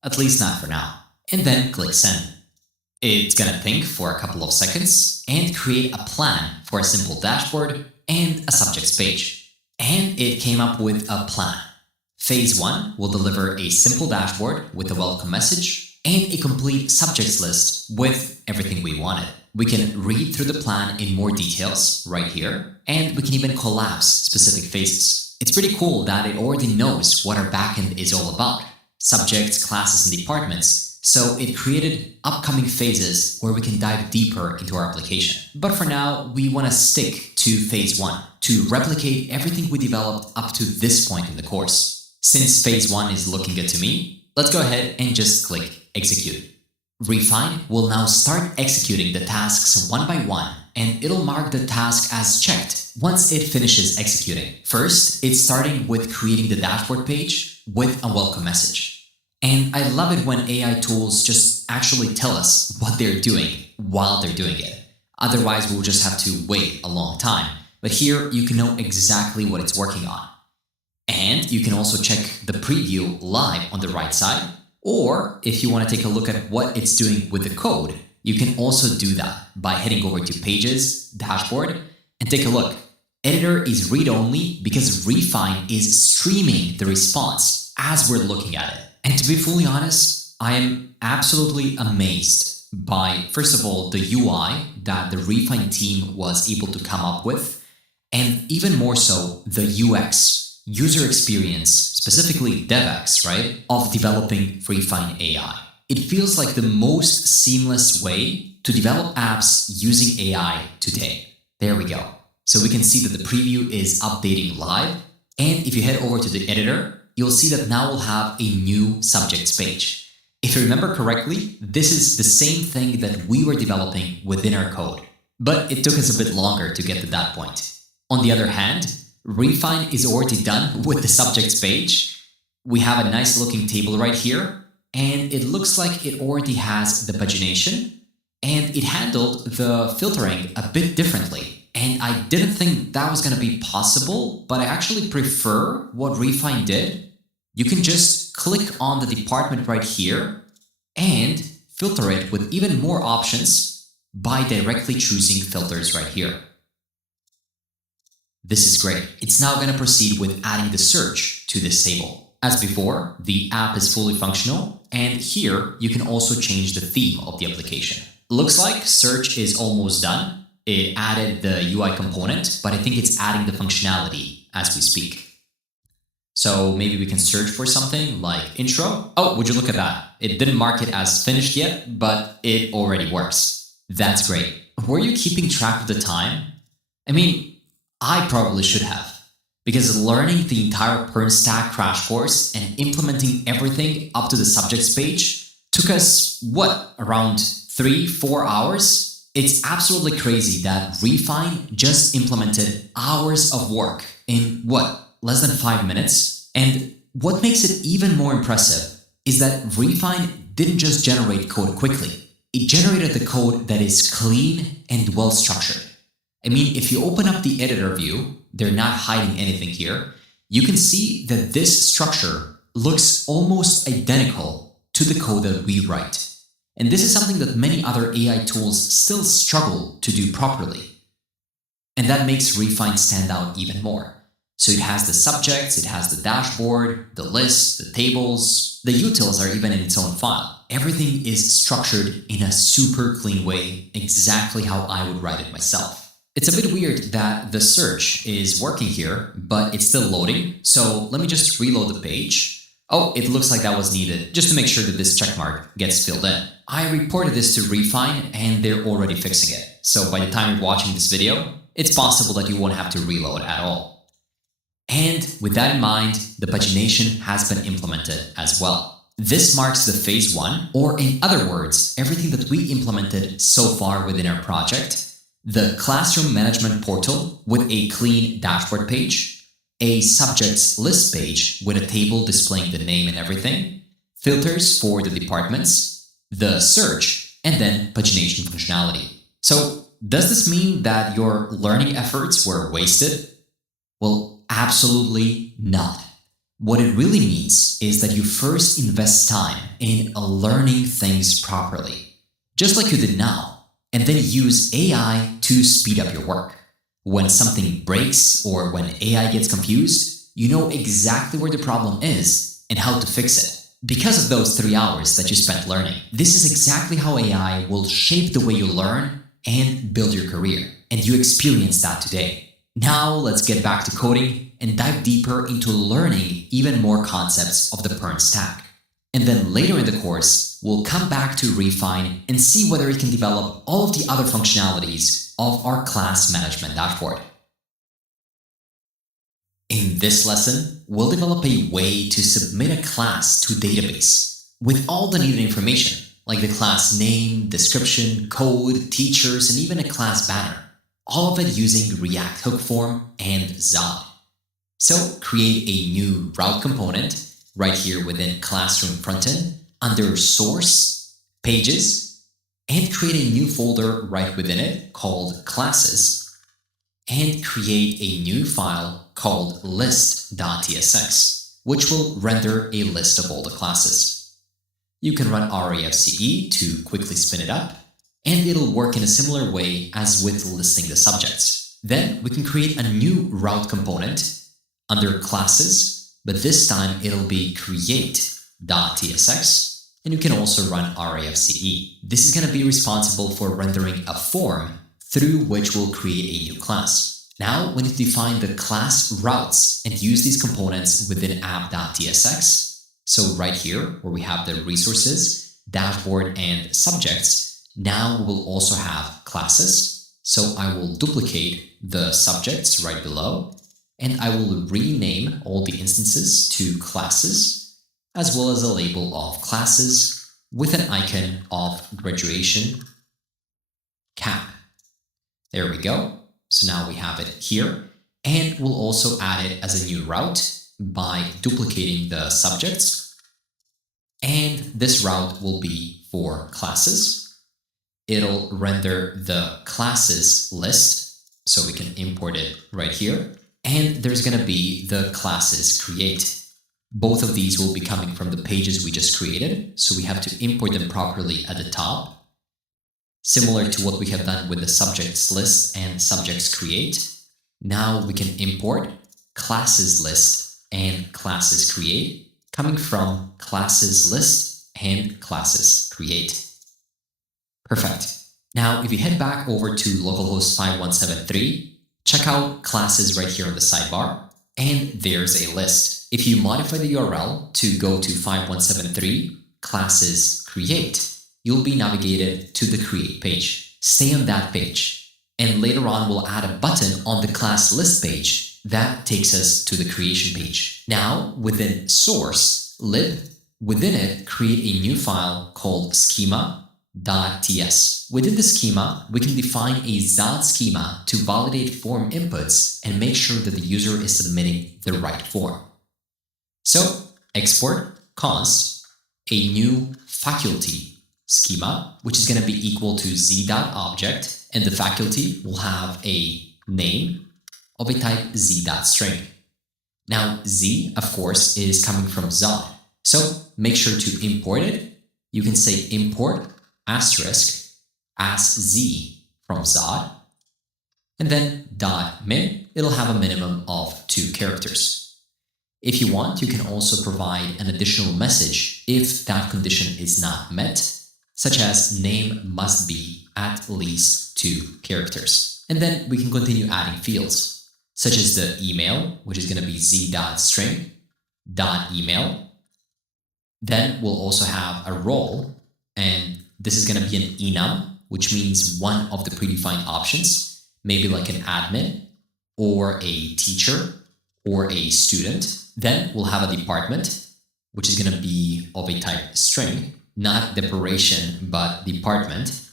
at least not for now. And then click send. It's gonna think for a couple of seconds and create a plan for a simple dashboard and a subjects page. And it came up with a plan. Phase 1 will deliver a simple dashboard with a welcome message and a complete subjects list with everything we wanted. We can read through the plan in more details right here, and we can even collapse specific phases. It's pretty cool that it already knows what our backend is all about, subjects, classes, and departments, so it created upcoming phases where we can dive deeper into our application. But for now, we want to stick to phase 1 to replicate everything we developed up to this point in the course. Since phase 1 is looking good to me, let's go ahead and just click execute. Refine will now start executing the tasks one by one, and it'll mark the task as checked once it finishes executing. First, it's starting with creating the dashboard page with a welcome message. And I love it when AI tools just actually tell us what they're doing while they're doing it. Otherwise, we'll just have to wait a long time. But here, you can know exactly what it's working on. And you can also check the preview live on the right side. Or if you want to take a look at what it's doing with the code, you can also do that by heading over to Pages, Dashboard, and take a look. Editor is read-only because Refine is streaming the response as we're looking at it. And to be fully honest, I am absolutely amazed by, first of all, the UI that the Refine team was able to come up with, and even more so, the UX, user experience, specifically DevX, right, of developing Refine AI. It feels like the most seamless way to develop apps using AI today. There we go. So we can see that the preview is updating live. And if you head over to the editor, you'll see that now we'll have a new subjects page. If you remember correctly, this is the same thing that we were developing within our code, but it took us a bit longer to get to that point. On the other hand, Refine is already done with the subjects page. We have a nice looking table right here, and it looks like it already has the pagination, and it handled the filtering a bit differently. And I didn't think that was going to be possible, but I actually prefer what Refine did. You can just click on the department right here and filter it with even more options by directly choosing filters right here. This is great. It's now going to proceed with adding the search to this table. As before, the app is fully functional, and here you can also change the theme of the application. Looks like search is almost done. It added the UI component, but I think it's adding the functionality as we speak. So maybe we can search for something like intro. Oh, would you look at that? It didn't mark it as finished yet, but it already works. That's great. Were you keeping track of the time? I mean, I probably should have, because learning the entire PERN stack crash course and implementing everything up to the subjects page took us, around 3-4 hours? It's absolutely crazy that Refine just implemented hours of work in, less than 5 minutes? And what makes it even more impressive is that Refine didn't just generate code quickly. It generated the code that is clean and well-structured. I mean, if you open up the editor view, they're not hiding anything here, you can see that this structure looks almost identical to the code that we write. And this is something that many other AI tools still struggle to do properly. And that makes Refine stand out even more. So it has the subjects, it has the dashboard, the list, the tables, the utils are even in its own file. Everything is structured in a super clean way, exactly how I would write it myself. It's a bit weird that the search is working here, but it's still loading. So let me just reload the page. Oh, it looks like that was needed, just to make sure that this checkmark gets filled in. I reported this to Refine, and they're already fixing it. So by the time you're watching this video, it's possible that you won't have to reload at all. And with that in mind, the pagination has been implemented as well. This marks the phase 1, or in other words, everything that we implemented so far within our project. The classroom management portal with a clean dashboard page, a subjects list page with a table displaying the name and everything, filters for the departments, the search, and then pagination functionality. So does this mean that your learning efforts were wasted? Well, absolutely not. What it really means is that you first invest time in learning things properly, just like you did now, and then use AI to speed up your work. When something breaks or when AI gets confused, you know exactly where the problem is and how to fix it. Because of those 3 hours that you spent learning, this is exactly how AI will shape the way you learn and build your career. And you experience that today. Now let's get back to coding and dive deeper into learning even more concepts of the PERN stack. And then later in the course, we'll come back to Refine and see whether it can develop all of the other functionalities of our class management dashboard. In this lesson, we'll develop a way to submit a class to a database with all the needed information, like the class name, description, code, teachers, and even a class banner. All of it using React hook form and Zod. So create a new route component right here within Classroom Frontend under Source, Pages, and create a new folder right within it called Classes, and create a new file called list.tsx, which will render a list of all the classes. You can run RAFCE to quickly spin it up, and it'll work in a similar way as with listing the subjects. Then we can create a new route component under Classes, but this time it'll be create.tsx, and you can also run RAFCE. This is going to be responsible for rendering a form through which we'll create a new class. Now we need to define the class routes and use these components within app.tsx. So right here, where we have the resources, dashboard, and subjects, now we'll also have classes. So I will duplicate the subjects right below, and I will rename all the instances to classes, as well as a label of classes with an icon of graduation cap. There we go. So now we have it here, and we'll also add it as a new route by duplicating the subjects. And this route will be for classes. It'll render the classes list, so we can import it right here. And there's going to be the classes create. Both of these will be coming from the pages we just created, so we have to import them properly at the top. Similar to what we have done with the subjects list and subjects create, now we can import classes list and classes create coming from classes list and classes create. Perfect. Now, if you head back over to localhost 5173, check out classes right here on the sidebar, and there's a list. If you modify the URL to go to 5173 classes create, you'll be navigated to the create page. Stay on that page, and later on we'll add a button on the class list page that takes us to the creation page. Now within source lib, within it create a new file called schema.ts. Within the schema, we can define a Zod schema to validate form inputs and make sure that the user is submitting the right form. So export const a new faculty schema, which is going to be equal to z.object, and the faculty will have a name of a type z.string. Now z, of course, is coming from Zod, so make sure to import it. You can say import asterisk as z from Zod, and then .min, it'll have a minimum of 2 characters. If you want, you can also provide an additional message if that condition is not met, such as name must be at least 2 characters. And then we can continue adding fields, such as the email, which is going to be z.string.email. Then we'll also have a role, and this is going to be an enum, which means one of the predefined options, maybe like an admin or a teacher or a student. Then we'll have a department, which is going to be of a type string, not deparation, but department.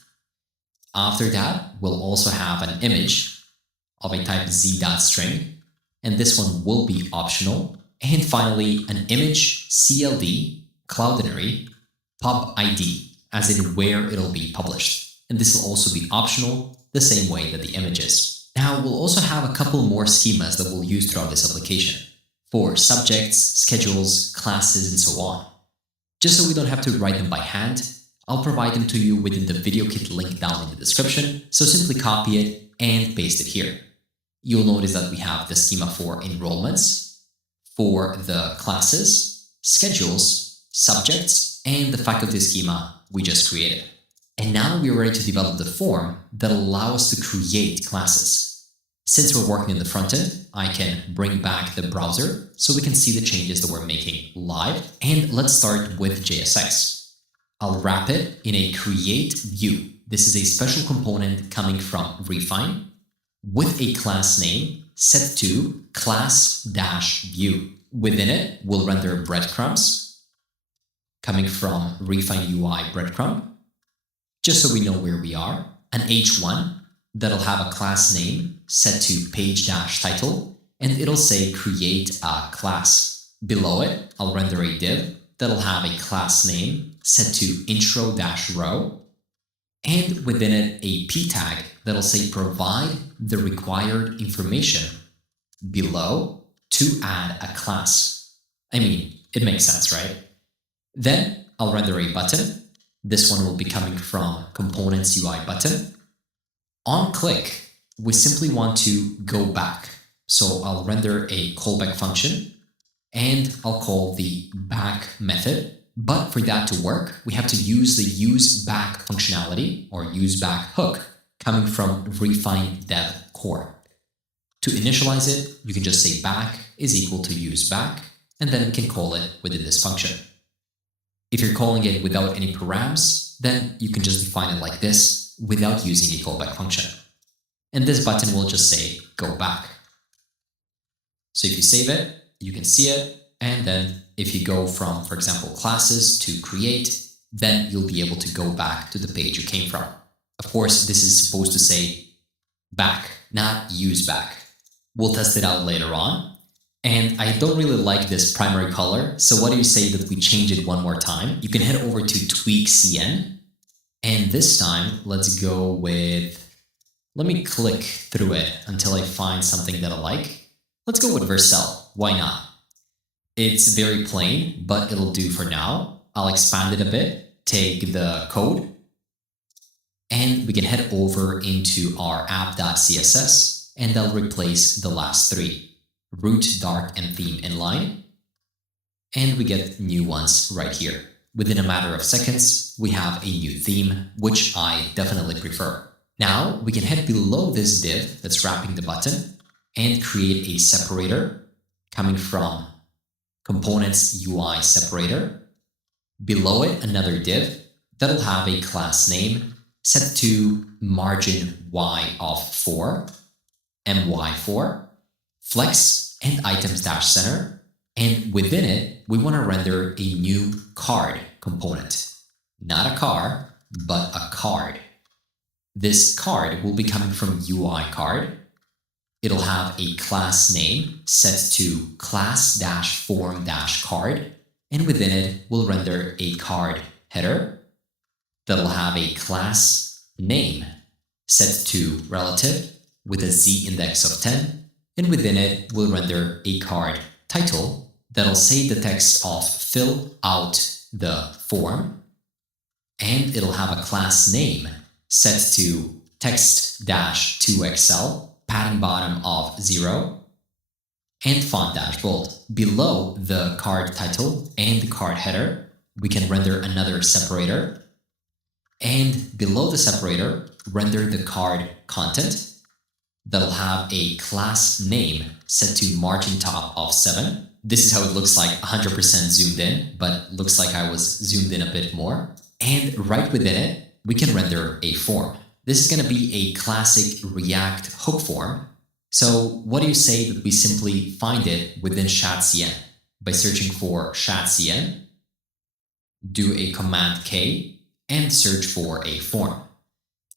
After that, we'll also have an image of a type z.string, and this one will be optional. And finally, an image CLD, Cloudinary, pub ID, as in where it'll be published. And this will also be optional, the same way that the image is. Now, we'll also have a couple more schemas that we'll use throughout this application for subjects, schedules, classes, and so on. Just so we don't have to write them by hand, I'll provide them to you within the video kit link down in the description, so simply copy it and paste it here. You'll notice that we have the schema for enrollments, for the classes, schedules, subjects, and the faculty schema we just created. And now we're ready to develop the form that will allow us to create classes. Since we're working in the front end, I can bring back the browser so we can see the changes that we're making live. And let's start with JSX. I'll wrap it in a create view. This is a special component coming from Refine with a class name set to class-view. Within it, we'll render breadcrumbs. coming from refine UI breadcrumb, just so we know where we are, an h1 that'll have a class name set to page-title, and it'll say create a class. Below it, I'll render a div that'll have a class name set to intro-row, and within it a p tag that'll say provide the required information below to add a class. I mean, it makes sense, right? Then I'll render a button. This one will be coming from components UI button. On click, we simply want to go back. So I'll render a callback function and I'll call the back method. But for that to work, we have to use the useBack functionality or useBack hook coming from RefineDev core. To initialize it, you can just say back is equal to useBack, and then we can call it within this function. If you're calling it without any params, then you can just define it like this without using a callback function. And this button will just say go back. So if you save it, you can see it. And then if you go from, for example, classes to create, then you'll be able to go back to the page you came from. Of course, this is supposed to say back, not use back. We'll test it out later on. And I don't really like this primary color. So what do you say that we change it one more time? You can head over to tweak CN. And this time, let's go with, let me click through it until I find something that I like. Let's go with Vercel. Why not? It's very plain, but it'll do for now. I'll expand it a bit, take the code, and we can head over into our app.css, and I'll replace the last three, root, dark, and theme inline. And we get new ones right here. Within a matter of seconds, we have a new theme, which I definitely prefer. Now we can head below this div that's wrapping the button and create a separator coming from components UI separator. Below it, another div that'll have a class name set to margin y of 4, my4, flex, and items-center. And within it, we want to render a new card component. Not a car, but a card. This card will be coming from UI card. It'll have a class name set to class-form-card, and within it, we'll render a card header that'll have a class name set to relative with a z index of 10, and within it, we'll render a card title that'll say the text of fill out the form, and it'll have a class name set to text-2xl, padding bottom of 0, and font-bold. Below the card title and the card header, we can render another separator. And below the separator, render the card content that'll have a class name set to margin top of 7. This is how it looks like 100% zoomed in, but looks like I was zoomed in a bit more. And right within it, we can render a form. This is going to be a classic React hook form. So what do you say that we simply find it within ShatCN by searching for ShatCN, do a Command K, and search for a form.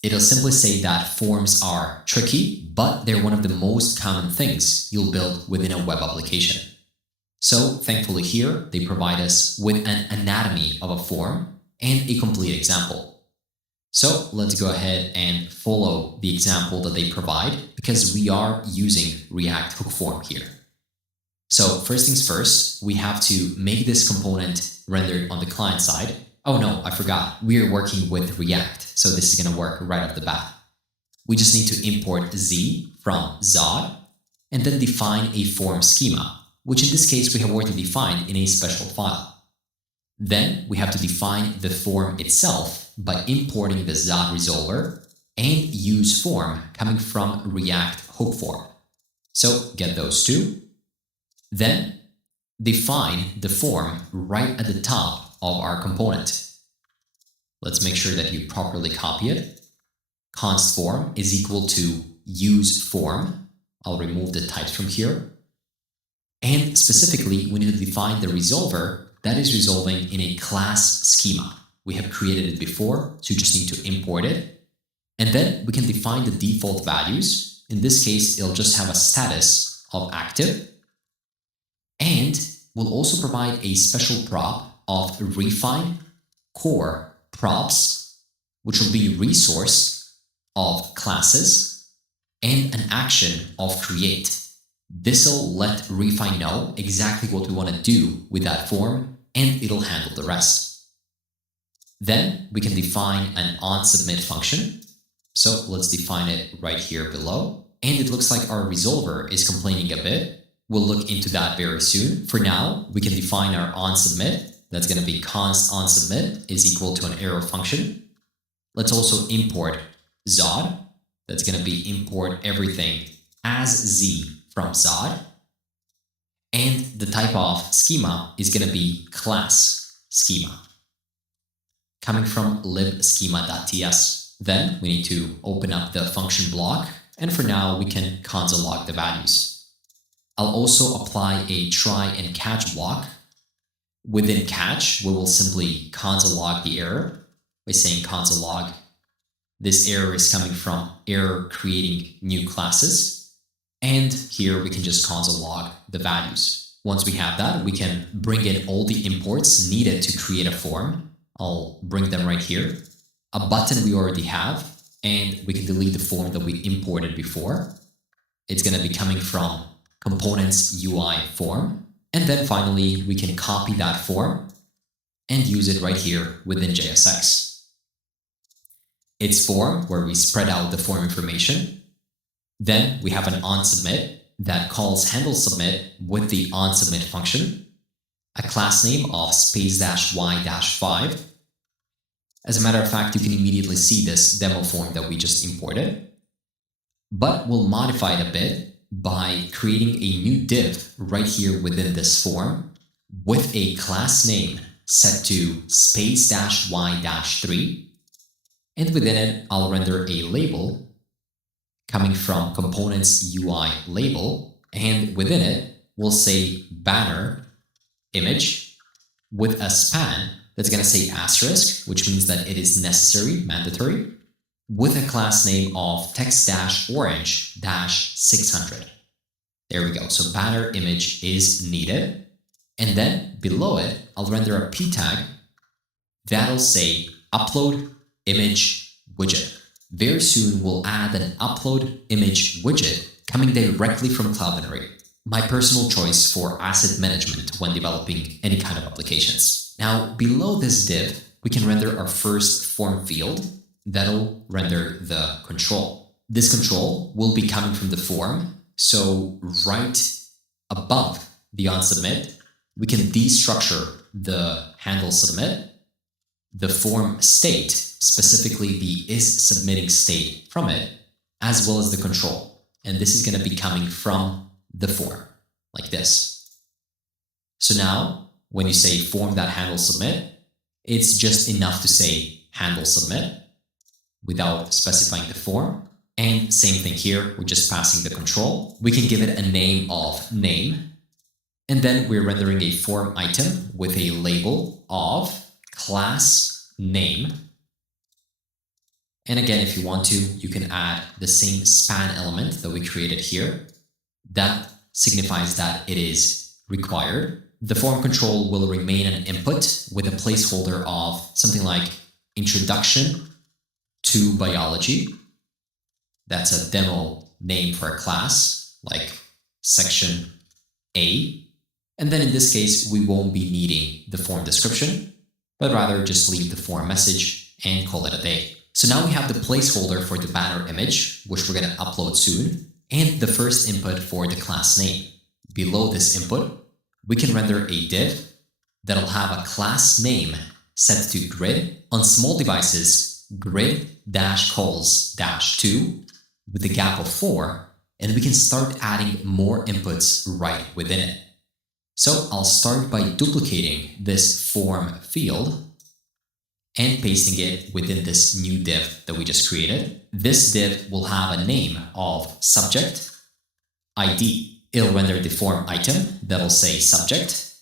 It'll simply say that forms are tricky, but they're one of the most common things you'll build within a web application. So thankfully here, they provide us with an anatomy of a form and a complete example. So let's go ahead and follow the example that they provide because we are using React hook form here. So first things first, we have to make this component rendered on the client side. Oh no, I forgot. We are working with React, so this is going to work right off the bat. We just need to import Z from Zod and then define a form schema, which in this case we have already defined in a special file. Then we have to define the form itself by importing the Zod resolver and use form coming from React hook form. So get those two. Then define the form right at the top of our component. Let's make sure that you properly copy it. Const form is equal to use form. I'll remove the types from here. And specifically, we need to define the resolver that is resolving in a class schema. We have created it before, so you just need to import it. And then we can define the default values. In this case, it'll just have a status of active. And we'll also provide a special prop of refine core props, which will be resource of classes and an action of create. This will let refine know exactly what we want to do with that form, and it'll handle the rest. Then we can define an onSubmit function. So let's define it right here below. And it looks like our resolver is complaining a bit. We'll look into that very soon. For now, we can define our onSubmit. That's going to be const onSubmit is equal to an arrow function. Let's also import Zod. That's going to be import everything as Z from Zod. And the type of schema is going to be class schema, coming from libschema.ts. Then we need to open up the function block. And for now, we can console log the values. I'll also apply a try and catch block. Within catch, we will simply console log the error by saying console log. This error is coming from error creating new classes. And here we can just console log the values. Once we have that, we can bring in all the imports needed to create a form. I'll bring them right here. A button we already have, and we can delete the form that we imported before. It's going to be coming from components UI form. And then finally, we can copy that form and use it right here within JSX. It's form where we spread out the form information. Then we have an onSubmit that calls handle submit with the onSubmit function, a class name of space-y-5. As a matter of fact, you can immediately see this demo form that we just imported, but we'll modify it a bit by creating a new div right here within this form with a class name set to space-y-3. And within it, I'll render a label coming from components UI label. And within it, we'll say banner image with a span that's going to say asterisk, which means that it is necessary, mandatory, with a class name of text-orange-600. There we go. So banner image is needed. And then below it, I'll render a p tag that'll say upload image widget. Very soon, we'll add an upload image widget coming directly from Cloudinary, my personal choice for asset management when developing any kind of applications. Now, below this div, we can render our first form field that'll render the control. This control will be coming from the form. So right above the onSubmit, we can destructure the handle submit, the form state, specifically the is submitting state from it, as well as the control. And this is going to be coming from the form, like this. So now, when you say form.handle submit, it's just enough to say handle submit without specifying the form. And same thing here, we're just passing the control. We can give it a name of name. And then we're rendering a form item with a label of class name. And again, if you want to, you can add the same span element that we created here. That signifies that it is required. The form control will remain an input with a placeholder of something like introduction to biology. That's a demo name for a class, like section A. And then in this case, we won't be needing the form description, but rather just leave the form message and call it a day. So now we have the placeholder for the banner image, which we're going to upload soon, and the first input for the class name. Below this input, we can render a div that'll have a class name set to grid. On small devices, grid-calls-2 with a gap of 4, and we can start adding more inputs right within it. So I'll start by duplicating this form field and pasting it within this new div that we just created. This div will have a name of subject ID. It'll render the form item that'll say subject.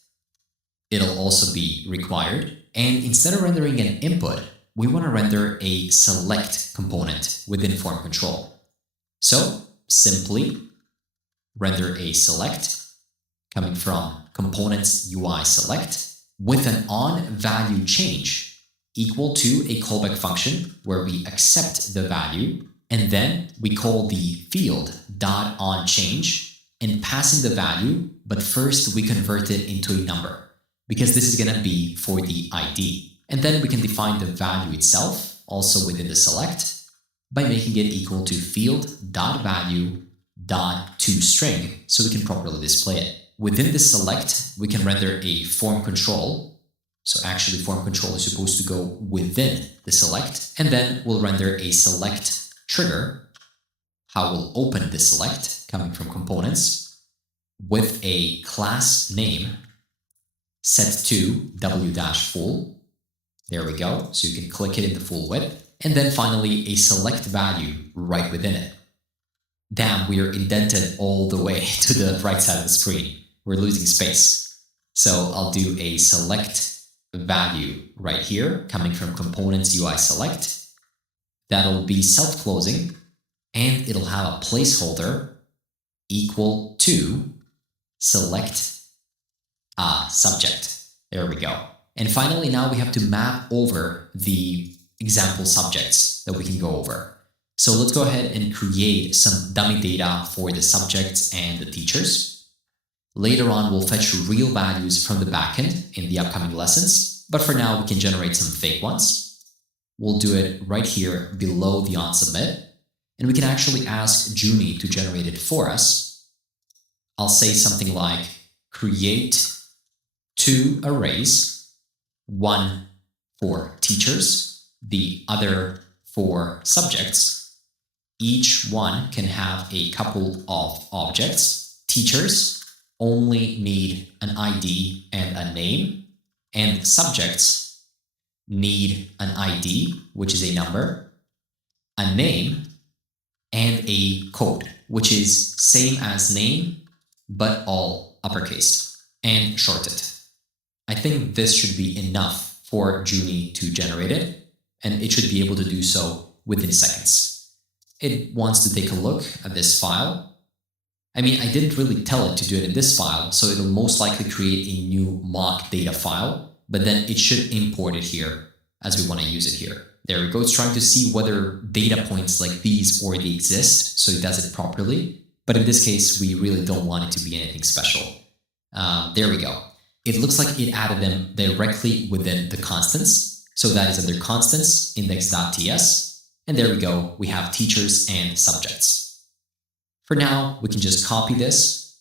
it'll also be required. And instead of rendering an input, we want to render a select component within form control. So simply render a select coming from components UI select with an on value change equal to a callback function where we accept the value, and then we call the field dot on change and pass in the value, but first we convert it into a number because this is going to be for the ID. And then we can define the value itself also within the select by making it equal to field.value.toString so we can properly display it. Within the select, we can render a form control. So actually form control is supposed to go within the select, and then we'll render a select trigger, how we'll open the select coming from components with a class name set to w-full. There we go. So you can click it in the full width. And then finally, a select value right within it. Damn, we are indented all the way to the right side of the screen. We're losing space. So I'll do a select value right here coming from components UI select. That'll be self-closing, and it'll have a placeholder equal to select subject. There we go. And finally, now we have to map over the example subjects that we can go over. So let's go ahead and create some dummy data for the subjects and the teachers. Later on, we'll fetch real values from the backend in the upcoming lessons, but for now, we can generate some fake ones. We'll do it right here below the onSubmit, and we can actually ask Junie to generate it for us. I'll say something like create 2 arrays, one for teachers, the other for subjects. Each one can have a couple of objects. Teachers only need an ID and a name, and subjects need an ID, which is a number, a name, and a code, which is same as name, but all uppercase and shorted. I think this should be enough for Junie to generate it, and it should be able to do so within seconds. It wants to take a look at this file. I mean, I didn't really tell it to do it in this file, so it'll most likely create a new mock data file, but then it should import it here as we want to use it here. There we go. It's trying to see whether data points like these already exist, so it does it properly. But in this case, we really don't want it to be anything special. There we go. It looks like it added them directly within the constants. So that is under constants, index.ts. And there we go. We have teachers and subjects. For now, we can just copy this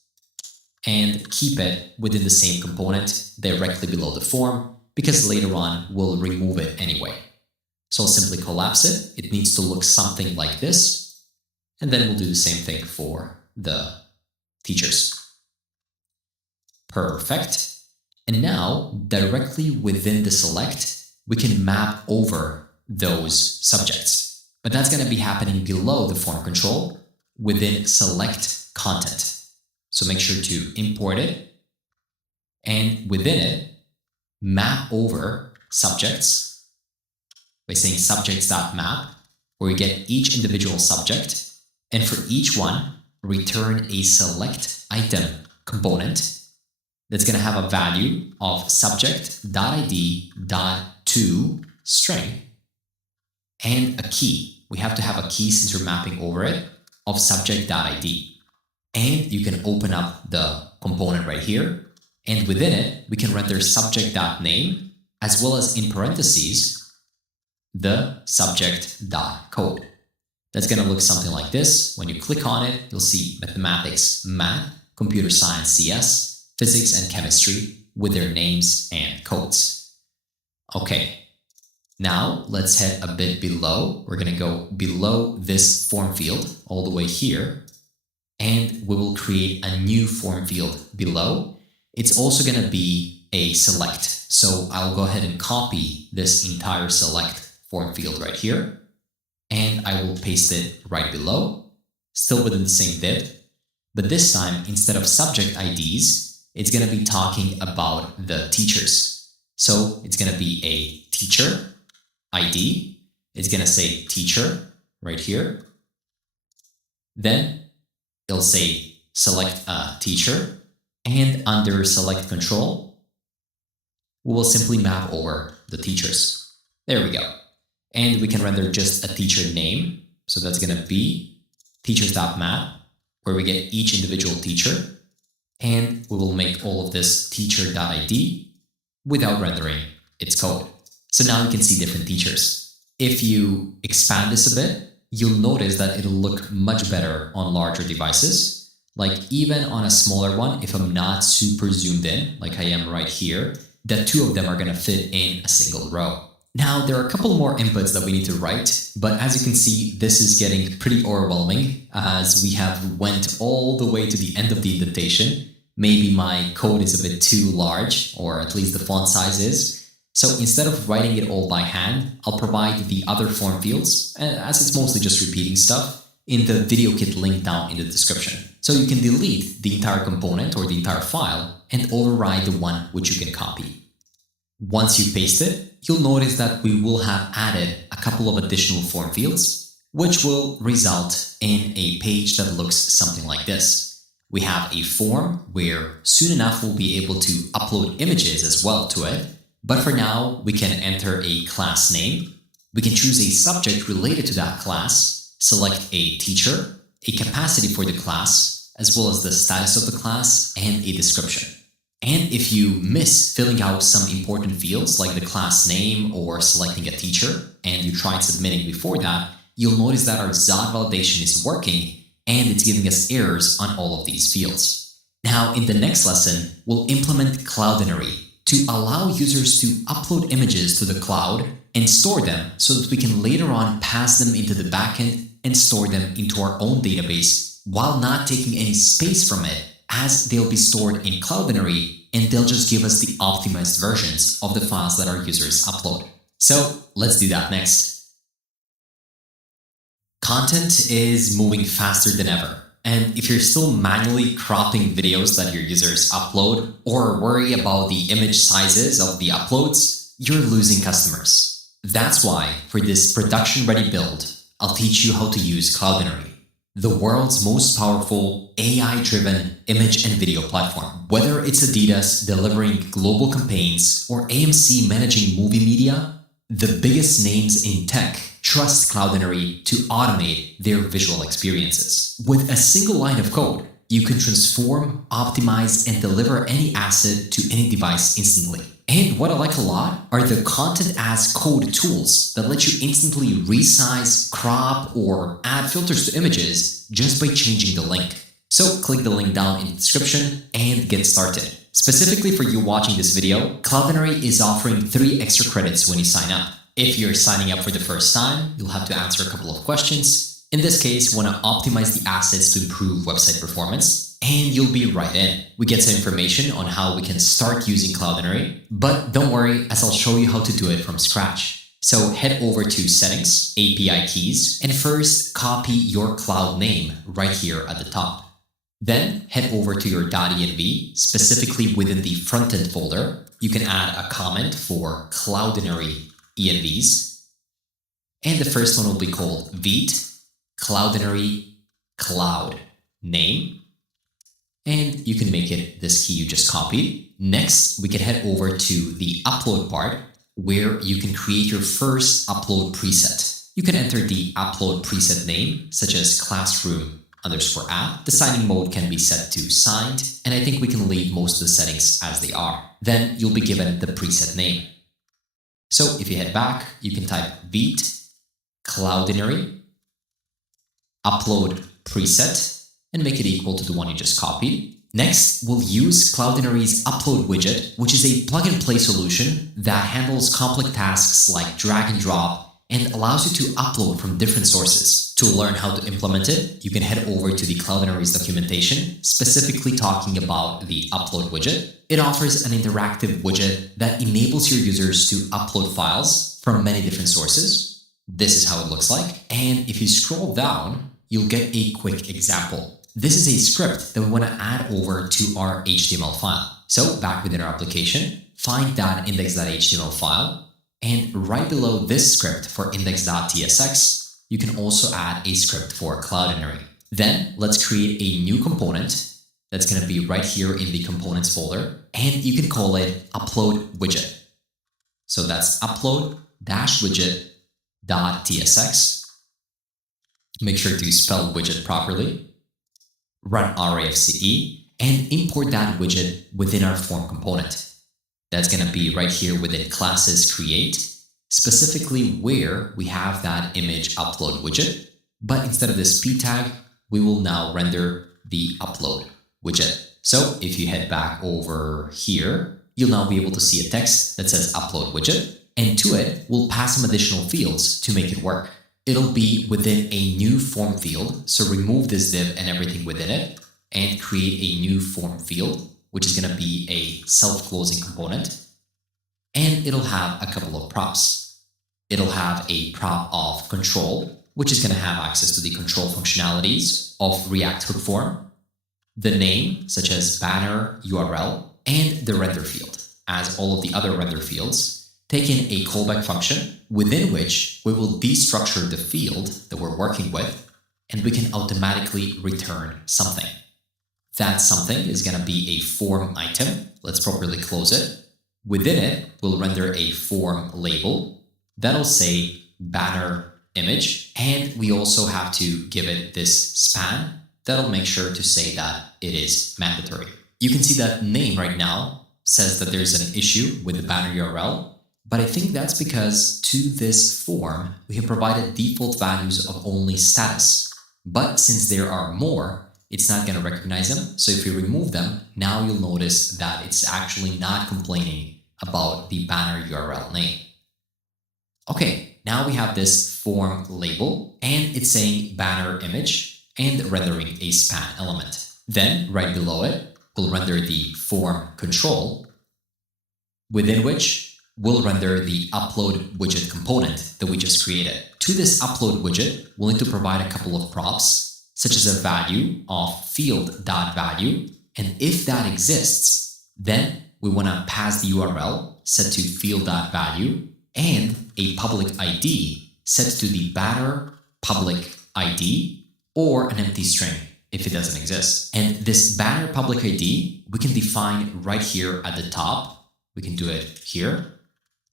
and keep it within the same component directly below the form, because later on we'll remove it anyway. So I'll simply collapse it. It needs to look something like this. And then we'll do the same thing for the teachers. Perfect. And now, directly within the select, we can map over those subjects. But that's going to be happening below the form control within select content. So make sure to import it. And within it, map over subjects by saying subjects.map, where we get each individual subject. And for each one, return a select item component that's going to have a value of subject.id.toString and a key. We have to have a key since we're mapping over it of subject.id. And you can open up the component right here. And within it, we can render subject.name as well as in parentheses, the subject.code. That's going to look something like this. When you click on it, you'll see mathematics, math, computer science, CS, physics, and chemistry with their names and codes. Okay, now let's head a bit below. We're going to go below this form field all the way here, and we will create a new form field below. It's also going to be a select. So I'll go ahead and copy this entire select form field right here, and I will paste it right below, still within the same div. But this time, instead of subject IDs, it's going to be talking about the teachers. So it's going to be a teacher ID. It's going to say teacher right here. Then it'll say select a teacher, and under select control, we will simply map over the teachers. There we go. And we can render just a teacher name. So that's going to be teachers.map, where we get each individual teacher. And we will make all of this teacher.id without rendering its code. So now you can see different teachers. If you expand this a bit, you'll notice that it'll look much better on larger devices. Like even on a smaller one, if I'm not super zoomed in, like I am right here, the two of them are going to fit in a single row. Now, there are a couple more inputs that we need to write, but as you can see, this is getting pretty overwhelming as we have went all the way to the end of the indentation. Maybe my code is a bit too large, or at least the font size is. So instead of writing it all by hand, I'll provide the other form fields, as it's mostly just repeating stuff, in the video kit link down in the description. So you can delete the entire component or the entire file and override the one which you can copy. Once you paste it, you'll notice that we will have added a couple of additional form fields, which will result in a page that looks something like this. We have a form where soon enough we'll be able to upload images as well to it. But for now, we can enter a class name. We can choose a subject related to that class, select a teacher, a capacity for the class, as well as the status of the class, and a description. And if you miss filling out some important fields like the class name or selecting a teacher, and you tried submitting before that, you'll notice that our Zod validation is working and it's giving us errors on all of these fields. Now, in the next lesson, we'll implement Cloudinary to allow users to upload images to the cloud and store them so that we can later on pass them into the backend and store them into our own database while not taking any space from it, as they'll be stored in Cloudinary and they'll just give us the optimized versions of the files that our users upload. So let's do that next. Content is moving faster than ever. And if you're still manually cropping videos that your users upload or worry about the image sizes of the uploads, you're losing customers. That's why for this production-ready build, I'll teach you how to use Cloudinary, the world's most powerful AI-driven image and video platform. Whether it's Adidas delivering global campaigns or AMC managing movie media, the biggest names in tech trust Cloudinary to automate their visual experiences. With a single line of code, you can transform, optimize, and deliver any asset to any device instantly. And what I like a lot are the content as code tools that let you instantly resize, crop, or add filters to images just by changing the link. So click the link down in the description and get started. Specifically for you watching this video, Cloudinary is offering 3 extra credits when you sign up. If you're signing up for the first time, you'll have to answer a couple of questions. In this case, you want to optimize the assets to improve website performance, and you'll be right in. We get some information on how we can start using Cloudinary, but don't worry, as I'll show you how to do it from scratch. So head over to Settings, API Keys, and first copy your cloud name right here at the top. Then head over to your .env, specifically within the frontend folder. You can add a comment for Cloudinary envs. And the first one will be called Vite, Cloudinary Cloud Name. And you can make it this key you just copied. Next, we can head over to the upload part where you can create your first upload preset. You can enter the upload preset name, such as classroom_app. The signing mode can be set to signed, and I think we can leave most of the settings as they are. Then you'll be given the preset name. So if you head back, you can type Vite, Cloudinary, upload preset, and make it equal to the one you just copied. Next, we'll use Cloudinary's upload widget, which is a plug-and-play solution that handles complex tasks like drag and drop and allows you to upload from different sources. To learn how to implement it, you can head over to the Cloudinary's documentation, specifically talking about the upload widget. It offers an interactive widget that enables your users to upload files from many different sources. This is how it looks like. And if you scroll down, you'll get a quick example. this is a script that we want to add over to our HTML file. So back within our application, find that index.html file, and right below this script for index.tsx, you can also add a script for Cloudinary. Then let's create a new component that's going to be right here in the components folder, and you can call it upload widget. So that's upload-widget.tsx. Make sure to spell widget properly. Run RAFCE and import that widget within our form component. That's going to be right here within classes create, specifically where we have that image upload widget. But instead of this p tag, we will now render the upload widget. So if you head back over here, you'll now be able to see a text that says upload widget, and to it, we'll pass some additional fields to make it work. It'll be within a new form field, so remove this div and everything within it, and create a new form field, which is going to be a self-closing component, and it'll have a couple of props. It'll have a prop of control, which is going to have access to the control functionalities of React hook form, the name, such as banner, URL, and the render field. As all of the other render fields, take in a callback function within which we will destructure the field that we're working with, and we can automatically return something. That something is going to be a form item. Let's properly close it. Within it, we'll render a form label that'll say banner image, and we also have to give it this span that'll make sure to say that it is mandatory. You can see that name right now says that there's an issue with the banner URL, but I think that's because to this form, we have provided default values of only status. But since there are more, it's not going to recognize them. So if we remove them, now you'll notice that it's actually not complaining about the banner URL name. Okay, now we have this form label, and it's saying banner image and rendering a span element. Then right below it, we'll render the form control, within which we'll render the upload widget component that we just created. To this upload widget, we'll need to provide a couple of props, such as a value of field.value. And if that exists, then we want to pass the URL set to field.value and a public ID set to the banner public ID or an empty string if it doesn't exist. And this banner public ID, we can define right here at the top. We can do it here.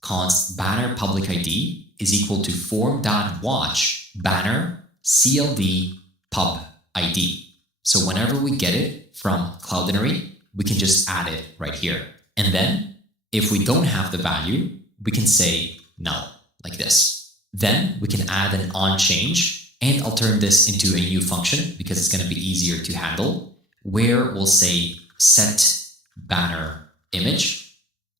Const banner public ID is equal to form.watch banner CLD pub ID. So whenever we get it from Cloudinary, we can just add it right here. And then if we don't have the value, we can say null like this. Then we can add an on change, and I'll turn this into a new function because it's going to be easier to handle, where we'll say set banner image,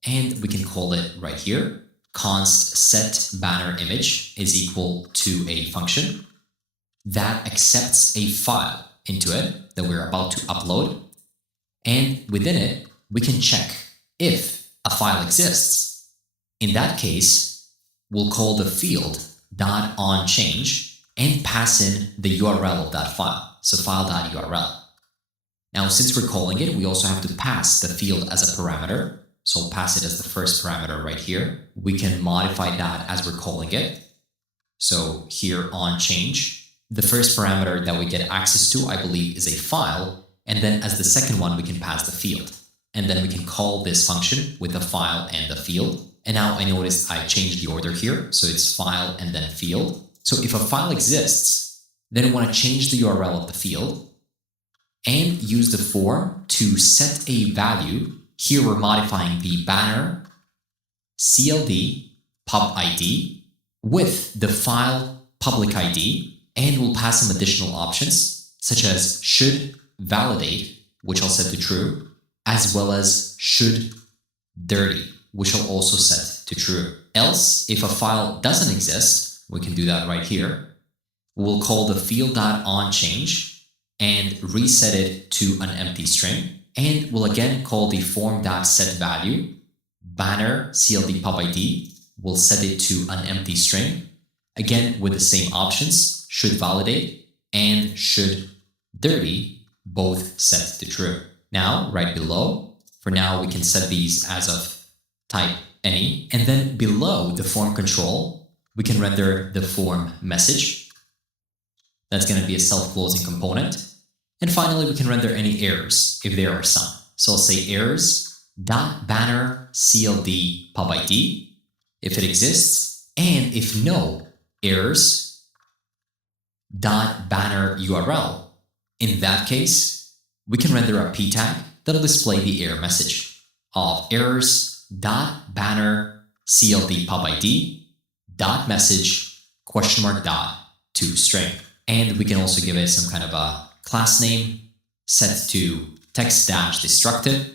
and we can call it right here. Const set banner image is equal to a function that accepts a file into it that we're about to upload. And within it, we can check if a file exists. In that case, we'll call the field.onChange and pass in the URL of that file. So file.url. Now, since we're calling it, we also have to pass the field as a parameter. So I'll pass it as the first parameter right here. We can modify that as we're calling it. So here on change, the first parameter that we get access to, I believe, is a file. And then as the second one, we can pass the field. And then we can call this function with the file and the field. And now I noticed I changed the order here. So it's file and then field. So if a file exists, then we want to change the URL of the field and use the form to set a value. Here we're modifying the banner CLD pub ID with the file public ID, and we'll pass some additional options such as should validate, which I'll set to true, as well as should dirty, which I'll also set to true. Else, if a file doesn't exist, we can do that right here. We'll call the field.onChange and reset it to an empty string. And we'll again call the form.setValue, banner CLD pub ID. We'll set it to an empty string, again with the same options, should validate and should dirty. both set to true. Now, right below, for now, we can set these as of type any, and then below the form control, we can render the form message. That's going to be a self-closing component. And finally, we can render any errors if there are some. So I'll say errors dot banner cld pub id if it exists, and if no, errors dot banner url. In that case, we can render a p tag that'll display the error message of errors dot banner cld pub id dot message question mark dot to string. And we can also give it some kind of a class name set to text-destructive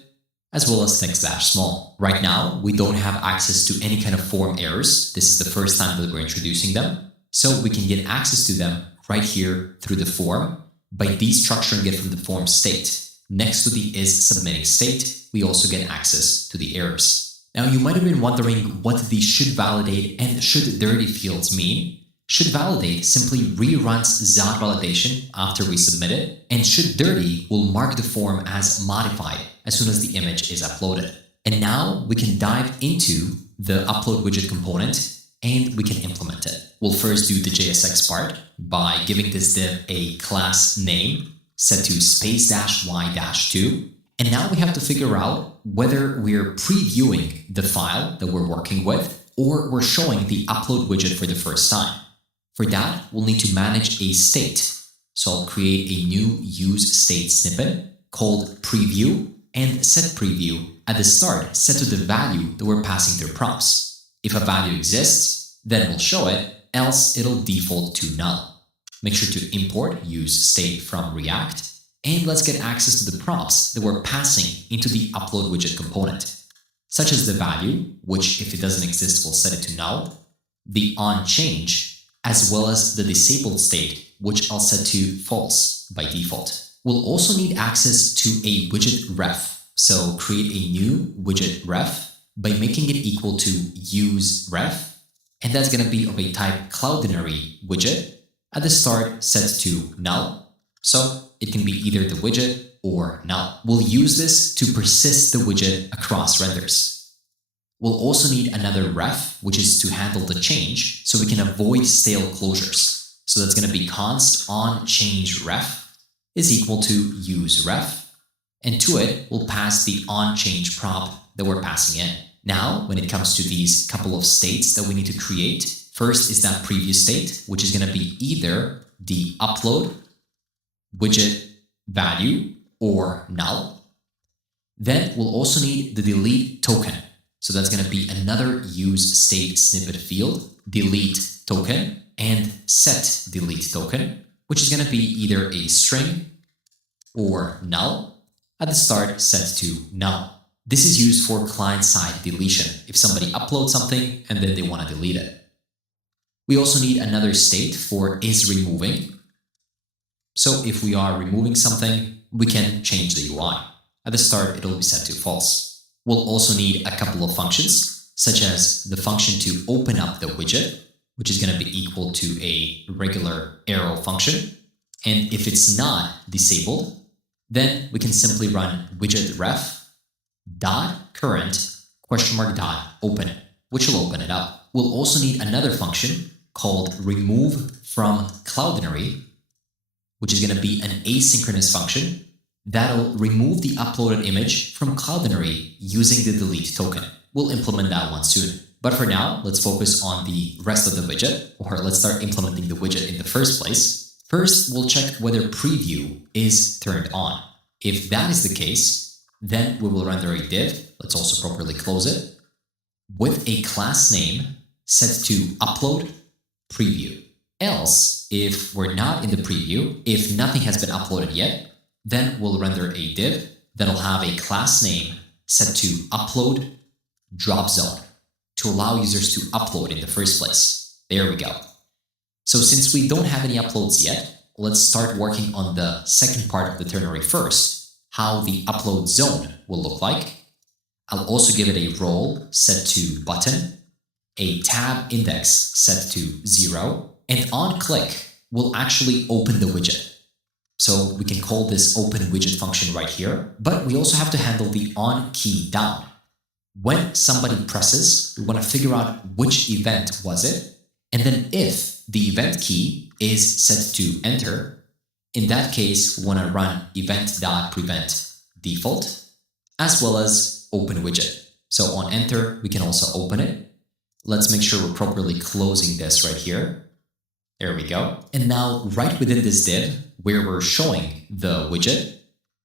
as well as text-small. Right now, we don't have access to any kind of form errors. This is the first time that we're introducing them. So we can get access to them right here through the form by destructuring it from the form state. Next to the is submitting state, we also get access to the errors. Now, you might have been wondering what the should validate and should dirty fields mean. Should validate simply reruns Zod validation after we submit it, and should dirty will mark the form as modified as soon as the image is uploaded. And now we can dive into the upload widget component and we can implement it. We'll first do the JSX part by giving this div a class name set to space-y-2. And now we have to figure out whether we're previewing the file that we're working with or we're showing the upload widget for the first time. For that, we'll need to manage a state. So I'll create a new use state snippet called preview and set preview at the start set to the value that we're passing through prompts. If a value exists, then we'll show it, else it'll default to null. Make sure to import use state from React, and let's get access to the prompts that we're passing into the upload widget component, such as the value, which if it doesn't exist, we'll set it to null, the onChange, as well as the disabled state, which I'll set to false by default. We'll also need access to a widget ref. So create a new widget ref by making it equal to use ref, and that's going to be of a type Cloudinary widget. At the start, set to null, so it can be either the widget or null. We'll use this to persist the widget across renders. We'll also need another ref, which is to handle the change, so we can avoid stale closures. So that's going to be const onChange ref is equal to use ref, and to it, we'll pass the onChange prop that we're passing in. Now, when it comes to these couple of states that we need to create, first is that preview state, which is going to be either the upload widget value or null. Then we'll also need the delete token. So that's going to be another use state snippet field, delete token, and set delete token, which is going to be either a string or null. At the start, set to null. This is used for client-side deletion, if somebody uploads something and then they want to delete it. We also need another state for is removing. So if we are removing something, we can change the UI. At the start, it'll be set to false. We'll also need a couple of functions, such as the function to open up the widget, which is going to be equal to a regular arrow function. And if it's not disabled, then we can simply run widget ref dot current question mark dot open, which will open it up. We'll also need another function called remove from Cloudinary, which is going to be an asynchronous function that'll remove the uploaded image from Cloudinary using the delete token. We'll implement that one soon. But for now, let's focus on the rest of the widget, or let's start implementing the widget in the first place. First, we'll check whether preview is turned on. If that is the case, then we will render a div, let's also properly close it, with a class name set to upload preview. Else, if we're not in the preview, if nothing has been uploaded yet, then we'll render a div that'll have a class name set to upload drop zone to allow users to upload in the first place. There we go. So since we don't have any uploads yet, let's start working on the second part of the ternary first, how the upload zone will look like. I'll also give it a role set to button, a tab index set to 0, and on click will actually open the widget. So we can call this open widget function right here, but we also have to handle the on key down. When somebody presses, we want to figure out which event was it, and then if the event key is set to enter, in that case, we want to run event.prevent default, as well as open widget. So on enter, we can also open it. Let's make sure we're properly closing this right here. There we go. And now right within this div, where we're showing the widget,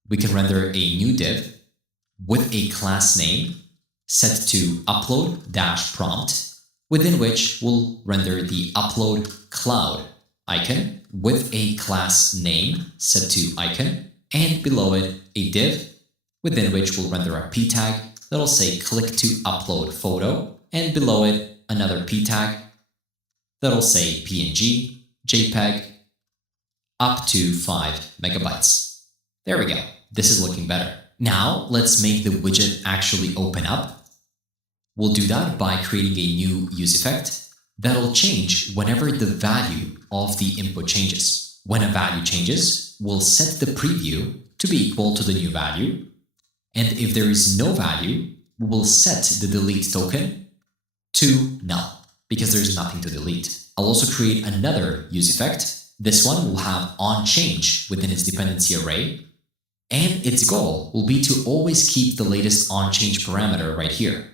we can render a new div with a class name set to upload-prompt, within which we'll render the upload cloud icon with a class name set to icon, and below it a div within which we'll render a p tag that'll say click to upload photo, and below it another p tag that'll say PNG, JPEG, up to 5 megabytes. There we go. This is looking better. Now let's make the widget actually open up. We'll do that by creating a new use effect that'll change whenever the value of the input changes. When a value changes, we'll set the preview to be equal to the new value. And if there is no value, we will set the delete token to null, because there's nothing to delete. I'll also create another use effect. This one will have onChange within its dependency array, and its goal will be to always keep the latest onChange parameter right here.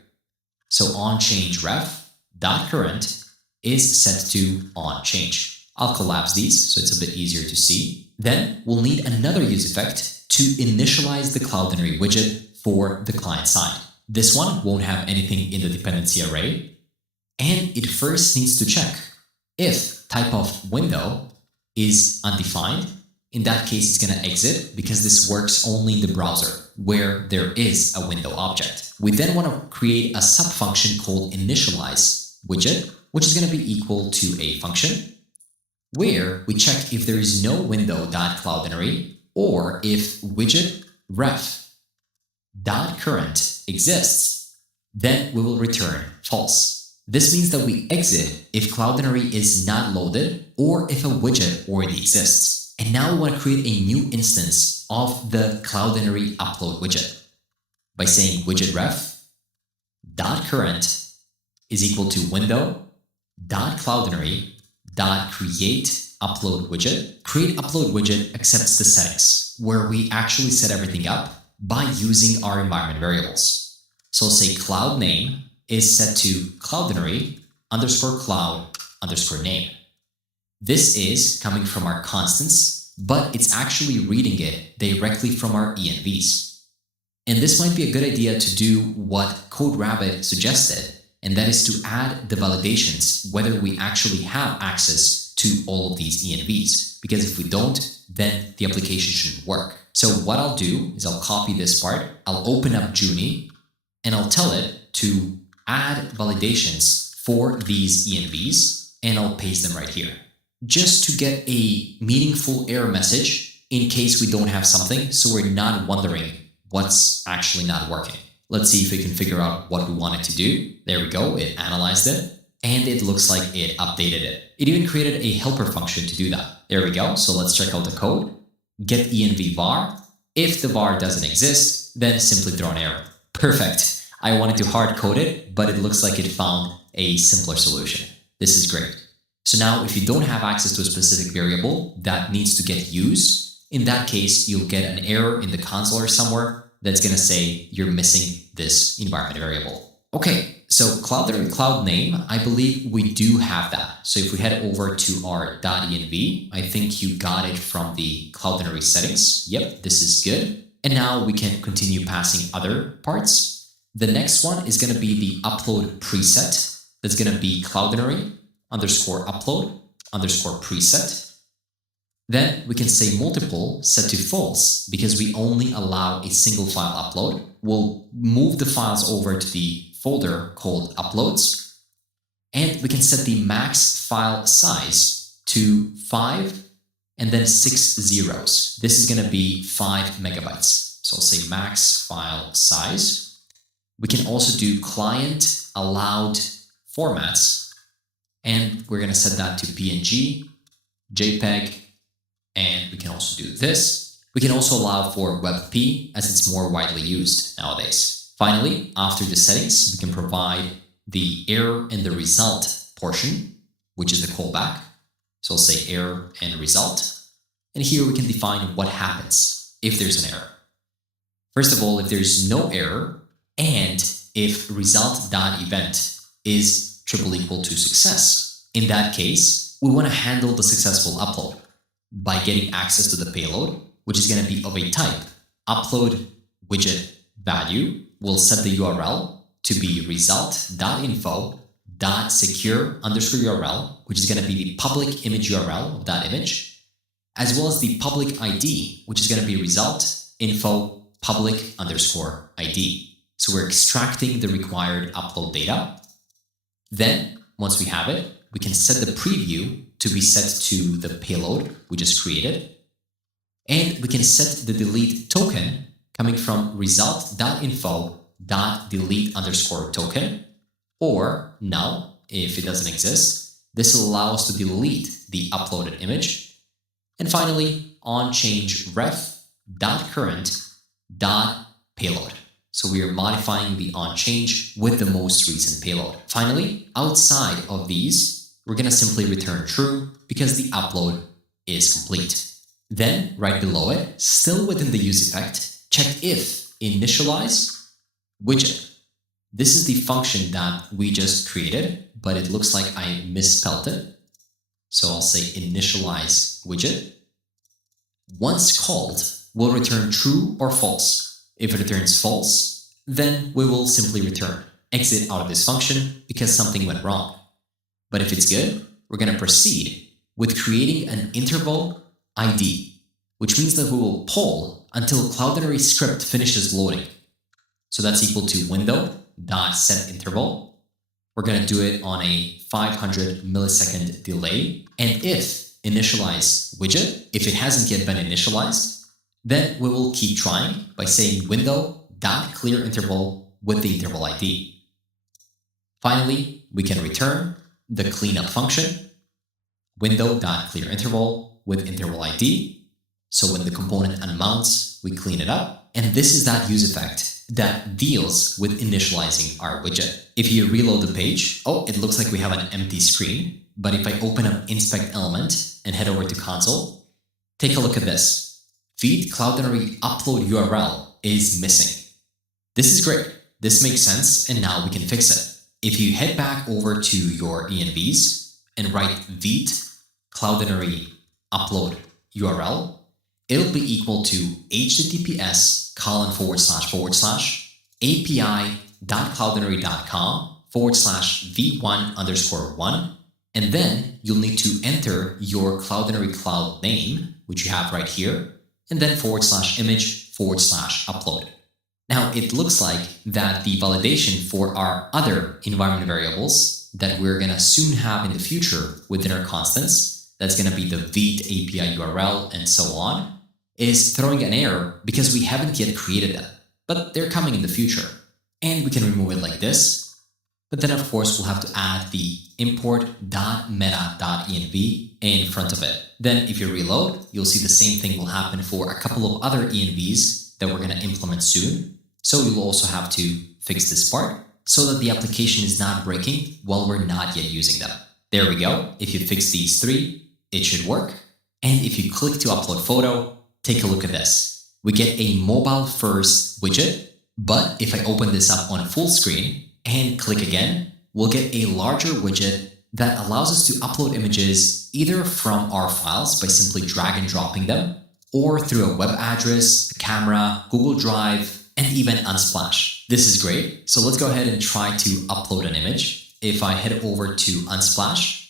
So onChangeRef.current is set to onChange. I'll collapse these so it's a bit easier to see. Then we'll need another use effect to initialize the Cloudinary widget for the client side. This one won't have anything in the dependency array, and it first needs to check if type of window is undefined. In that case, it's going to exit because this works only in the browser where there is a window object. We then want to create a sub-function called initialize widget, which is going to be equal to a function where we check if there is no window.cloudinary or if widget ref.current exists, then we will return false. This means that we exit if Cloudinary is not loaded or if a widget already exists. And now we want to create a new instance of the Cloudinary upload widget by saying widget ref.current is equal to window.cloudinary.create upload widget. Create upload widget accepts the settings where we actually set everything up by using our environment variables. So say cloud name is set to Cloudinary_cloud_name. This is coming from our constants, but it's actually reading it directly from our envs. And this might be a good idea to do what CodeRabbit suggested, and that is to add the validations whether we actually have access to all of these envs. Because if we don't, then the application shouldn't work. So what I'll do is I'll copy this part, I'll open up Junie, and I'll tell it to add validations for these envs, and I'll paste them right here, just to get a meaningful error message in case we don't have something, so we're not wondering what's actually not working. Let's see if we can figure out what we want it to do. There we go, it analyzed it, and it looks like it updated it. It even created a helper function to do that. There we go, so let's check out the code. Get env var. If the var doesn't exist, then simply throw an error. Perfect. I wanted to hard code it, but it looks like it found a simpler solution. This is great. So now if you don't have access to a specific variable that needs to get used, in that case, you'll get an error in the console or somewhere that's going to say you're missing this environment variable. Okay, so Cloudinary cloud name, I believe we do have that. So if we head over to our .env, I think you got it from the Cloudinary settings. Yep, this is good. And now we can continue passing other parts. The next one is going to be the upload preset. That's going to be Cloudinary_upload_preset. Then we can say multiple set to false because we only allow a single file upload. We'll move the files over to the folder called uploads, and we can set the max file size to 5 and then 6 zeros. This is going to be 5 megabytes. So I'll say max file size. We can also do client allowed formats, and we're going to set that to PNG, JPEG, And we can also do this. We can also allow for WebP as it's more widely used nowadays. Finally, after the settings, we can provide the error and the result portion, which is the callback. So I'll say error and result. And here we can define what happens if there's an error. First of all, if there's no error and if result.event is triple equal to success, in that case, we want to handle the successful upload by getting access to the payload, which is going to be of a type upload widget value. We'll set the URL to be result.info.secure_URL, which is going to be the public image URL of that image, as well as the public ID, which is going to be result.info public_ID. So we're extracting the required upload data. Then, once we have it, we can set the preview to be set to the payload we just created. And we can set the delete token coming from result.info.delete_token, or null if it doesn't exist. This will allow us to delete the uploaded image. And finally, onChangeRef.current.payload. So we are modifying the onChange with the most recent payload. Finally, outside of these, we're going to simply return true because the upload is complete. Then, right below it, still within the use effect, check if initialize widget. This is the function that we just created, but it looks like I misspelled it. So I'll say initialize widget. Once called, we'll return true or false. If it returns false, then we will simply return exit out of this function because something went wrong. But if it's good, we're going to proceed with creating an interval ID, which means that we will poll until Cloudinary script finishes loading. So that's equal to window.setInterval. We're going to do it on a 500 millisecond delay. And if initialize widget, if it hasn't yet been initialized, then we will keep trying by saying window.clearInterval with the interval ID. Finally, we can return the cleanup function, window.clearInterval with interval ID. So when the component unmounts, we clean it up. And this is that use effect that deals with initializing our widget. If you reload the page, it looks like we have an empty screen. But if I open up inspect element and head over to console, take a look at this. Feed Cloudinary upload URL is missing. This is great. This makes sense, and now we can fix it. If you head back over to your envs and write feed Cloudinary upload URL, it'll be equal to https://api.cloudinary.com/v1_1, and then you'll need to enter your Cloudinary cloud name, which you have right here, and then /image/upload. Now, it looks like that the validation for our other environment variables that we're going to soon have in the future within our constants, that's going to be the Vite API URL and so on, is throwing an error because we haven't yet created them, but they're coming in the future. And we can remove it like this. But then, of course, we'll have to add the import.meta.env in front of it. Then if you reload, you'll see the same thing will happen for a couple of other envs that we're going to implement soon. So you'll also have to fix this part so that the application is not breaking while we're not yet using them. There we go. If you fix these three, it should work. And if you click to upload photo, take a look at this. We get a mobile first widget, but if I open this up on full screen and click again, we'll get a larger widget that allows us to upload images either from our files by simply drag and dropping them, or through a web address, a camera, Google Drive, and even Unsplash. This is great. So let's go ahead and try to upload an image. If I head over to Unsplash,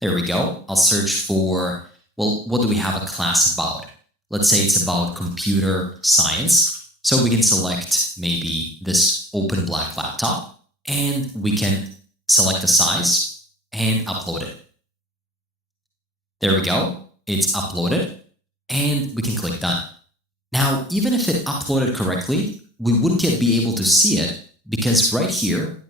there we go. I'll search for, what do we have a class about? Let's say it's about computer science. So we can select maybe this open black laptop, and we can select the size and upload it. There we go. It's uploaded, and we can click done. Now, even if it uploaded correctly, we wouldn't yet be able to see it because right here,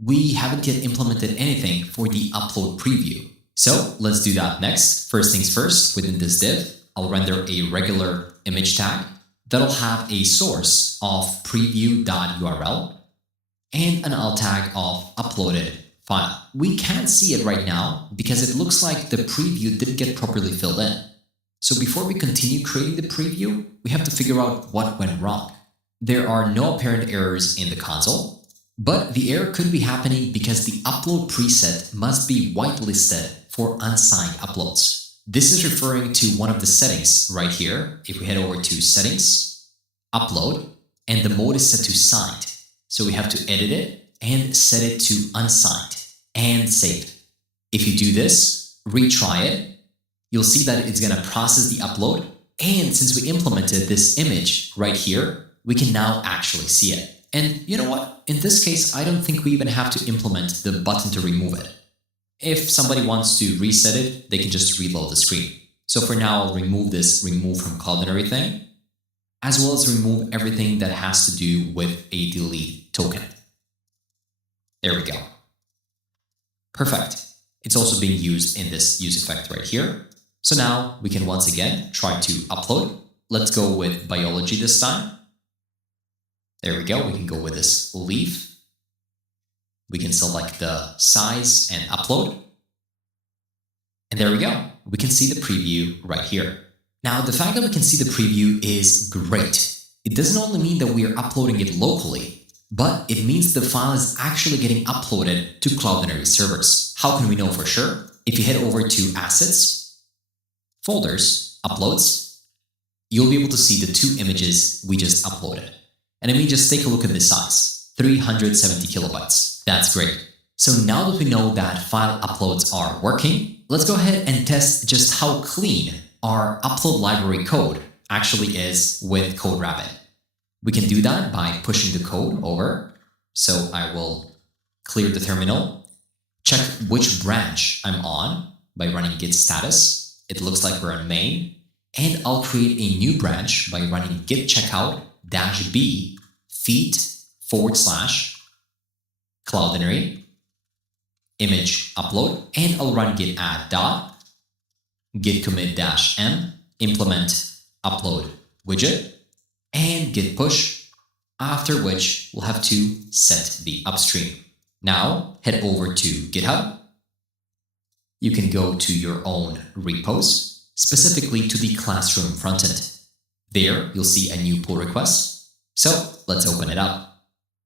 we haven't yet implemented anything for the upload preview. So let's do that next. First things first, within this div, I'll render a regular image tag that'll have a source of preview.url and an alt tag of uploaded file. We can't see it right now because it looks like the preview didn't get properly filled in. So before we continue creating the preview, we have to figure out what went wrong. There are no apparent errors in the console, but the error could be happening because the upload preset must be whitelisted for unsigned uploads. This is referring to one of the settings right here. If we head over to Settings, Upload, and the mode is set to Signed. So we have to edit it and set it to Unsigned and save it. If you do this, retry it, you'll see that it's going to process the upload. And since we implemented this image right here, we can now actually see it. And you know what? In this case, I don't think we even have to implement the button to remove it. If somebody wants to reset it, they can just reload the screen. So for now, I'll remove this remove from Cloudinary thing, as well as remove everything that has to do with a delete token. There we go. Perfect. It's also being used in this use effect right here. So now we can once again try to upload. Let's go with biology this time. There we go. We can go with this leaf. We can select the size and upload. And there we go. We can see the preview right here. Now, the fact that we can see the preview is great. It doesn't only mean that we are uploading it locally, but it means the file is actually getting uploaded to Cloudinary servers. How can we know for sure? If you head over to Assets, Folders, Uploads, you'll be able to see the two images we just uploaded. And I mean, just take a look at the size, 370 kilobytes. That's great. So now that we know that file uploads are working, let's go ahead and test just how clean our upload library code actually is with CodeRabbit. We can do that by pushing the code over. So I will clear the terminal, check which branch I'm on by running git status. It looks like we're on main. And I'll create a new branch by running git checkout -b feet / Cloudinary image upload, and I'll run git add dot git commit -m implement upload widget and git push, after which we'll have to set the upstream. Now head over to GitHub. You can go to your own repos, specifically to the classroom frontend. There you'll see a new pull request. So let's open it up.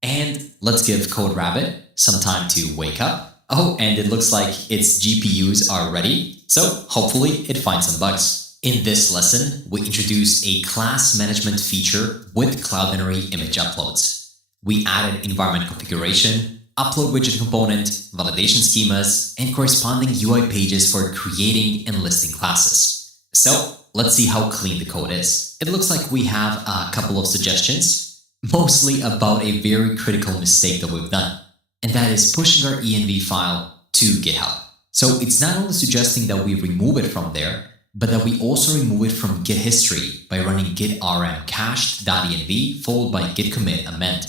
And let's give CodeRabbit some time to wake up. Oh, and it looks like its GPUs are ready, so hopefully it finds some bugs. In this lesson, we introduced a class management feature with Cloudinary image uploads. We added environment configuration, upload widget component, validation schemas, and corresponding UI pages for creating and listing classes. So let's see how clean the code is. It looks like we have a couple of suggestions, mostly about a very critical mistake that we've done, and that is pushing our env file to GitHub. So it's not only suggesting that we remove it from there, but that we also remove it from Git history by running git rm cached.env followed by git commit amend.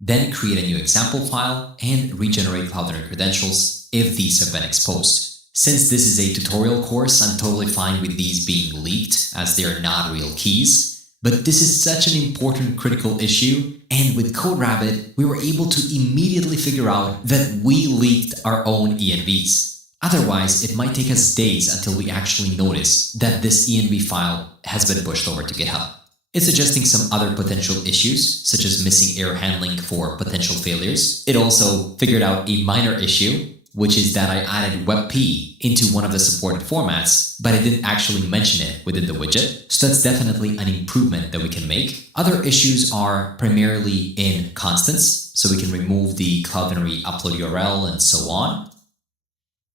Then create a new example file and regenerate Cloudinary credentials if these have been exposed. Since this is a tutorial course, I'm totally fine with these being leaked as they are not real keys. But this is such an important critical issue, and with CodeRabbit, we were able to immediately figure out that we leaked our own envs. Otherwise, it might take us days until we actually notice that this env file has been pushed over to GitHub. It's suggesting some other potential issues, such as missing error handling for potential failures. It also figured out a minor issue, which is that I added WebP into one of the supported formats, but I didn't actually mention it within the widget. So that's definitely an improvement that we can make. Other issues are primarily in constants, so we can remove the Cloudinary upload URL and so on.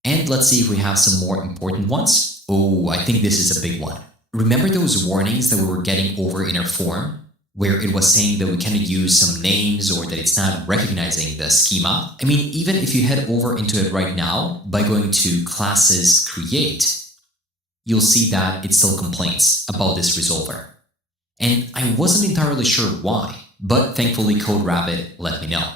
And let's see if we have some more important ones. Oh, I think this is a big one. Remember those warnings that we were getting over in our form, where it was saying that we cannot use some names or that it's not recognizing the schema? I mean, even if you head over into it right now by going to classes create, you'll see that it still complains about this resolver. And I wasn't entirely sure why, but thankfully CodeRabbit let me know.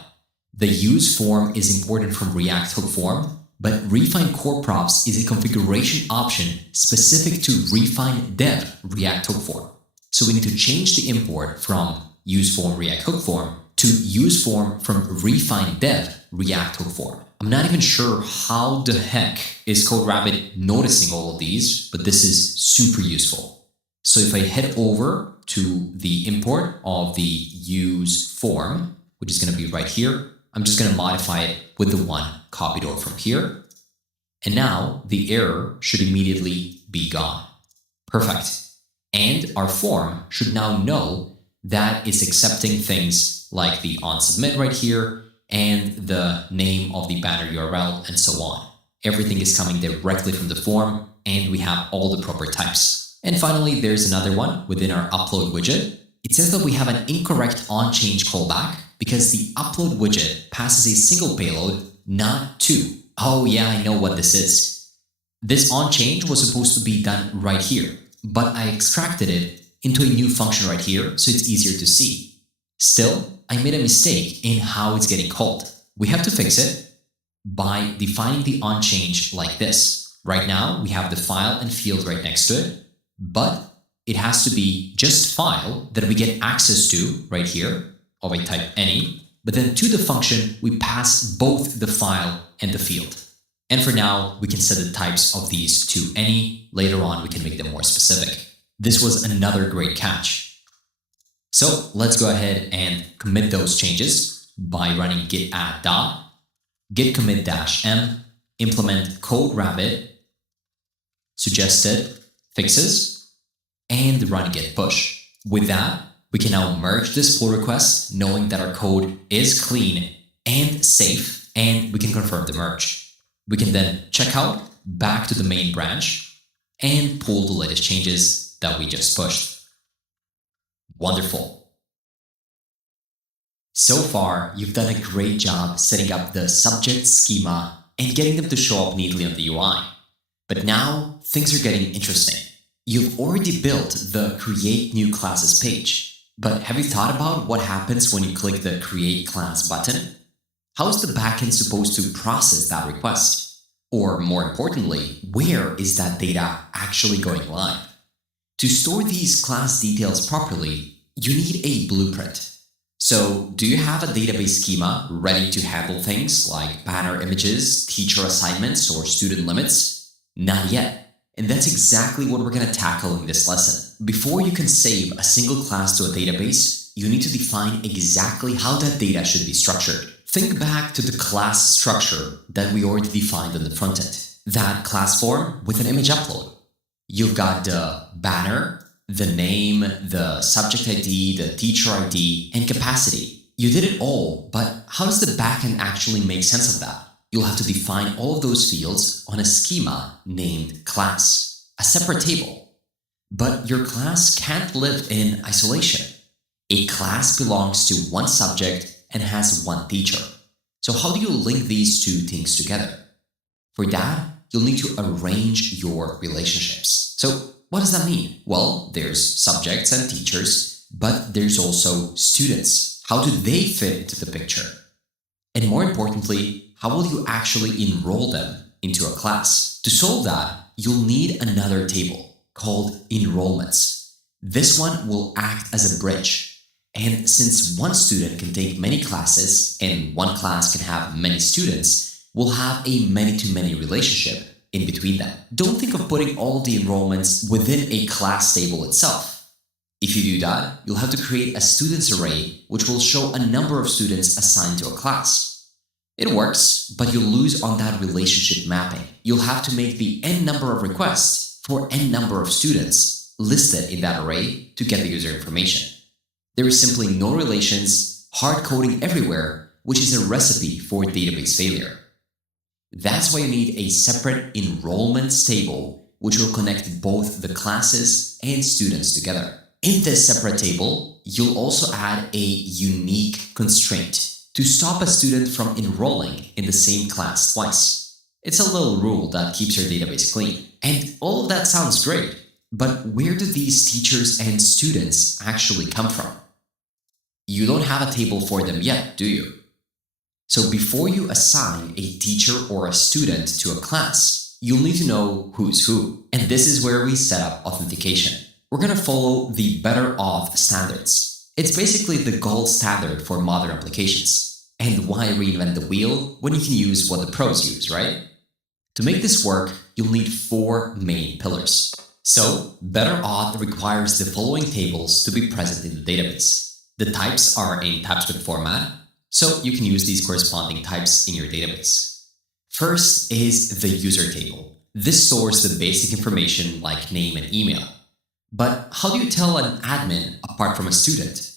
The use form is imported from React hook form, but refine core props is a configuration option specific to RefineDev React hook form. So we need to change the import from useForm React hook form to useForm from RefineDev React hook form. I'm not even sure how the heck is CodeRabbit noticing all of these, but this is super useful. So if I head over to the import of the useForm, which is going to be right here, I'm just going to modify it with the one copied over from here. And now the error should immediately be gone. Perfect. And our form should now know that it's accepting things like the onSubmit right here and the name of the banner URL and so on. Everything is coming directly from the form and we have all the proper types. And finally, there's another one within our upload widget. It says that we have an incorrect onChange callback because the upload widget passes a single payload, not two. Oh yeah, I know what this is. This onChange was supposed to be done right here, but I extracted it into a new function right here so it's easier to see. Still, I made a mistake in how it's getting called. We have to fix it by defining the onChange like this. Right now, we have the file and field right next to it, but it has to be just file that we get access to right here of a type any, but then to the function, we pass both the file and the field. And for now, we can set the types of these to any. Later on, we can make them more specific. This was another great catch. So let's go ahead and commit those changes by running git add dot, git commit -m, implement CodeRabbit, suggested fixes, and run git push. With that, we can now merge this pull request knowing that our code is clean and safe, and we can confirm the merge. We can then check out back to the main branch and pull the latest changes that we just pushed. Wonderful. So far, you've done a great job setting up the subject schema and getting them to show up neatly on the UI. But now things are getting interesting. You've already built the Create New Classes page, but have you thought about what happens when you click the Create Class button? How is the backend supposed to process that request? Or more importantly, where is that data actually going live? To store these class details properly, you need a blueprint. So, do you have a database schema ready to handle things like banner images, teacher assignments, or student limits? Not yet. And that's exactly what we're going to tackle in this lesson. Before you can save a single class to a database, you need to define exactly how that data should be structured. Think back to the class structure that we already defined on the front end. That class form with an image upload. You've got the banner, the name, the subject ID, the teacher ID, and capacity. You did it all, but how does the backend actually make sense of that? You'll have to define all of those fields on a schema named class, a separate table. But your class can't live in isolation. A class belongs to one subject and has one teacher. So how do you link these two things together? For that, you'll need to arrange your relationships. So what does that mean? Well, there's subjects and teachers, but there's also students. How do they fit into the picture? And more importantly, how will you actually enroll them into a class? To solve that, you'll need another table called enrollments. This one will act as a bridge. And since one student can take many classes and one class can have many students, we'll have a many-to-many relationship in between them. Don't think of putting all the enrollments within a class table itself. If you do that, you'll have to create a students array which will show a number of students assigned to a class. It works, but you'll lose on that relationship mapping. You'll have to make the n number of requests for n number of students listed in that array to get the user information. There is simply no relations, hard coding everywhere, which is a recipe for database failure. That's why you need a separate enrollments table, which will connect both the classes and students together. In this separate table, you'll also add a unique constraint to stop a student from enrolling in the same class twice. It's a little rule that keeps your database clean. And all of that sounds great, but where do these teachers and students actually come from? You don't have a table for them yet, do you? So before you assign a teacher or a student to a class, you'll need to know who's who. And this is where we set up authentication. We're going to follow the better auth standards. It's basically the gold standard for modern applications. And why reinvent the wheel when you can use what the pros use, right? To make this work, you'll need 4 main pillars. So, better auth requires the following tables to be present in the database. The types are in TypeScript format, so you can use these corresponding types in your database. First is the user table. This stores the basic information like name and email. But how do you tell an admin apart from a student?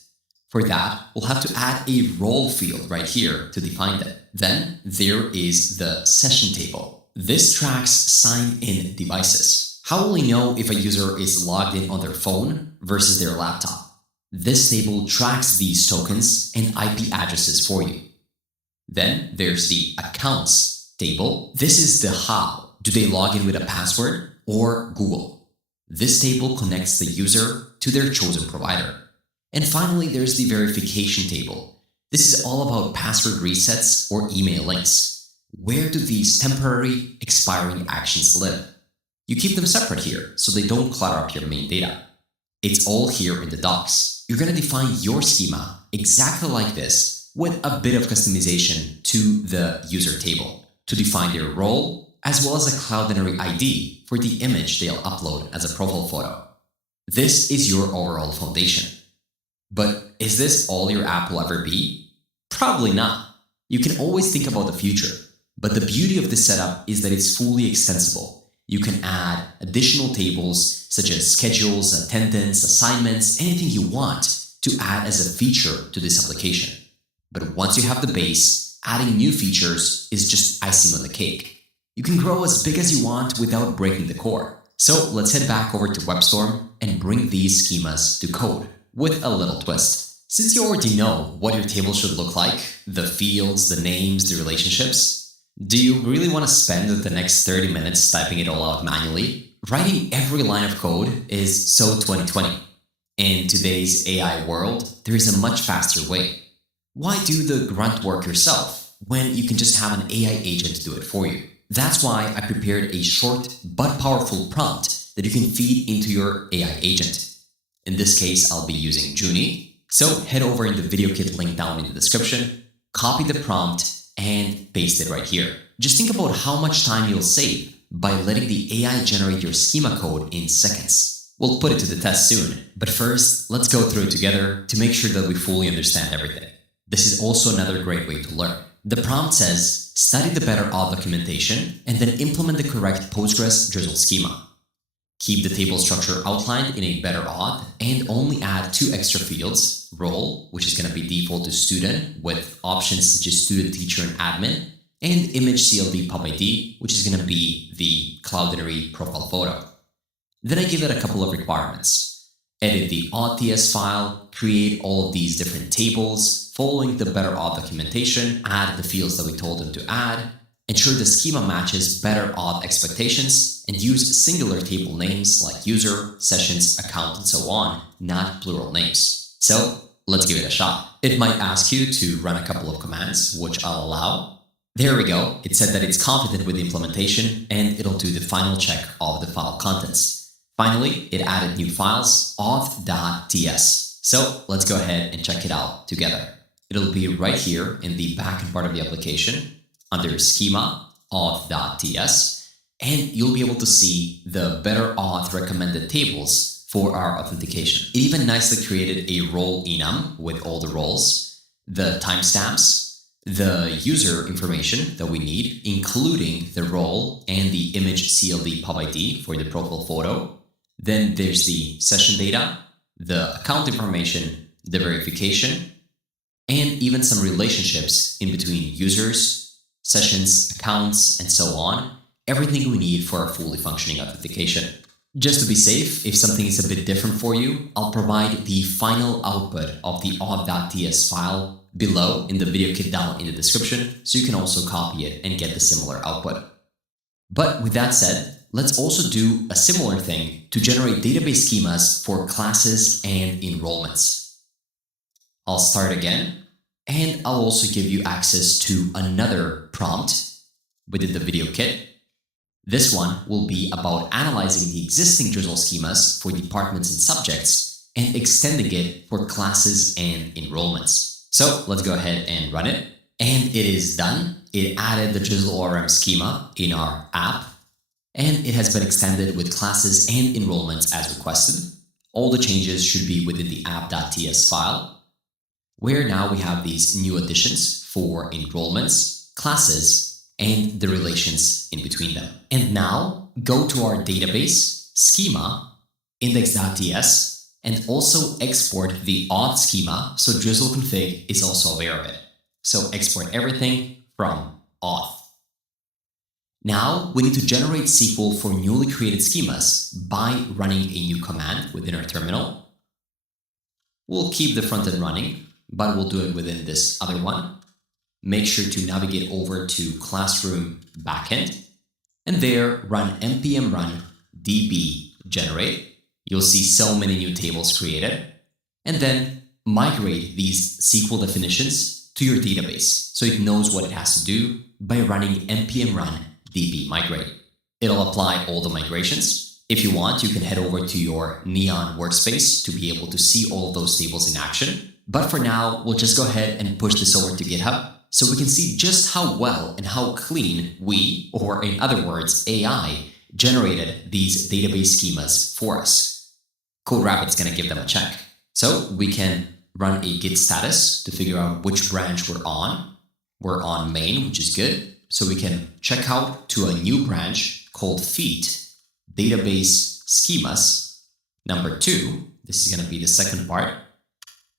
For that, we'll have to add a role field right here to define that. Then there is the session table. This tracks signed-in devices. How will we know if a user is logged in on their phone versus their laptop? This table tracks these tokens and IP addresses for you. Then there's the accounts table. This is the how. Do they log in with a password or Google? This table connects the user to their chosen provider. And finally, there's the verification table. This is all about password resets or email links. Where do these temporary expiring actions live? You keep them separate here so they don't clutter up your main data. It's all here in the docs. You're going to define your schema exactly like this with a bit of customization to the user table to define their role as well as a Cloudinary ID for the image they'll upload as a profile photo. This is your overall foundation. But is this all your app will ever be? Probably not. You can always think about the future, but the beauty of this setup is that it's fully extensible. You can add additional tables such as schedules, attendance, assignments, anything you want to add as a feature to this application. But once you have the base, adding new features is just icing on the cake. You can grow as big as you want without breaking the core. So let's head back over to WebStorm and bring these schemas to code with a little twist. Since you already know what your table should look like, the fields, the names, the relationships, do you really want to spend the next 30 minutes typing it all out manually? Writing every line of code is so 2020. In today's AI world, there is a much faster way. Why do the grunt work yourself when you can just have an AI agent do it for you? That's why I prepared a short but powerful prompt that you can feed into your AI agent. In this case, I'll be using Junie. So head over in the video kit link down in the description, copy the prompt, and paste it right here. Just think about how much time you'll save by letting the AI generate your schema code in seconds. We'll put it to the test soon, but first, let's go through it together to make sure that we fully understand everything. This is also another great way to learn. The prompt says, study the better auth documentation and then implement the correct Postgres drizzle schema. Keep the table structure outlined in a better auth and only add 2 extra fields, role, which is going to be default to student with options such as student, teacher, and admin, and image CLD pub ID, which is going to be the Cloudinary profile photo. Then I give it a couple of requirements. Edit the auth.ts file, create all of these different tables, following the better auth documentation, add the fields that we told them to add, ensure the schema matches better auth expectations, and use singular table names like user, sessions, account, and so on, not plural names. So let's give it a shot. It might ask you to run a couple of commands, which I'll allow. There we go. It said that it's confident with the implementation, and it'll do the final check of the file contents. Finally, it added new files, auth.ts. So let's go ahead and check it out together. It'll be right here in the backend part of the application, under schema, auth.ts, and you'll be able to see the better auth recommended tables for our authentication. It even nicely created a role enum with all the roles, the timestamps, the user information that we need, including the role and the image CLD pub ID for the profile photo. Then there's the session data, the account information, the verification, and even some relationships in between users, sessions, accounts, and so on. Everything we need for a fully functioning authentication. Just to be safe, if something is a bit different for you, I'll provide the final output of the auth.ts file below in the video kit down in the description, so you can also copy it and get the similar output. But with that said, let's also do a similar thing to generate database schemas for classes and enrollments. I'll start again, And I'll also give you access to another prompt within the video kit. This one will be about analyzing the existing Drizzle schemas for departments and subjects and extending it for classes and enrollments. So let's go ahead and run it. And it is done. It added the Drizzle ORM schema in our app, and it has been extended with classes and enrollments as requested. All the changes should be within the app.ts file, where now we have these new additions for enrollments, classes, and the relations in between them. And now go to our database, schema, index.ts, and also export the auth schema so Drizzle config is also aware of it. So export everything from auth. Now we need to generate SQL for newly created schemas by running a new command within our terminal. We'll keep the front end running, but we'll do it within this other one. Make sure to navigate over to Classroom Backend, and there run npm run db generate. You'll see so many new tables created, and then migrate these SQL definitions to your database so it knows what it has to do by running npm run db migrate. It'll apply all the migrations. If you want, you can head over to your Neon workspace to be able to see all of those tables in action. But for now, we'll just go ahead and push this over to GitHub so we can see just how well and how clean we, or in other words, AI, generated these database schemas for us. CodeRabbit's going to give them a check. So we can run a git status to figure out which branch we're on. We're on main, which is good. So we can check out to a new branch called feat database schemas number 2. This is going to be the second part.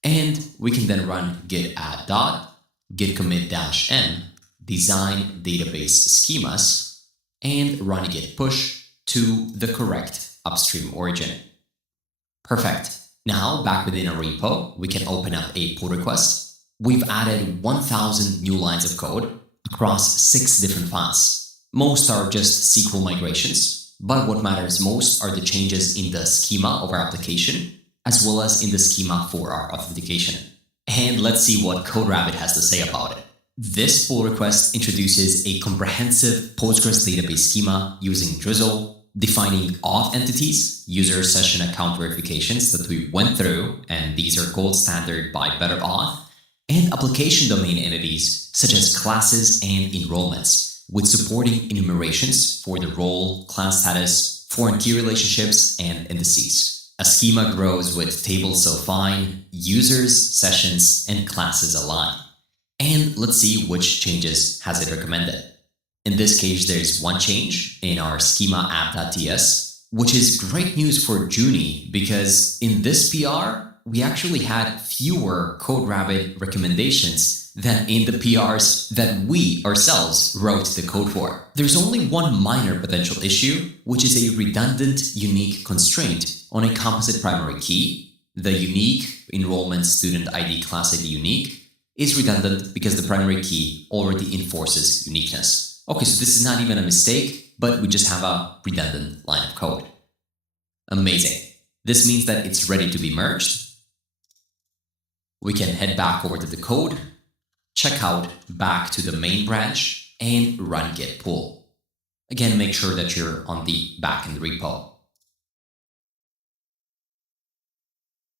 And we can then run git add dot git commit -n design database schemas and run a git push to the correct upstream origin. Perfect. Now back within a repo, we can open up a pull request. We've added 1,000 new lines of code across 6 different files. Most are just SQL migrations, but what matters most are the changes in the schema of our application, as well as in the schema for our authentication. And let's see what CodeRabbit has to say about it. This pull request introduces a comprehensive Postgres database schema using Drizzle, defining auth entities, user session account verifications that we went through, and these are gold standard by BetterAuth, and application domain entities such as classes and enrollments, with supporting enumerations for the role, class status, foreign key relationships, and indices. A schema grows with tables so fine, users, sessions, and classes align. And let's see which changes has it recommended. In this case, there's one change in our schema app.ts, which is great news for Juni because in this PR, we actually had fewer CodeRabbit recommendations than in the PRs that we ourselves wrote the code for. There's only one minor potential issue, which is a redundant unique constraint on a composite primary key. The unique enrollment student ID class ID unique is redundant because the primary key already enforces uniqueness. Okay, so this is not even a mistake, but we just have a redundant line of code. Amazing. This means that it's ready to be merged. We can head back over to the code, check out back to the main branch, and run git pull. Again, make sure that you're on the backend repo.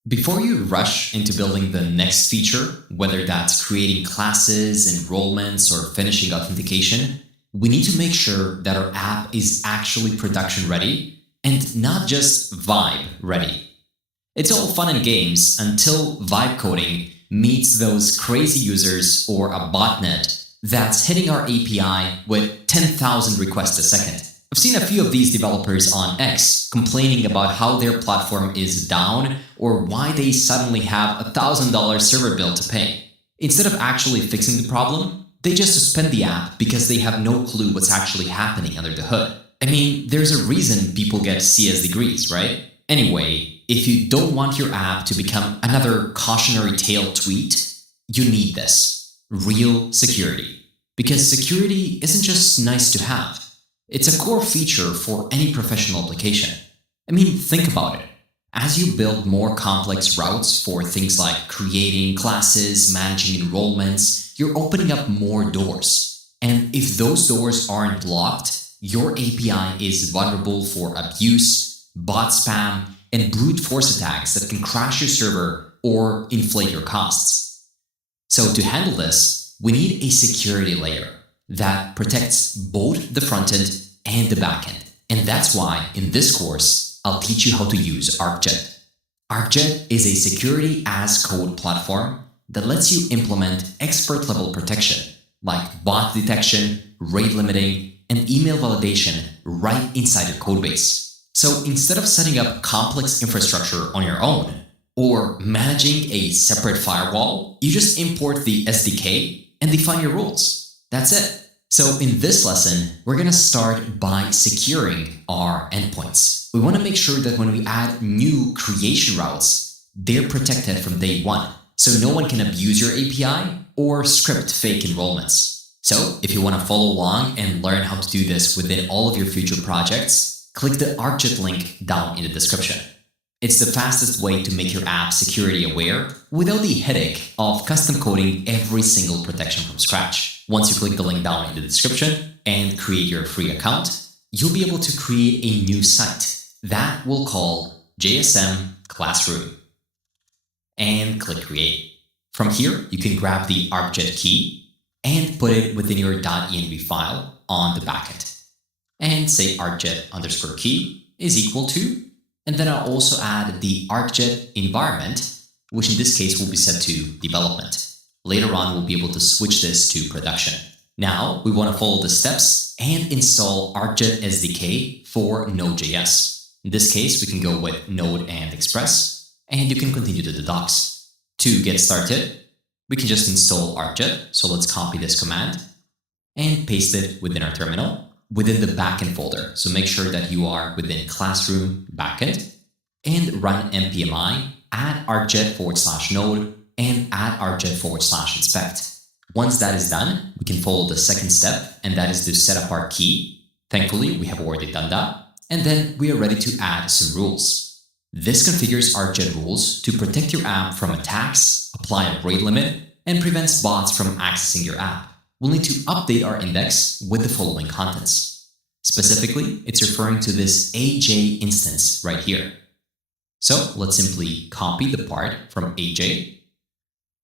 Before you rush into building the next feature, whether that's creating classes, enrollments, or finishing authentication, we need to make sure that our app is actually production ready and not just vibe ready. It's all fun and games until vibe coding meets those crazy users or a botnet that's hitting our API with 10,000 requests a second. I've seen a few of these developers on X complaining about how their platform is down or why they suddenly have a $1,000 server bill to pay. Instead of actually fixing the problem, they just suspend the app because they have no clue what's actually happening under the hood. I mean, there's a reason people get CS degrees, right? Anyway, if you don't want your app to become another cautionary tale tweet, you need this. Real security. Because security isn't just nice to have. It's a core feature for any professional application. I mean, think about it. As you build more complex routes for things like creating classes, managing enrollments, you're opening up more doors. And if those doors aren't blocked, your API is vulnerable for abuse, bot spam, and brute force attacks that can crash your server or inflate your costs. So to handle this, we need a security layer that protects both the front end and the back end. And that's why in this course, I'll teach you how to use ArcJet. ArcJet is a security as code platform that lets you implement expert level protection like bot detection, rate limiting, and email validation right inside your codebase. So instead of setting up complex infrastructure on your own or managing a separate firewall, you just import the SDK and define your rules. That's it. So in this lesson, we're going to start by securing our endpoints. We want to make sure that when we add new creation routes, they're protected from day one, so no one can abuse your API or script fake enrollments. So if you want to follow along and learn how to do this within all of your future projects, click the ArcJet link down in the description. It's the fastest way to make your app security aware without the headache of custom coding every single protection from scratch. Once you click the link down in the description and create your free account, you'll be able to create a new site that we'll call JSM Classroom. And click Create. From here, you can grab the ArcJet key and put it within your .env file on the backend. And say arcjet_key is equal to, and then I'll also add the ArcJet environment, which in this case will be set to development. Later on, we'll be able to switch this to production. Now, we want to follow the steps and install ArcJet SDK for Node.js. In this case, we can go with Node and Express, and you can continue to the docs. To get started, we can just install ArcJet. So let's copy this command and paste it within our terminal within the backend folder. So make sure that you are within Classroom backend and run npmi add arcjet/node and add arcjet/inspect. Once that is done, we can follow the second step, and that is to set up our key. Thankfully, we have already done that. And then we are ready to add some rules. This configures ArcJet rules to protect your app from attacks, apply a rate limit, and prevents bots from accessing your app. We'll need to update our index with the following contents. Specifically, it's referring to this AJ instance right here. So let's simply copy the part from AJ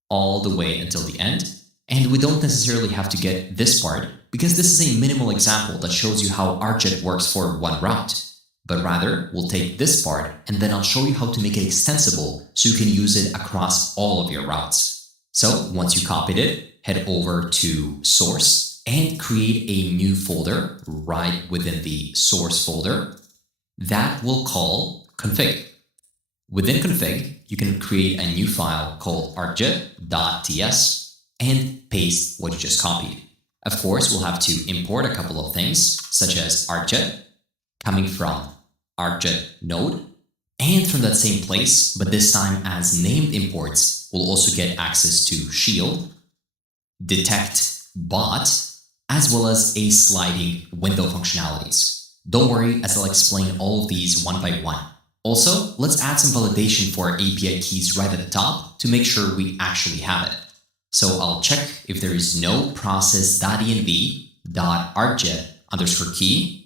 all the way until the end. And we don't necessarily have to get this part because this is a minimal example that shows you how ArcJet works for one route. But rather, we'll take this part and then I'll show you how to make it extensible so you can use it across all of your routes. So once you copied it, head over to source and create a new folder right within the source folder that we'll call config. Within config, you can create a new file called arcjet.ts and paste what you just copied. Of course, we'll have to import a couple of things such as arcjet coming from ArcJet node, and from that same place, but this time as named imports, we'll also get access to shield, detect bot, as well as a sliding window functionalities. Don't worry, as I'll explain all of these one by one. Also, let's add some validation for our API keys right at the top to make sure we actually have it. So I'll check if there is no process.env.arcjet_key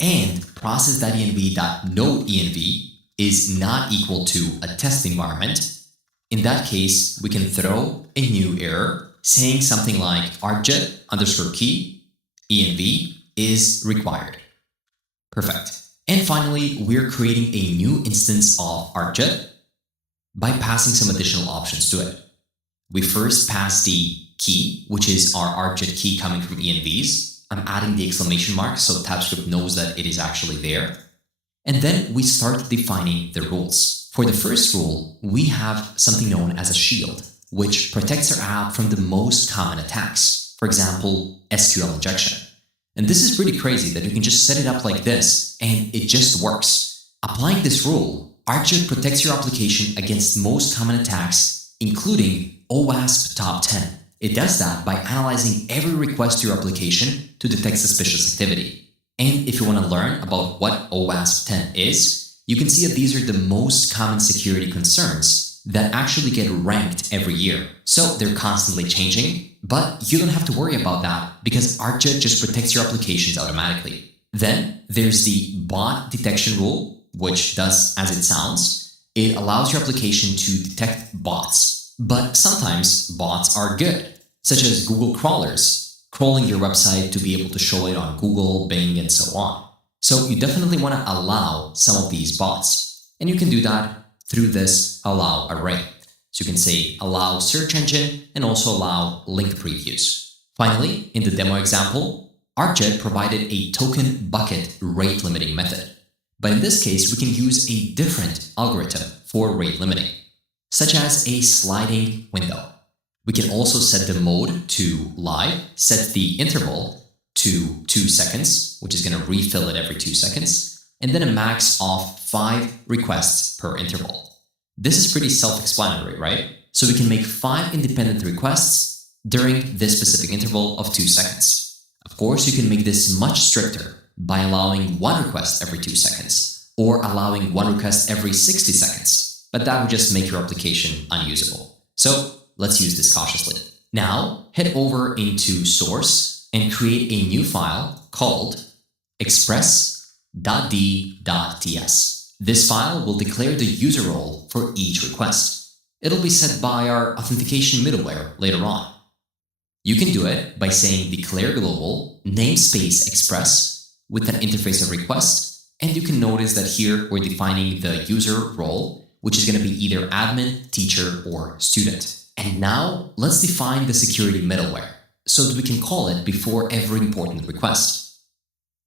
and process.env.node.env is not equal to a test environment. In that case, we can throw a new error saying something like arcjet_key env is required. Perfect. And finally, we're creating a new instance of ArcJet by passing some additional options to it. We first pass the key, which is our ArcJet key coming from envs. I'm adding the exclamation mark so TypeScript knows that it is actually there. And then we start defining the rules. For the first rule, we have something known as a shield, which protects our app from the most common attacks. For example, SQL injection. And this is pretty crazy that you can just set it up like this and it just works. Applying this rule, ArcJet protects your application against most common attacks, including OWASP top 10. It does that by analyzing every request to your application to detect suspicious activity. And if you want to learn about what OWASP 10 is, you can see that these are the most common security concerns that actually get ranked every year. So they're constantly changing, but you don't have to worry about that because ArcJet just protects your applications automatically. Then there's the bot detection rule, which does as it sounds. It allows your application to detect bots, but sometimes bots are good, such as Google crawlers, crawling your website to be able to show it on Google, Bing, and so on. So you definitely want to allow some of these bots, and you can do that through this allow array. So you can say allow search engine and also allow link previews. Finally, in the demo example, ArcJet provided a token bucket rate limiting method. But in this case, we can use a different algorithm for rate limiting, such as a sliding window. We can also set the mode to live, set the interval to 2 seconds, which is going to refill it every 2 seconds, and then a max of 5 requests per interval. This is pretty self-explanatory, right? So we can make 5 independent requests during this specific interval of 2 seconds. Of course, you can make this much stricter by allowing 1 request every 2 seconds or allowing 1 request every 60 seconds, but that would just make your application unusable. So let's use this cautiously. Now, head over into source and create a new file called express.d.ts. This file will declare the user role for each request. It'll be set by our authentication middleware later on. You can do it by saying declare global namespace express with an interface of request, and you can notice that here we're defining the user role, which is going to be either admin, teacher, or student. And now let's define the security middleware so that we can call it before every important request.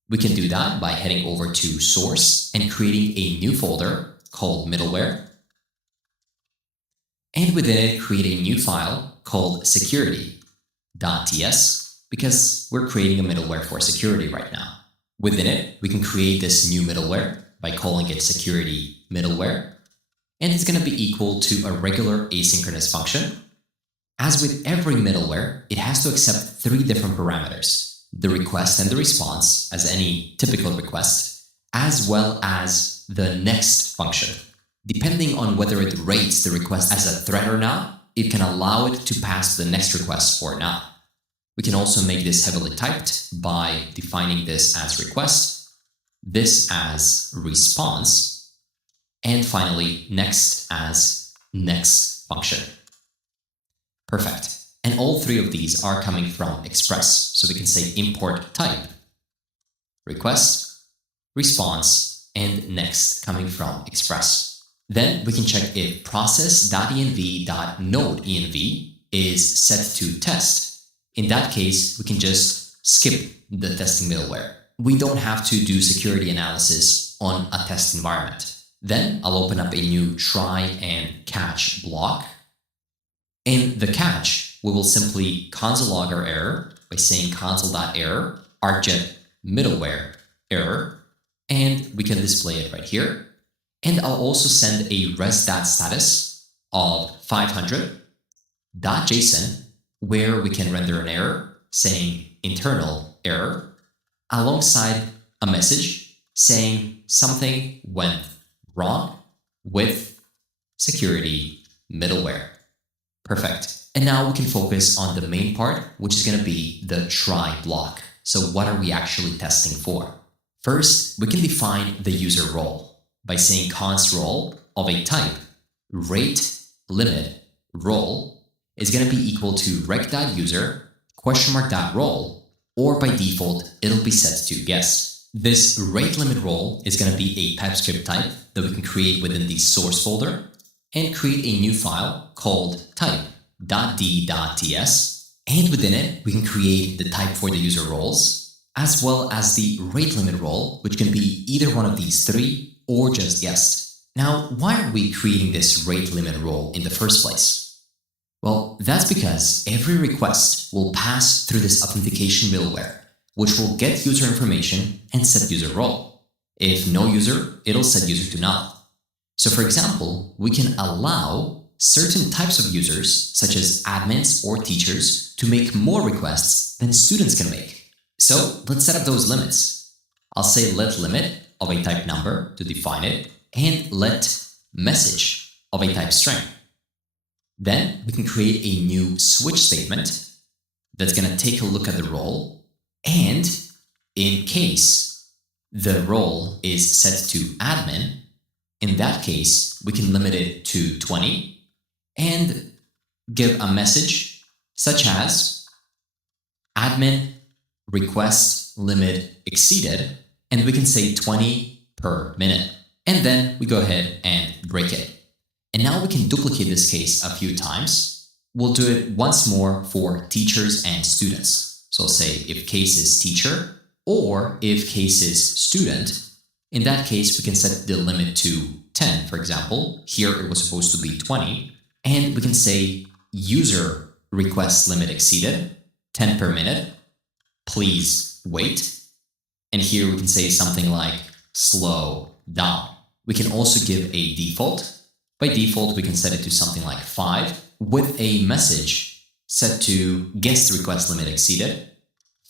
We can do that by heading over to source and creating a new folder called middleware. And within it, create a new file called security.ts because we're creating a middleware for security right now. Within it, we can create this new middleware by calling it security middleware, and it's going to be equal to a regular asynchronous function. As with every middleware, it has to accept 3 different parameters: the request and the response, as any typical request, as well as the next function. Depending on whether it rates the request as a threat or not, it can allow it to pass the next request or not. We can also make this heavily typed by defining this as request, this as response, and finally next as next function. Perfect. And all 3 of these are coming from Express. So we can say import type, request, response, and next coming from Express. Then we can check if process.env.node.env is set to test. In that case, we can just skip the testing middleware. We don't have to do security analysis on a test environment. Then I'll open up a new try and catch block. In the catch, we will simply console log our error by saying console.error, ArcJet middleware error, and we can display it right here. And I'll also send a res.status of 500.json where we can render an error saying internal error alongside a message saying something went wrong with security middleware. Perfect. And now we can focus on the main part, which is going to be the try block. So what are we actually testing for? First, we can define the user role by saying const role of a type rate limit role is going to be equal to rec.user !role, or by default, it'll be set to guest. This rate limit role is going to be a TypeScript type that we can create within the source folder and create a new file called type.d.ts. And within it, we can create the type for the user roles, as well as the rate limit role, which can be either one of these 3 or just guest. Now, why are we creating this rate limit role in the first place? Well, that's because every request will pass through this authentication middleware, which will get user information and set user role. If no user, it'll set user to null. So for example, we can allow certain types of users, such as admins or teachers, to make more requests than students can make. So let's set up those limits. I'll say let limit of a type number to define it, and let message of a type string. Then we can create a new switch statement that's going to take a look at the role, and in case the role is set to admin, in that case, we can limit it to 20 and give a message such as admin request limit exceeded, and we can say 20 per minute. And then we go ahead and break it. And now we can duplicate this case a few times. We'll do it once more for teachers and students. So say if case is teacher or if case is student, in that case, we can set the limit to 10, for example. Here it was supposed to be 20. And we can say user request limit exceeded, 10 per minute. Please wait. And here we can say something like slow down. We can also give a default. By default, we can set it to something like 5 with a message set to guest request limit exceeded,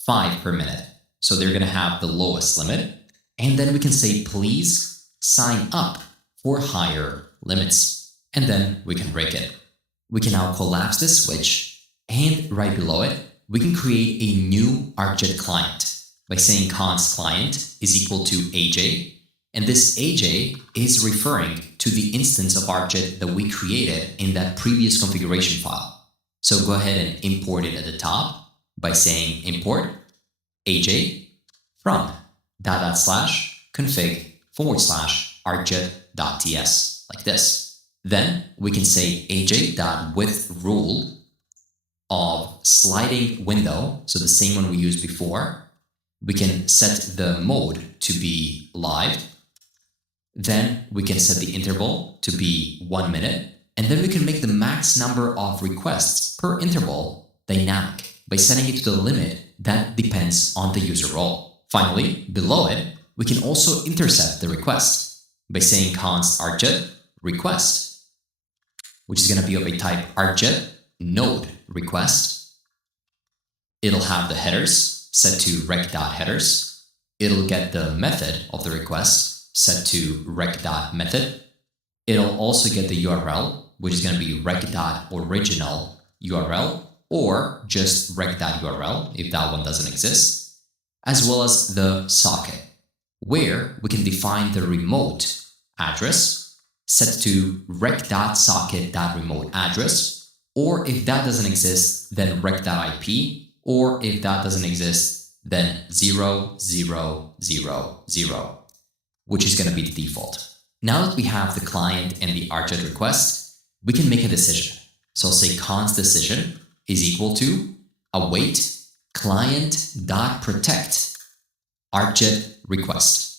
5 per minute. So they're going to have the lowest limit. And then we can say, please sign up for higher limits. And then we can break it. We can now collapse this switch, and right below it, we can create a new ArcJet client by saying const client is equal to AJ. And this AJ is referring to the instance of ArcJet that we created in that previous configuration file. So go ahead and import it at the top by saying import AJ from /config/arcjet.ts like this. Then we can say aj.widthRule of sliding window, so the same one we used before. We can set the mode to be live. Then we can set the interval to be 1 minute, and then we can make the max number of requests per interval dynamic by setting it to the limit that depends on the user role. Finally, below it, we can also intercept the request by saying const arcjet request, which is going to be of a type arcjet node request. It'll have the headers set to rec.headers. It'll get the method of the request set to rec.method. It'll also get the URL, which is going to be rec.original URL or just rec.url if that one doesn't exist, as well as the socket, where we can define the remote address set to rec.socket.remote address, or if that doesn't exist, then rec.ip, or if that doesn't exist, then 0000, which is going to be the default. Now that we have the client and the ArcJet request, we can make a decision. So I'll say const decision is equal to await client.protect ArcJet request.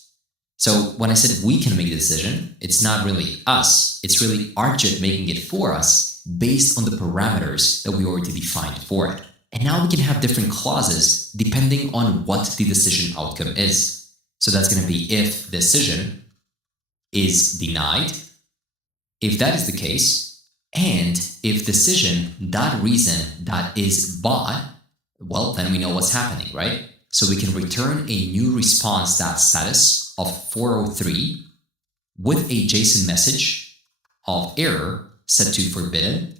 So when I said we can make the decision, it's not really us. It's really ArcJet making it for us based on the parameters that we already defined for it. And now we can have different clauses depending on what the decision outcome is. So that's going to be if decision is denied, if that is the case, and if decision.reason.is bought, well, then we know what's happening, right? So we can return a new response.status of 403 with a JSON message of error set to forbidden,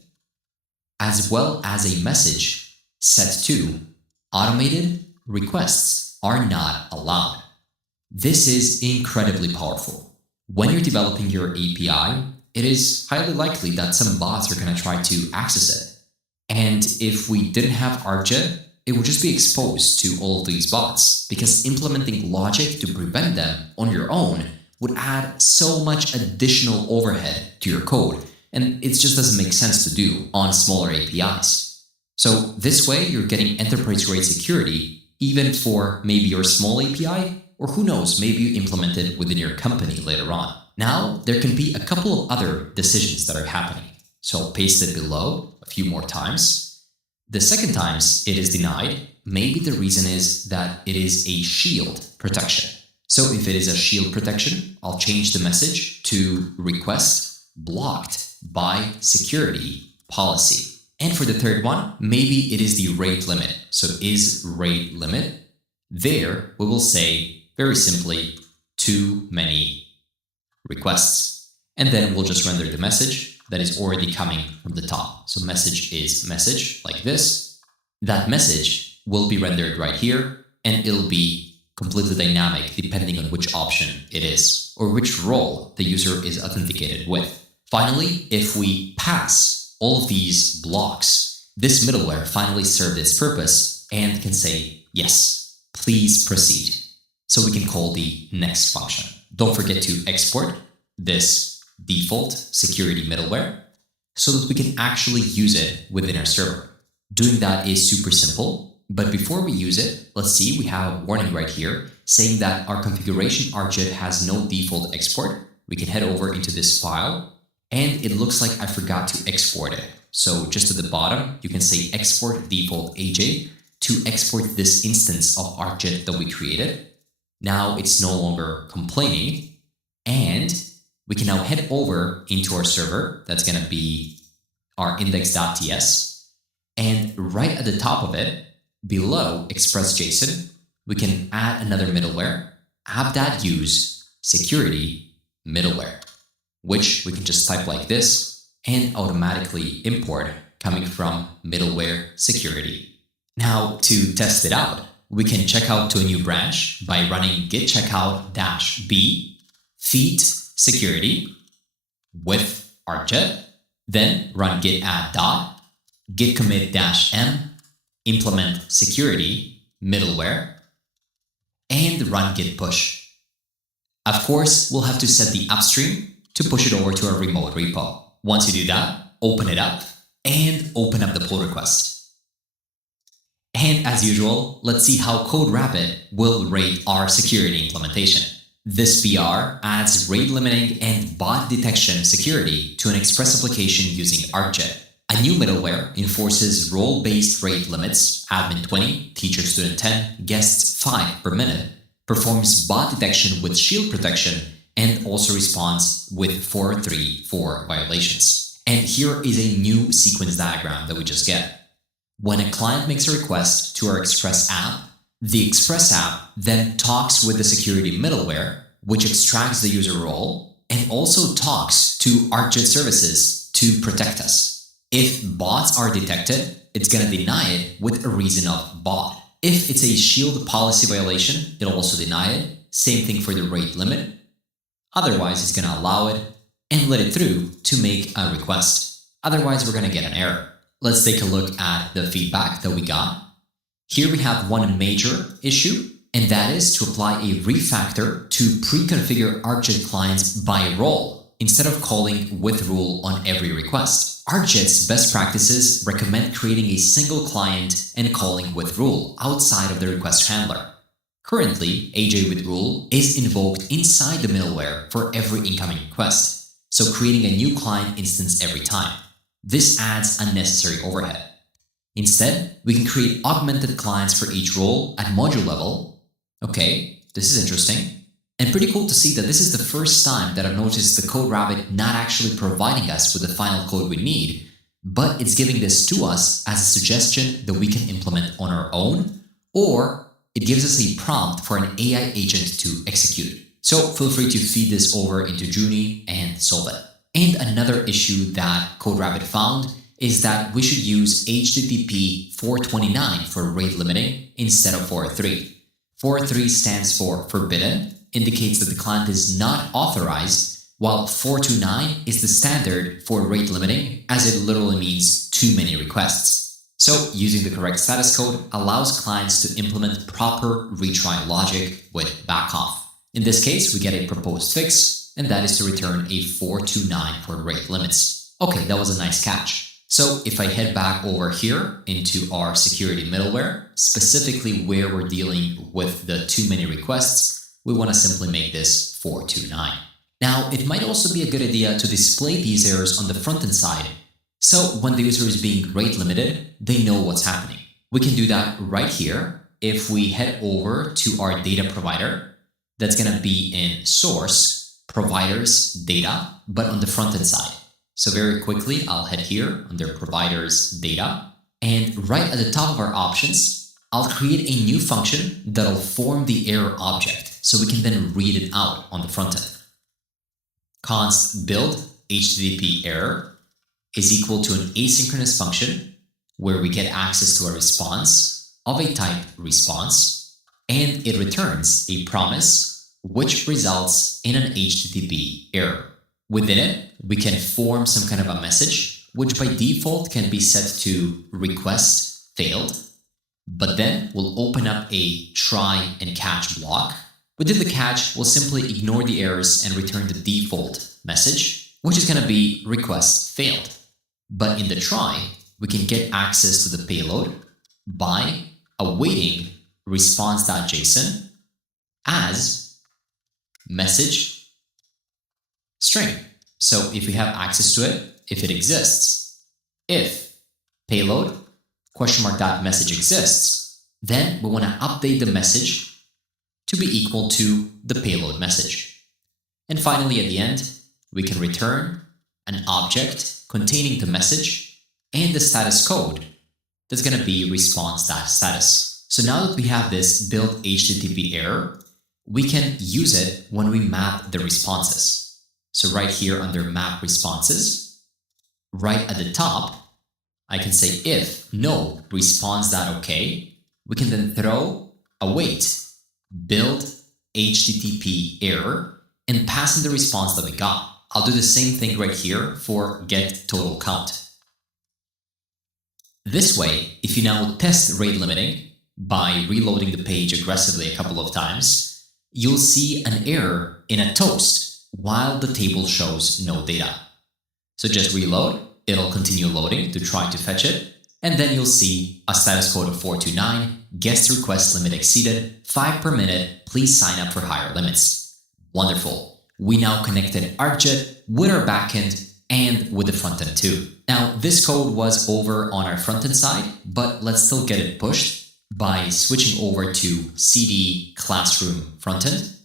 as well as a message set to automated requests are not allowed. This is incredibly powerful. When you're developing your API, it is highly likely that some bots are going to try to access it. And if we didn't have ArcJet, it would just be exposed to all of these bots, because implementing logic to prevent them on your own would add so much additional overhead to your code, and it just doesn't make sense to do on smaller APIs. So this way, you're getting enterprise-grade security even for maybe your small API, or who knows, maybe you implement it within your company later on. Now, there can be a couple of other decisions that are happening. So I'll paste it below a few more times. The second times it is denied, maybe the reason is that it is a shield protection. So if it is a shield protection, I'll change the message to request blocked by security policy. And for the third one, maybe it is the rate limit. So is rate limit. There we will say very simply too many requests. And then we'll just render the message that is already coming from the top. So message is message like this. That message will be rendered right here, and it'll be completely dynamic depending on which option it is or which role the user is authenticated with. Finally, if we pass all of these blocks, this middleware finally served its purpose and can say, yes, please proceed. So we can call the next function. Don't forget to export this default security middleware so that we can actually use it within our server. Doing that is super simple, but before we use it, let's see, we have a warning right here saying that our configuration RJIT has no default export. We can head over into this file, and it looks like I forgot to export it. So just at the bottom, you can say export default AJ to export this instance of RJIT that we created. Now it's no longer complaining, and we can now head over into our server. That's going to be our index.ts. And right at the top of it, below express.json, we can add another middleware, app.use security middleware, which we can just type like this and automatically import coming from middleware security. Now to test it out, we can check out to a new branch by running git checkout-b feat security with RJIT, then run git add dot, git commit-m, implement security middleware, and run git push. Of course, we'll have to set the upstream to push it over to our remote repo. Once you do that, open it up and open up the pull request. And as usual, let's see how CodeRabbit will rate our security implementation. This PR adds rate limiting and bot detection security to an Express application using RJIT. A new middleware enforces role-based rate limits, admin 20, teacher student 10, guests 5 per minute, performs bot detection with shield protection, and also responds with 403 for violations. And here is a new sequence diagram that we just get. When a client makes a request to our Express app, the Express app then talks with the security middleware, which extracts the user role, and also talks to RJIT services to protect us. If bots are detected, it's going to deny it with a reason of bot. If it's a shield policy violation, it'll also deny it. Same thing for the rate limit. Otherwise, it's going to allow it and let it through to make a request. Otherwise, we're going to get an error. Let's take a look at the feedback that we got. Here we have one major issue, and that is to apply a refactor to pre-configure RJIT clients by role instead of calling with rule on every request. RJIT's best practices recommend creating a single client and calling with rule outside of the request handler. Currently, AJ with rule is invoked inside the middleware for every incoming request, so creating a new client instance every time. This adds unnecessary overhead. Instead, we can create augmented clients for each role at module level. Okay, this is interesting. And pretty cool to see that this is the first time that I've noticed the CodeRabbit not actually providing us with the final code we need, but it's giving this to us as a suggestion that we can implement on our own, or it gives us a prompt for an AI agent to execute. So feel free to feed this over into Junie and solve it. And another issue that CodeRabbit found is that we should use HTTP 429 for rate limiting instead of 403. 403 stands for forbidden, indicates that the client is not authorized, while 429 is the standard for rate limiting, as it literally means too many requests. So using the correct status code allows clients to implement proper retry logic with backoff. In this case, we get a proposed fix, and that is to return a 429 for rate limits. Okay, that was a nice catch. So if I head back over here into our security middleware, specifically where we're dealing with the too many requests, we want to simply make this 429. Now, it might also be a good idea to display these errors on the front-end side. So when the user is being rate limited, they know what's happening. We can do that right here. If we head over to our data provider, that's going to be in source, providers, data, but on the front-end side. So very quickly, I'll head here under providers, data, and right at the top of our options, I'll create a new function that'll form the error object so we can then read it out on the front end. const build HTTP error is equal to an asynchronous function where we get access to a response of a type response, and it returns a promise which results in an HTTP error. Within it, we can form some kind of a message, which by default can be set to request failed, but then we'll open up a try and catch block. Within the catch, we'll simply ignore the errors and return the default message, which is going to be request failed. But in the try, we can get access to the payload by awaiting response.json as message string. So if we have access to it, if it exists, if payload !message exists, then we want to update the message to be equal to the payload message. And finally, at the end, we can return an object containing the message and the status code that's going to be response.status. So now that we have this build HTTP error, we can use it when we map the responses. So right here under map responses, right at the top, I can say if no response.ok, we can then throw await build HTTP error and pass in the response that we got. I'll do the same thing right here for get total count. This way, if you now test rate limiting by reloading the page aggressively a couple of times, you'll see an error in a toast while the table shows no data. So just reload, it'll continue loading to try to fetch it, and then you'll see a status code of 429, guest request limit exceeded, 5 per minute, please sign up for higher limits. Wonderful. We now connected ArcJet with our backend and with the frontend too. Now, this code was over on our frontend side, but let's still get it pushed by switching over to cd classroom frontend,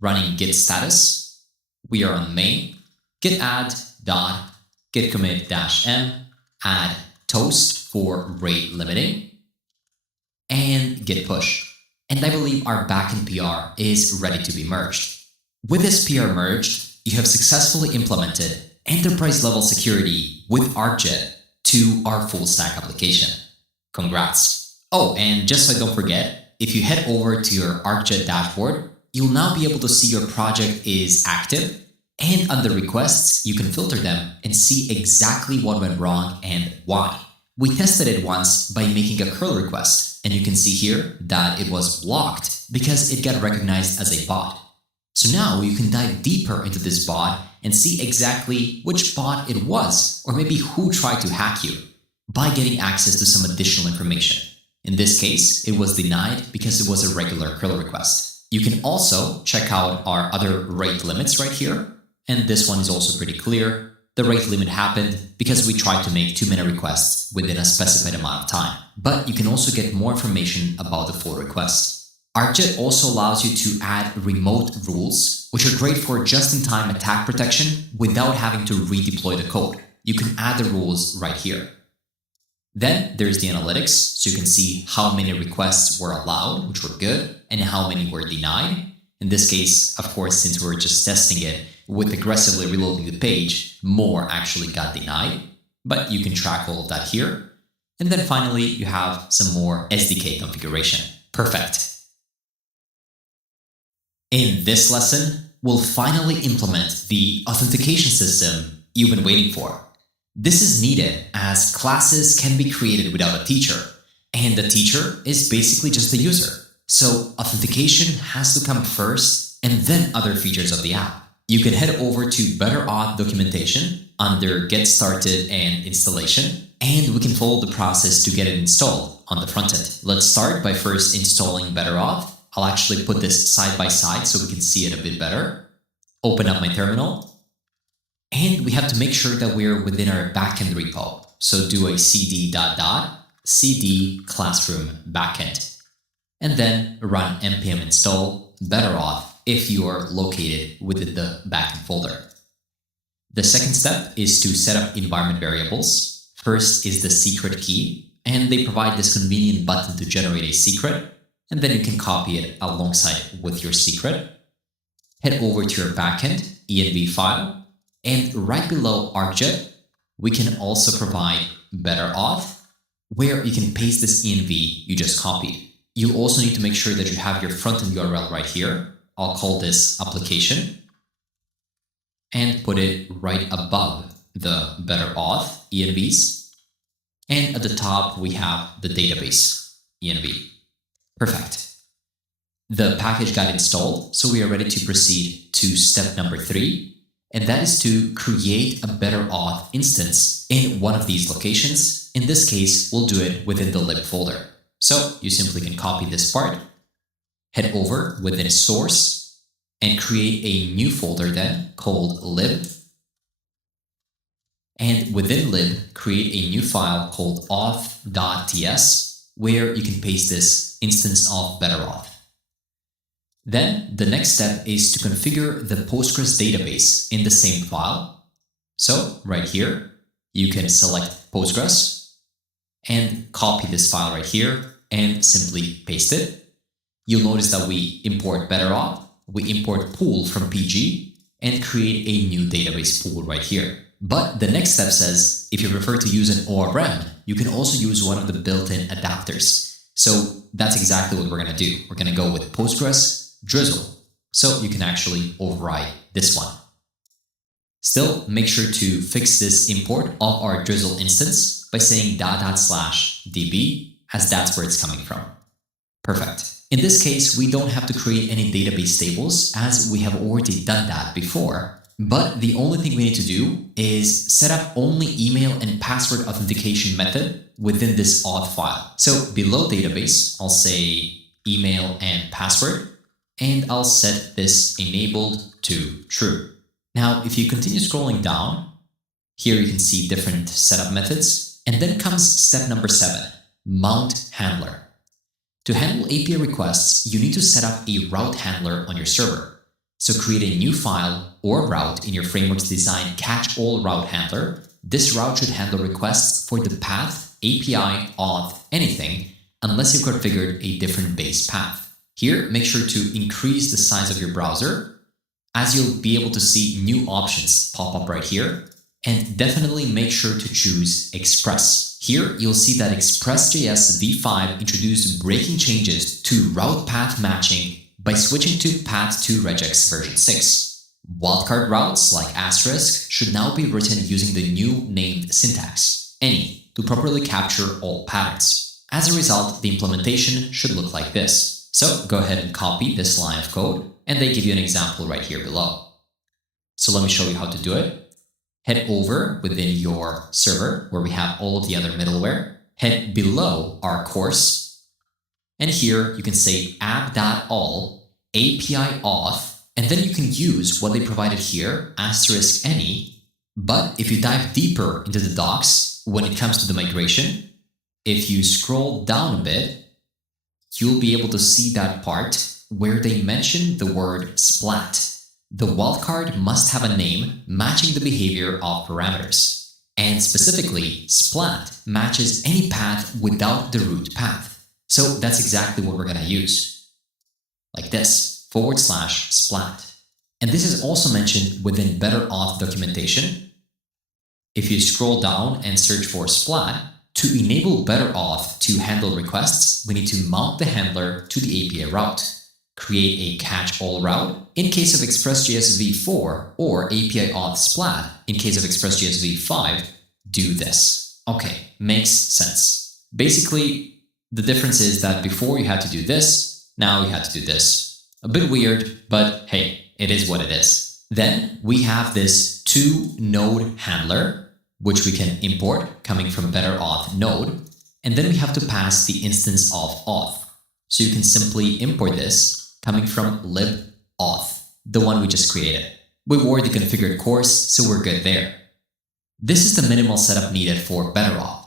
running git status. We are on main, git add dot git commit -m, add toast for rate limiting, and git push. And I believe our backend PR is ready to be merged. With this PR merged, you have successfully implemented enterprise-level security with ArcJet to our full-stack application. Congrats! Oh, and just so I don't forget, if you head over to your ArcJet dashboard, you'll now be able to see your project is active, and under requests, you can filter them and see exactly what went wrong and why. We tested it once by making a curl request, and you can see here that it was blocked because it got recognized as a bot. So now you can dive deeper into this bot and see exactly which bot it was, or maybe who tried to hack you, by getting access to some additional information. In this case, it was denied because it was a regular curl request. You can also check out our other rate limits right here, and this one is also pretty clear. The rate limit happened because we tried to make too many requests within a specified amount of time. But you can also get more information about the full request. ArcJet also allows you to add remote rules, which are great for just-in-time attack protection without having to redeploy the code. You can add the rules right here. Then there's the analytics, so you can see how many requests were allowed, which were good, and how many were denied. In this case, of course, since we're just testing it, with aggressively reloading the page, more actually got denied. But you can track all of that here. And then finally, you have some more SDK configuration. Perfect. In this lesson, we'll finally implement the authentication system you've been waiting for. This is needed as classes can be created without a teacher, and the teacher is basically just the user. So authentication has to come first and then other features of the app. You can head over to BetterAuth documentation under Get Started and Installation, and we can follow the process to get it installed on the front end. Let's start by first installing BetterAuth. I'll actually put this side by side so we can see it a bit better. Open up my terminal. And we have to make sure that we're within our backend repo. So do a cd ... cd classroom backend. And then run npm install BetterAuth if you are located within the backend folder. The second step is to set up environment variables. First is the secret key, and they provide this convenient button to generate a secret. And then you can copy it alongside with your secret. Head over to your backend env file, and right below ArcJet, we can also provide better auth, where you can paste this env you just copied. You also need to make sure that you have your front-end URL right here. I'll call this application and put it right above the better auth envs. And at the top, we have the database env. Perfect. The package got installed, so we are ready to proceed to step number 3, and that is to create a better auth instance in one of these locations. In this case, we'll do it within the lib folder. So you simply can copy this part, head over within source, and create a new folder then called lib. And within lib, create a new file called auth.ts, where you can paste this instance of better auth. Then the next step is to configure the Postgres database in the same file. So right here, you can select Postgres and copy this file right here and simply paste it. You'll notice that we import better auth, we import pool from PG, and create a new database pool right here. But the next step says, if you prefer to use an ORM, you can also use one of the built-in adapters. So that's exactly what we're going to do. We're going to go with Postgres drizzle. So you can actually override this one. Still, make sure to fix this import of our drizzle instance by saying /db, as that's where it's coming from. Perfect. In this case, we don't have to create any database tables, as we have already done that before. But the only thing we need to do is set up only email and password authentication method within this auth file. So below database, I'll say email and password, and I'll set this enabled to true. Now, if you continue scrolling down, here you can see different setup methods, and then comes step number 7, mount handler. To handle API requests, you need to set up a route handler on your server. So create a new file or route in your framework's design catch-all route handler. This route should handle requests for the path, API, auth, anything, unless you've configured a different base path. Here, make sure to increase the size of your browser, as you'll be able to see new options pop up right here, and definitely make sure to choose Express. Here, you'll see that Express.js v5 introduced breaking changes to route path matching by switching to Path2 regex version 6. Wildcard routes like asterisk should now be written using the new named syntax, any, to properly capture all patterns. As a result, the implementation should look like this. So go ahead and copy this line of code, and they give you an example right here below. So let me show you how to do it. Head over within your server where we have all of the other middleware. Head below our course, and here you can say app.all API auth, and then you can use what they provided here, asterisk any. But if you dive deeper into the docs when it comes to the migration, if you scroll down a bit, you'll be able to see that part where they mention the word splat. The wildcard must have a name matching the behavior of parameters. And specifically, splat matches any path without the root path. So that's exactly what we're going to use. Like this, /splat. And this is also mentioned within better auth documentation. If you scroll down and search for splat, to enable better auth to handle requests, we need to mount the handler to the API route. Create a catch-all route in case of Express.js v4 or API auth splat in case of Express.js v5. Do this. Okay, makes sense. Basically, the difference is that before you had to do this, now you had to do this. A bit weird, but hey, it is what it is. Then we have this toNode handler, which we can import coming from better auth node, and then we have to pass the instance of auth. So you can simply import this coming from lib auth, the one we just created. We've already configured course, so we're good there. This is the minimal setup needed for better auth.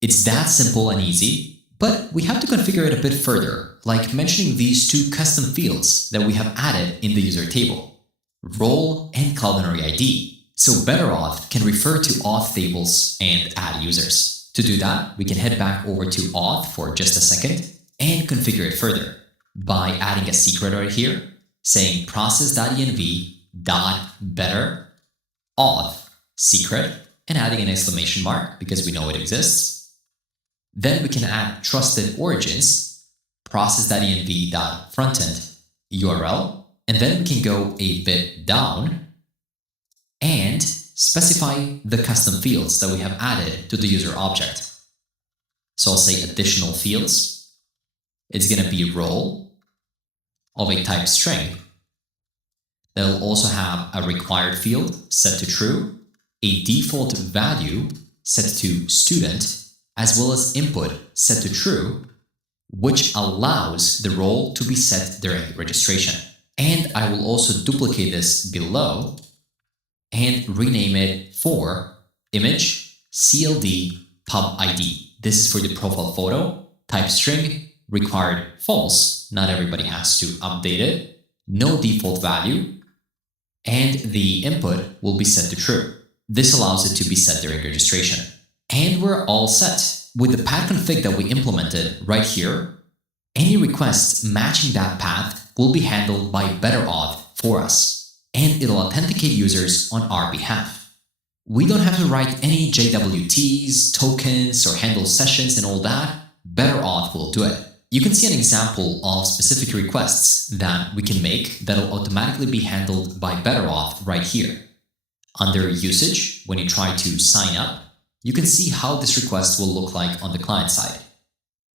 It's that simple and easy, but we have to configure it a bit further, like mentioning these 2 custom fields that we have added in the user table, role and Cloudinary ID. So better auth can refer to auth tables and add users. To do that, we can head back over to auth for just a second and configure it further by adding a secret right here, saying process.env dot better auth secret and adding an exclamation mark because we know it exists. Then we can add trusted origins, process.env.frontend URL, and then we can go a bit down and specify the custom fields that we have added to the user object. So I'll say additional fields. It's going to be role of a type string. They'll also have a required field set to true, a default value set to student, as well as input set to true, which allows the role to be set during registration. And I will also duplicate this below and rename it for image CLD pub ID. This is for the profile photo, type string, required false. Not everybody has to update it. No default value. And the input will be set to true. This allows it to be set during registration. And we're all set. With the path config that we implemented right here, any requests matching that path will be handled by BetterAuth for us, and it'll authenticate users on our behalf. We don't have to write any JWTs, tokens, or handle sessions and all that. BetterAuth will do it. You can see an example of specific requests that we can make that'll automatically be handled by BetterAuth right here. Under usage, when you try to sign up, you can see how this request will look like on the client side.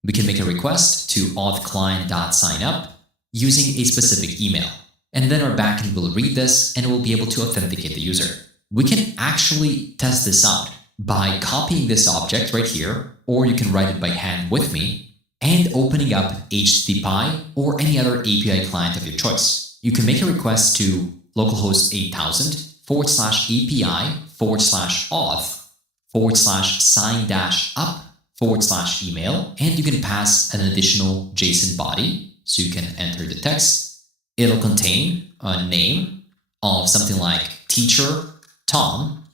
We can make a request to authclient.signup using a specific email, and then our backend will read this and will be able to authenticate the user. We can actually test this out by copying this object right here, or you can write it by hand with me, and opening up HTTP or any other API client of your choice. You can make a request to localhost 8000/auth/sign-up/email, and you can pass an additional JSON body, so you can enter the text. It'll contain a name of something like teacher Tom.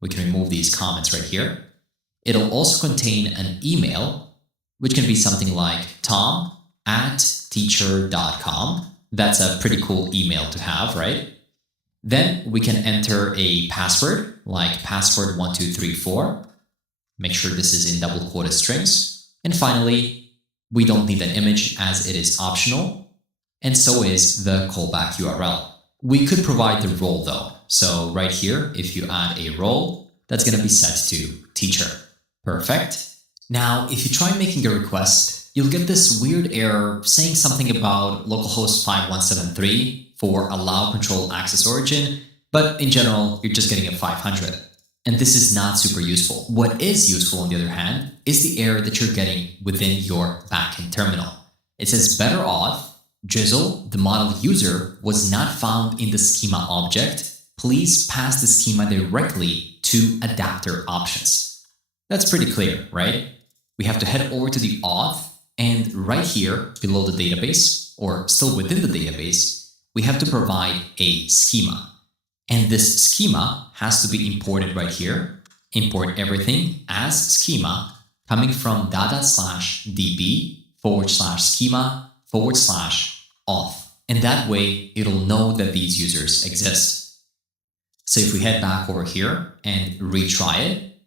We can remove these comments right here. It'll also contain an email, which can be something like tom@teacher.com. That's a pretty cool email to have, right? Then we can enter a password like password1234. Make sure this is in double quoted strings. And finally, we don't need an image as it is optional. And so is the callback URL. We could provide the role though. So right here, if you add a role, that's going to be set to teacher. Perfect. Now, if you try making a request, you'll get this weird error saying something about localhost 5173 for allow control access origin, but in general, you're just getting a 500. And this is not super useful. What is useful, on the other hand, is the error that you're getting within your backend terminal. It says BetterAuth, Jizzle, the model user, was not found in the schema object. Please pass the schema directly to adapter options. That's pretty clear, right? We have to head over to the auth, and right here below the database, or still within the database, we have to provide a schema. And this schema has to be imported right here. Import everything as schema coming from data/db/schema/auth. And that way it'll know that these users exist. So if we head back over here and retry it,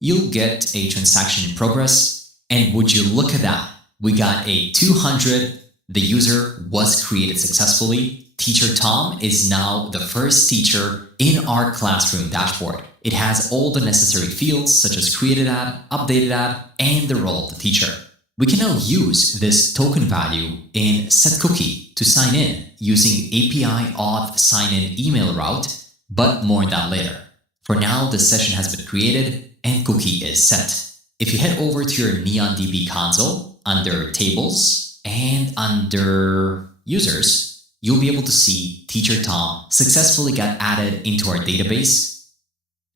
you'll get a transaction in progress, and would you look at that? We got a 200, the user was created successfully. Teacher Tom is now the first teacher in our classroom dashboard. It has all the necessary fields such as created at, updated at, and the role of the teacher. We can now use this token value in setCookie to sign in using API auth sign-in email route, but more on that later. For now, the session has been created and cookie is set. If you head over to your NeonDB console under tables and under users, you'll be able to see Teacher Tom successfully got added into our database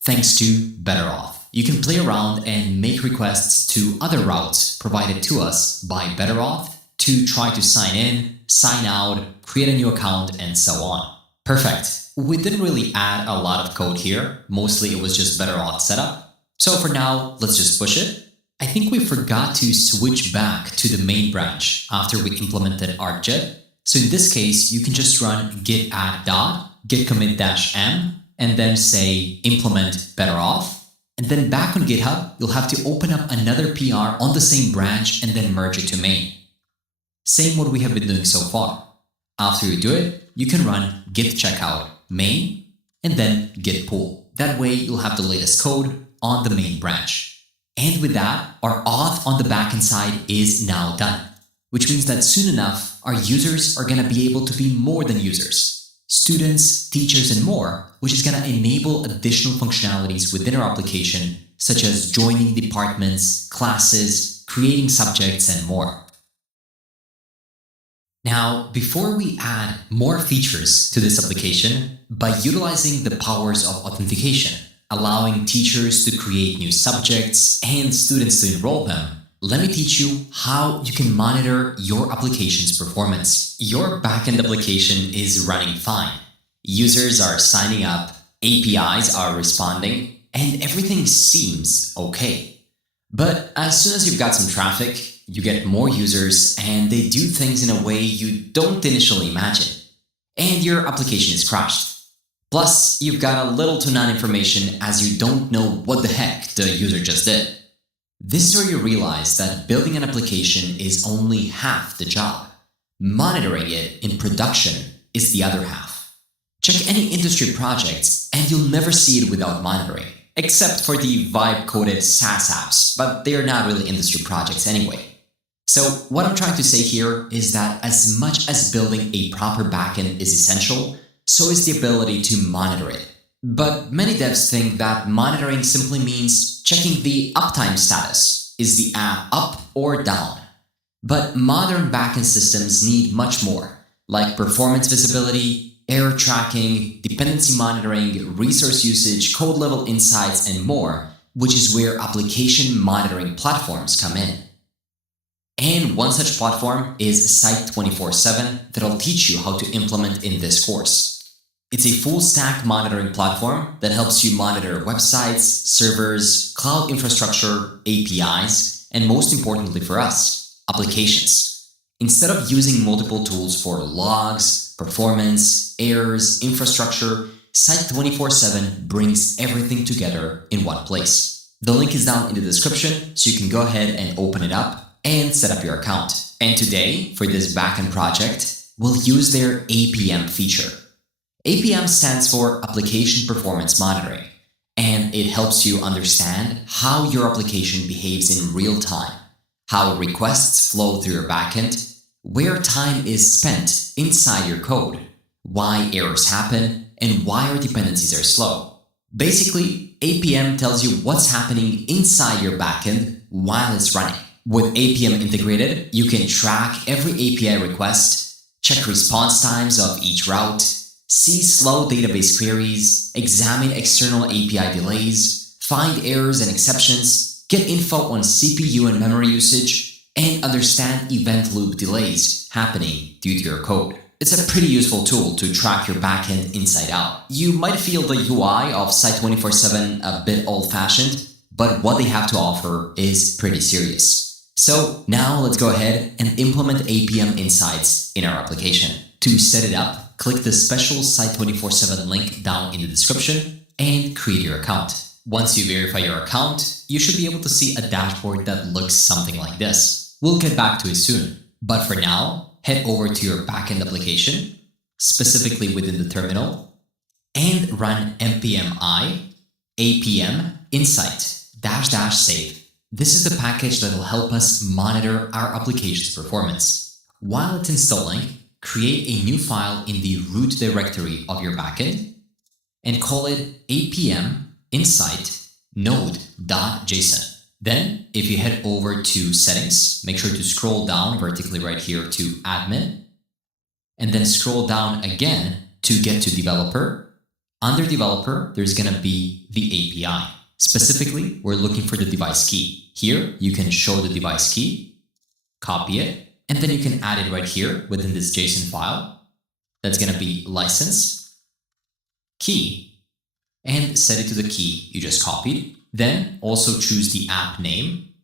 thanks to BetterAuth. You can play around and make requests to other routes provided to us by BetterAuth to try to sign in, sign out, create a new account, and so on. Perfect. We didn't really add a lot of code here. Mostly it was just BetterAuth setup. So for now, let's just push it. I think we forgot to switch back to the main branch after we implemented ArcJet. So in this case, you can just run git add dot git commit -m, and then say implement better off. And then back on GitHub, you'll have to open up another PR on the same branch and then merge it to main. Same what we have been doing so far. After you do it, you can run git checkout main and then git pull. That way you'll have the latest code on the main branch. And with that, our auth on the backend side is now done, which means that soon enough, our users are going to be able to be more than users, students, teachers, and more, which is going to enable additional functionalities within our application, such as joining departments, classes, creating subjects, and more. Now, before we add more features to this application, by utilizing the powers of authentication, allowing teachers to create new subjects and students to enroll them, let me teach you how you can monitor your application's performance. Your backend application is running fine. Users are signing up, APIs are responding, and everything seems okay. But as soon as you've got some traffic, you get more users and they do things in a way you don't initially imagine, and your application is crashed. Plus, you've got a little to none information as you don't know what the heck the user just did. This is where you realize that building an application is only half the job. Monitoring it in production is the other half. Check any industry projects and you'll never see it without monitoring, except for the vibe-coded SaaS apps, but they are not really industry projects anyway. So what I'm trying to say here is that as much as building a proper backend is essential, so is the ability to monitor it. But many devs think that monitoring simply means checking the uptime status. Is the app up or down? But modern backend systems need much more, like performance visibility, error tracking, dependency monitoring, resource usage, code level insights, and more, which is where application monitoring platforms come in. And one such platform is Site 24/7 that I'll teach you how to implement in this course. It's a full-stack monitoring platform that helps you monitor websites, servers, cloud infrastructure, APIs, and most importantly for us, applications. Instead of using multiple tools for logs, performance, errors, infrastructure, Site 24/7 brings everything together in one place. The link is down in the description, so you can go ahead and open it up and set up your account. And today, for this backend project, we'll use their APM feature. APM stands for Application Performance Monitoring, and it helps you understand how your application behaves in real time, how requests flow through your backend, where time is spent inside your code, why errors happen, and why our dependencies are slow. Basically, APM tells you what's happening inside your backend while it's running. With APM integrated, you can track every API request, check response times of each route, see slow database queries, examine external API delays, find errors and exceptions, get info on CPU and memory usage, and understand event loop delays happening due to your code. It's a pretty useful tool to track your backend inside out. You might feel the UI of Site 24/7 a bit old-fashioned, but what they have to offer is pretty serious. So now let's go ahead and implement APM insights in our application. To set it up, click the special Site 24/7 link down in the description and create your account. Once you verify your account, you should be able to see a dashboard that looks something like this. We'll get back to it soon. But for now, head over to your backend application, specifically within the terminal, and run npm i apm insight --save. This is the package that will help us monitor our application's performance. While it's installing, create a new file in the root directory of your backend and call it apm insight node.json. Then, if you head over to settings, make sure to scroll down vertically right here to admin, and then scroll down again to get to developer. Under developer, there's going to be the API. Specifically, we're looking for the device key. Here, you can show the device key, copy it, and then you can add it right here within this JSON file. That's going to be license, key, and set it to the key you just copied. Then also choose the app name.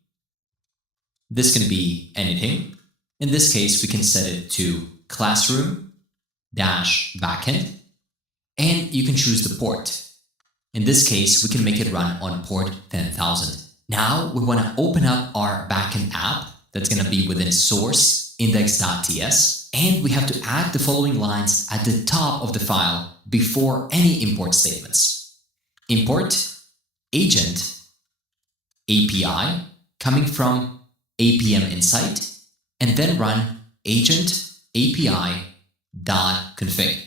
This can be anything. In this case, we can set it to classroom-backend. and you can choose the port. In this case, we can make it run on port 10,000. Now we want to open up our backend app that's going to be within source index.ts, and we have to add the following lines at the top of the file before any import statements. Import agent API coming from APM Insight, and then run agent API .config.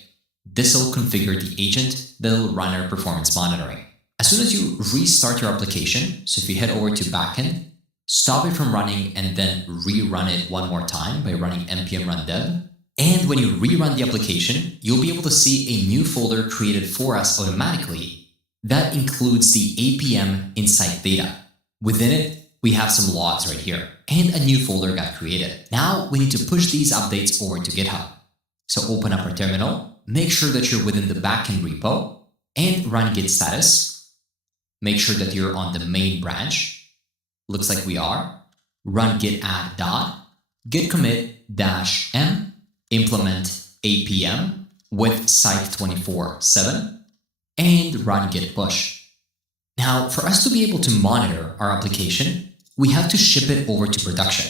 This will configure the agent that will run our performance monitoring. As soon as you restart your application, so if you head over to backend, stop it from running and then rerun it one more time by running npm run dev. And when you rerun the application, you'll be able to see a new folder created for us automatically that includes the APM Insight data. Within it, we have some logs right here, and a new folder got created. Now we need to push these updates over to GitHub. So open up our terminal, make sure that you're within the backend repo, and run git status. Make sure that you're on the main branch. Looks like we are. Run git add dot, git commit -m, implement APM with site 24/7, and run git push. Now, for us to be able to monitor our application, we have to ship it over to production.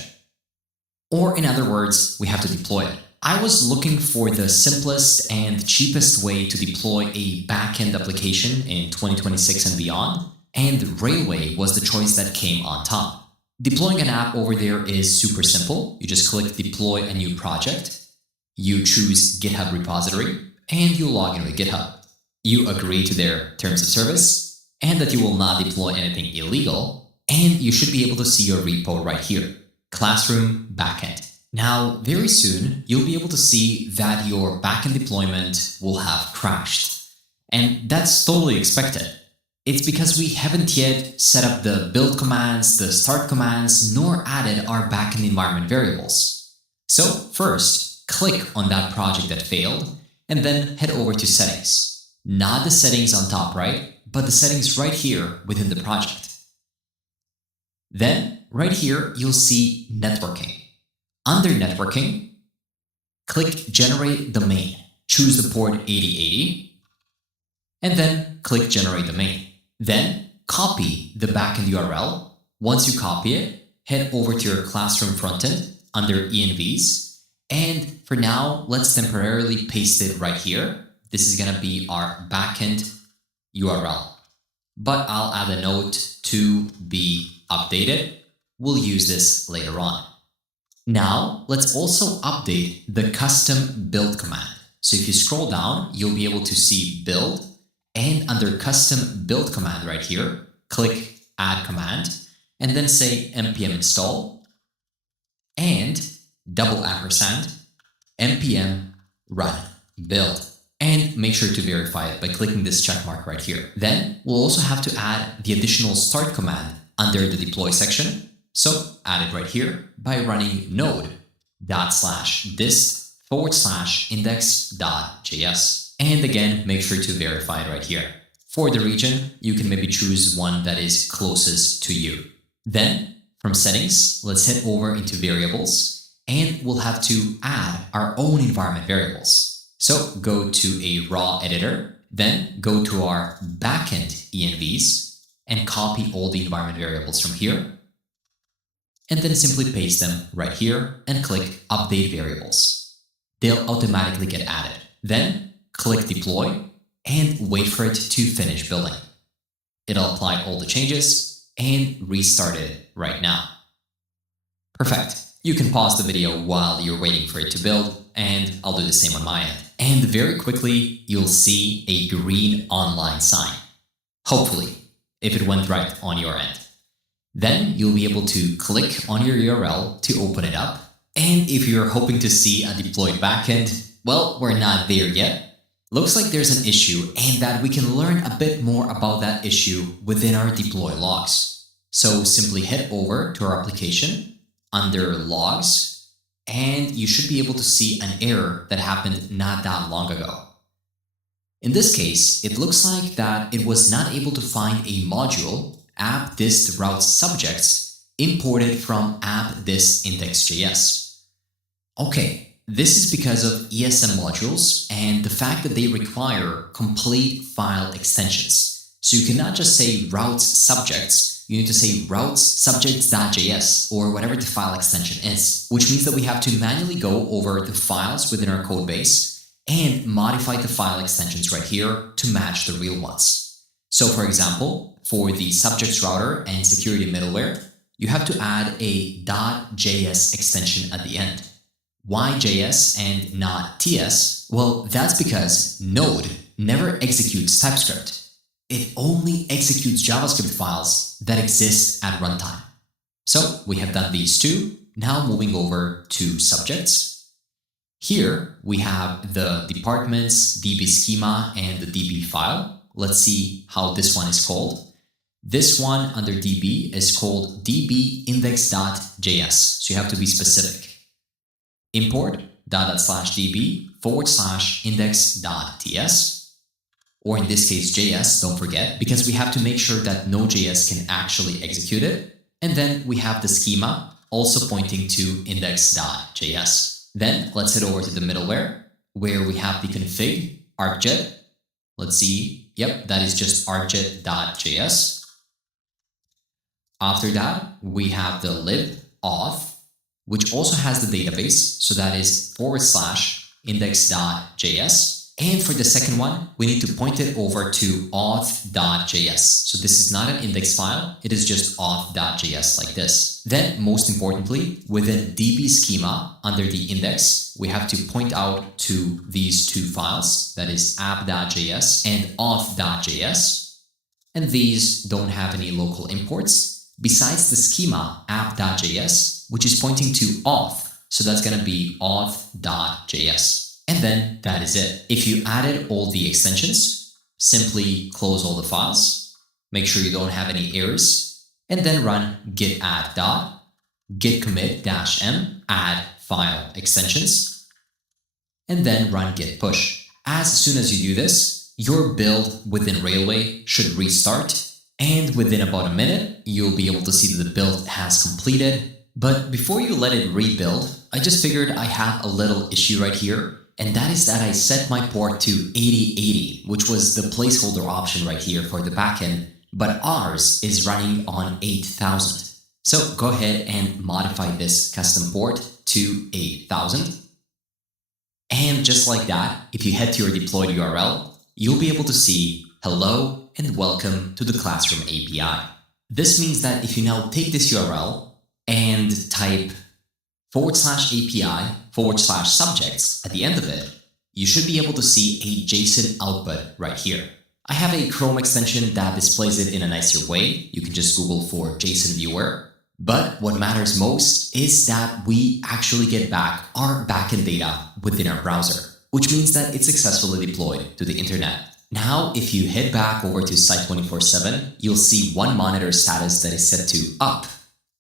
Or in other words, we have to deploy it. I was looking for the simplest and cheapest way to deploy a backend application in 2026 and beyond, and Railway was the choice that came on top. Deploying an app over there is super simple. You just click deploy a new project, you choose GitHub repository, and you log in with GitHub. You agree to their terms of service, and that you will not deploy anything illegal, and you should be able to see your repo right here, Classroom Backend. Now, very soon, you'll be able to see that your backend deployment will have crashed. And that's totally expected. It's because we haven't yet set up the build commands, the start commands, nor added our backend environment variables. So first, click on that project that failed, and then head over to settings. Not the settings on top right, but the settings right here within the project. Then, right here, you'll see networking. Under networking, click generate domain. Choose the port 8080, and then click generate domain. Then, copy the backend URL. Once you copy it, head over to your classroom frontend under envs, and for now, let's temporarily paste it right here. This is going to be our backend URL. But I'll add a note to be updated. We'll use this later on. Now, let's also update the custom build command. So if you scroll down, you'll be able to see build, and under custom build command right here, click add command, and then say npm install, and $npm run build. And make sure to verify it by clicking this check mark right here. Then we'll also have to add the additional start command under the deploy section. So add it right here by running node.dist/index.js. And again, make sure to verify it right here. For the region, you can maybe choose one that is closest to you. Then from settings, let's head over into variables, and we'll have to add our own environment variables. So go to a raw editor, then go to our backend envs and copy all the environment variables from here. And then simply paste them right here and click update variables. They'll automatically get added. Then click deploy and wait for it to finish building. It'll apply all the changes and restart it right now. Perfect. You can pause the video while you're waiting for it to build, and I'll do the same on my end. And very quickly, you'll see a green online sign. Hopefully, if it went right on your end. Then you'll be able to click on your URL to open it up. And if you're hoping to see a deployed backend, well, we're not there yet. Looks like there's an issue, and that we can learn a bit more about that issue within our deploy logs. So simply head over to our application under logs, and you should be able to see an error that happened not that long ago. In this case, it looks like that it was not able to find a module app.dist routes subjects imported from app.dist index.js. Okay, This is because of ESM modules and the fact that they require complete file extensions. So you cannot just say routes subjects, you need to say routes subjects.js or whatever the file extension is, which means that we have to manually go over the files within our code base and modify the file extensions right here to match the real ones. So for example, for the subjects router and security middleware, you have to add a .js extension at the end. Why JS and not TS? Well, that's because Node never executes TypeScript. It only executes JavaScript files that exist at runtime. So we have done these two. Now moving over to subjects. Here we have the departments, DB schema, and the DB file. Let's see how this one is called. This one under DB is called dbindex.js. So you have to be specific. Import /db/index.ts, or in this case JS, don't forget, because we have to make sure that Node.js can actually execute it. And then we have the schema also pointing to index.js. Then let's head over to the middleware where we have the config arcjet. Let's see. Yep, that is just arcjet.js. After that, we have the lib auth, which also has the database. So that is /index.js. And for the second one, we need to point it over to auth.js. So this is not an index file. It is just auth.js like this. Then most importantly, within DB schema under the index, we have to point out to these two files, that is app.js and auth.js. And these don't have any local imports besides the schema app.js, which is pointing to auth. So that's going to be auth.js. And then that is it. If you added all the extensions, simply close all the files, make sure you don't have any errors, and then run git add git commit -m add file extensions, and then run git push. As soon as you do this, your build within Railway should restart, and within about a minute, you'll be able to see that the build has completed. But before you let it rebuild, I just figured I have a little issue right here. And that is that I set my port to 8080, which was the placeholder option right here for the backend, but ours is running on 8000. So go ahead and modify this custom port to 8000. And just like that, if you head to your deployed URL, you'll be able to see hello and welcome to the Classroom API. This means that if you now take this URL and type /API/subjects at the end of it, you should be able to see a JSON output right here. I have a Chrome extension that displays it in a nicer way. You can just Google for JSON viewer. But what matters most is that we actually get back our backend data within our browser, which means that it's successfully deployed to the internet. Now, if you head back over to Site 24/7, you'll see one monitor status that is set to up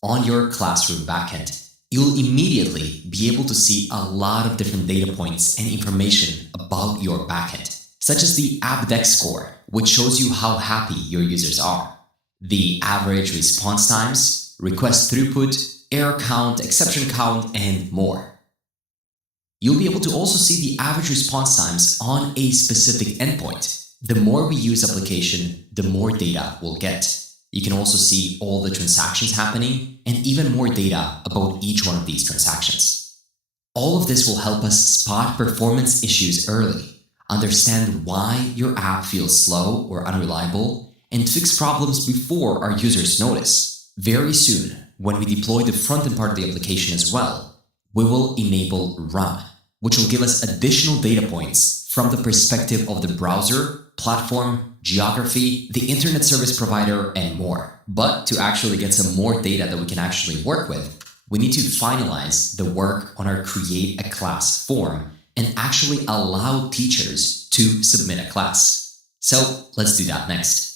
on your Classroom backend. You'll immediately be able to see a lot of different data points and information about your backend, such as the AppDex score, which shows you how happy your users are, the average response times, request throughput, error count, exception count, and more. You'll be able to also see the average response times on a specific endpoint. The more we use application, the more data we'll get. You can also see all the transactions happening and even more data about each one of these transactions. All of this will help us spot performance issues early, understand why your app feels slow or unreliable, and fix problems before our users notice. Very soon, when we deploy the front-end part of the application as well, we will enable run, which will give us additional data points from the perspective of the browser, platform, geography, the internet service provider, and more. But to actually get some more data that we can actually work with, we need to finalize the work on our create a class form and actually allow teachers to submit a class. So let's do that next.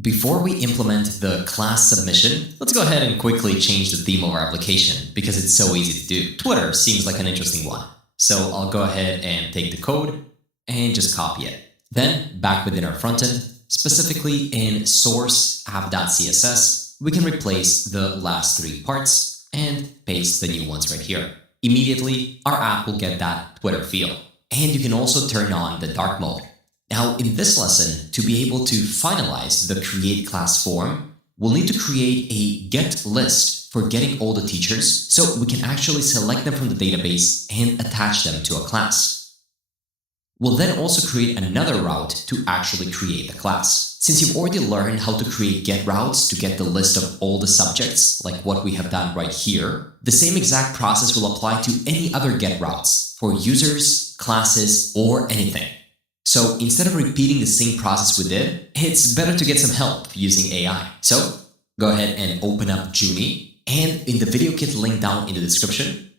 Before we implement the class submission, let's go ahead and quickly change the theme of our application because it's so easy to do. Twitter seems like an interesting one. So I'll go ahead and take the code and just copy it. Then back within our frontend, specifically in source app.css, we can replace the last three parts and paste the new ones right here. Immediately, our app will get that Twitter feel. And you can also turn on the dark mode. Now, in this lesson, to be able to finalize the create class form, we'll need to create a get list for getting all the teachers so we can actually select them from the database and attach them to a class. We'll then also create another route to actually create the class. Since you've already learned how to create get routes to get the list of all the subjects, like what we have done right here, the same exact process will apply to any other get routes for users, classes, or anything. So instead of repeating the same process we did, it's better to get some help using AI. So go ahead and open up Junie, and in the video kit link down in the description,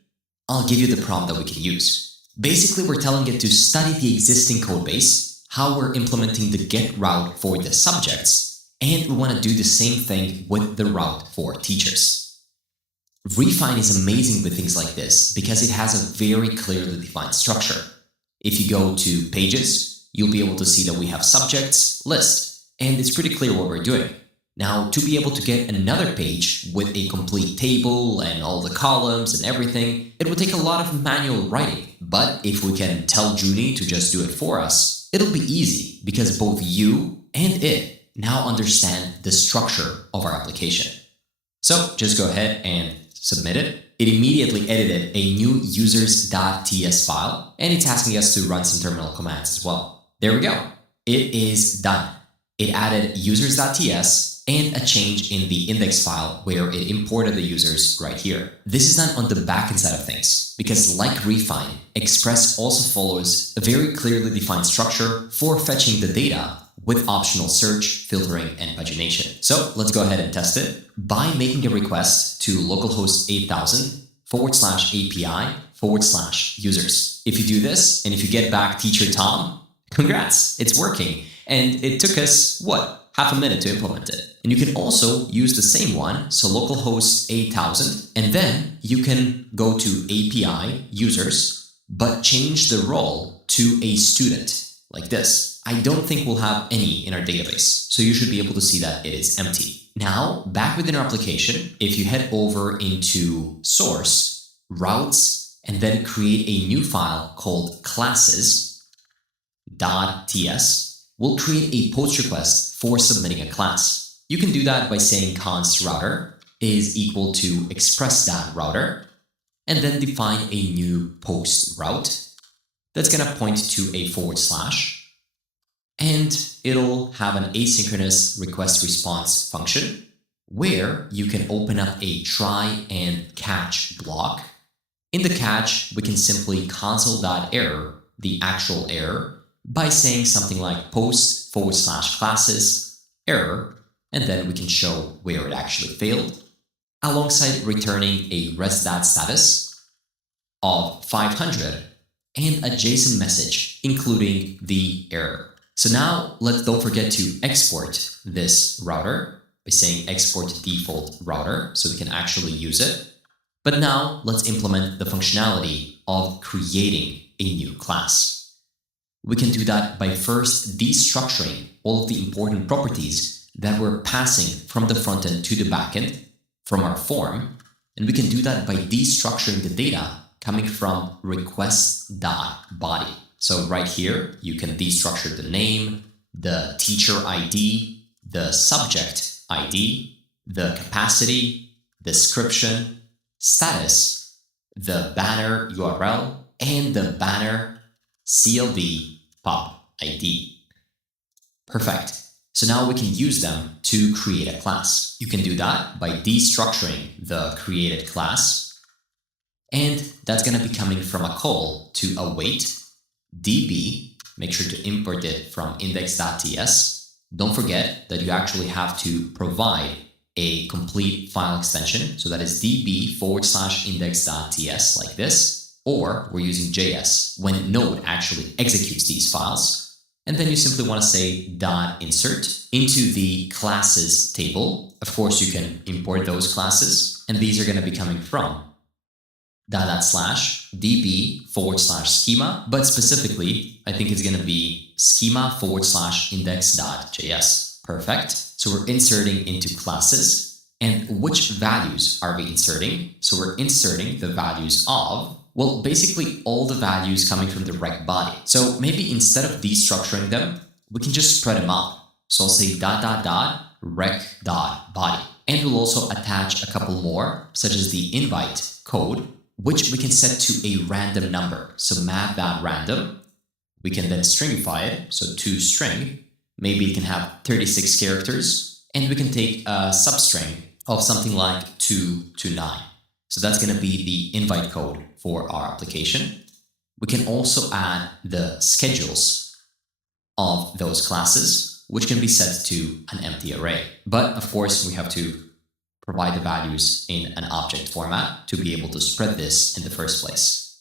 I'll give you the prompt that we can use. Basically, we're telling it to study the existing code base, how we're implementing the get route for the subjects, and we want to do the same thing with the route for teachers. Refine is amazing with things like this because it has a very clearly defined structure. If you go to pages, you'll be able to see that we have subjects, list, and it's pretty clear what we're doing. Now, to be able to get another page with a complete table and all the columns and everything, it would take a lot of manual writing. But if we can tell Junie to just do it for us, it'll be easy because both you and it now understand the structure of our application. So just go ahead and submit it. It immediately edited a new users.ts file, and it's asking us to run some terminal commands as well. There we go. It is done. It added users.ts and a change in the index file where it imported the users right here. This is done on the backend side of things because, like Refine, Express also follows a very clearly defined structure for fetching the data with optional search, filtering, and pagination. So let's go ahead and test it by making a request to localhost 8000 /API/users. If you do this and if you get back teacher Tom, congrats, it's working. And it took us, half a minute to implement it. And you can also use the same one, so localhost 8000, and then you can go to API users, but change the role to a student, like this. I don't think we'll have any in our database, so you should be able to see that it is empty. Now, back within our application, if you head over into source, routes, and then create a new file called classes.ts, we'll create a post request for submitting a class. You can do that by saying const router is equal to express.router, and then define a new post route that's going to point to a /, and it'll have an asynchronous request response function where you can open up a try and catch block. In the catch, we can simply console.error the actual error by saying something like post /classes error, and then we can show where it actually failed, alongside returning a res.status of 500 and a JSON message, including the error. So now don't forget to export this router by saying export default router so we can actually use it. But now let's implement the functionality of creating a new class. We can do that by first destructuring all of the important properties that we're passing from the frontend to the backend from our form. And we can do that by destructuring the data coming from request.body. So right here, you can destructure the name, the teacher ID, the subject ID, the capacity, description, status, the banner URL, and the banner CLD pop ID. Perfect. So now we can use them to create a class. You can do that by destructuring the created class, and that's going to be coming from a call to await db. Make sure to import it from index.ts. Don't forget that you actually have to provide a complete file extension. So that is db /index.ts like this, or we're using JS when Node actually executes these files. And then you simply want to say .insert into the classes table. Of course, you can import those classes, and these are going to be coming from /db /schema, but specifically, I think it's going to be schema /index.js. Perfect. So we're inserting into classes, And which values are we inserting? So we're inserting the values of, well, basically all the values coming from the rec body. So maybe instead of destructuring them, we can just spread them out. So I'll say rec.body. And we'll also attach a couple more, such as the invite code, which we can set to a random number. So map that random. We can then stringify it, so toString. Maybe it can have 36 characters, and we can take a substring of something like 2 to 9. So that's going to be the invite code for our application. We can also add the schedules of those classes, which can be set to an empty array. But of course, we have to provide the values in an object format to be able to spread this in the first place.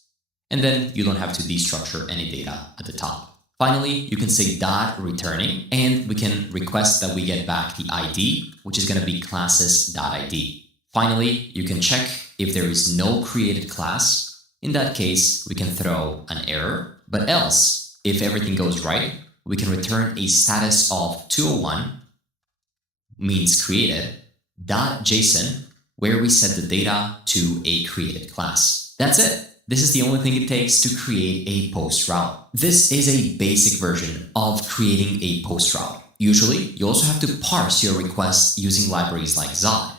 And then you don't have to destructure any data at the top. Finally, you can say .returning, and we can request that we get back the ID, which is going to be classes.id. Finally, you can check if there is no created class. In that case, we can throw an error, but else, if everything goes right, we can return a status of 201, means created, .json, where we set the data to a created class. That's it. This is the only thing it takes to create a post route. This is a basic version of creating a post route. Usually, you also have to parse your request using libraries like Zod.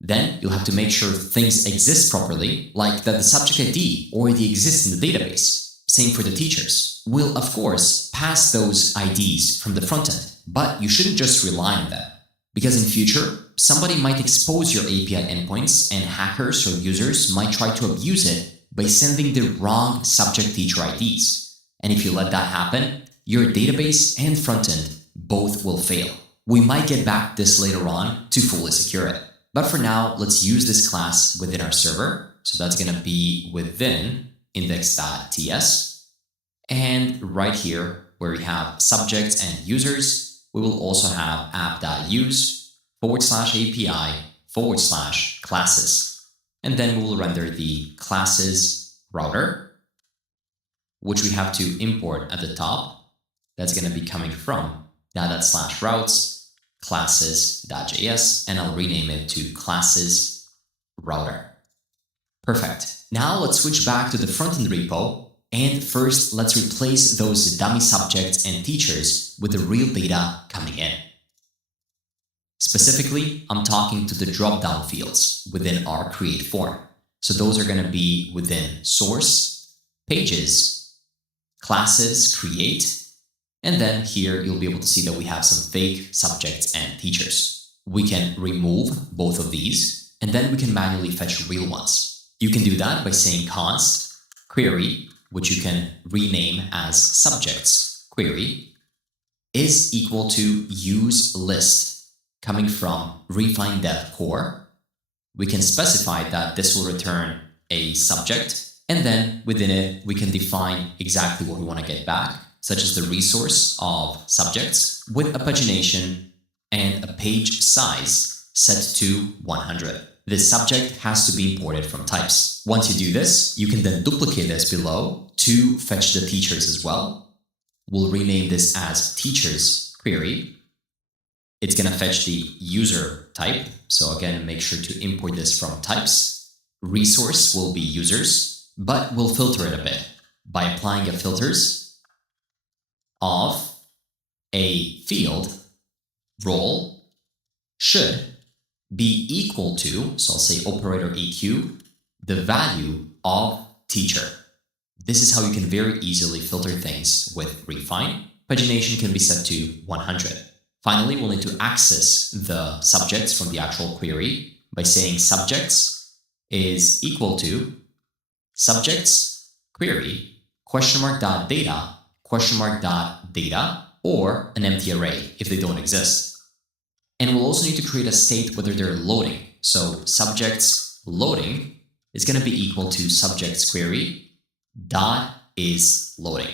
Then you'll have to make sure things exist properly, like that the subject ID already exists in the database. Same for the teachers. We'll, of course, pass those IDs from the front end, but you shouldn't just rely on them. Because in future, somebody might expose your API endpoints and hackers or users might try to abuse it by sending the wrong subject teacher IDs. And if you let that happen, your database and frontend both will fail. We might get back this later on to fully secure it. But for now, let's use this class within our server. So that's going to be within index.ts. And right here, where we have subjects and users, we will also have app.use/API/classes. And then we will render the classes router, which we have to import at the top. That's going to be coming from data/routes classes.js, and I'll rename it to classes router. Perfect. Now let's switch back to the frontend repo. And first, let's replace those dummy subjects and teachers with the real data coming in. Specifically, I'm talking to the drop-down fields within our create form. So those are going to be within source, pages, classes, create, and then here you'll be able to see that we have some fake subjects and teachers. We can remove both of these, and then we can manually fetch real ones. You can do that by saying const query, which you can rename as subjects query, is equal to use list coming from RamizDev core. We can specify that this will return a subject, and then within it, we can define exactly what we want to get back, such as the resource of subjects with a pagination and a page size set to 100. This subject has to be imported from types. Once you do this, you can then duplicate this below to fetch the teachers as well. We'll rename this as teachers query. It's going to fetch the user type. So again, make sure to import this from types. Resource will be users, but we'll filter it a bit by applying a filters of a field role should be equal to, so I'll say operator EQ, the value of teacher. This is how you can very easily filter things with refine. Pagination can be set to 100. Finally, we'll need to access the subjects from the actual query by saying subjects is equal to subjects query (data) or an empty array if they don't exist. And we'll also need to create a state whether they're loading. So subjects loading is going to be equal to subjects query dot is loading.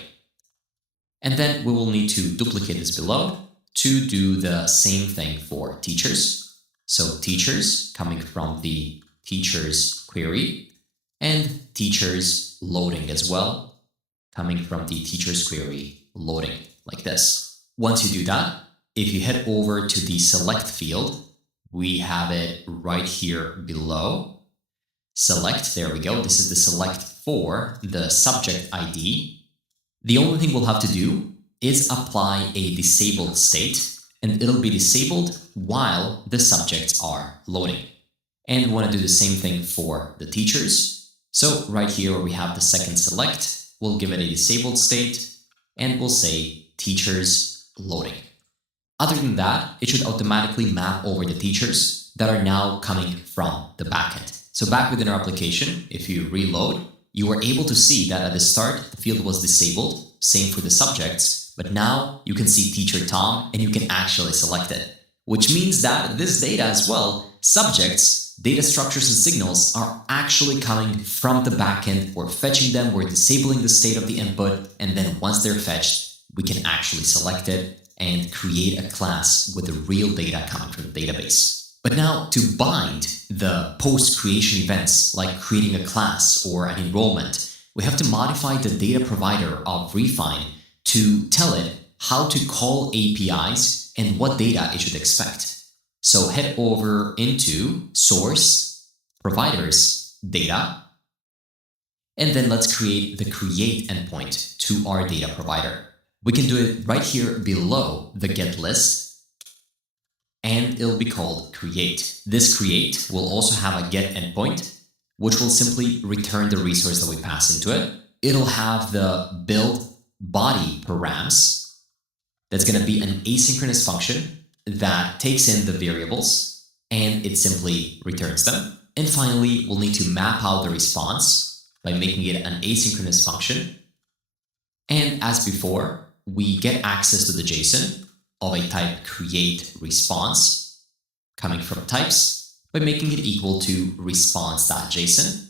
And then we will need to duplicate this below to do the same thing for teachers. So teachers coming from the teachers query and teachers loading as well, coming from the teachers query loading like this. Once you do that, if you head over to the select field, we have it right here below. Select, there we go. This is the select for the subject ID. The only thing we'll have to do is apply a disabled state, and it'll be disabled while the subjects are loading. And we want to do the same thing for the teachers. So right here where we have the second select, we'll give it a disabled state, and we'll say teachers loading. Other than that, it should automatically map over the teachers that are now coming from the backend. So back within our application, if you reload, you were able to see that at the start, the field was disabled, same for the subjects, but now you can see teacher Tom and you can actually select it, which means that this data as well, subjects, data structures and signals are actually coming from the backend. We're fetching them, we're disabling the state of the input, and then once they're fetched, we can actually select it and create a class with the real data coming from the database. But now to bind the post-creation events like creating a class or an enrollment, we have to modify the data provider of Refine to tell it how to call APIs and what data it should expect. So head over into source, providers, data, and then let's create the create endpoint to our data provider. We can do it right here below the get list, and it'll be called create. This create will also have a get endpoint, which will simply return the resource that we pass into it. It'll have the build body params. That's going to be an asynchronous function that takes in the variables and it simply returns them. And finally, we'll need to map out the response by making it an asynchronous function. And as before, we get access to the JSON of a type create response coming from types by making it equal to response.json.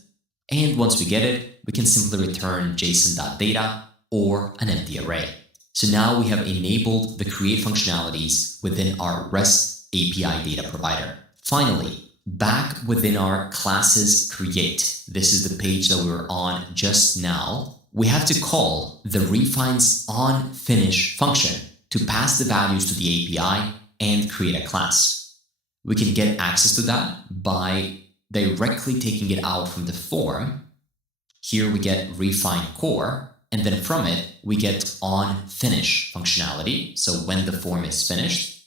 And once we get it, we can simply return json.data or an empty array. So now we have enabled the create functionalities within our REST API data provider. Finally, back within our classes create, this is the page that we were on just now, we have to call the Refine's onFinish function to pass the values to the API and create a class. We can get access to that by directly taking it out from the form. Here we get Refine core, and then from it, we get onFinish functionality. So when the form is finished,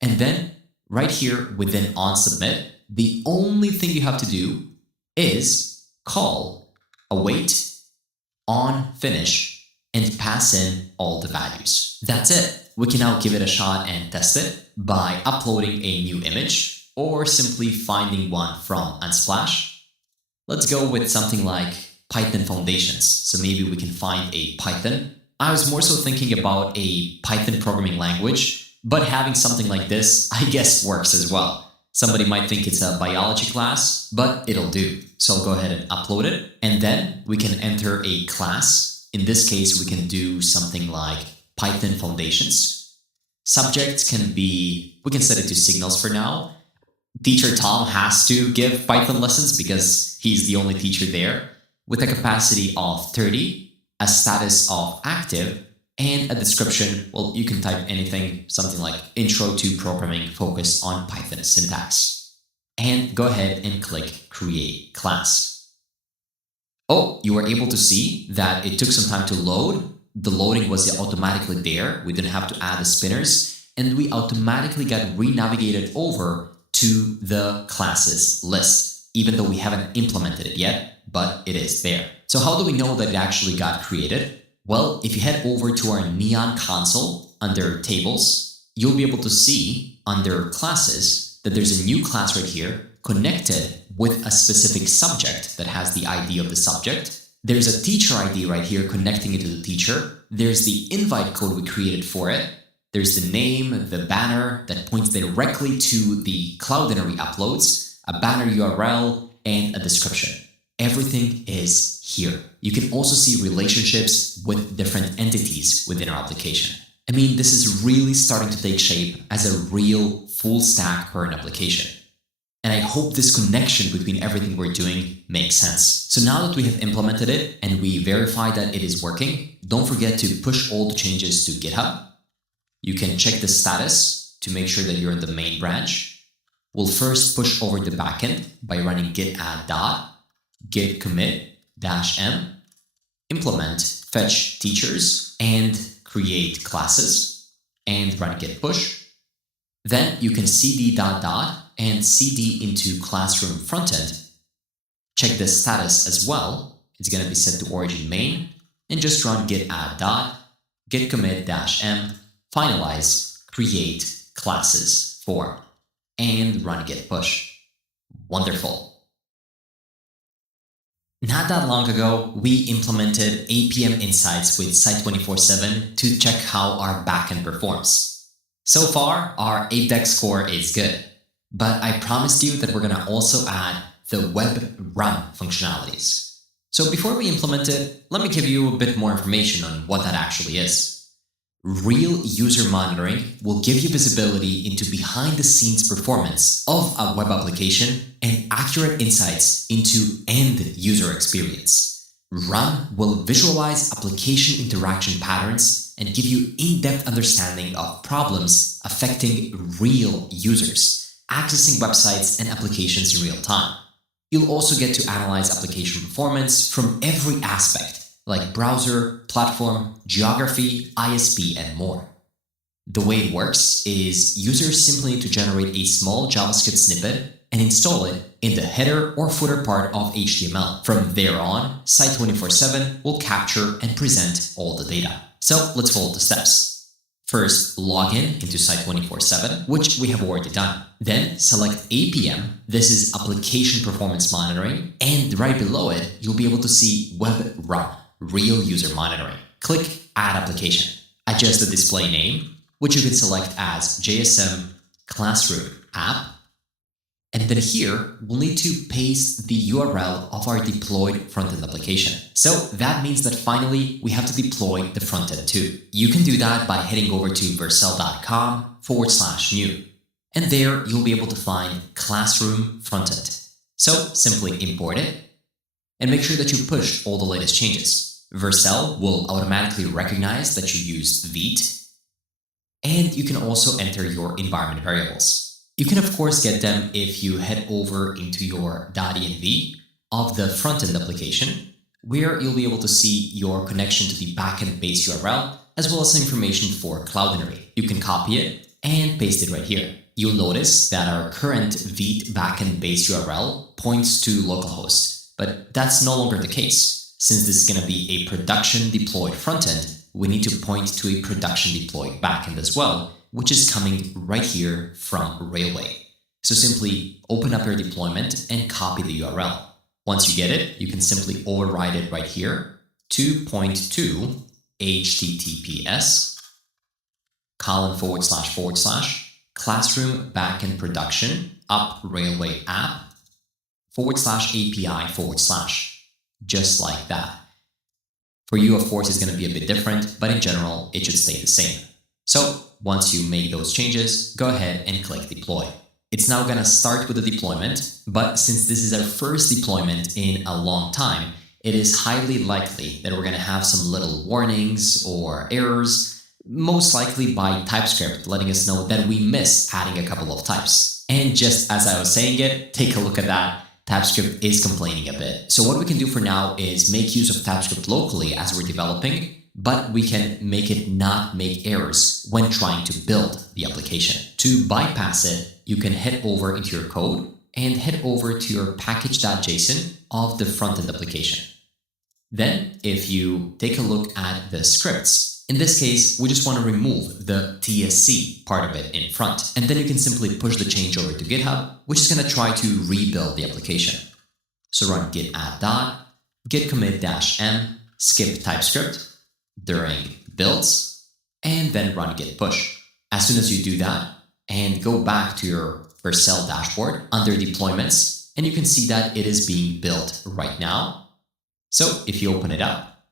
and then right here within onSubmit, the only thing you have to do is call await onFinish and pass in all the values. That's it. We can now give it a shot and test it by uploading a new image or simply finding one from Unsplash. Let's go with something like Python foundations. So maybe we can find a Python. I was more so thinking about a Python programming language, but having something like this, I guess, works as well. Somebody might think it's a biology class, but it'll do. So I'll go ahead and upload it. And then we can enter a class. In this case, we can do something like Python foundations. Subjects can be, we can set it to signals for now. Teacher Tom has to give Python lessons because he's the only teacher there, with a capacity of 30, a status of active, and a description. Well, you can type anything, something like intro to programming focused on Python syntax. And go ahead and click create class. Oh, you were able to see that it took some time to load. The loading was automatically there. We didn't have to add the spinners, and we automatically got re-navigated over to the classes list, even though we haven't implemented it yet, but it is there. So how do we know that it actually got created? Well, if you head over to our Neon console under tables, you'll be able to see under classes that there's a new class right here connected with a specific subject that has the ID of the subject. There's a teacher ID right here connecting it to the teacher. There's the invite code we created for it. There's the name, the banner that points directly to the Cloudinary uploads, a banner URL, and a description. Everything is here. You can also see relationships with different entities within our application. I mean, this is really starting to take shape as a real full-stack PERN application. And I hope this connection between everything we're doing makes sense. So now that we have implemented it and we verified that it is working, don't forget to push all the changes to GitHub. You can check the status to make sure that you're in the main branch. we'll first push over the backend by running git add dot, git commit -m, implement fetch teachers and create classes, and run git push. Then you can cd dot and cd into classroom frontend. Check the status as well. It's going to be set to origin main, and just run git add dot, git commit -m, finalize, create classes form, and run git push. Wonderful. Not that long ago, we implemented APM Insights with Site 24/7 to check how our backend performs. So far, our APEX score is good, but I promised you that we're going to also add the web run functionalities. So before we implement it, let me give you a bit more information on what that actually is. Real user monitoring will give you visibility into behind-the-scenes performance of a web application and accurate insights into end user experience. Run will visualize application interaction patterns and give you in-depth understanding of problems affecting real users, accessing websites and applications in real time. You'll also get to analyze application performance from every aspect, like browser, platform, geography, ISP, and more. The way it works is users simply need to generate a small JavaScript snippet and install it in the header or footer part of HTML. From there on, Site 24/7 will capture and present all the data. So let's follow the steps. First, log in into Site 24/7, which we have already done. Then select APM, this is Application Performance Monitoring, and right below it, you'll be able to see Web Run, Real User Monitoring. Click Add Application. Adjust the display name, which you can select as JSM Classroom App. And then here, we'll need to paste the URL of our deployed frontend application. So that means that finally, we have to deploy the frontend too. You can do that by heading over to vercel.com/new. And there, you'll be able to find Classroom Frontend. So simply import it and make sure that you pushed all the latest changes. Vercel will automatically recognize that you used Vite, and you can also enter your environment variables. You can of course get them if you head over into your .env of the frontend application, where you'll be able to see your connection to the backend base URL, as well as information for Cloudinary. You can copy it and paste it right here. You'll notice that our current Vite backend base URL points to localhost, but that's no longer the case. Since this is going to be a production deployed frontend, we need to point to a production deployed backend as well, which is coming right here from Railway. So simply open up your deployment and copy the URL. Once you get it, you can simply override it right here to point to https:// classroom backend production up Railway app /API/. Just like that. For you, of course, it's going to be a bit different, but in general, it should stay the same. So once you make those changes, go ahead and click deploy. It's now going to start with the deployment, but since this is our first deployment in a long time, it is highly likely that we're going to have some little warnings or errors, most likely by TypeScript letting us know that we missed adding a couple of types. And just as I was saying it, take a look at that. TypeScript is complaining a bit. So what we can do for now is make use of TypeScript locally as we're developing, but we can make it not make errors when trying to build the application. To bypass it, you can head over into your code and head over to your package.json of the frontend application. Then, if you take a look at the scripts, in this case, we just want to remove the TSC part of it in front. And then you can simply push the change over to GitHub, which is going to try to rebuild the application. So run git add dot, git commit -m, skip TypeScript during builds, and then run git push. As soon as you do that, and go back to your Vercel dashboard under deployments, and you can see that it is being built right now. So if you open it up,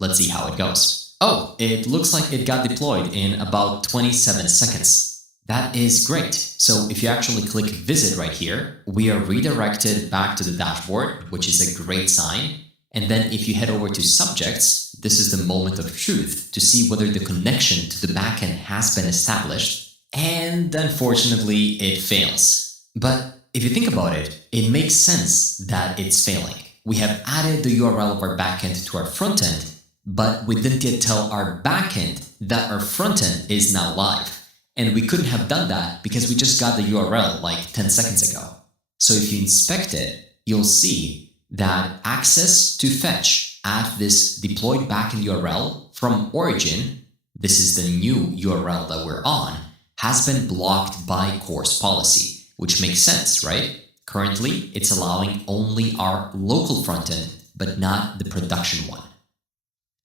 let's see how it goes. Oh, it looks like it got deployed in about 27 seconds. That is great. So if you actually click visit right here, we are redirected back to the dashboard, which is a great sign. And then if you head over to subjects, this is the moment of truth to see whether the connection to the backend has been established. And unfortunately, it fails. But if you think about it, it makes sense that it's failing. We have added the URL of our backend to our frontend, but we didn't yet tell our backend that our frontend is now live. And we couldn't have done that because we just got the URL like 10 seconds ago. So if you inspect it, you'll see that access to fetch at this deployed backend URL from origin, this is the new URL that we're on, has been blocked by course policy, which makes sense, right? Currently, it's allowing only our local frontend, but not the production one.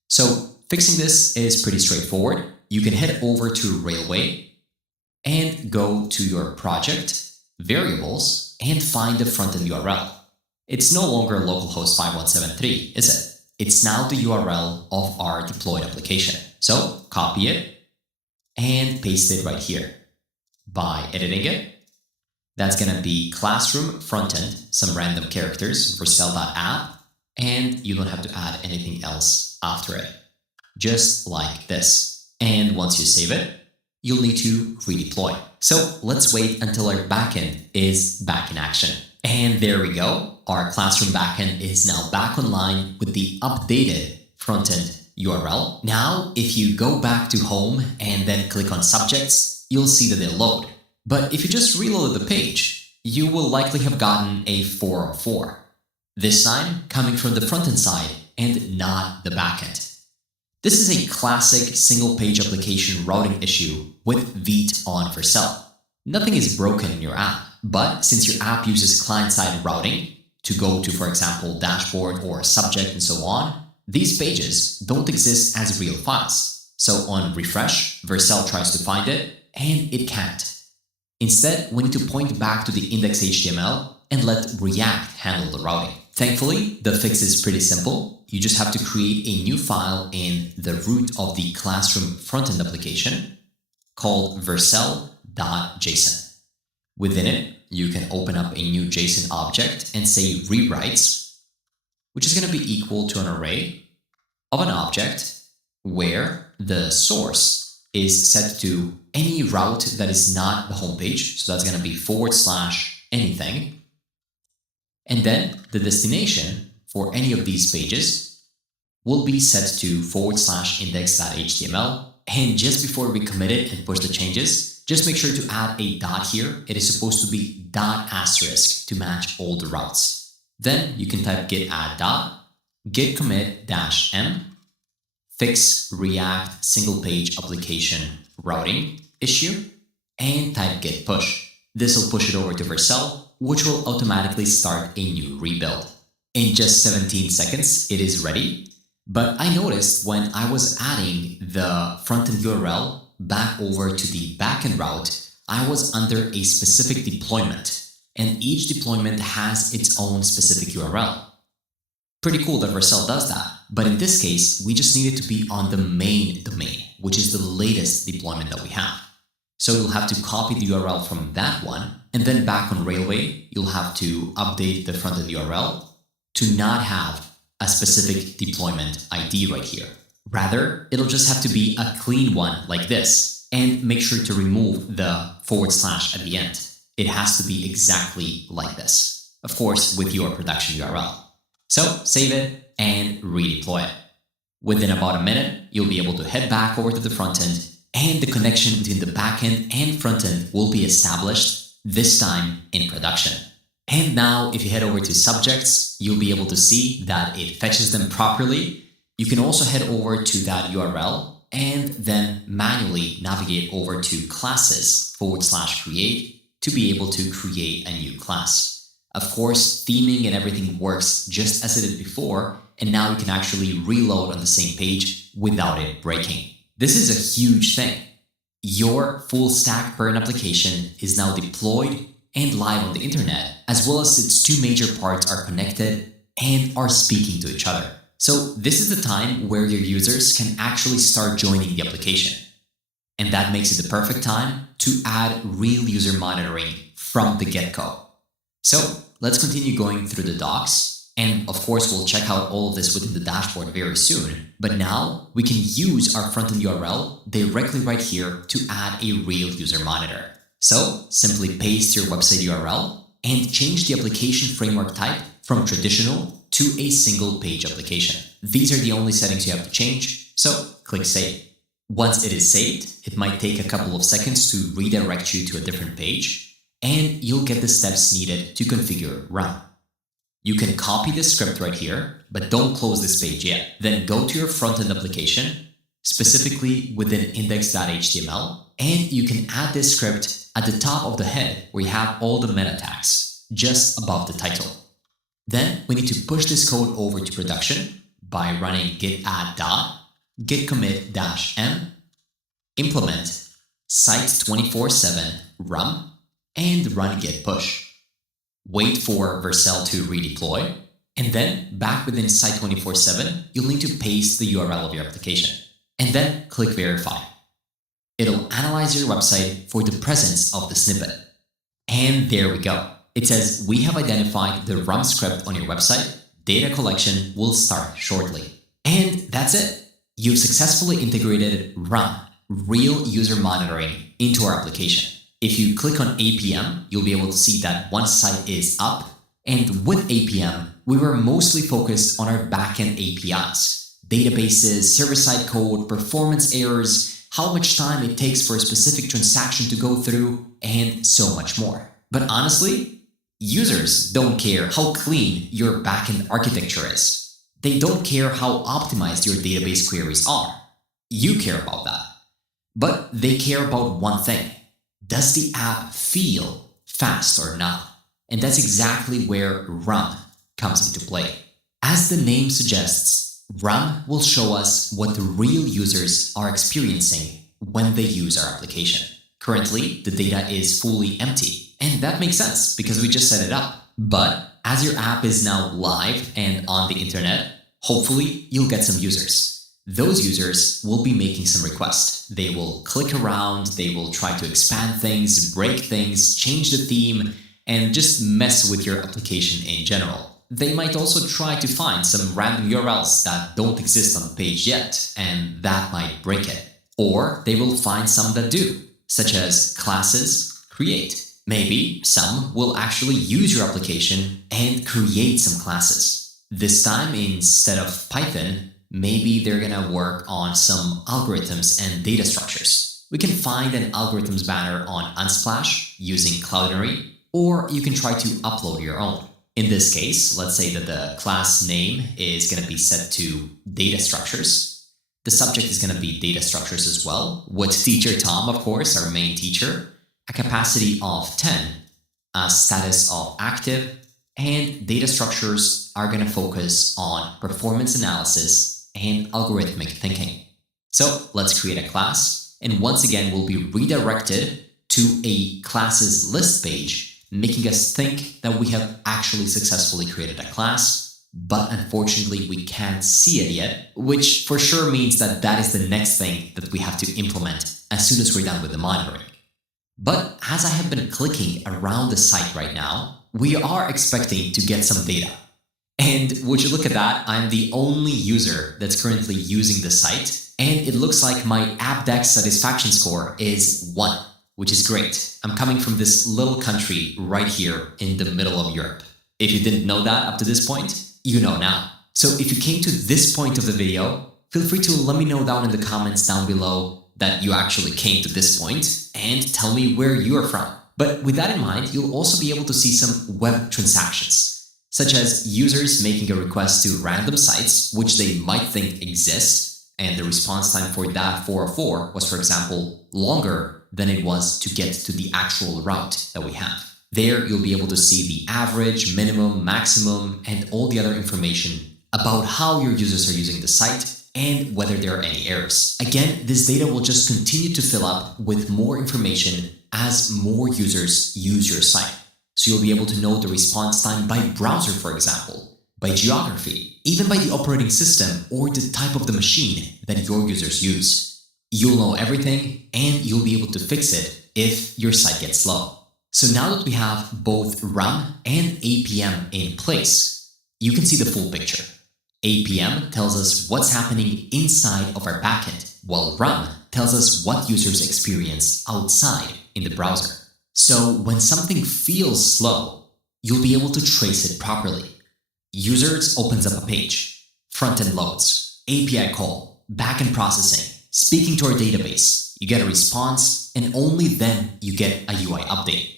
So fixing this is pretty straightforward. You can head over to Railway and go to your project, variables, and find the frontend URL. It's no longer localhost 5173, is it? It's now the URL of our deployed application. So copy it and paste it right here. By editing it, that's going to be classroom frontend, some random characters, vercel.app, and you don't have to add anything else after it. Just like this. And once you save it, you'll need to redeploy. So let's wait until our backend is back in action. And there we go. Our classroom backend is now back online with the updated frontend URL. Now, if you go back to home and then click on subjects, you'll see that they load. But if you just reloaded the page, you will likely have gotten a 404. This time coming from the frontend side and not the backend. This is a classic single-page application routing issue with Vite on Vercel. Nothing is broken in your app, but since your app uses client-side routing to go to, for example, dashboard or subject and so on, these pages don't exist as real files. So on refresh, Vercel tries to find it, and it can't. Instead, we need to point back to the index.html and let React handle the routing. Thankfully, the fix is pretty simple. You just have to create a new file in the root of the classroom frontend application called vercel.json. Within it, you can open up a new JSON object and say rewrites, which is going to be equal to an array of an object where the source is set to any route that is not the home page. So that's going to be / anything. And then the destination for any of these pages will be set to / index.html. And just before we commit it and push the changes, just make sure to add a dot here. It is supposed to be .* to match all the routes. Then you can type git add dot, git commit -m, fix React single page application routing issue, and type git push. This will push it over to Vercel, which will automatically start a new rebuild. In just 17 seconds, it is ready. But I noticed when I was adding the frontend URL back over to the backend route, I was under a specific deployment, and each deployment has its own specific URL. Pretty cool that Vercel does that, but in this case, we just need it to be on the main domain, which is the latest deployment that we have. So you'll have to copy the URL from that one, and then back on Railway, you'll have to update the frontend URL to not have a specific deployment ID right here. Rather, it'll just have to be a clean one like this, and make sure to remove the / at the end. It has to be exactly like this, of course, with your production URL. So save it and redeploy it. Within about a minute, you'll be able to head back over to the frontend, and the connection between the backend and frontend will be established, this time in production. And now, if you head over to subjects, you'll be able to see that it fetches them properly. You can also head over to that URL and then manually navigate over to classes / create to be able to create a new class. Of course, theming and everything works just as it did before, and now you can actually reload on the same page without it breaking. This is a huge thing. Your full stack PERN application is now deployed and live on the internet, as well as its two major parts are connected and are speaking to each other. So this is the time where your users can actually start joining the application. And that makes it the perfect time to add real user monitoring from the get-go. So let's continue going through the docs. And of course, we'll check out all of this within the dashboard very soon. But now we can use our frontend URL directly right here to add a real user monitor. So simply paste your website URL and change the application framework type from traditional to a single page application. These are the only settings you have to change, so click Save. Once it is saved, it might take a couple of seconds to redirect you to a different page, and you'll get the steps needed to configure Run. You can copy this script right here, but don't close this page yet. Then go to your front-end application, specifically within index.html, and you can add this script at the top of the head where you have all the meta tags, just above the title. Then we need to push this code over to production by running git add git commit -m, implement site 24/7 rum, and run git push. Wait for Vercel to redeploy, and then back within site 24/7, you'll need to paste the URL of your application, and then click verify. It'll analyze your website for the presence of the snippet. And there we go. It says we have identified the rum script on your website. Data collection will start shortly. And that's it. You've successfully integrated RUM, Real User Monitoring, into our application. If you click on APM, you'll be able to see that one site is up. And with APM, we were mostly focused on our backend APIs, databases, server-side code, performance errors, how much time it takes for a specific transaction to go through, and so much more. But honestly, users don't care how clean your backend architecture is. They don't care how optimized your database queries are. You care about that. But they care about one thing. Does the app feel fast or not? And that's exactly where RUM comes into play. As the name suggests, RUM will show us what the real users are experiencing when they use our application. Currently, the data is fully empty, and that makes sense because we just set it up. But as your app is now live and on the internet, hopefully you'll get some users. Those users will be making some requests. They will click around, they will try to expand things, break things, change the theme, and just mess with your application in general. They might also try to find some random URLs that don't exist on the page yet, and that might break it. Or they will find some that do, such as classes, create. Maybe some will actually use your application and create some classes. This time, instead of Python, maybe they're gonna work on some algorithms and data structures. We can find an algorithms banner on Unsplash using Cloudinary, or you can try to upload your own. In this case, let's say that the class name is gonna be set to data structures. The subject is gonna be data structures as well, with teacher Tom, of course, our main teacher, a capacity of 10, a status of active, and data structures are gonna focus on performance analysis and algorithmic thinking. So let's create a class, and once again we'll be redirected to a classes list page, making us think that we have actually successfully created a class, but unfortunately we can't see it yet, which for sure means that that is the next thing that we have to implement as soon as we're done with the monitoring. But as I have been clicking around the site right now, we are expecting to get some data. And would you look at that, I'm the only user that's currently using the site, and it looks like my AppDex satisfaction score is 1, which is great. I'm coming from this little country right here in the middle of Europe. If you didn't know that up to this point, you know now. So if you came to this point of the video, feel free to let me know down in the comments down below that you actually came to this point and tell me where you are from. But with that in mind, you'll also be able to see some web transactions, such as users making a request to random sites which they might think exist, and the response time for that 404 was, for example, longer than it was to get to the actual route that we have. There, you'll be able to see the average, minimum, maximum, and all the other information about how your users are using the site and whether there are any errors. Again, this data will just continue to fill up with more information as more users use your site. So you'll be able to know the response time by browser, for example, by geography, even by the operating system or the type of the machine that your users use. You'll know everything, and you'll be able to fix it if your site gets slow. So now that we have both RUM and APM in place, you can see the full picture. APM tells us what's happening inside of our backend, while RUM tells us what users experience outside in the browser. So when something feels slow, you'll be able to trace it properly. Users opens up a page, front-end loads, API call, back-end processing, speaking to our database, you get a response, and only then you get a UI update.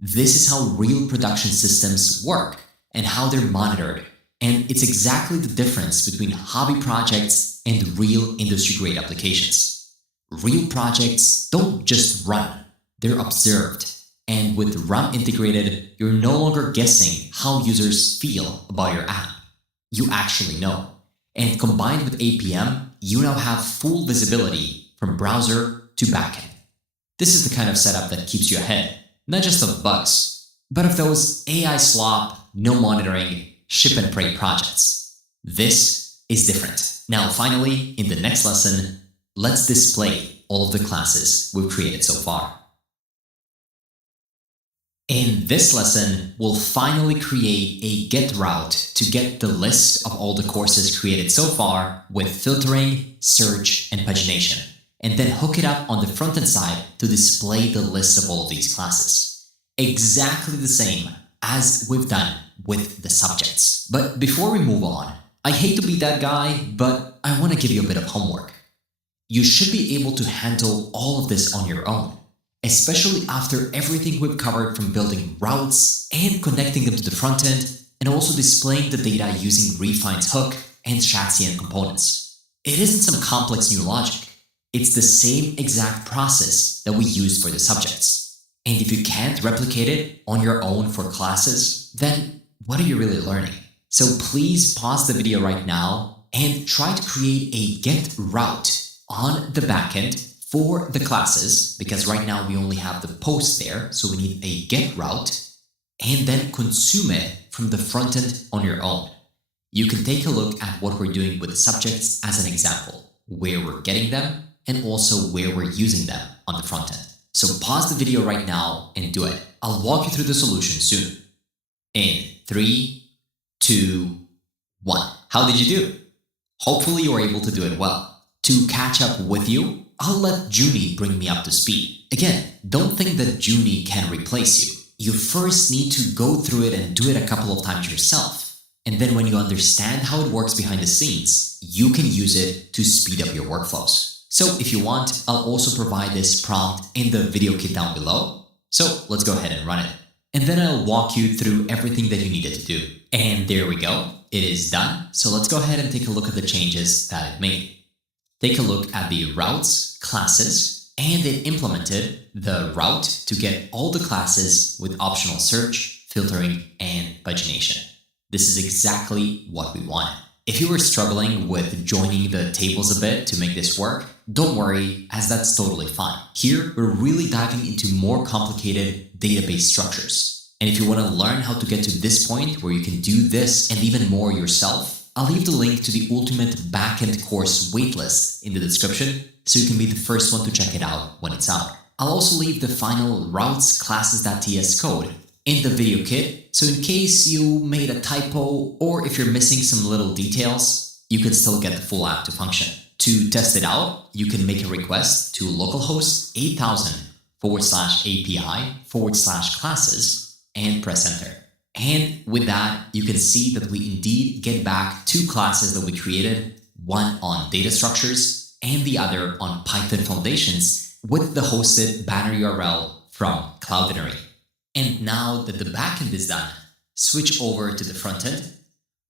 This is how real production systems work and how they're monitored, and it's exactly the difference between hobby projects and real industry-grade applications. Real projects don't just run, they're observed. And with Run integrated, you're no longer guessing how users feel about your app. You actually know. And combined with APM, you now have full visibility from browser to backend. This is the kind of setup that keeps you ahead, not just of bugs, but of those AI slop, no monitoring, ship and pray projects. This is different. Now, finally, in the next lesson, let's display all of the classes we've created so far. In this lesson, we'll finally create a get route to get the list of all the courses created so far with filtering, search, and pagination, and then hook it up on the front-end side to display the list of all of these classes. Exactly the same as we've done with the subjects. But before we move on, I hate to be that guy, but I want to give you a bit of homework. You should be able to handle all of this on your own, especially after everything we've covered from building routes and connecting them to the front end, and also displaying the data using Refine's hook and Shaxian components. It isn't some complex new logic. It's the same exact process that we used for the subjects. And if you can't replicate it on your own for classes, then what are you really learning? So please pause the video right now and try to create a get route on the backend for the classes, because right now we only have the post there, so we need a get route, and then consume it from the front end on your own. You can take a look at what we're doing with the subjects as an example, where we're getting them, and also where we're using them on the front end. So pause the video right now and do it. I'll walk you through the solution soon. In 3, 2, 1. How did you do? Hopefully you were able to do it well. To catch up with you, I'll let Junie bring me up to speed. Again, don't think that Junie can replace you. You first need to go through it and do it a couple of times yourself. And then when you understand how it works behind the scenes, you can use it to speed up your workflows. So if you want, I'll also provide this prompt in the video kit down below. So let's go ahead and run it. And then I'll walk you through everything that you needed to do. And there we go. It is done. So let's go ahead and take a look at the changes that it made. Take a look at the routes, classes, and it implemented the route to get all the classes with optional search, filtering, and pagination. This is exactly what we wanted. If you were struggling with joining the tables a bit to make this work, don't worry, as that's totally fine. Here, we're really diving into more complicated database structures. And if you want to learn how to get to this point where you can do this and even more yourself, I'll leave the link to the ultimate backend course waitlist in the description so you can be the first one to check it out when it's out. I'll also leave the final routes classes.ts code in the video kit, so in case you made a typo or if you're missing some little details, you can still get the full app to function. To test it out, you can make a request to localhost 8000/API/classes and press enter. And with that, you can see that we indeed get back 2 classes that we created, one on data structures and the other on Python foundations with the hosted banner URL from Cloudinary. And now that the backend is done, switch over to the front end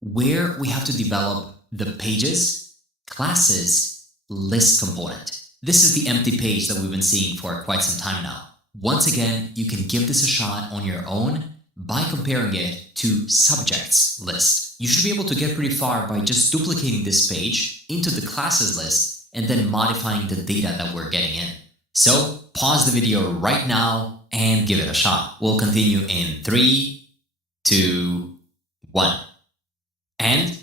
where we have to develop the pages, classes, list component. This is the empty page that we've been seeing for quite some time now. Once again, you can give this a shot on your own by comparing it to subjects list. You should be able to get pretty far by just duplicating this page into the classes list and then modifying the data that we're getting in. So pause the video right now and give it a shot. We'll continue in 3, 2, 1. And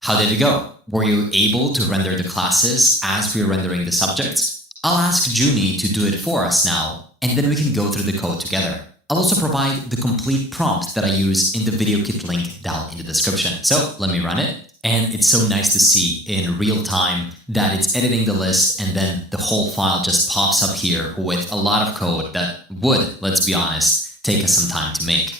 how did it go? Were you able to render the classes as we are rendering the subjects? I'll ask Junie to do it for us now, and then we can go through the code together. I'll also provide the complete prompt that I use in the video kit link down in the description. So let me run it. And it's so nice to see in real time that it's editing the list and then the whole file just pops up here with a lot of code that would, let's be honest, take us some time to make.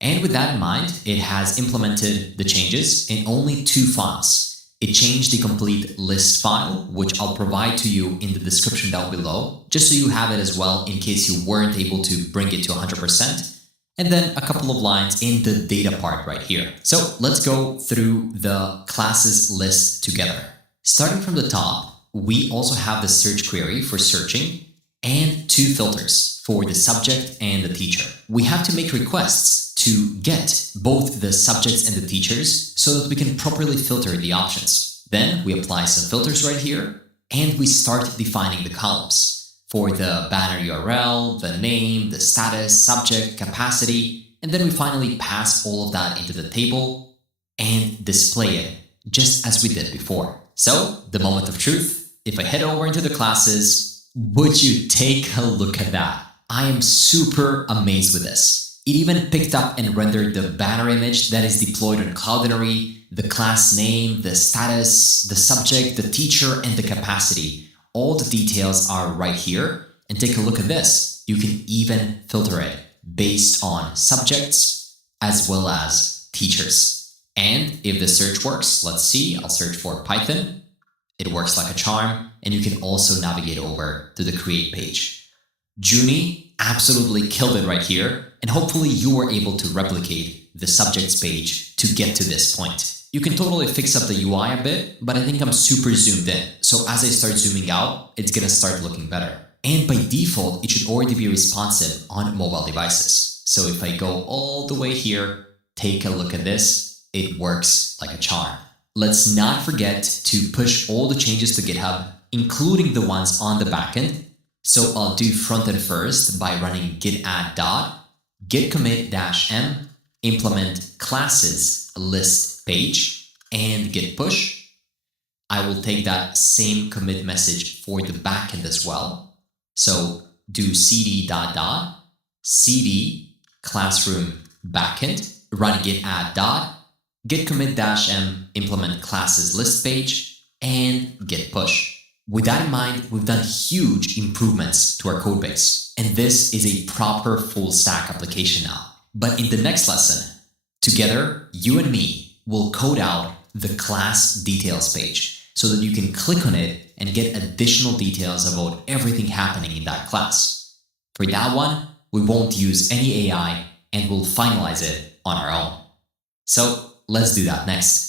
And with that in mind, it has implemented the changes in only 2 files. It changed the complete list file, which I'll provide to you in the description down below, just so you have it as well in case you weren't able to bring it to 100%. And then a couple of lines in the data part right here. So let's go through the classes list together. Starting from the top, we also have the search query for searching and 2 filters for the subject and the teacher. We have to make requests to get both the subjects and the teachers so that we can properly filter the options. Then we apply some filters right here and we start defining the columns for the banner URL, the name, the status, subject, capacity, and then we finally pass all of that into the table and display it just as we did before. So the moment of truth, if I head over into the classes, would you take a look at that? I am super amazed with this. It even picked up and rendered the banner image that is deployed on Cloudinary, the class name, the status, the subject, the teacher, and the capacity. All the details are right here. And take a look at this. You can even filter it based on subjects as well as teachers. And if the search works, let's see, I'll search for Python. It works like a charm. And you can also navigate over to the create page. Junie absolutely killed it right here. And hopefully you were able to replicate the subjects page to get to this point. You can totally fix up the UI a bit, but I think I'm super zoomed in. So as I start zooming out, it's gonna start looking better. And by default, it should already be responsive on mobile devices. So if I go all the way here, take a look at this, it works like a charm. Let's not forget to push all the changes to GitHub, including the ones on the backend. So I'll do frontend first by running git add dot git commit -m implement classes list page and git push. I will take that same commit message for the backend as well. So do cd cd classroom backend, run git add dot git commit -m implement classes list page and git push. With that in mind, we've done huge improvements to our codebase, and this is a proper full stack application now. But in the next lesson, together, you and me will code out the class details page so that you can click on it and get additional details about everything happening in that class. For that one, we won't use any AI and we'll finalize it on our own. So let's do that next.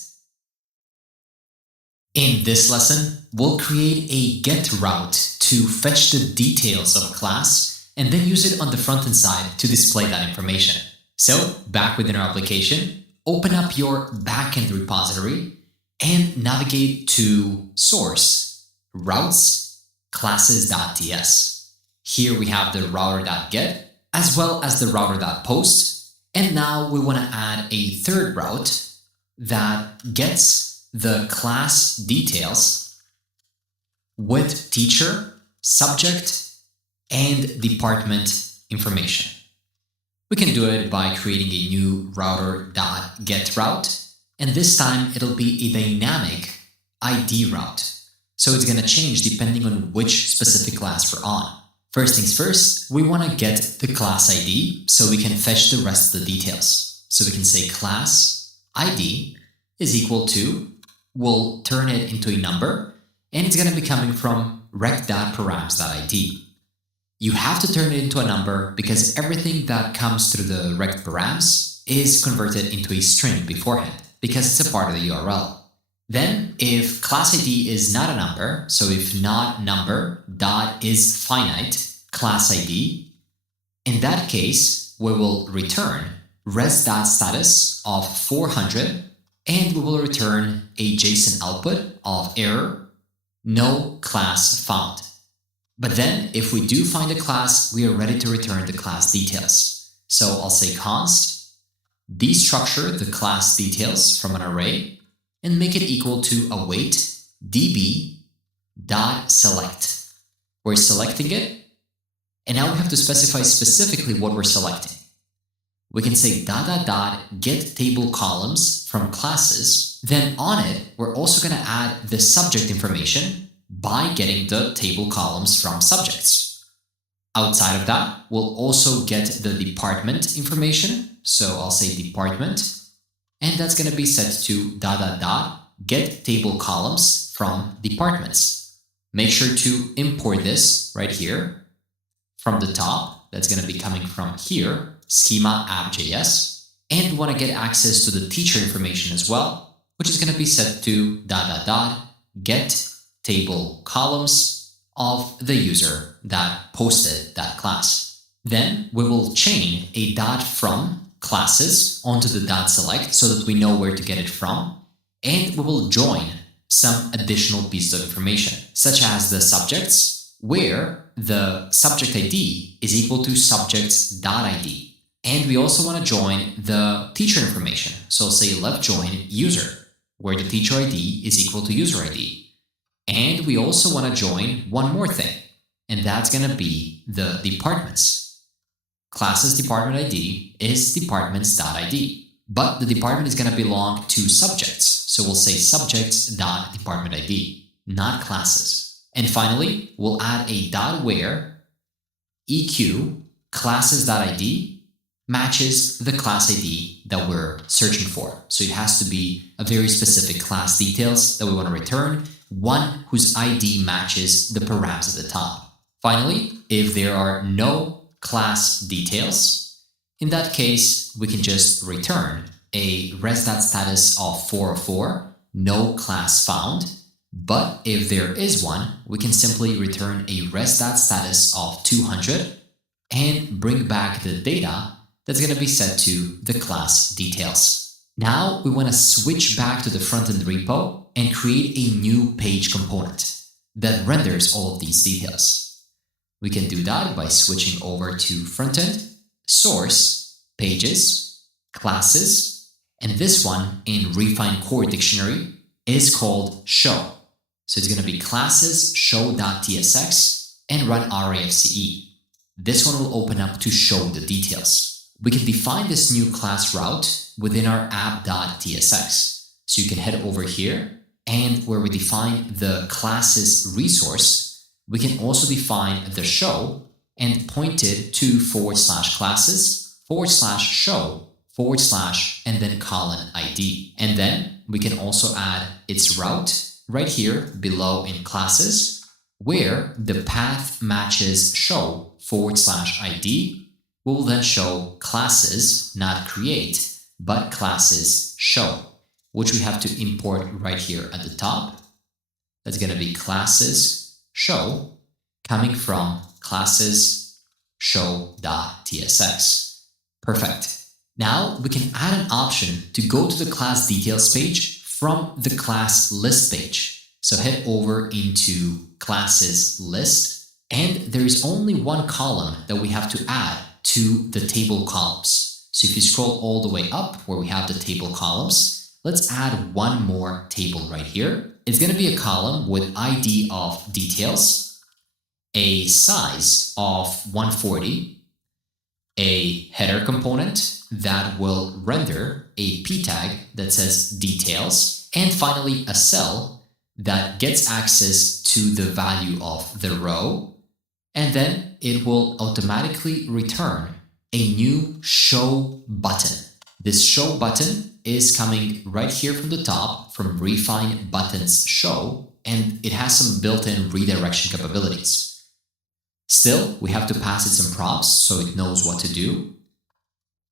In this lesson, we'll create a get route to fetch the details of a class and then use it on the front-end side to display that information. So back within our application, open up your backend repository and navigate to source, routes, classes.ts. Here we have the router.get as well as the router.post. And now we want to add a third route that gets the class details with teacher, subject, and department information. We can do it by creating a new router.get route, and this time it'll be a dynamic ID route. So it's going to change depending on which specific class we're on. First things first, we want to get the class ID so we can fetch the rest of the details. So we can say class ID is equal to, we'll turn it into a number, and it's going to be coming from rect.params.id. You have to turn it into a number because everything that comes through the rect params is converted into a string beforehand because it's a part of the URL. Then if class ID is not a number, so if not number dot is finite class ID, in that case, we will return res.status of 400 and we will return a JSON output of error, no class found. But then if we do find a class, we are ready to return the class details. So I'll say const destructure the class details from an array and make it equal to await db.select. We're selecting it And now we have to specify specifically what we're selecting. We can say get table columns from classes. Then on it, we're also going to add the subject information by getting the table columns from subjects. Outside of that, we'll also get the department information. So I'll say department, and that's going to be set to get table columns from departments. Make sure to import this right here from the top. That's going to be coming from here, schema app.js. And we want to get access to the teacher information as well, which is going to be set to get table columns of the user that posted that class. Then we will chain a from classes onto the select so that we know where to get it from. And we will join some additional pieces of information, such as the subjects, where the subject ID is equal to subjects.id. And we also want to join the teacher information. So I'll say left join user, where the teacher ID is equal to user ID. And we also want to join one more thing, and that's going to be the departments. Class's department ID is departments.id, but the department is going to belong to subjects. So we'll say subjects.department ID, not classes. And finally, we'll add a where eq classes.id matches the class ID that we're searching for. So it has to be a very specific class details that we want to return, one whose ID matches the params at the top. Finally, if there are no class details, in that case, we can just return a res.status of 404, no class found. But if there is one, we can simply return a res.status of 200 and bring back the data that's going to be set to the class details. Now we want to switch back to the front-end repo and create a new page component that renders all of these details. We can do that by switching over to front-end, source, pages, classes, and this one in Refine Core Dictionary is called show. So it's going to be classes show.tsx and run rafce. This one will open up to show the details. We can define this new class route within our app.tsx. So you can head over here, and where we define the classes resource, we can also define the show and point it to /classes /show / and then colon ID. And then we can also add its route right here below in classes, where the path matches show /ID. We will then show classes, not create, but classes show, which we have to import right here at the top. That's going to be classes show coming from classes show.tsx. Perfect. Now we can add an option to go to the class details page from the class list page. So head over into classes list, and there is only one column that we have to add to the table columns. So if you scroll all the way up where we have the table columns, let's add one more table right here. It's going to be a column with ID of details, a size of 140, a header component that will render a p tag that says details, and finally a cell that gets access to the value of the row, and then it will automatically return a new show button. This show button is coming right here from the top from Refine Buttons Show, and it has some built-in redirection capabilities. Still, we have to pass it some props so it knows what to do.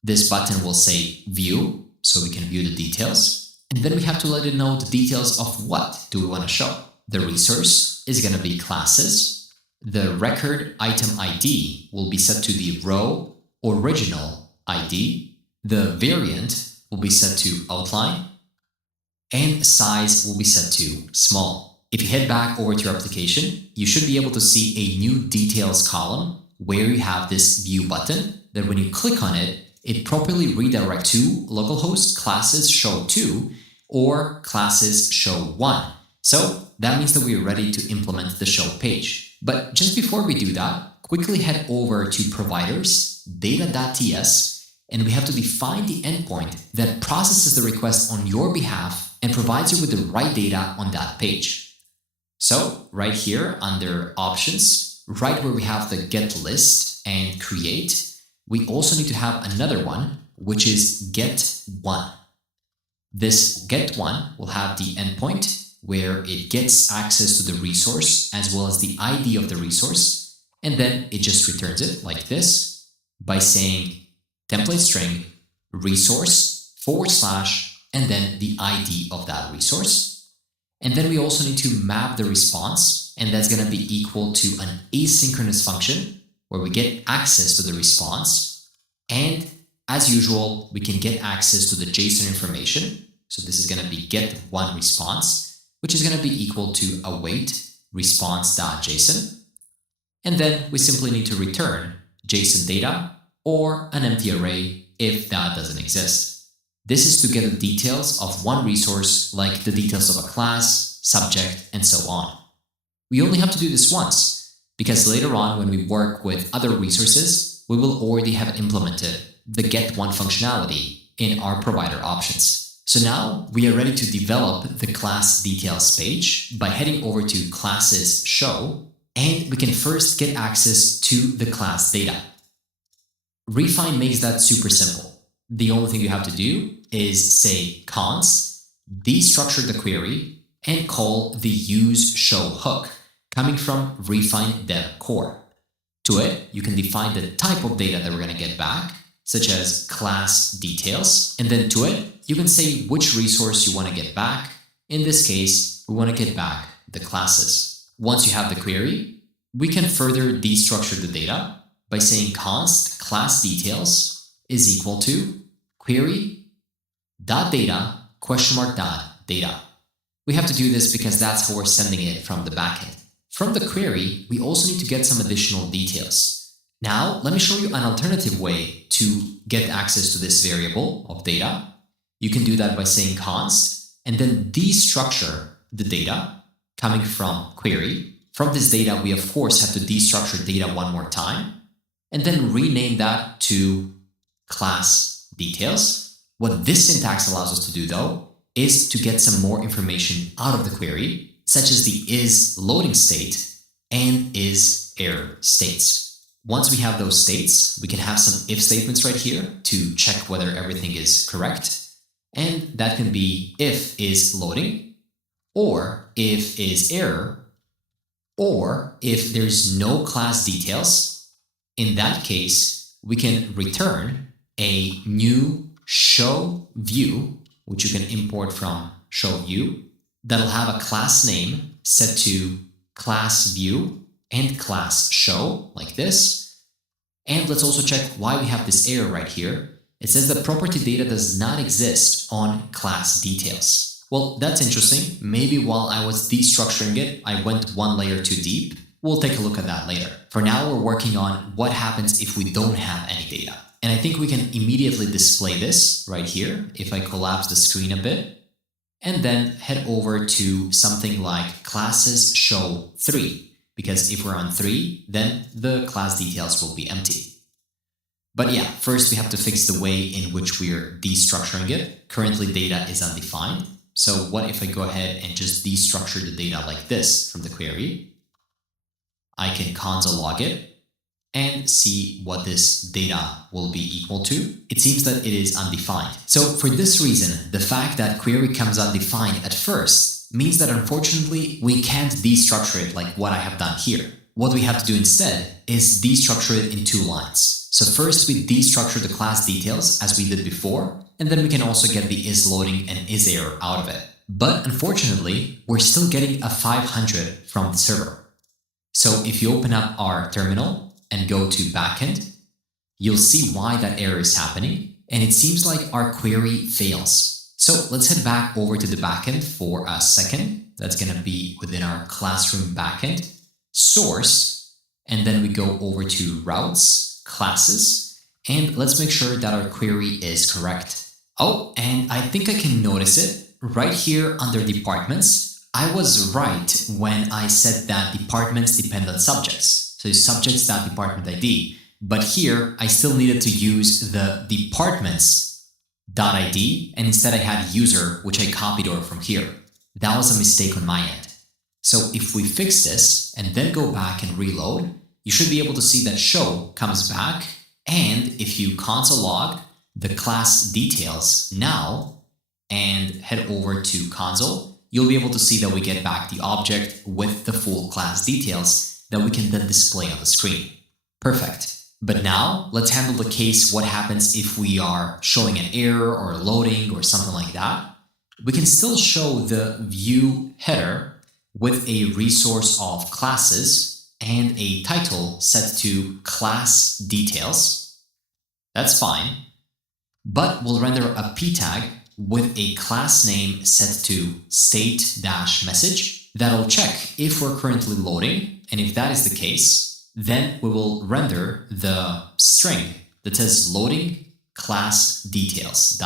This button will say view, so we can view the details. And then we have to let it know the details of what do we want to show. The resource is going to be classes. The record item ID will be set to the row original ID. The variant will be set to outline. And size will be set to small. If you head back over to your application, you should be able to see a new details column where you have this view button that when you click on it, it properly redirects to localhost classes show 2 or classes show 1. So that means that we are ready to implement the show page. But just before we do that, quickly head over to providers, data.ts, and we have to define the endpoint that processes the request on your behalf and provides you with the right data on that page. So right here under options, right where we have the get list and create, we also need to have another one, which is get one. This get one will have the endpoint where it gets access to the resource as well as the ID of the resource, and then it just returns it like this by saying template string resource / and then the ID of that resource. And then we also need to map the response, and that's going to be equal to an asynchronous function where we get access to the response. And as usual, we can get access to the JSON information. So this is going to be get one response, which is going to be equal to await response.json. And then we simply need to return JSON data or an empty array if that doesn't exist. This is to get the details of one resource, like the details of a class, subject, and so on. We only have to do this once, because later on when we work with other resources, we will already have implemented the get one functionality in our provider options. So now we are ready to develop the class details page by heading over to classes show, and we can first get access to the class data. Refine makes that super simple. The only thing you have to do is say const, destructure the query, and call the use show hook coming from RefineDev core. To it, you can define the type of data that we're going to get back, such as class details, and then to it, you can say which resource you want to get back. In this case, we want to get back the classes. Once you have the query, we can further destructure the data by saying const class details is equal to query dot data dot data. We have to do this because that's how we're sending it from the backend. From the query, we also need to get some additional details. Now, let me show you an alternative way to get access to this variable of data. You can do that by saying const and then destructure the data coming from query. From this data, we of course have to destructure data one more time and then rename that to class details. What this syntax allows us to do though is to get some more information out of the query, such as the is loading state and is error states. Once we have those states, we can have some if statements right here to check whether everything is correct. And that can be if is loading, or if is error, or if there's no class details. In that case, we can return a new show view, which you can import from show view, that'll have a class name set to class view and class show like this. And let's also check why we have this error right here. It says the property data does not exist on class details. Well, that's interesting. Maybe while I was destructuring it, I went one layer too deep. We'll take a look at that later. For now, we're working on what happens if we don't have any data. And I think we can immediately display this right here if I collapse the screen a bit and then head over to something like classes show 3, because if we're on 3, then the class details will be empty. But yeah, first we have to fix the way in which we're destructuring it. Currently data is undefined. So what if I go ahead and just destructure the data like this from the query? I can console log it and see what this data will be equal to. It seems that it is undefined. So for this reason, the fact that query comes undefined at first means that unfortunately we can't destructure it like what I have done here. What we have to do instead is destructure it in 2 lines. So first we destructure the class details as we did before, and then we can also get the is loading and is error out of it. But unfortunately, we're still getting a 500 from the server. So if you open up our terminal and go to backend, you'll see why that error is happening, and it seems like our query fails. So let's head back over to the backend for a second. That's going to be within our classroom backend, source, and then we go over to routes, classes, and let's make sure that our query is correct. Oh, and I think I can notice it right here under departments. I was right when I said that departments depend on subjects. So subjects.department ID. But here, I still needed to use the departments.id, and instead I had user, which I copied over from here. That was a mistake on my end. So if we fix this and then go back and reload, you should be able to see that show comes back. And if you console log the class details now and head over to console, you'll be able to see that we get back the object with the full class details that we can then display on the screen. Perfect. But now let's handle the case what happens if we are showing an error or loading or something like that. We can still show the view header with a resource of classes and a title set to class details. That's fine. But we'll render a p tag with a class name set to state-message that'll check if we're currently loading, and if that is the case, then we will render the string that says loading class details, ...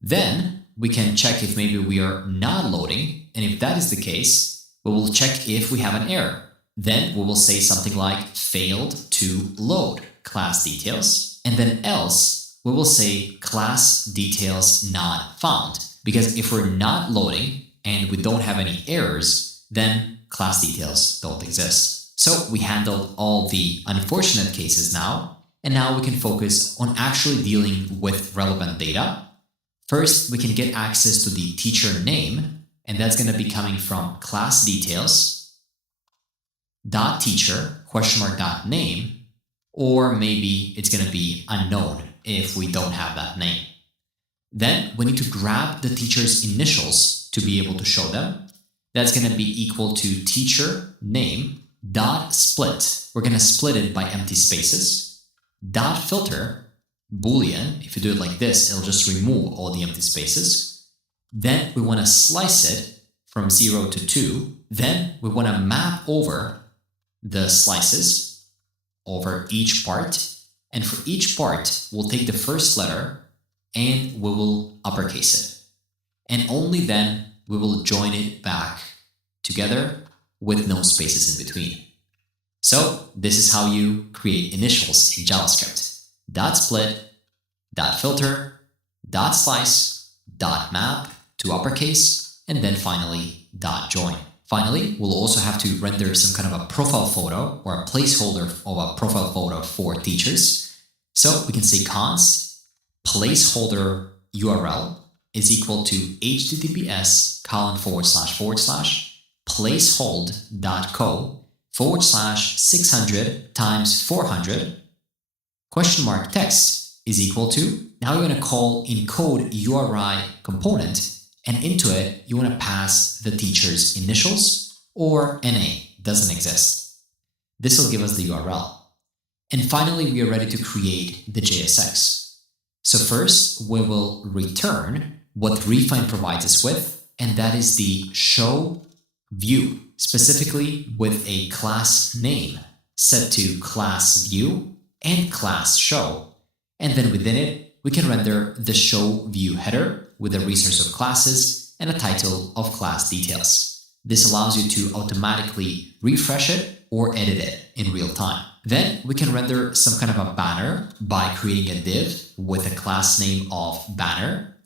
Then we can check if maybe we are not loading, and if that is the case, we will check if we have an error. Then we will say something like failed to load class details, and then else we will say class details not found, because if we're not loading and we don't have any errors, then class details don't exist. So we handled all the unfortunate cases now, and now we can focus on actually dealing with relevant data. First, we can get access to the teacher name, and that's going to be coming from class details .teacher ?name, or maybe it's going to be unknown if we don't have that name. Then we need to grab the teacher's initials to be able to show them. That's going to be equal to teacher name .split. We're going to split it by empty spaces. .filter Boolean. If you do it like this, it'll just remove all the empty spaces. Then we want to slice it from 0 to 2. Then we want to map over the slices over each part. And for each part, we'll take the first letter and we will uppercase it. And only then we will join it back together with no spaces in between. So this is how you create initials in JavaScript. .split, .filter, .slice, .map to uppercase, and then finally .join. Finally, we'll also have to render some kind of a profile photo or a placeholder of a profile photo for teachers. So we can say const placeholder URL is equal to https://placehold.co/600 times 400 ? Text is equal to, now you're going to call encode URI component, and into it you want to pass the teacher's initials, or NA, doesn't exist. This will give us the URL. And finally, we are ready to create the JSX. So first, we will return what Refine provides us with, and that is the show view, specifically with a class name set to class view and class show. And then within it, we can render the show view header with a resource of classes and a title of class details. This allows you to automatically refresh it or edit it in real time. Then we can render some kind of a banner by creating a div with a class name of banner.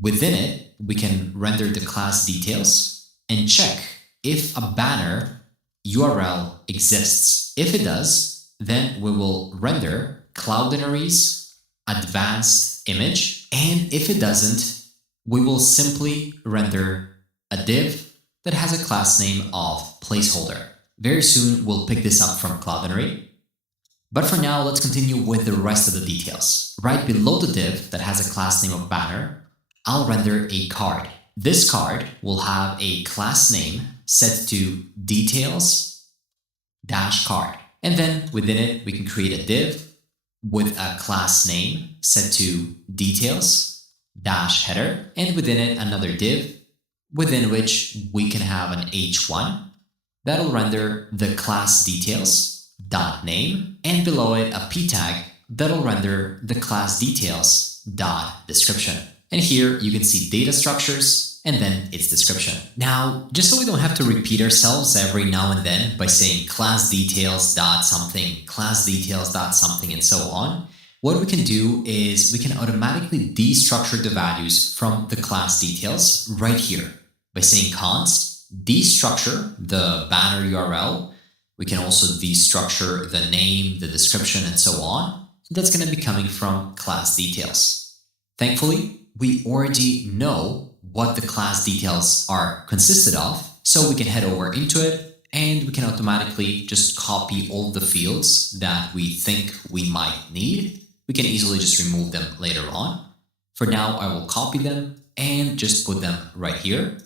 Within it, we can render the class details and check if a banner URL exists. If it does, then we will render Cloudinary's advanced image. And if it doesn't, we will simply render a div that has a class name of placeholder. Very soon, we'll pick this up from Cloudinary. But for now, let's continue with the rest of the details. Right below the div that has a class name of banner, I'll render a card. This card will have a class name set to details-card. And then within it, we can create a div with a class name set to details-header. And within it, another div within which we can have an h1 that'll render the class details.name, and below it a p tag that'll render the class details.description. And here you can see data structures and then its description. Now, just so we don't have to repeat ourselves every now and then by saying class details dot something, class details dot something, and so on, what we can do is we can automatically destructure the values from the class details right here by saying const destructure the banner URL. We can also destructure the name, the description, and so on. That's going to be coming from class details. Thankfully, we already know what the class details are consisted of, so we can head over into it and we can automatically just copy all the fields that we think we might need. We can easily just remove them later on. For now, I will copy them and just put them right here.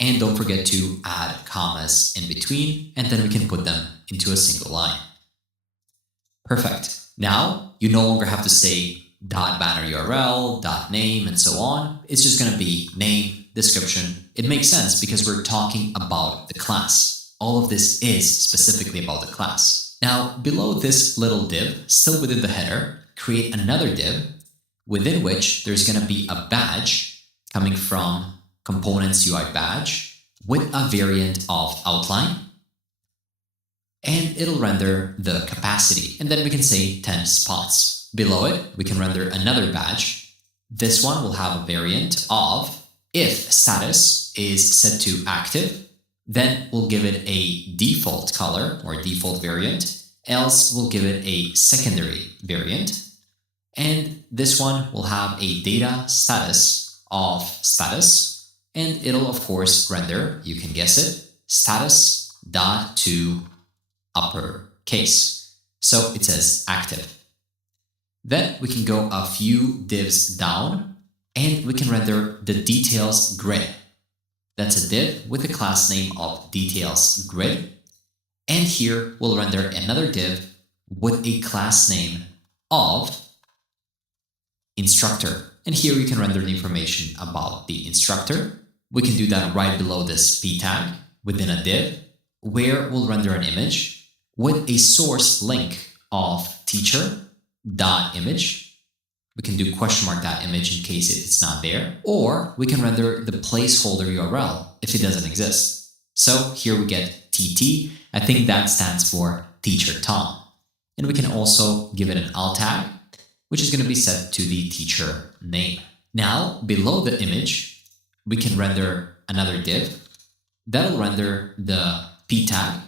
And don't forget to add commas in between, and then we can put them into a single line. Perfect. Now, you no longer have to say .banner URL, .name, and so on. It's just going to be name, description. It makes sense because we're talking about the class. All of this is specifically about the class. Now, below this little div, still within the header, create another div within which there's going to be a badge coming from components UI badge with a variant of outline, and it'll render the capacity, and then we can say 10 spots. Below it, we can render another badge. This one will have a variant of if status is set to active, then we'll give it a default color or default variant, else we'll give it a secondary variant. And this one will have a data status of status, and it'll of course render, you can guess it, status dot to uppercase. So it says active. Then we can go a few divs down and we can render the details grid. That's a div with a class name of details grid. And here we'll render another div with a class name of instructor. And here we can render the information about the instructor. We can do that right below this p tag within a div, where we'll render an image with a source link of teacher.image. We can do ?.image in case it's not there, or we can render the placeholder URL if it doesn't exist. So here we get TT. I think that stands for teacher Tom. And we can also give it an alt tag, which is going to be set to the teacher name. Now, below the image, we can render another div that'll render the p tag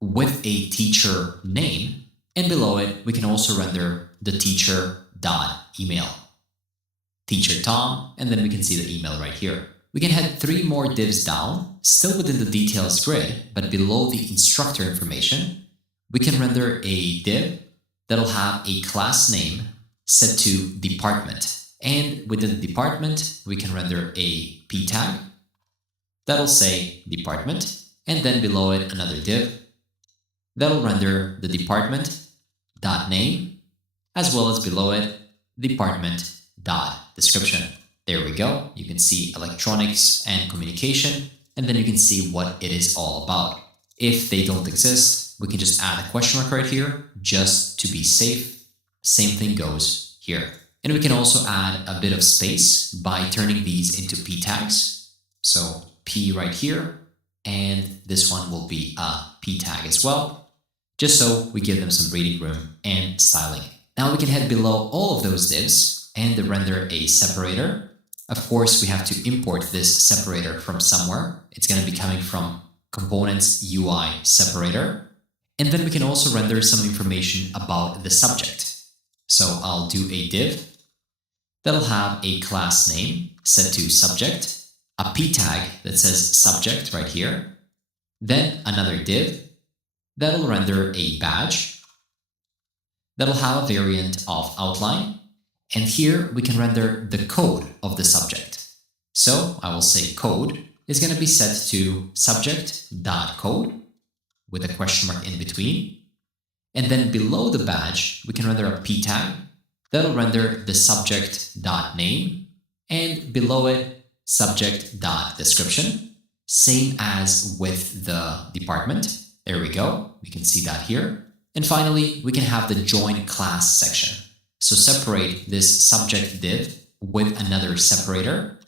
with a teacher name, and below it we can also render the teacher.email, teacher Tom, and then we can see the email right here. We can head 3 more divs down, still within the details grid, but below the instructor information, we can render a div that'll have a class name set to department. And within the department, we can render a p tag that'll say department, and then below it another div that'll render the department.name, as well as below it department.description. There we go. You can see electronics and communication, and then you can see what it is all about. If they don't exist, we can just add a question mark right here just to be safe. Same thing goes here. And we can also add a bit of space by turning these into p tags. So p right here, and this one will be a p tag as well, just so we give them some breathing room and styling. Now we can head below all of those divs and render a separator. Of course, we have to import this separator from somewhere. It's going to be coming from components UI separator. And then we can also render some information about the subject. So I'll do a div that'll have a class name set to subject, a p tag that says subject right here, then another div that'll render a badge that'll have a variant of outline, and here we can render the code of the subject. So I will say code is going to be set to subject.code with a question mark in between, and then below the badge we can render a p tag that'll render the subject.name, and below it subject.description, same as with the department. There we go, we can see that here. And finally, we can have the join class section. So separate this subject div with another separator,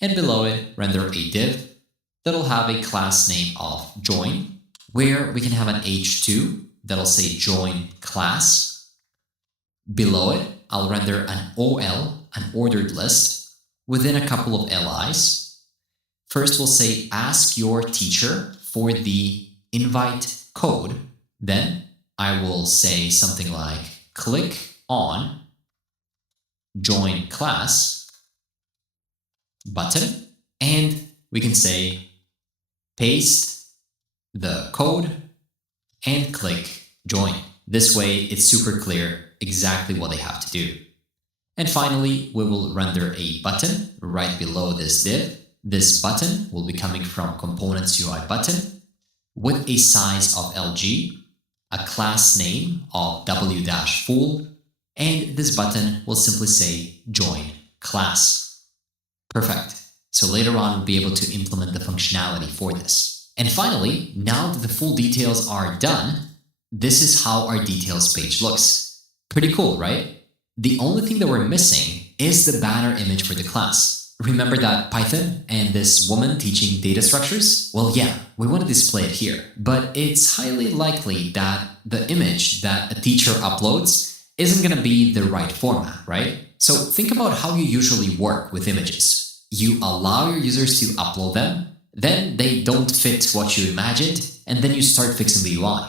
and below it, render a div that'll have a class name of join, where we can have an h2 that'll say join class. Below it, I'll render an OL, an ordered list, within a couple of LIs. First, we'll say ask your teacher for the invite code. Then I will say something like click on join class button, and we can say paste the code and click join. This way, it's super clear exactly what they have to do. And finally, we will render a button right below this div. This button will be coming from components UI button with a size of LG, a class name of w-full, and this button will simply say join class. Perfect. So later on, we'll be able to implement the functionality for this. And finally, now that the full details are done, this is how our details page looks. Pretty cool, right? The only thing that we're missing is the banner image for the class. Remember that Python and this woman teaching data structures? Well, yeah, we want to display it here, but it's highly likely that the image that a teacher uploads isn't going to be the right format, right? So think about how you usually work with images. You allow your users to upload them, then they don't fit what you imagined, and then you start fixing the UI.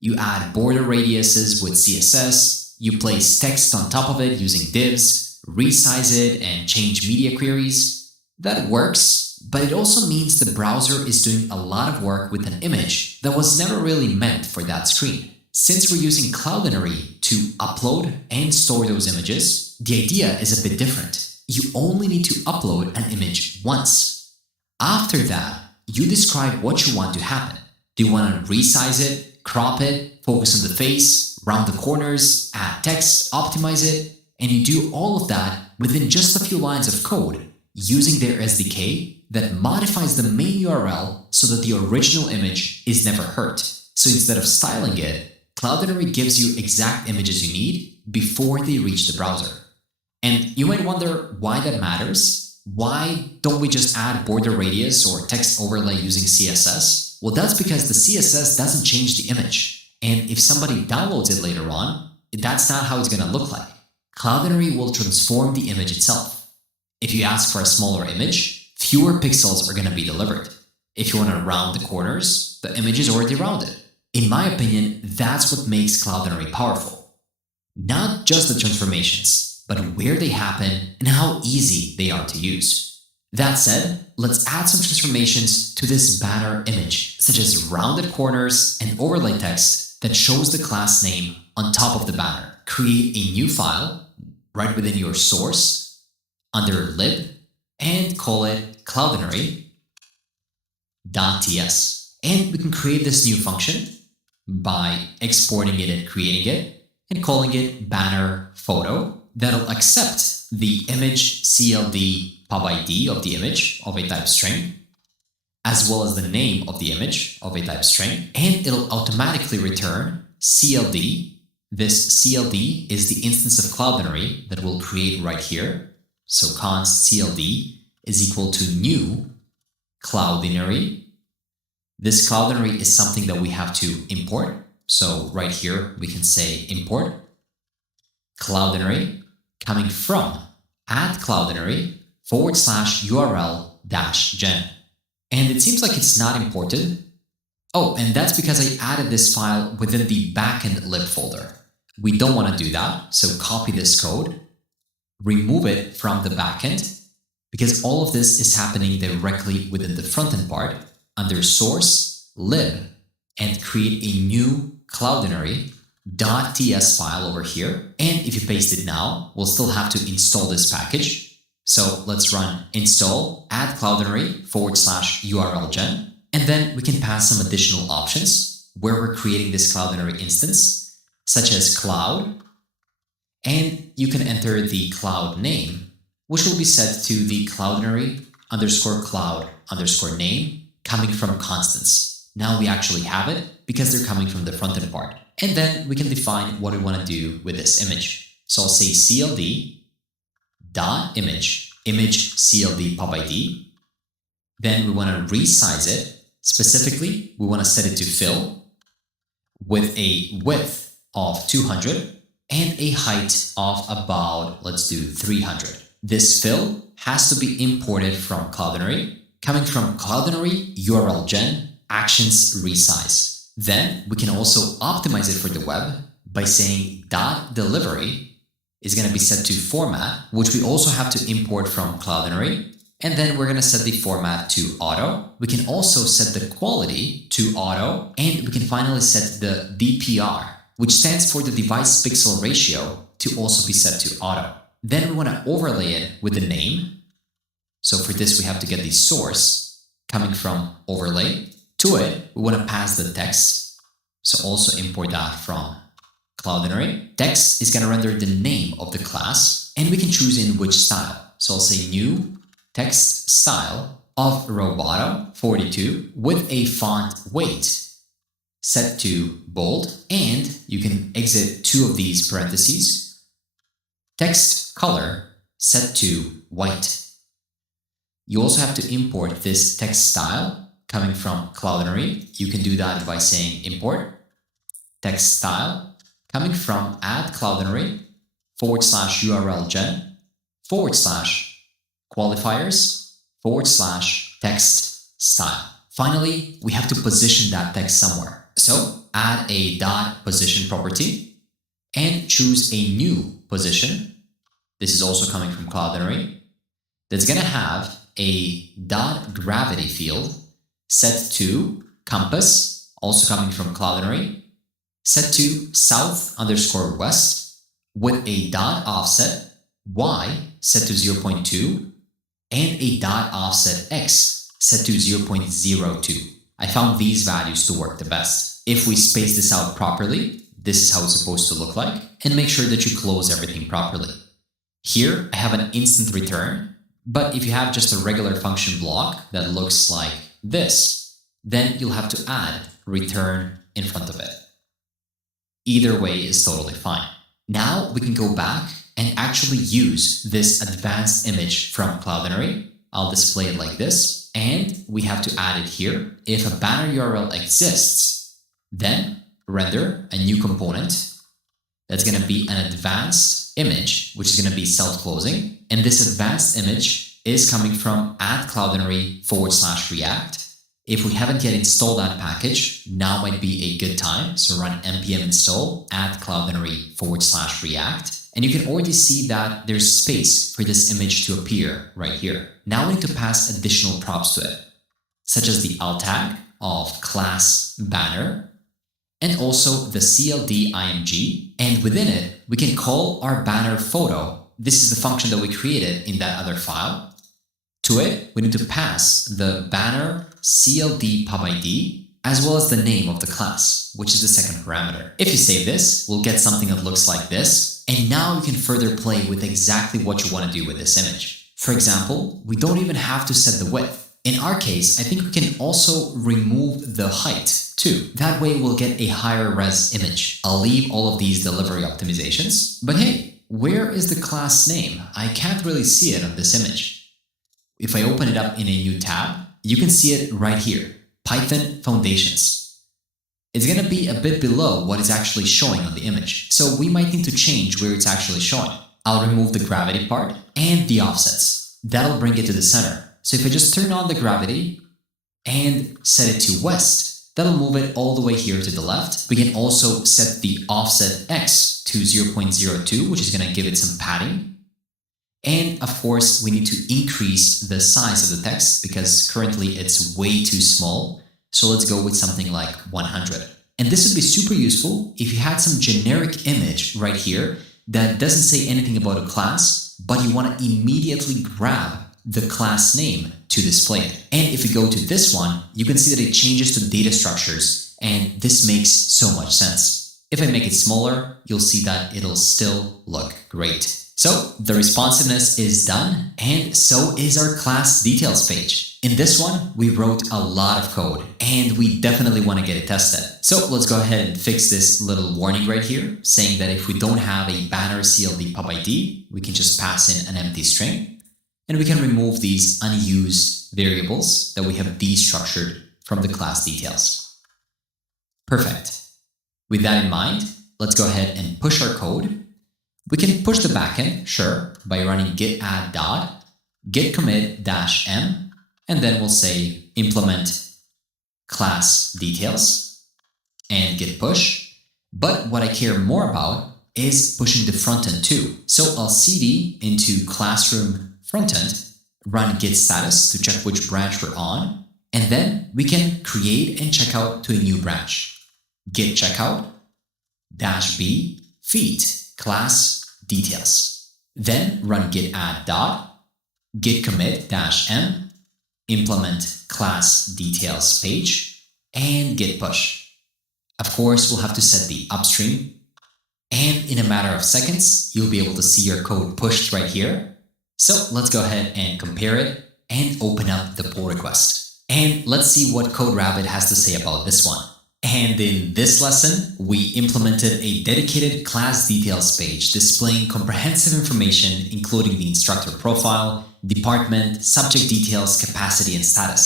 You add border radiuses with CSS, you place text on top of it using divs, resize it and change media queries. That works, but it also means the browser is doing a lot of work with an image that was never really meant for that screen. Since we're using Cloudinary to upload and store those images, the idea is a bit different. You only need to upload an image once. After that, you describe what you want to happen. Do you want to resize it, crop it, focus on the face, round the corners, add text, optimize it, and you do all of that within just a few lines of code using their SDK that modifies the main URL so that the original image is never hurt. So instead of styling it, Cloudinary gives you exact images you need before they reach the browser. And you might wonder why that matters. Why don't we just add border radius or text overlay using CSS? Well, that's because the CSS doesn't change the image. And if somebody downloads it later on, that's not how it's going to look like. Cloudinary will transform the image itself. If you ask for a smaller image, fewer pixels are going to be delivered. If you want to round the corners, the image is already rounded. In my opinion, that's what makes Cloudinary powerful. Not just the transformations, but where they happen and how easy they are to use. That said, let's add some transformations to this banner image, such as rounded corners and overlay text that shows the class name on top of the banner. Create a new file right within your source under lib and call it cloudinary.ts. And we can create this new function by exporting it and creating it and calling it banner photo that'll accept the image CLD pub-id of the image of a type string, as well as the name of the image of a type string, and it'll automatically return CLD. This CLD is the instance of Cloudinary that we'll create right here. So const CLD is equal to new Cloudinary. This Cloudinary is something that we have to import. So right here, we can say import Cloudinary coming from /URL-gen. And it seems like it's not imported. Oh, and that's because I added this file within the backend lib folder. We don't want to do that, so copy this code, remove it from the backend, because all of this is happening directly within the frontend part, under source, lib, and create a new Cloudinary.ts file over here. And if you paste it now, we'll still have to install this package. So let's run install add Cloudinary /URL-gen, and then we can pass some additional options where we're creating this Cloudinary instance, such as cloud, and you can enter the cloud name, which will be set to the Cloudinary_cloud_name coming from constants. Now we actually have it because they're coming from the frontend part. And then we can define what we want to do with this image. So I'll say CLD dot image CLD pub ID. Then we want to resize it. Specifically, we want to set it to fill with a width of 200 and a height of about, let's do 300. This fill has to be imported from Cloudinary, coming from Cloudinary URL gen actions resize. Then we can also optimize it for the web by saying .delivery is going to be set to format, which we also have to import from Cloudinary. And then we're going to set the format to auto. We can also set the quality to auto, and we can finally set the DPR, which stands for the device pixel ratio, to also be set to auto. Then we want to overlay it with the name. So for this, we have to get the source coming from overlay. To it, we want to pass the text. So also import that from Cloudinary. Text is going to render the name of the class, and we can choose in which style. So I'll say new text style of Roboto 42 with a font weight set to bold, and you can exit two of these parentheses. Text color set to white. You also have to import this text style coming from Cloudinary. You can do that by saying import text style coming from add Cloudinary /URL gen /qualifiers /text style. Finally, we have to position that text somewhere. So add a .position property and choose a new position. This is also coming from Cloudinary. That's going to have a .gravity field set to compass, also coming from Cloudinary, set to south_west with a .offset y set to 0.2 and a .offset x set to 0.02. I found these values to work the best. If we space this out properly, this is how it's supposed to look like, and make sure that you close everything properly. Here, I have an instant return, but if you have just a regular function block that looks like this, then you'll have to add return in front of it. Either way is totally fine. Now we can go back and actually use this advanced image from Cloudinary. I'll display it like this, and we have to add it here. If a banner URL exists, then render a new component that's going to be an advanced image, which is going to be self-closing. And this advanced image is coming from add Cloudinary /React. If we haven't yet installed that package, now might be a good time. So run npm install add Cloudinary /React. And you can already see that there's space for this image to appear right here. Now we need to pass additional props to it, such as the alt tag of class banner, and also the CLD img. And within it, we can call our banner photo. This is the function that we created in that other file. To it, we need to pass the banner CLD pub ID, as well as the name of the class, which is the second parameter. If you save this, we'll get something that looks like this. And now you can further play with exactly what you want to do with this image. For example, we don't even have to set the width. In our case, I think we can also remove the height too. That way we'll get a higher res image. I'll leave all of these delivery optimizations, but hey, where is the class name? I can't really see it on this image. If I open it up in a new tab, you can see it right here, Python Foundations. It's going to be a bit below what is actually showing on the image, so we might need to change where it's actually showing. I'll remove the gravity part and the offsets. That'll bring it to the center. So if I just turn on the gravity and set it to west, that'll move it all the way here to the left. We can also set the offset x to 0.02, which is going to give it some padding. And of course, we need to increase the size of the text because currently it's way too small. So let's go with something like 100. And this would be super useful if you had some generic image right here that doesn't say anything about a class, but you want to immediately grab the class name to display it. And if we go to this one, you can see that it changes to data structures, and this makes so much sense. If I make it smaller, you'll see that it'll still look great. So the responsiveness is done, and so is our class details page. In this one, we wrote a lot of code, and we definitely want to get it tested. So let's go ahead and fix this little warning right here, saying that if we don't have a banner CLD pub ID, we can just pass in an empty string, and we can remove these unused variables that we have destructured from the class details. Perfect. With that in mind, let's go ahead and push our code. We can push the backend, sure, by running git add dot git commit -m, and then we'll say implement class details and git push. But what I care more about is pushing the frontend too. So I'll cd into classroom frontend, run git status to check which branch we're on, and then we can create and check out to a new branch. Git checkout -b feed class details. Then run git add dot git commit -m, implement class details page, and git push. Of course, we'll have to set the upstream, and in a matter of seconds, you'll be able to see your code pushed right here. So let's go ahead and compare it and open up the pull request. And let's see what CodeRabbit has to say about this one. And in this lesson, we implemented a dedicated class details page displaying comprehensive information including the instructor profile, department, subject details, capacity, and status.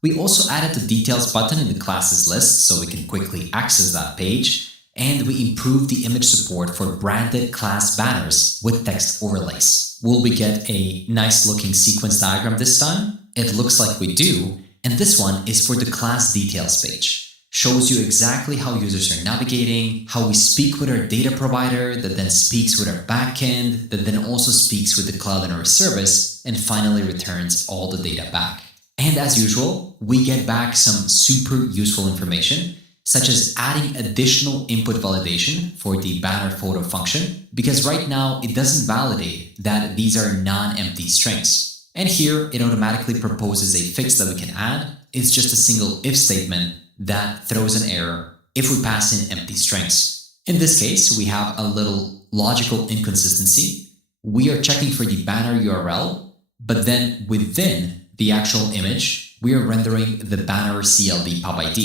We also added the details button in the classes list so we can quickly access that page, and we improved the image support for branded class banners with text overlays. Will we get a nice looking sequence diagram this time? It looks like we do, and this one is for the class details page. Shows you exactly how users are navigating, how we speak with our data provider that then speaks with our backend, that then also speaks with the Cloudinary service, and finally returns all the data back. And as usual, we get back some super useful information, such as adding additional input validation for the banner photo function, because right now it doesn't validate that these are non-empty strings. And here it automatically proposes a fix that we can add. It's just a single if statement that throws an error if we pass in empty strings. In this case, we have a little logical inconsistency. We are checking for the banner URL, but then within the actual image, we are rendering the banner CLD pub ID.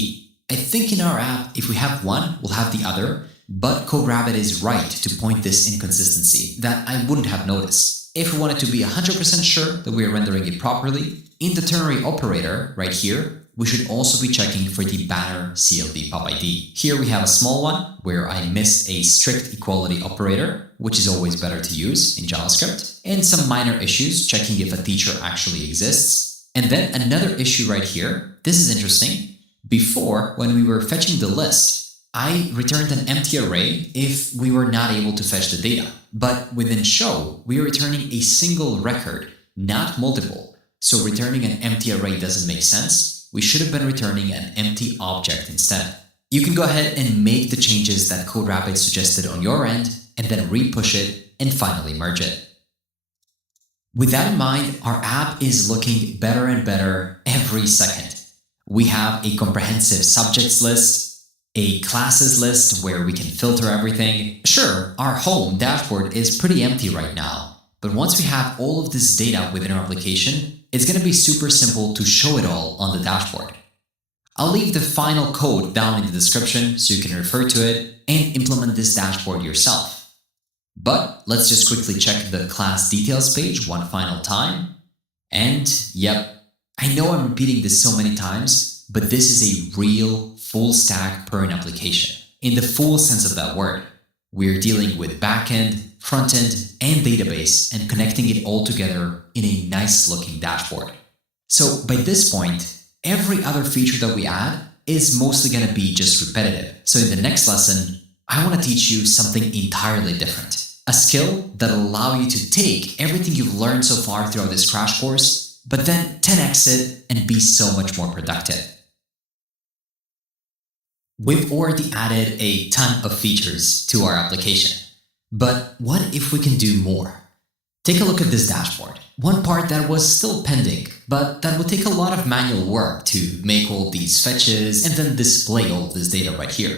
I think in our app, if we have one, we'll have the other, but CodeRabbit is right to point this inconsistency that I wouldn't have noticed. If we wanted to be 100% sure that we are rendering it properly, in the ternary operator right here, we should also be checking for the banner CLD pub ID. Here we have a small one where I missed a strict equality operator, which is always better to use in JavaScript, and some minor issues checking if a teacher actually exists. And then another issue right here. This is interesting. Before, when we were fetching the list, I returned an empty array if we were not able to fetch the data. But within show, we are returning a single record, not multiple. So returning an empty array doesn't make sense. We should have been returning an empty object instead. You can go ahead and make the changes that CodeRabbit suggested on your end, and then re-push it and finally merge it. With that in mind, our app is looking better and better every second. We have a comprehensive subjects list, a classes list where we can filter everything. Sure, our home dashboard is pretty empty right now, but once we have all of this data within our application, it's going to be super simple to show it all on the dashboard. I'll leave the final code down in the description so you can refer to it and implement this dashboard yourself. But let's just quickly check the class details page one final time. And yep, I know I'm repeating this so many times, but this is a real full-stack PERN application in the full sense of that word. We're dealing with backend, frontend, and database and connecting it all together in a nice-looking dashboard. So by this point, every other feature that we add is mostly going to be just repetitive. So in the next lesson, I want to teach you something entirely different. A skill that'll allow you to take everything you've learned so far throughout this crash course, but then 10x it and be so much more productive. We've already added a ton of features to our application. But what if we can do more? Take a look at this dashboard. One part that was still pending, but that would take a lot of manual work to make all these fetches and then display all of this data right here.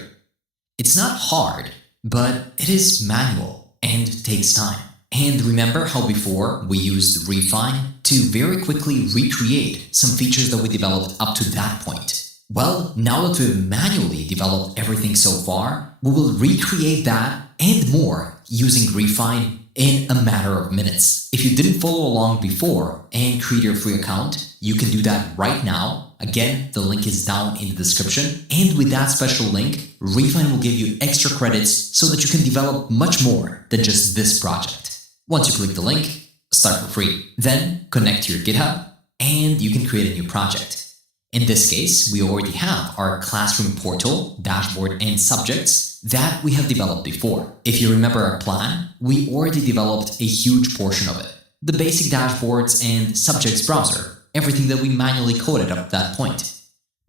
It's not hard, but it is manual and takes time. And remember how before we used refine to very quickly recreate some features that we developed up to that point? Well, now that we've manually developed everything so far, we will recreate that and more using refine in a matter of minutes. If you didn't follow along before and create your free account, you can do that right now. Again, the link is down in the description. And with that special link, refine will give you extra credits so that you can develop much more than just this project. Once you click the link, start for free. Then connect to your GitHub and you can create a new project. In this case, we already have our classroom portal, dashboard, and subjects that we have developed before. If you remember our plan, we already developed a huge portion of it. The basic dashboards and subjects browser, everything that we manually coded up to that point.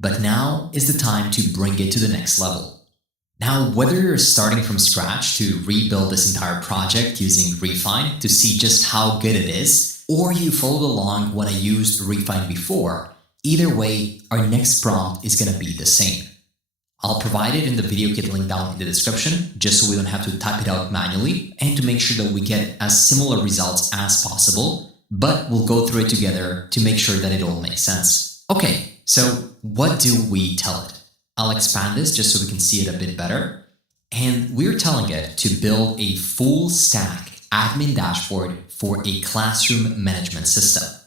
But now is the time to bring it to the next level. Now, whether you're starting from scratch to rebuild this entire project using refine to see just how good it is, or you followed along when I used refine before, either way, our next prompt is going to be the same. I'll provide it in the video kit link down in the description, just so we don't have to type it out manually and to make sure that we get as similar results as possible, but we'll go through it together to make sure that it all makes sense. Okay, so what do we tell it? I'll expand this just so we can see it a bit better. And we're telling it to build a full stack admin dashboard for a classroom management system.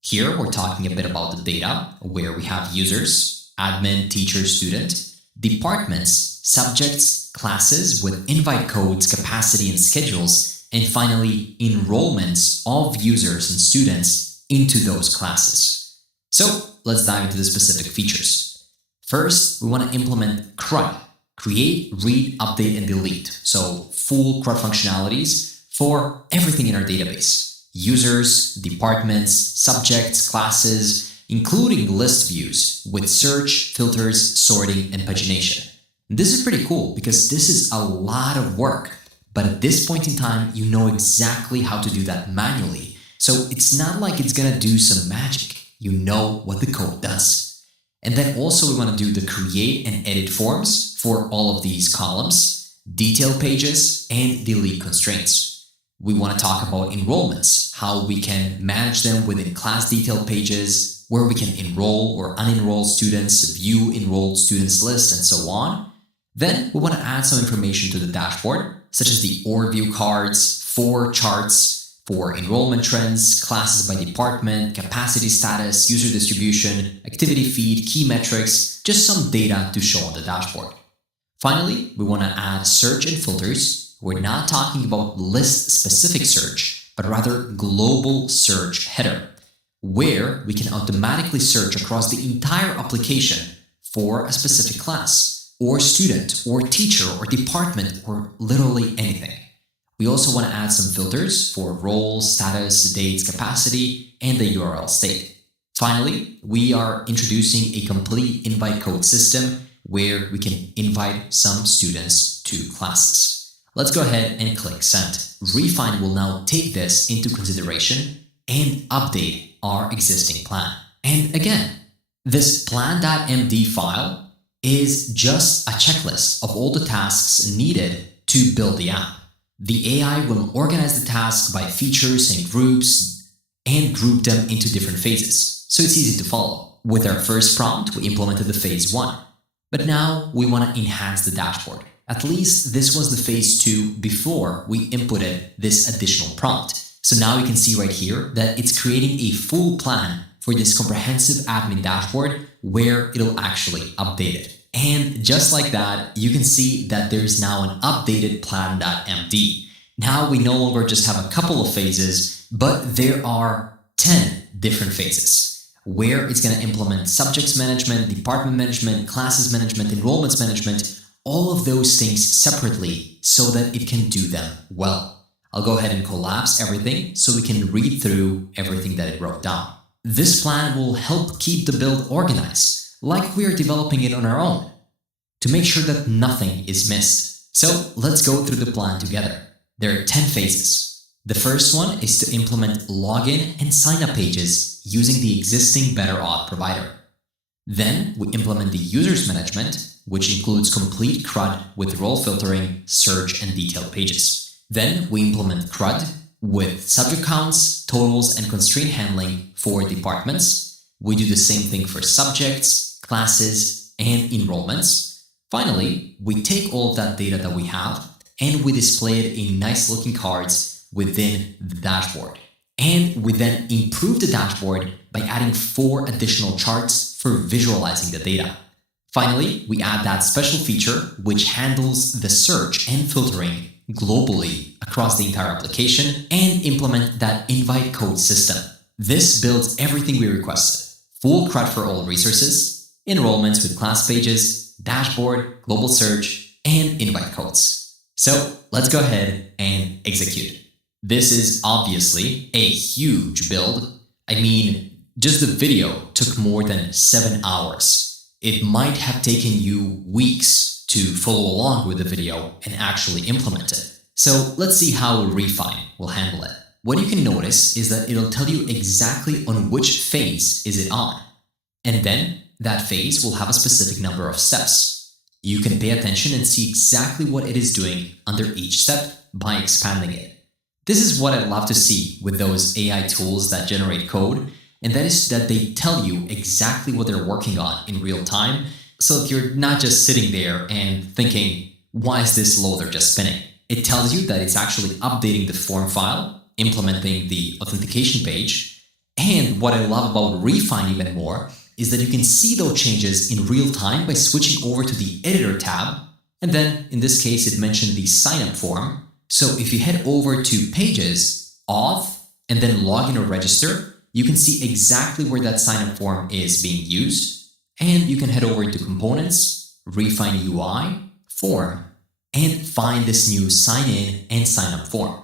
Here, we're talking a bit about the data, where we have users, admin, teacher, student, departments, subjects, classes with invite codes, capacity, and schedules, and finally, enrollments of users and students into those classes. So let's dive into the specific features. First, we want to implement CRUD, create, read, update, and delete. So full CRUD functionalities for everything in our database. Users, departments, subjects, classes, including list views with search, filters, sorting, and pagination. This is pretty cool because this is a lot of work, but at this point in time, you know exactly how to do that manually. So it's not like it's gonna do some magic. You know what the code does. And then also we want to do the create and edit forms for all of these columns, detail pages, and delete constraints. We want to talk about enrollments, how we can manage them within class detail pages, where we can enroll or unenroll students, view enrolled students list, and so on. Then we want to add some information to the dashboard, such as the overview cards, 4 charts, for enrollment trends, classes by department, capacity status, user distribution, activity feed, key metrics, just some data to show on the dashboard. Finally, we want to add search and filters. We're not talking about list-specific search, but rather global search header, where we can automatically search across the entire application for a specific class, or student, or teacher, or department, or literally anything. We also want to add some filters for role, status, dates, capacity, and the URL state. Finally, we are introducing a complete invite code system where we can invite some students to classes. Let's go ahead and click send. Refine will now take this into consideration and update our existing plan. And again, this plan.md file is just a checklist of all the tasks needed to build the app. The AI will organize the tasks by features and groups and group them into different phases, so it's easy to follow. With our first prompt, we implemented the phase 1. But now we want to enhance the dashboard. At least this was the phase 2 before we inputted this additional prompt. So now you can see right here that it's creating a full plan for this comprehensive admin dashboard where it'll actually update it. And just like that, you can see that there's now an updated plan.md. Now we no longer just have a couple of phases, but there are 10 different phases where it's going to implement subjects management, department management, classes management, enrollments management, all of those things separately so that it can do them well. I'll go ahead and collapse everything so we can read through everything that it wrote down. This plan will help keep the build organized, like we are developing it on our own, to make sure that nothing is missed. So let's go through the plan together. There are 10 phases. The first one is to implement login and sign-up pages using the existing BetterAuth provider. Then we implement the users management, which includes complete CRUD with role filtering, search, and detailed pages. Then we implement CRUD With subject counts, totals, and constraint handling for departments, we do the same thing for subjects, classes, and enrollments. Finally, we take all of that data that we have and we display it in nice looking cards within the dashboard. And we then improve the dashboard by adding 4 additional charts for visualizing the data. Finally, we add that special feature which handles the search and filtering globally across the entire application and implement that invite code system. This builds everything we requested. Full CRUD for all resources, enrollments with class pages, dashboard, global search, and invite codes. So let's go ahead and execute. This is obviously a huge build. I mean, just the video took more than 7 hours. It might have taken you weeks to follow along with the video and actually implement it. So let's see how Refine will handle it. What you can notice is that it'll tell you exactly on which phase is it on. And then that phase will have a specific number of steps. You can pay attention and see exactly what it is doing under each step by expanding it. This is what I love to see with those AI tools that generate code, and that is that they tell you exactly what they're working on in real time, so that you're not just sitting there and thinking, why is this loader just spinning? It tells you that it's actually updating the form file, implementing the authentication page, and what I love about Refine even more is that you can see those changes in real time by switching over to the editor tab, and then in this case it mentioned the sign up form. So if you head over to Pages, Auth, and then Login or Register, you can see exactly where that sign-up form is being used, and you can head over to Components, Refine UI, Form, and find this new Sign In and Sign Up form.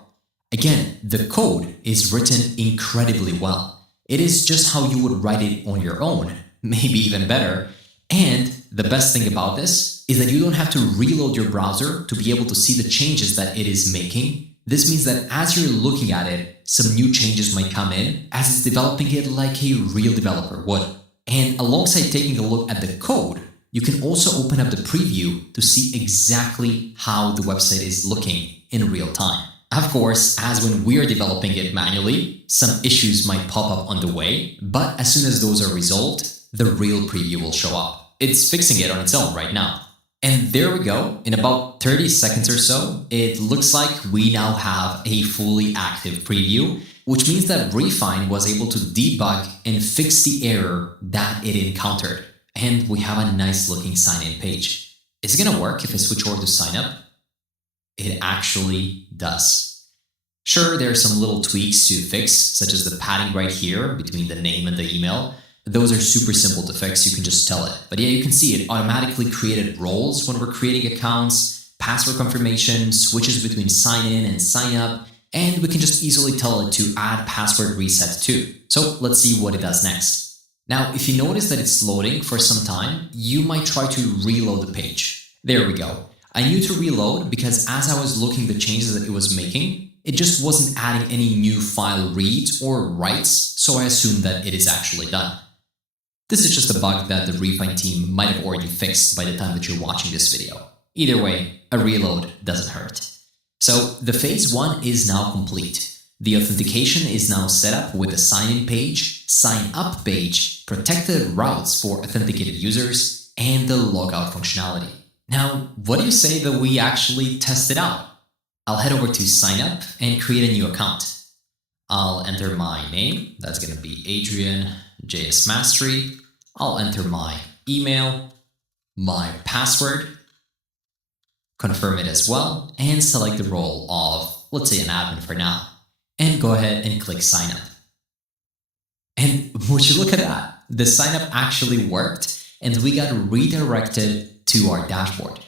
Again, the code is written incredibly well. It is just how you would write it on your own, maybe even better. And the best thing about this is that you don't have to reload your browser to be able to see the changes that it is making. This means that as you're looking at it, some new changes might come in as it's developing it like a real developer would. And alongside taking a look at the code, you can also open up the preview to see exactly how the website is looking in real time. Of course, as when we are developing it manually, some issues might pop up on the way, but as soon as those are resolved, the real preview will show up. It's fixing it on its own right now. And there we go. In about 30 seconds or so, it looks like we now have a fully active preview, which means that Refine was able to debug and fix the error that it encountered. And we have a nice looking sign-in page. Is it going to work if I switch over to sign up? It actually does. Sure, there are some little tweaks to fix, such as the padding right here between the name and the email. Those are super simple to fix, you can just tell it. But yeah, you can see it automatically created roles when we're creating accounts, password confirmation, switches between sign in and sign up, and we can just easily tell it to add password reset too. So let's see what it does next. Now, if you notice that it's loading for some time, you might try to reload the page. There we go. I knew to reload because as I was looking at the changes that it was making, it just wasn't adding any new file reads or writes, so I assumed that it is actually done. This is just a bug that the Refine team might have already fixed by the time that you're watching this video. Either way, a reload doesn't hurt. So the phase 1 is now complete. The authentication is now set up with a sign-in page, sign-up page, protected routes for authenticated users, and the logout functionality. Now, what do you say that we actually test it out? I'll head over to sign up and create a new account. I'll enter my name, that's going to be Adrian JS Mastery. I'll enter my email, my password, confirm it as well, and select the role of, let's say, an admin for now, and go ahead and click sign up. And would you look at that? The sign up actually worked, and we got redirected to our dashboard.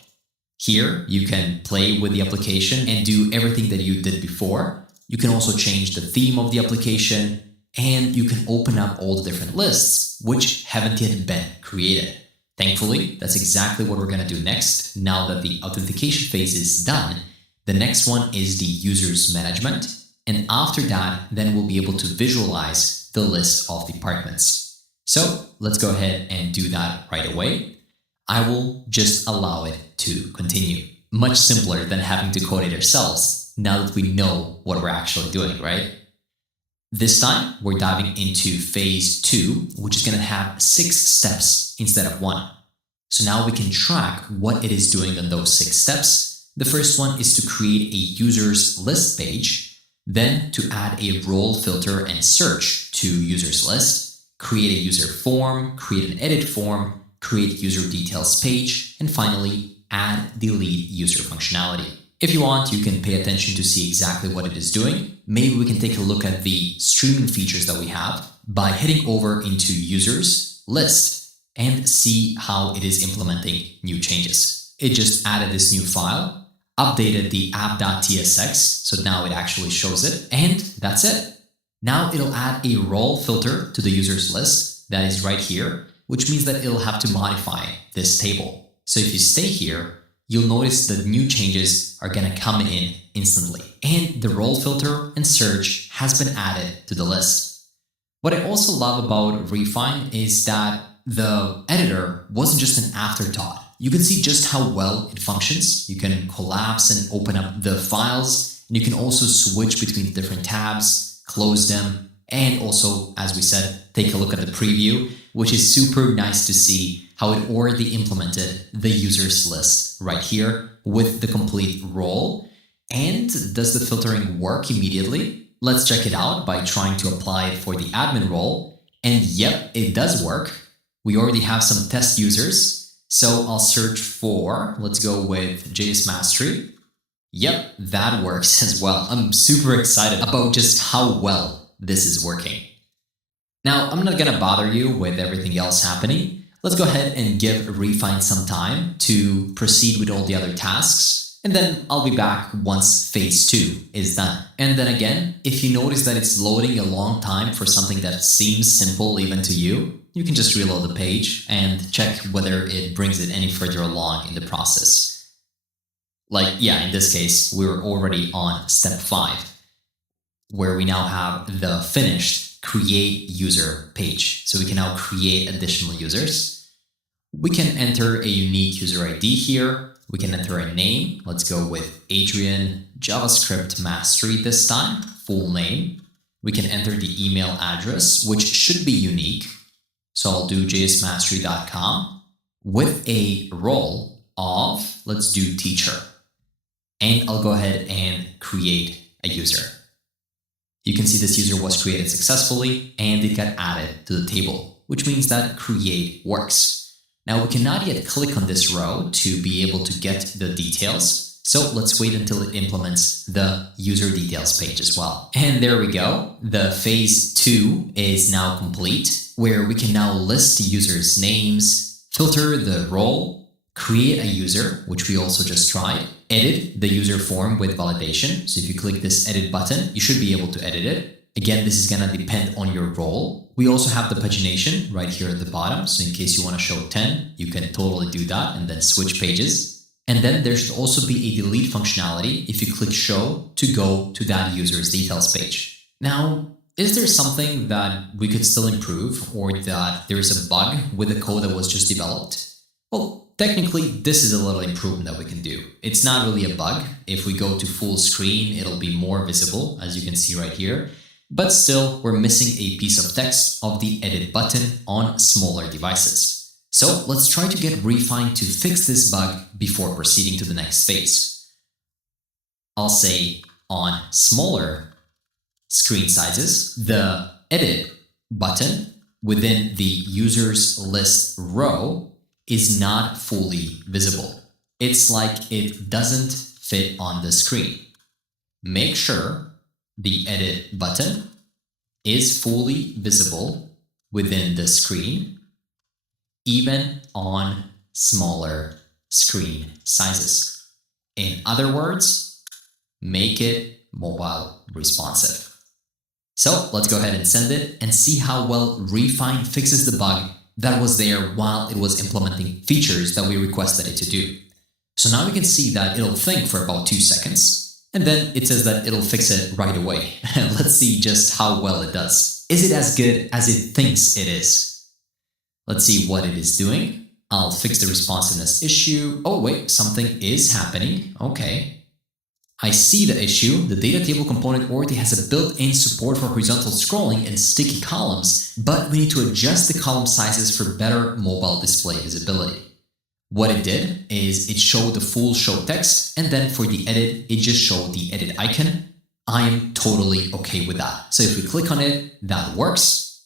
Here, you can play with the application and do everything that you did before. You can also change the theme of the application, and you can open up all the different lists which haven't yet been created. Thankfully, that's exactly what we're going to do next. Now that the authentication phase is done, the next one is the users management. And after that, then we'll be able to visualize the list of departments. So let's go ahead and do that right away. I will just allow it to continue. Much simpler than having to code it ourselves. results now that we know what we're actually doing, right? This time, we're diving into phase 2, which is going to have 6 steps instead of 1. So now we can track what it is doing on those 6 steps. The first one is to create a users list page, then to add a role filter and search to users list, create a user form, create an edit form, create user details page, and finally, add delete user functionality. If you want, you can pay attention to see exactly what it is doing. Maybe we can take a look at the streaming features that we have by heading over into users list and see how it is implementing new changes. It just added this new file, updated the app.tsx, so now it actually shows it, and that's it. Now it'll add a role filter to the users list that is right here, which means that it'll have to modify this table. So if you stay here, you'll notice that new changes are going to come in instantly. And the role filter and search has been added to the list. What I also love about Refine is that the editor wasn't just an afterthought. You can see just how well it functions. You can collapse and open up the files, and you can also switch between different tabs, close them, and also, as we said, take a look at the preview, which is super nice to see how it already implemented the users list right here with the complete role. And does the filtering work immediately? Let's check it out by trying to apply it for the admin role. And yep, it does work. We already have some test users. So I'll search for, let's go with JS Mastery. Yep, that works as well. I'm super excited about just how well this is working. Now, I'm not gonna bother you with everything else happening. Let's go ahead and give Refine some time to proceed with all the other tasks. And then I'll be back once phase 2 is done. And then again, if you notice that it's loading a long time for something that seems simple even to you, you can just reload the page and check whether it brings it any further along in the process. Like, yeah, in this case, we're already on step 5, where we now have the finished create user page. So we can now create additional users. We can enter a unique user ID here. We can enter a name. Let's go with Adrian JavaScript Mastery this time, full name. We can enter the email address, which should be unique. So I'll do jsmastery.com with a role of, let's do teacher. And I'll go ahead and create a user. You can see this user was created successfully and it got added to the table, which means that create works. Now we cannot yet click on this row to be able to get the details. So let's wait until it implements the user details page as well. And there we go. The phase 2 is now complete, where we can now list the users' names, filter the role, create a user, which we also just tried, edit the user form with validation. So if you click this edit button, you should be able to edit it. Again, this is going to depend on your role. We also have the pagination right here at the bottom. So in case you want to show 10, you can totally do that and then switch pages. And then there should also be a delete functionality if you click show to go to that user's details page. Now, is there something that we could still improve, or that there is a bug with the code that was just developed? Well, technically, this is a little improvement that we can do. It's not really a bug. If we go to full screen, it'll be more visible, as you can see right here. But still, we're missing a piece of text of the edit button on smaller devices. So let's try to get Refine to fix this bug before proceeding to the next phase. I'll say on smaller screen sizes, the edit button within the users list row is not fully visible. It's like it doesn't fit on the screen. Make sure the edit button is fully visible within the screen, even on smaller screen sizes. In other words, make it mobile responsive. So let's go ahead and send it and see how well Refine fixes the bug that was there while it was implementing features that we requested it to do. So now we can see that it'll think for about 2 seconds, and then it says that it'll fix it right away. Let's see just how well it does. Is it as good as it thinks it is? Let's see what it is doing. I'll fix the responsiveness issue. Oh wait, something is happening. Okay. I see the issue. The data table component already has a built-in support for horizontal scrolling and sticky columns, but we need to adjust the column sizes for better mobile display visibility. What it did is it showed the full show text, and then for the edit, it just showed the edit icon. I am totally okay with that. So if we click on it, that works.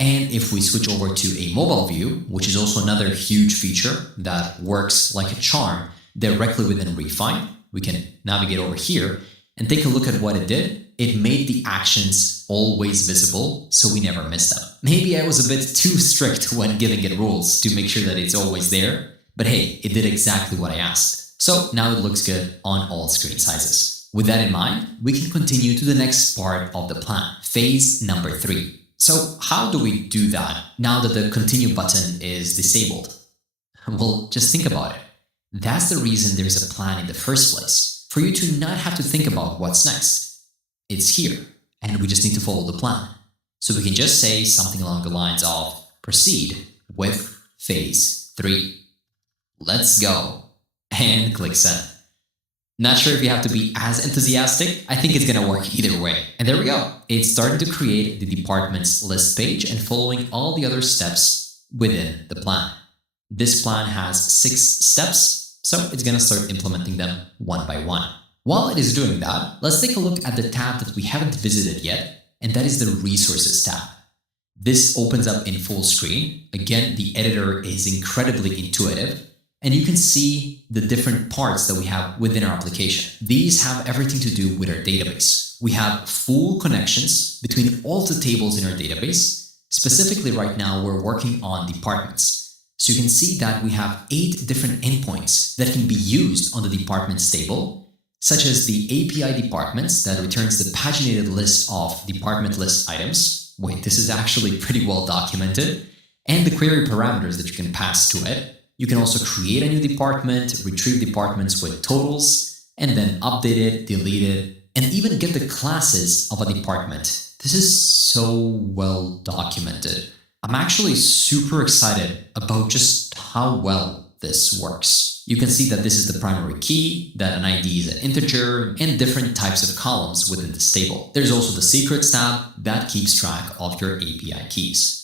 And if we switch over to a mobile view, which is also another huge feature that works like a charm directly within Refine, we can navigate over here and take a look at what it did. It made the actions always visible, so we never missed them. Maybe I was a bit too strict when giving it rules to make sure that it's always there, but hey, it did exactly what I asked. So now it looks good on all screen sizes. With that in mind, we can continue to the next part of the plan, phase number 3. So how do we do that now that the continue button is disabled? Well, just think about it. That's the reason there's a plan in the first place, for you to not have to think about what's next. It's here, and we just need to follow the plan. So we can just say something along the lines of proceed with phase 3. Let's go, and click send. Not sure if you have to be as enthusiastic. I think it's gonna work either way. And there we go. It's starting to create the departments list page and following all the other steps within the plan. This plan has 6 steps, so it's gonna start implementing them one by one. While it is doing that, let's take a look at the tab that we haven't visited yet, and that is the Resources tab. This opens up in full screen. Again, the editor is incredibly intuitive, and you can see the different parts that we have within our application. These have everything to do with our database. We have full connections between all the tables in our database. Specifically right now, we're working on departments. So you can see that we have 8 different endpoints that can be used on the departments table, such as the API departments that returns the paginated list of department list items. Wait, this is actually pretty well documented. And the query parameters that you can pass to it. You can also create a new department, retrieve departments with totals, and then update it, delete it, and even get the classes of a department. This is so well documented. I'm actually super excited about just how well this works. You can see that this is the primary key, that an ID is an integer, and different types of columns within this table. There's also the secrets tab that keeps track of your API keys.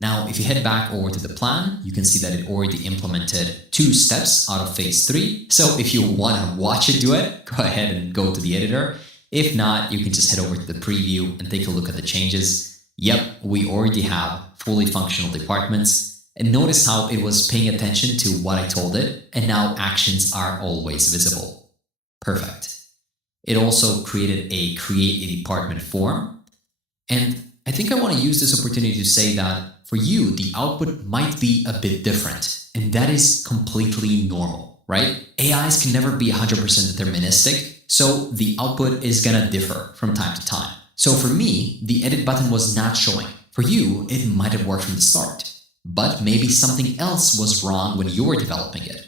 Now, if you head back over to the plan, you can see that it already implemented 2 steps out of phase 3. So if you want to watch it do it, go ahead and go to the editor. If not, you can just head over to the preview and take a look at the changes. Yep, we already have fully functional departments. And notice how it was paying attention to what I told it, and now actions are always visible. Perfect. It also created a create a department form. And I think I want to use this opportunity to say that for you, the output might be a bit different, and that is completely normal, right? AIs can never be 100% deterministic, so the output is gonna differ from time to time. So for me, the edit button was not showing. For you, it might have worked from the start, but maybe something else was wrong when you were developing it.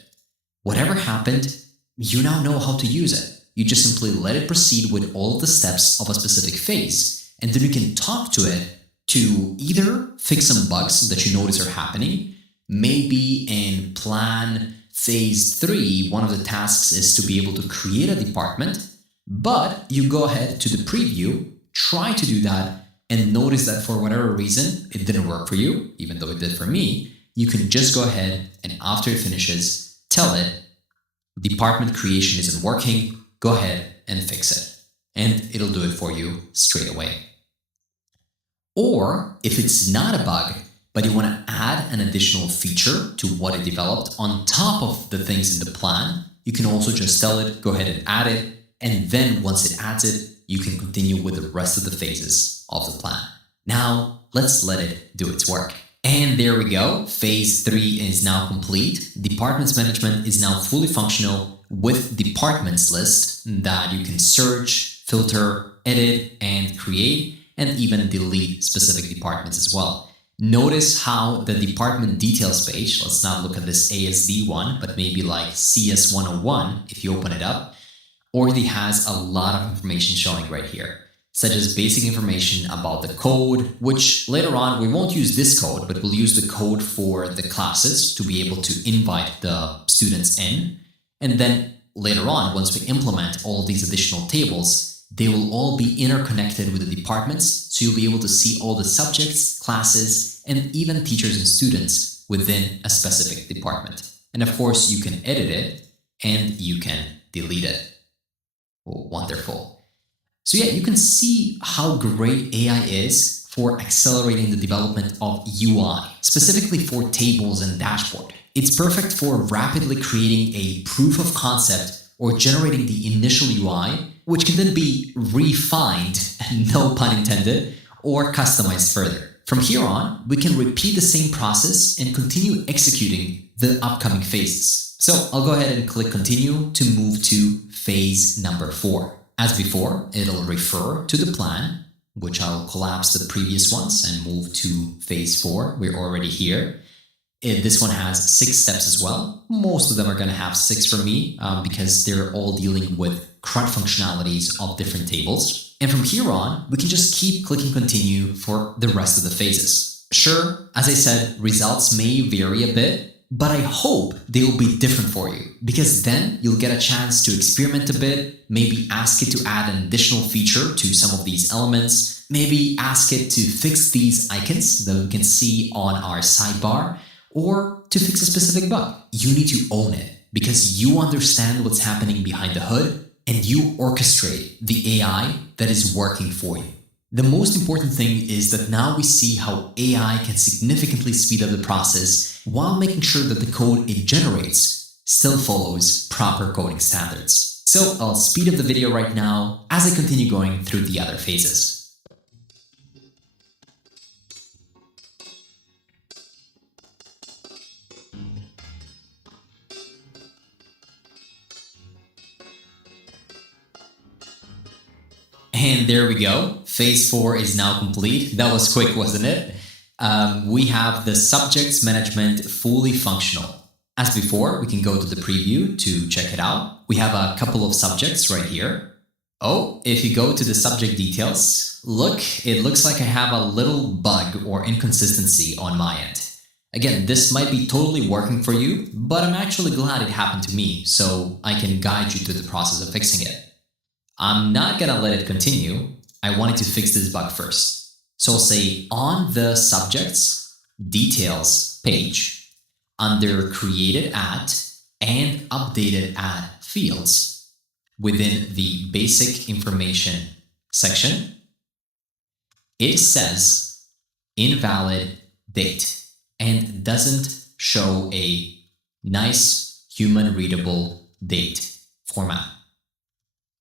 Whatever happened, you now know how to use it. You just simply let it proceed with all of the steps of a specific phase, and then you can talk to it to either fix some bugs that you notice are happening. Maybe in plan phase 3, one of the tasks is to be able to create a department, but you go ahead to the preview, try to do that, and notice that for whatever reason, it didn't work for you, even though it did for me. You can just go ahead and after it finishes, tell it, department creation isn't working, go ahead and fix it. And it'll do it for you straight away. Or if it's not a bug, but you want to add an additional feature to what it developed on top of the things in the plan, you can also just tell it, go ahead and add it. And then once it adds it, you can continue with the rest of the phases of the plan. Now, let's let it do its work. And there we go. Phase 3 is now complete. Departments management is now fully functional with departments list that you can search, filter, edit, and create, and even delete specific departments as well. Notice how the department details page, let's not look at this ASD one, but maybe like CS 101, if you open it up, already has a lot of information showing right here, such as basic information about the code, which later on we won't use this code, but we'll use the code for the classes to be able to invite the students in. And then Later on, once we implement all these additional tables, they will all be interconnected with the departments, so you'll be able to see all the subjects, classes, and even teachers and students within a specific department. And of course, you can edit it and you can delete it. Oh, wonderful. So yeah, you can see how great AI is for accelerating the development of UI, specifically for tables and dashboard. It's perfect for rapidly creating a proof of concept or generating the initial UI, which can then be refined, no pun intended, or customized further. From here on, we can repeat the same process and continue executing the upcoming phases. So I'll go ahead and click continue to move to phase number 4. As before, it'll refer to the plan, which I'll collapse the previous ones and move to phase 4. We're already here. This one has 6 steps as well. Most of them are going to have 6 for me because they're all dealing with CRUD functionalities of different tables. And from here on, we can just keep clicking continue for the rest of the phases. Sure, as I said, results may vary a bit, but I hope they will be different for you, because then you'll get a chance to experiment a bit, maybe ask it to add an additional feature to some of these elements, maybe ask it to fix these icons that we can see on our sidebar, or to fix a specific bug. You need to own it because you understand what's happening behind the hood and you orchestrate the AI that is working for you. The most important thing is that now we see how AI can significantly speed up the process while making sure that the code it generates still follows proper coding standards. So I'll speed up the video right now as I continue going through the other phases. And there we go. Phase 4 is now complete. That was quick, wasn't it? We have the subjects management fully functional. As before, we can go to the preview to check it out. We have a couple of subjects right here. Oh, if you go to the subject details, look, it looks like I have a little bug or inconsistency on my end. Again, this might be totally working for you, but I'm actually glad it happened to me, so I can guide you through the process of fixing it. I'm not gonna let it continue. I wanted to fix this bug first. So I'll say on the subjects details page, under created at and updated at fields within the basic information section, it says invalid date and doesn't show a nice human readable date format.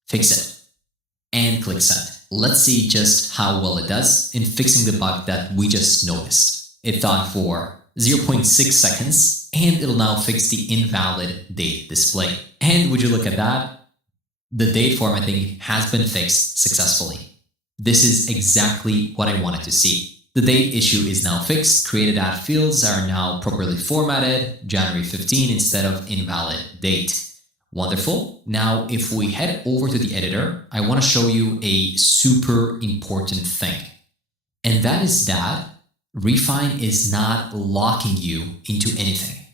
Fix it and click send. Let's see just how well it does in fixing the bug that we just noticed. It thought for 0.6 seconds and it'll now fix the invalid date display. And would you look at that? The date formatting has been fixed successfully. This is exactly what I wanted to see. The date issue is now fixed. Created at fields are now properly formatted, January 15 instead of invalid date. Wonderful. Now, if we head over to the editor, I want to show you a super important thing. And that is that Refine is not locking you into anything.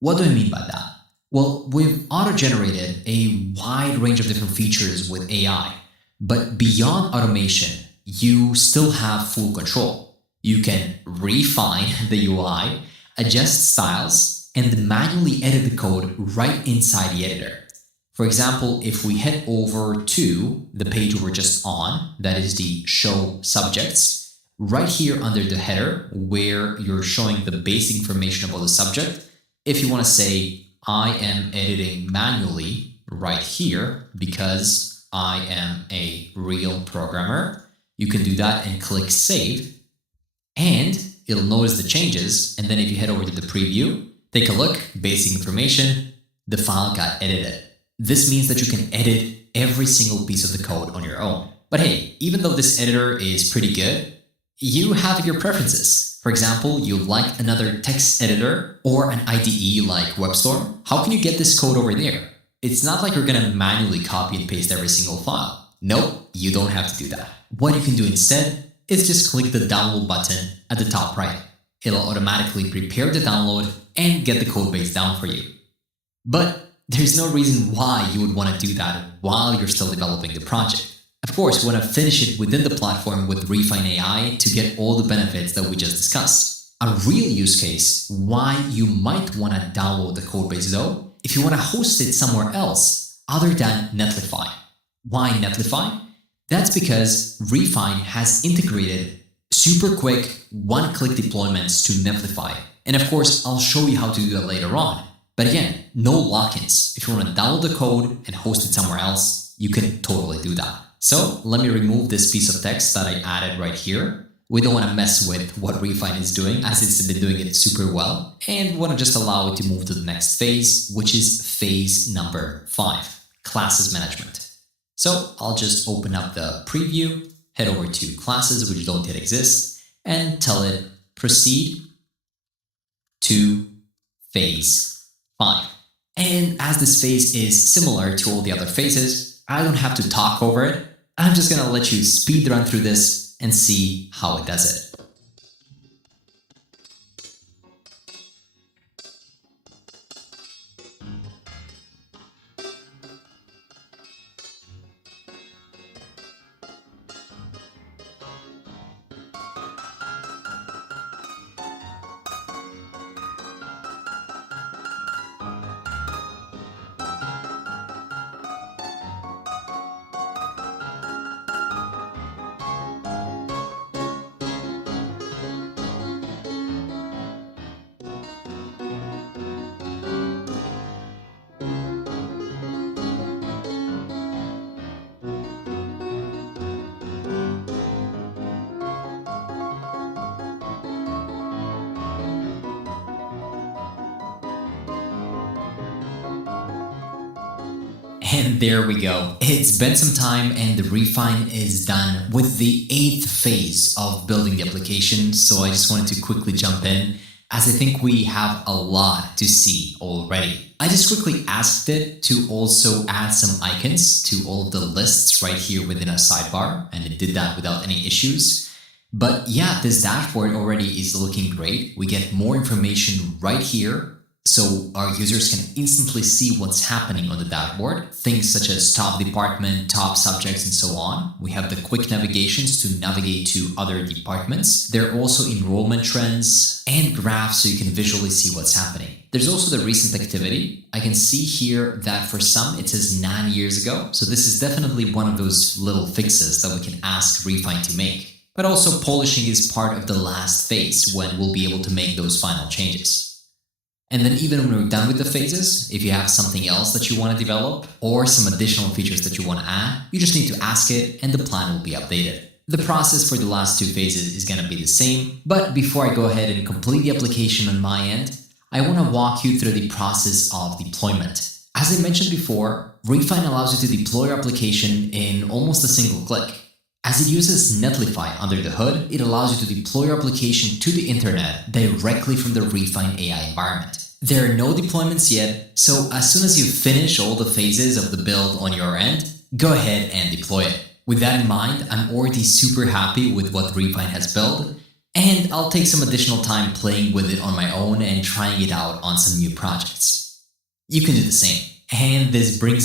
What do I mean by that? Well, we've auto-generated a wide range of different features with AI, but beyond automation, you still have full control. You can refine the UI, adjust styles, and manually edit the code right inside the editor. For example, if we head over to the page we were just on, that is the show subjects, right here under the header where you're showing the basic information about the subject, if you want to say, I am editing manually right here because I am a real programmer, you can do that and click save, and it'll notice the changes. And then if you head over to the preview, take a look, basic information, the file got edited. This means that you can edit every single piece of the code on your own. But hey, even though this editor is pretty good, you have your preferences. For example, you like another text editor or an IDE like WebStorm. How can you get this code over there? It's not like you're gonna manually copy and paste every single file. Nope, you don't have to do that. What you can do instead is just click the download button at the top right. It'll automatically prepare the download and get the code base down for you. But there's no reason why you would want to do that while you're still developing the project. Of course, we want to finish it within the platform with Refine AI to get all the benefits that we just discussed. A real use case why you might want to download the codebase though, if you want to host it somewhere else other than Netlify. Why Netlify? That's because Refine has integrated super quick one-click deployments to Netlify. And of course, I'll show you how to do that later on. But again, no lock-ins. If you want to download the code and host it somewhere else, you can totally do that. So let me remove this piece of text that I added right here. We don't want to mess with what Refine is doing as it's been doing it super well. And we want to just allow it to move to the next phase, which is phase number 5, classes management. So I'll just open up the preview, head over to classes, which don't yet exist, and tell it proceed to phase 5. And as this phase is similar to all the other phases, I don't have to talk over it. I'm just going to let you speed run through this and see how it does it. And there we go. It's been some time and the refine is done with the 8th phase of building the application. So I just wanted to quickly jump in as I think we have a lot to see already. I just quickly asked it to also add some icons to all of the lists right here within a sidebar, and it did that without any issues. But yeah, this dashboard already is looking great. We get more information right here. So our users can instantly see what's happening on the dashboard, things such as top department, top subjects, and so on. We have the quick navigations to navigate to other departments. There are also enrollment trends and graphs so you can visually see what's happening. There's also the recent activity. I can see here that for some it says 9 years ago. So this is definitely one of those little fixes that we can ask Refine to make. But also polishing is part of the last phase when we'll be able to make those final changes. And then even when we're done with the phases, if you have something else that you want to develop or some additional features that you want to add, you just need to ask it and the plan will be updated. The process for the last 2 phases is going to be the same, but before I go ahead and complete the application on my end, I want to walk you through the process of deployment. As I mentioned before, Refine allows you to deploy your application in almost a single click. As it uses Netlify under the hood, it allows you to deploy your application to the internet directly from the Refine AI environment. There are no deployments yet, so as soon as you finish all the phases of the build on your end, go ahead and deploy it. With that in mind, I'm already super happy with what Refine has built, and I'll take some additional time playing with it on my own and trying it out on some new projects. You can do the same. And this brings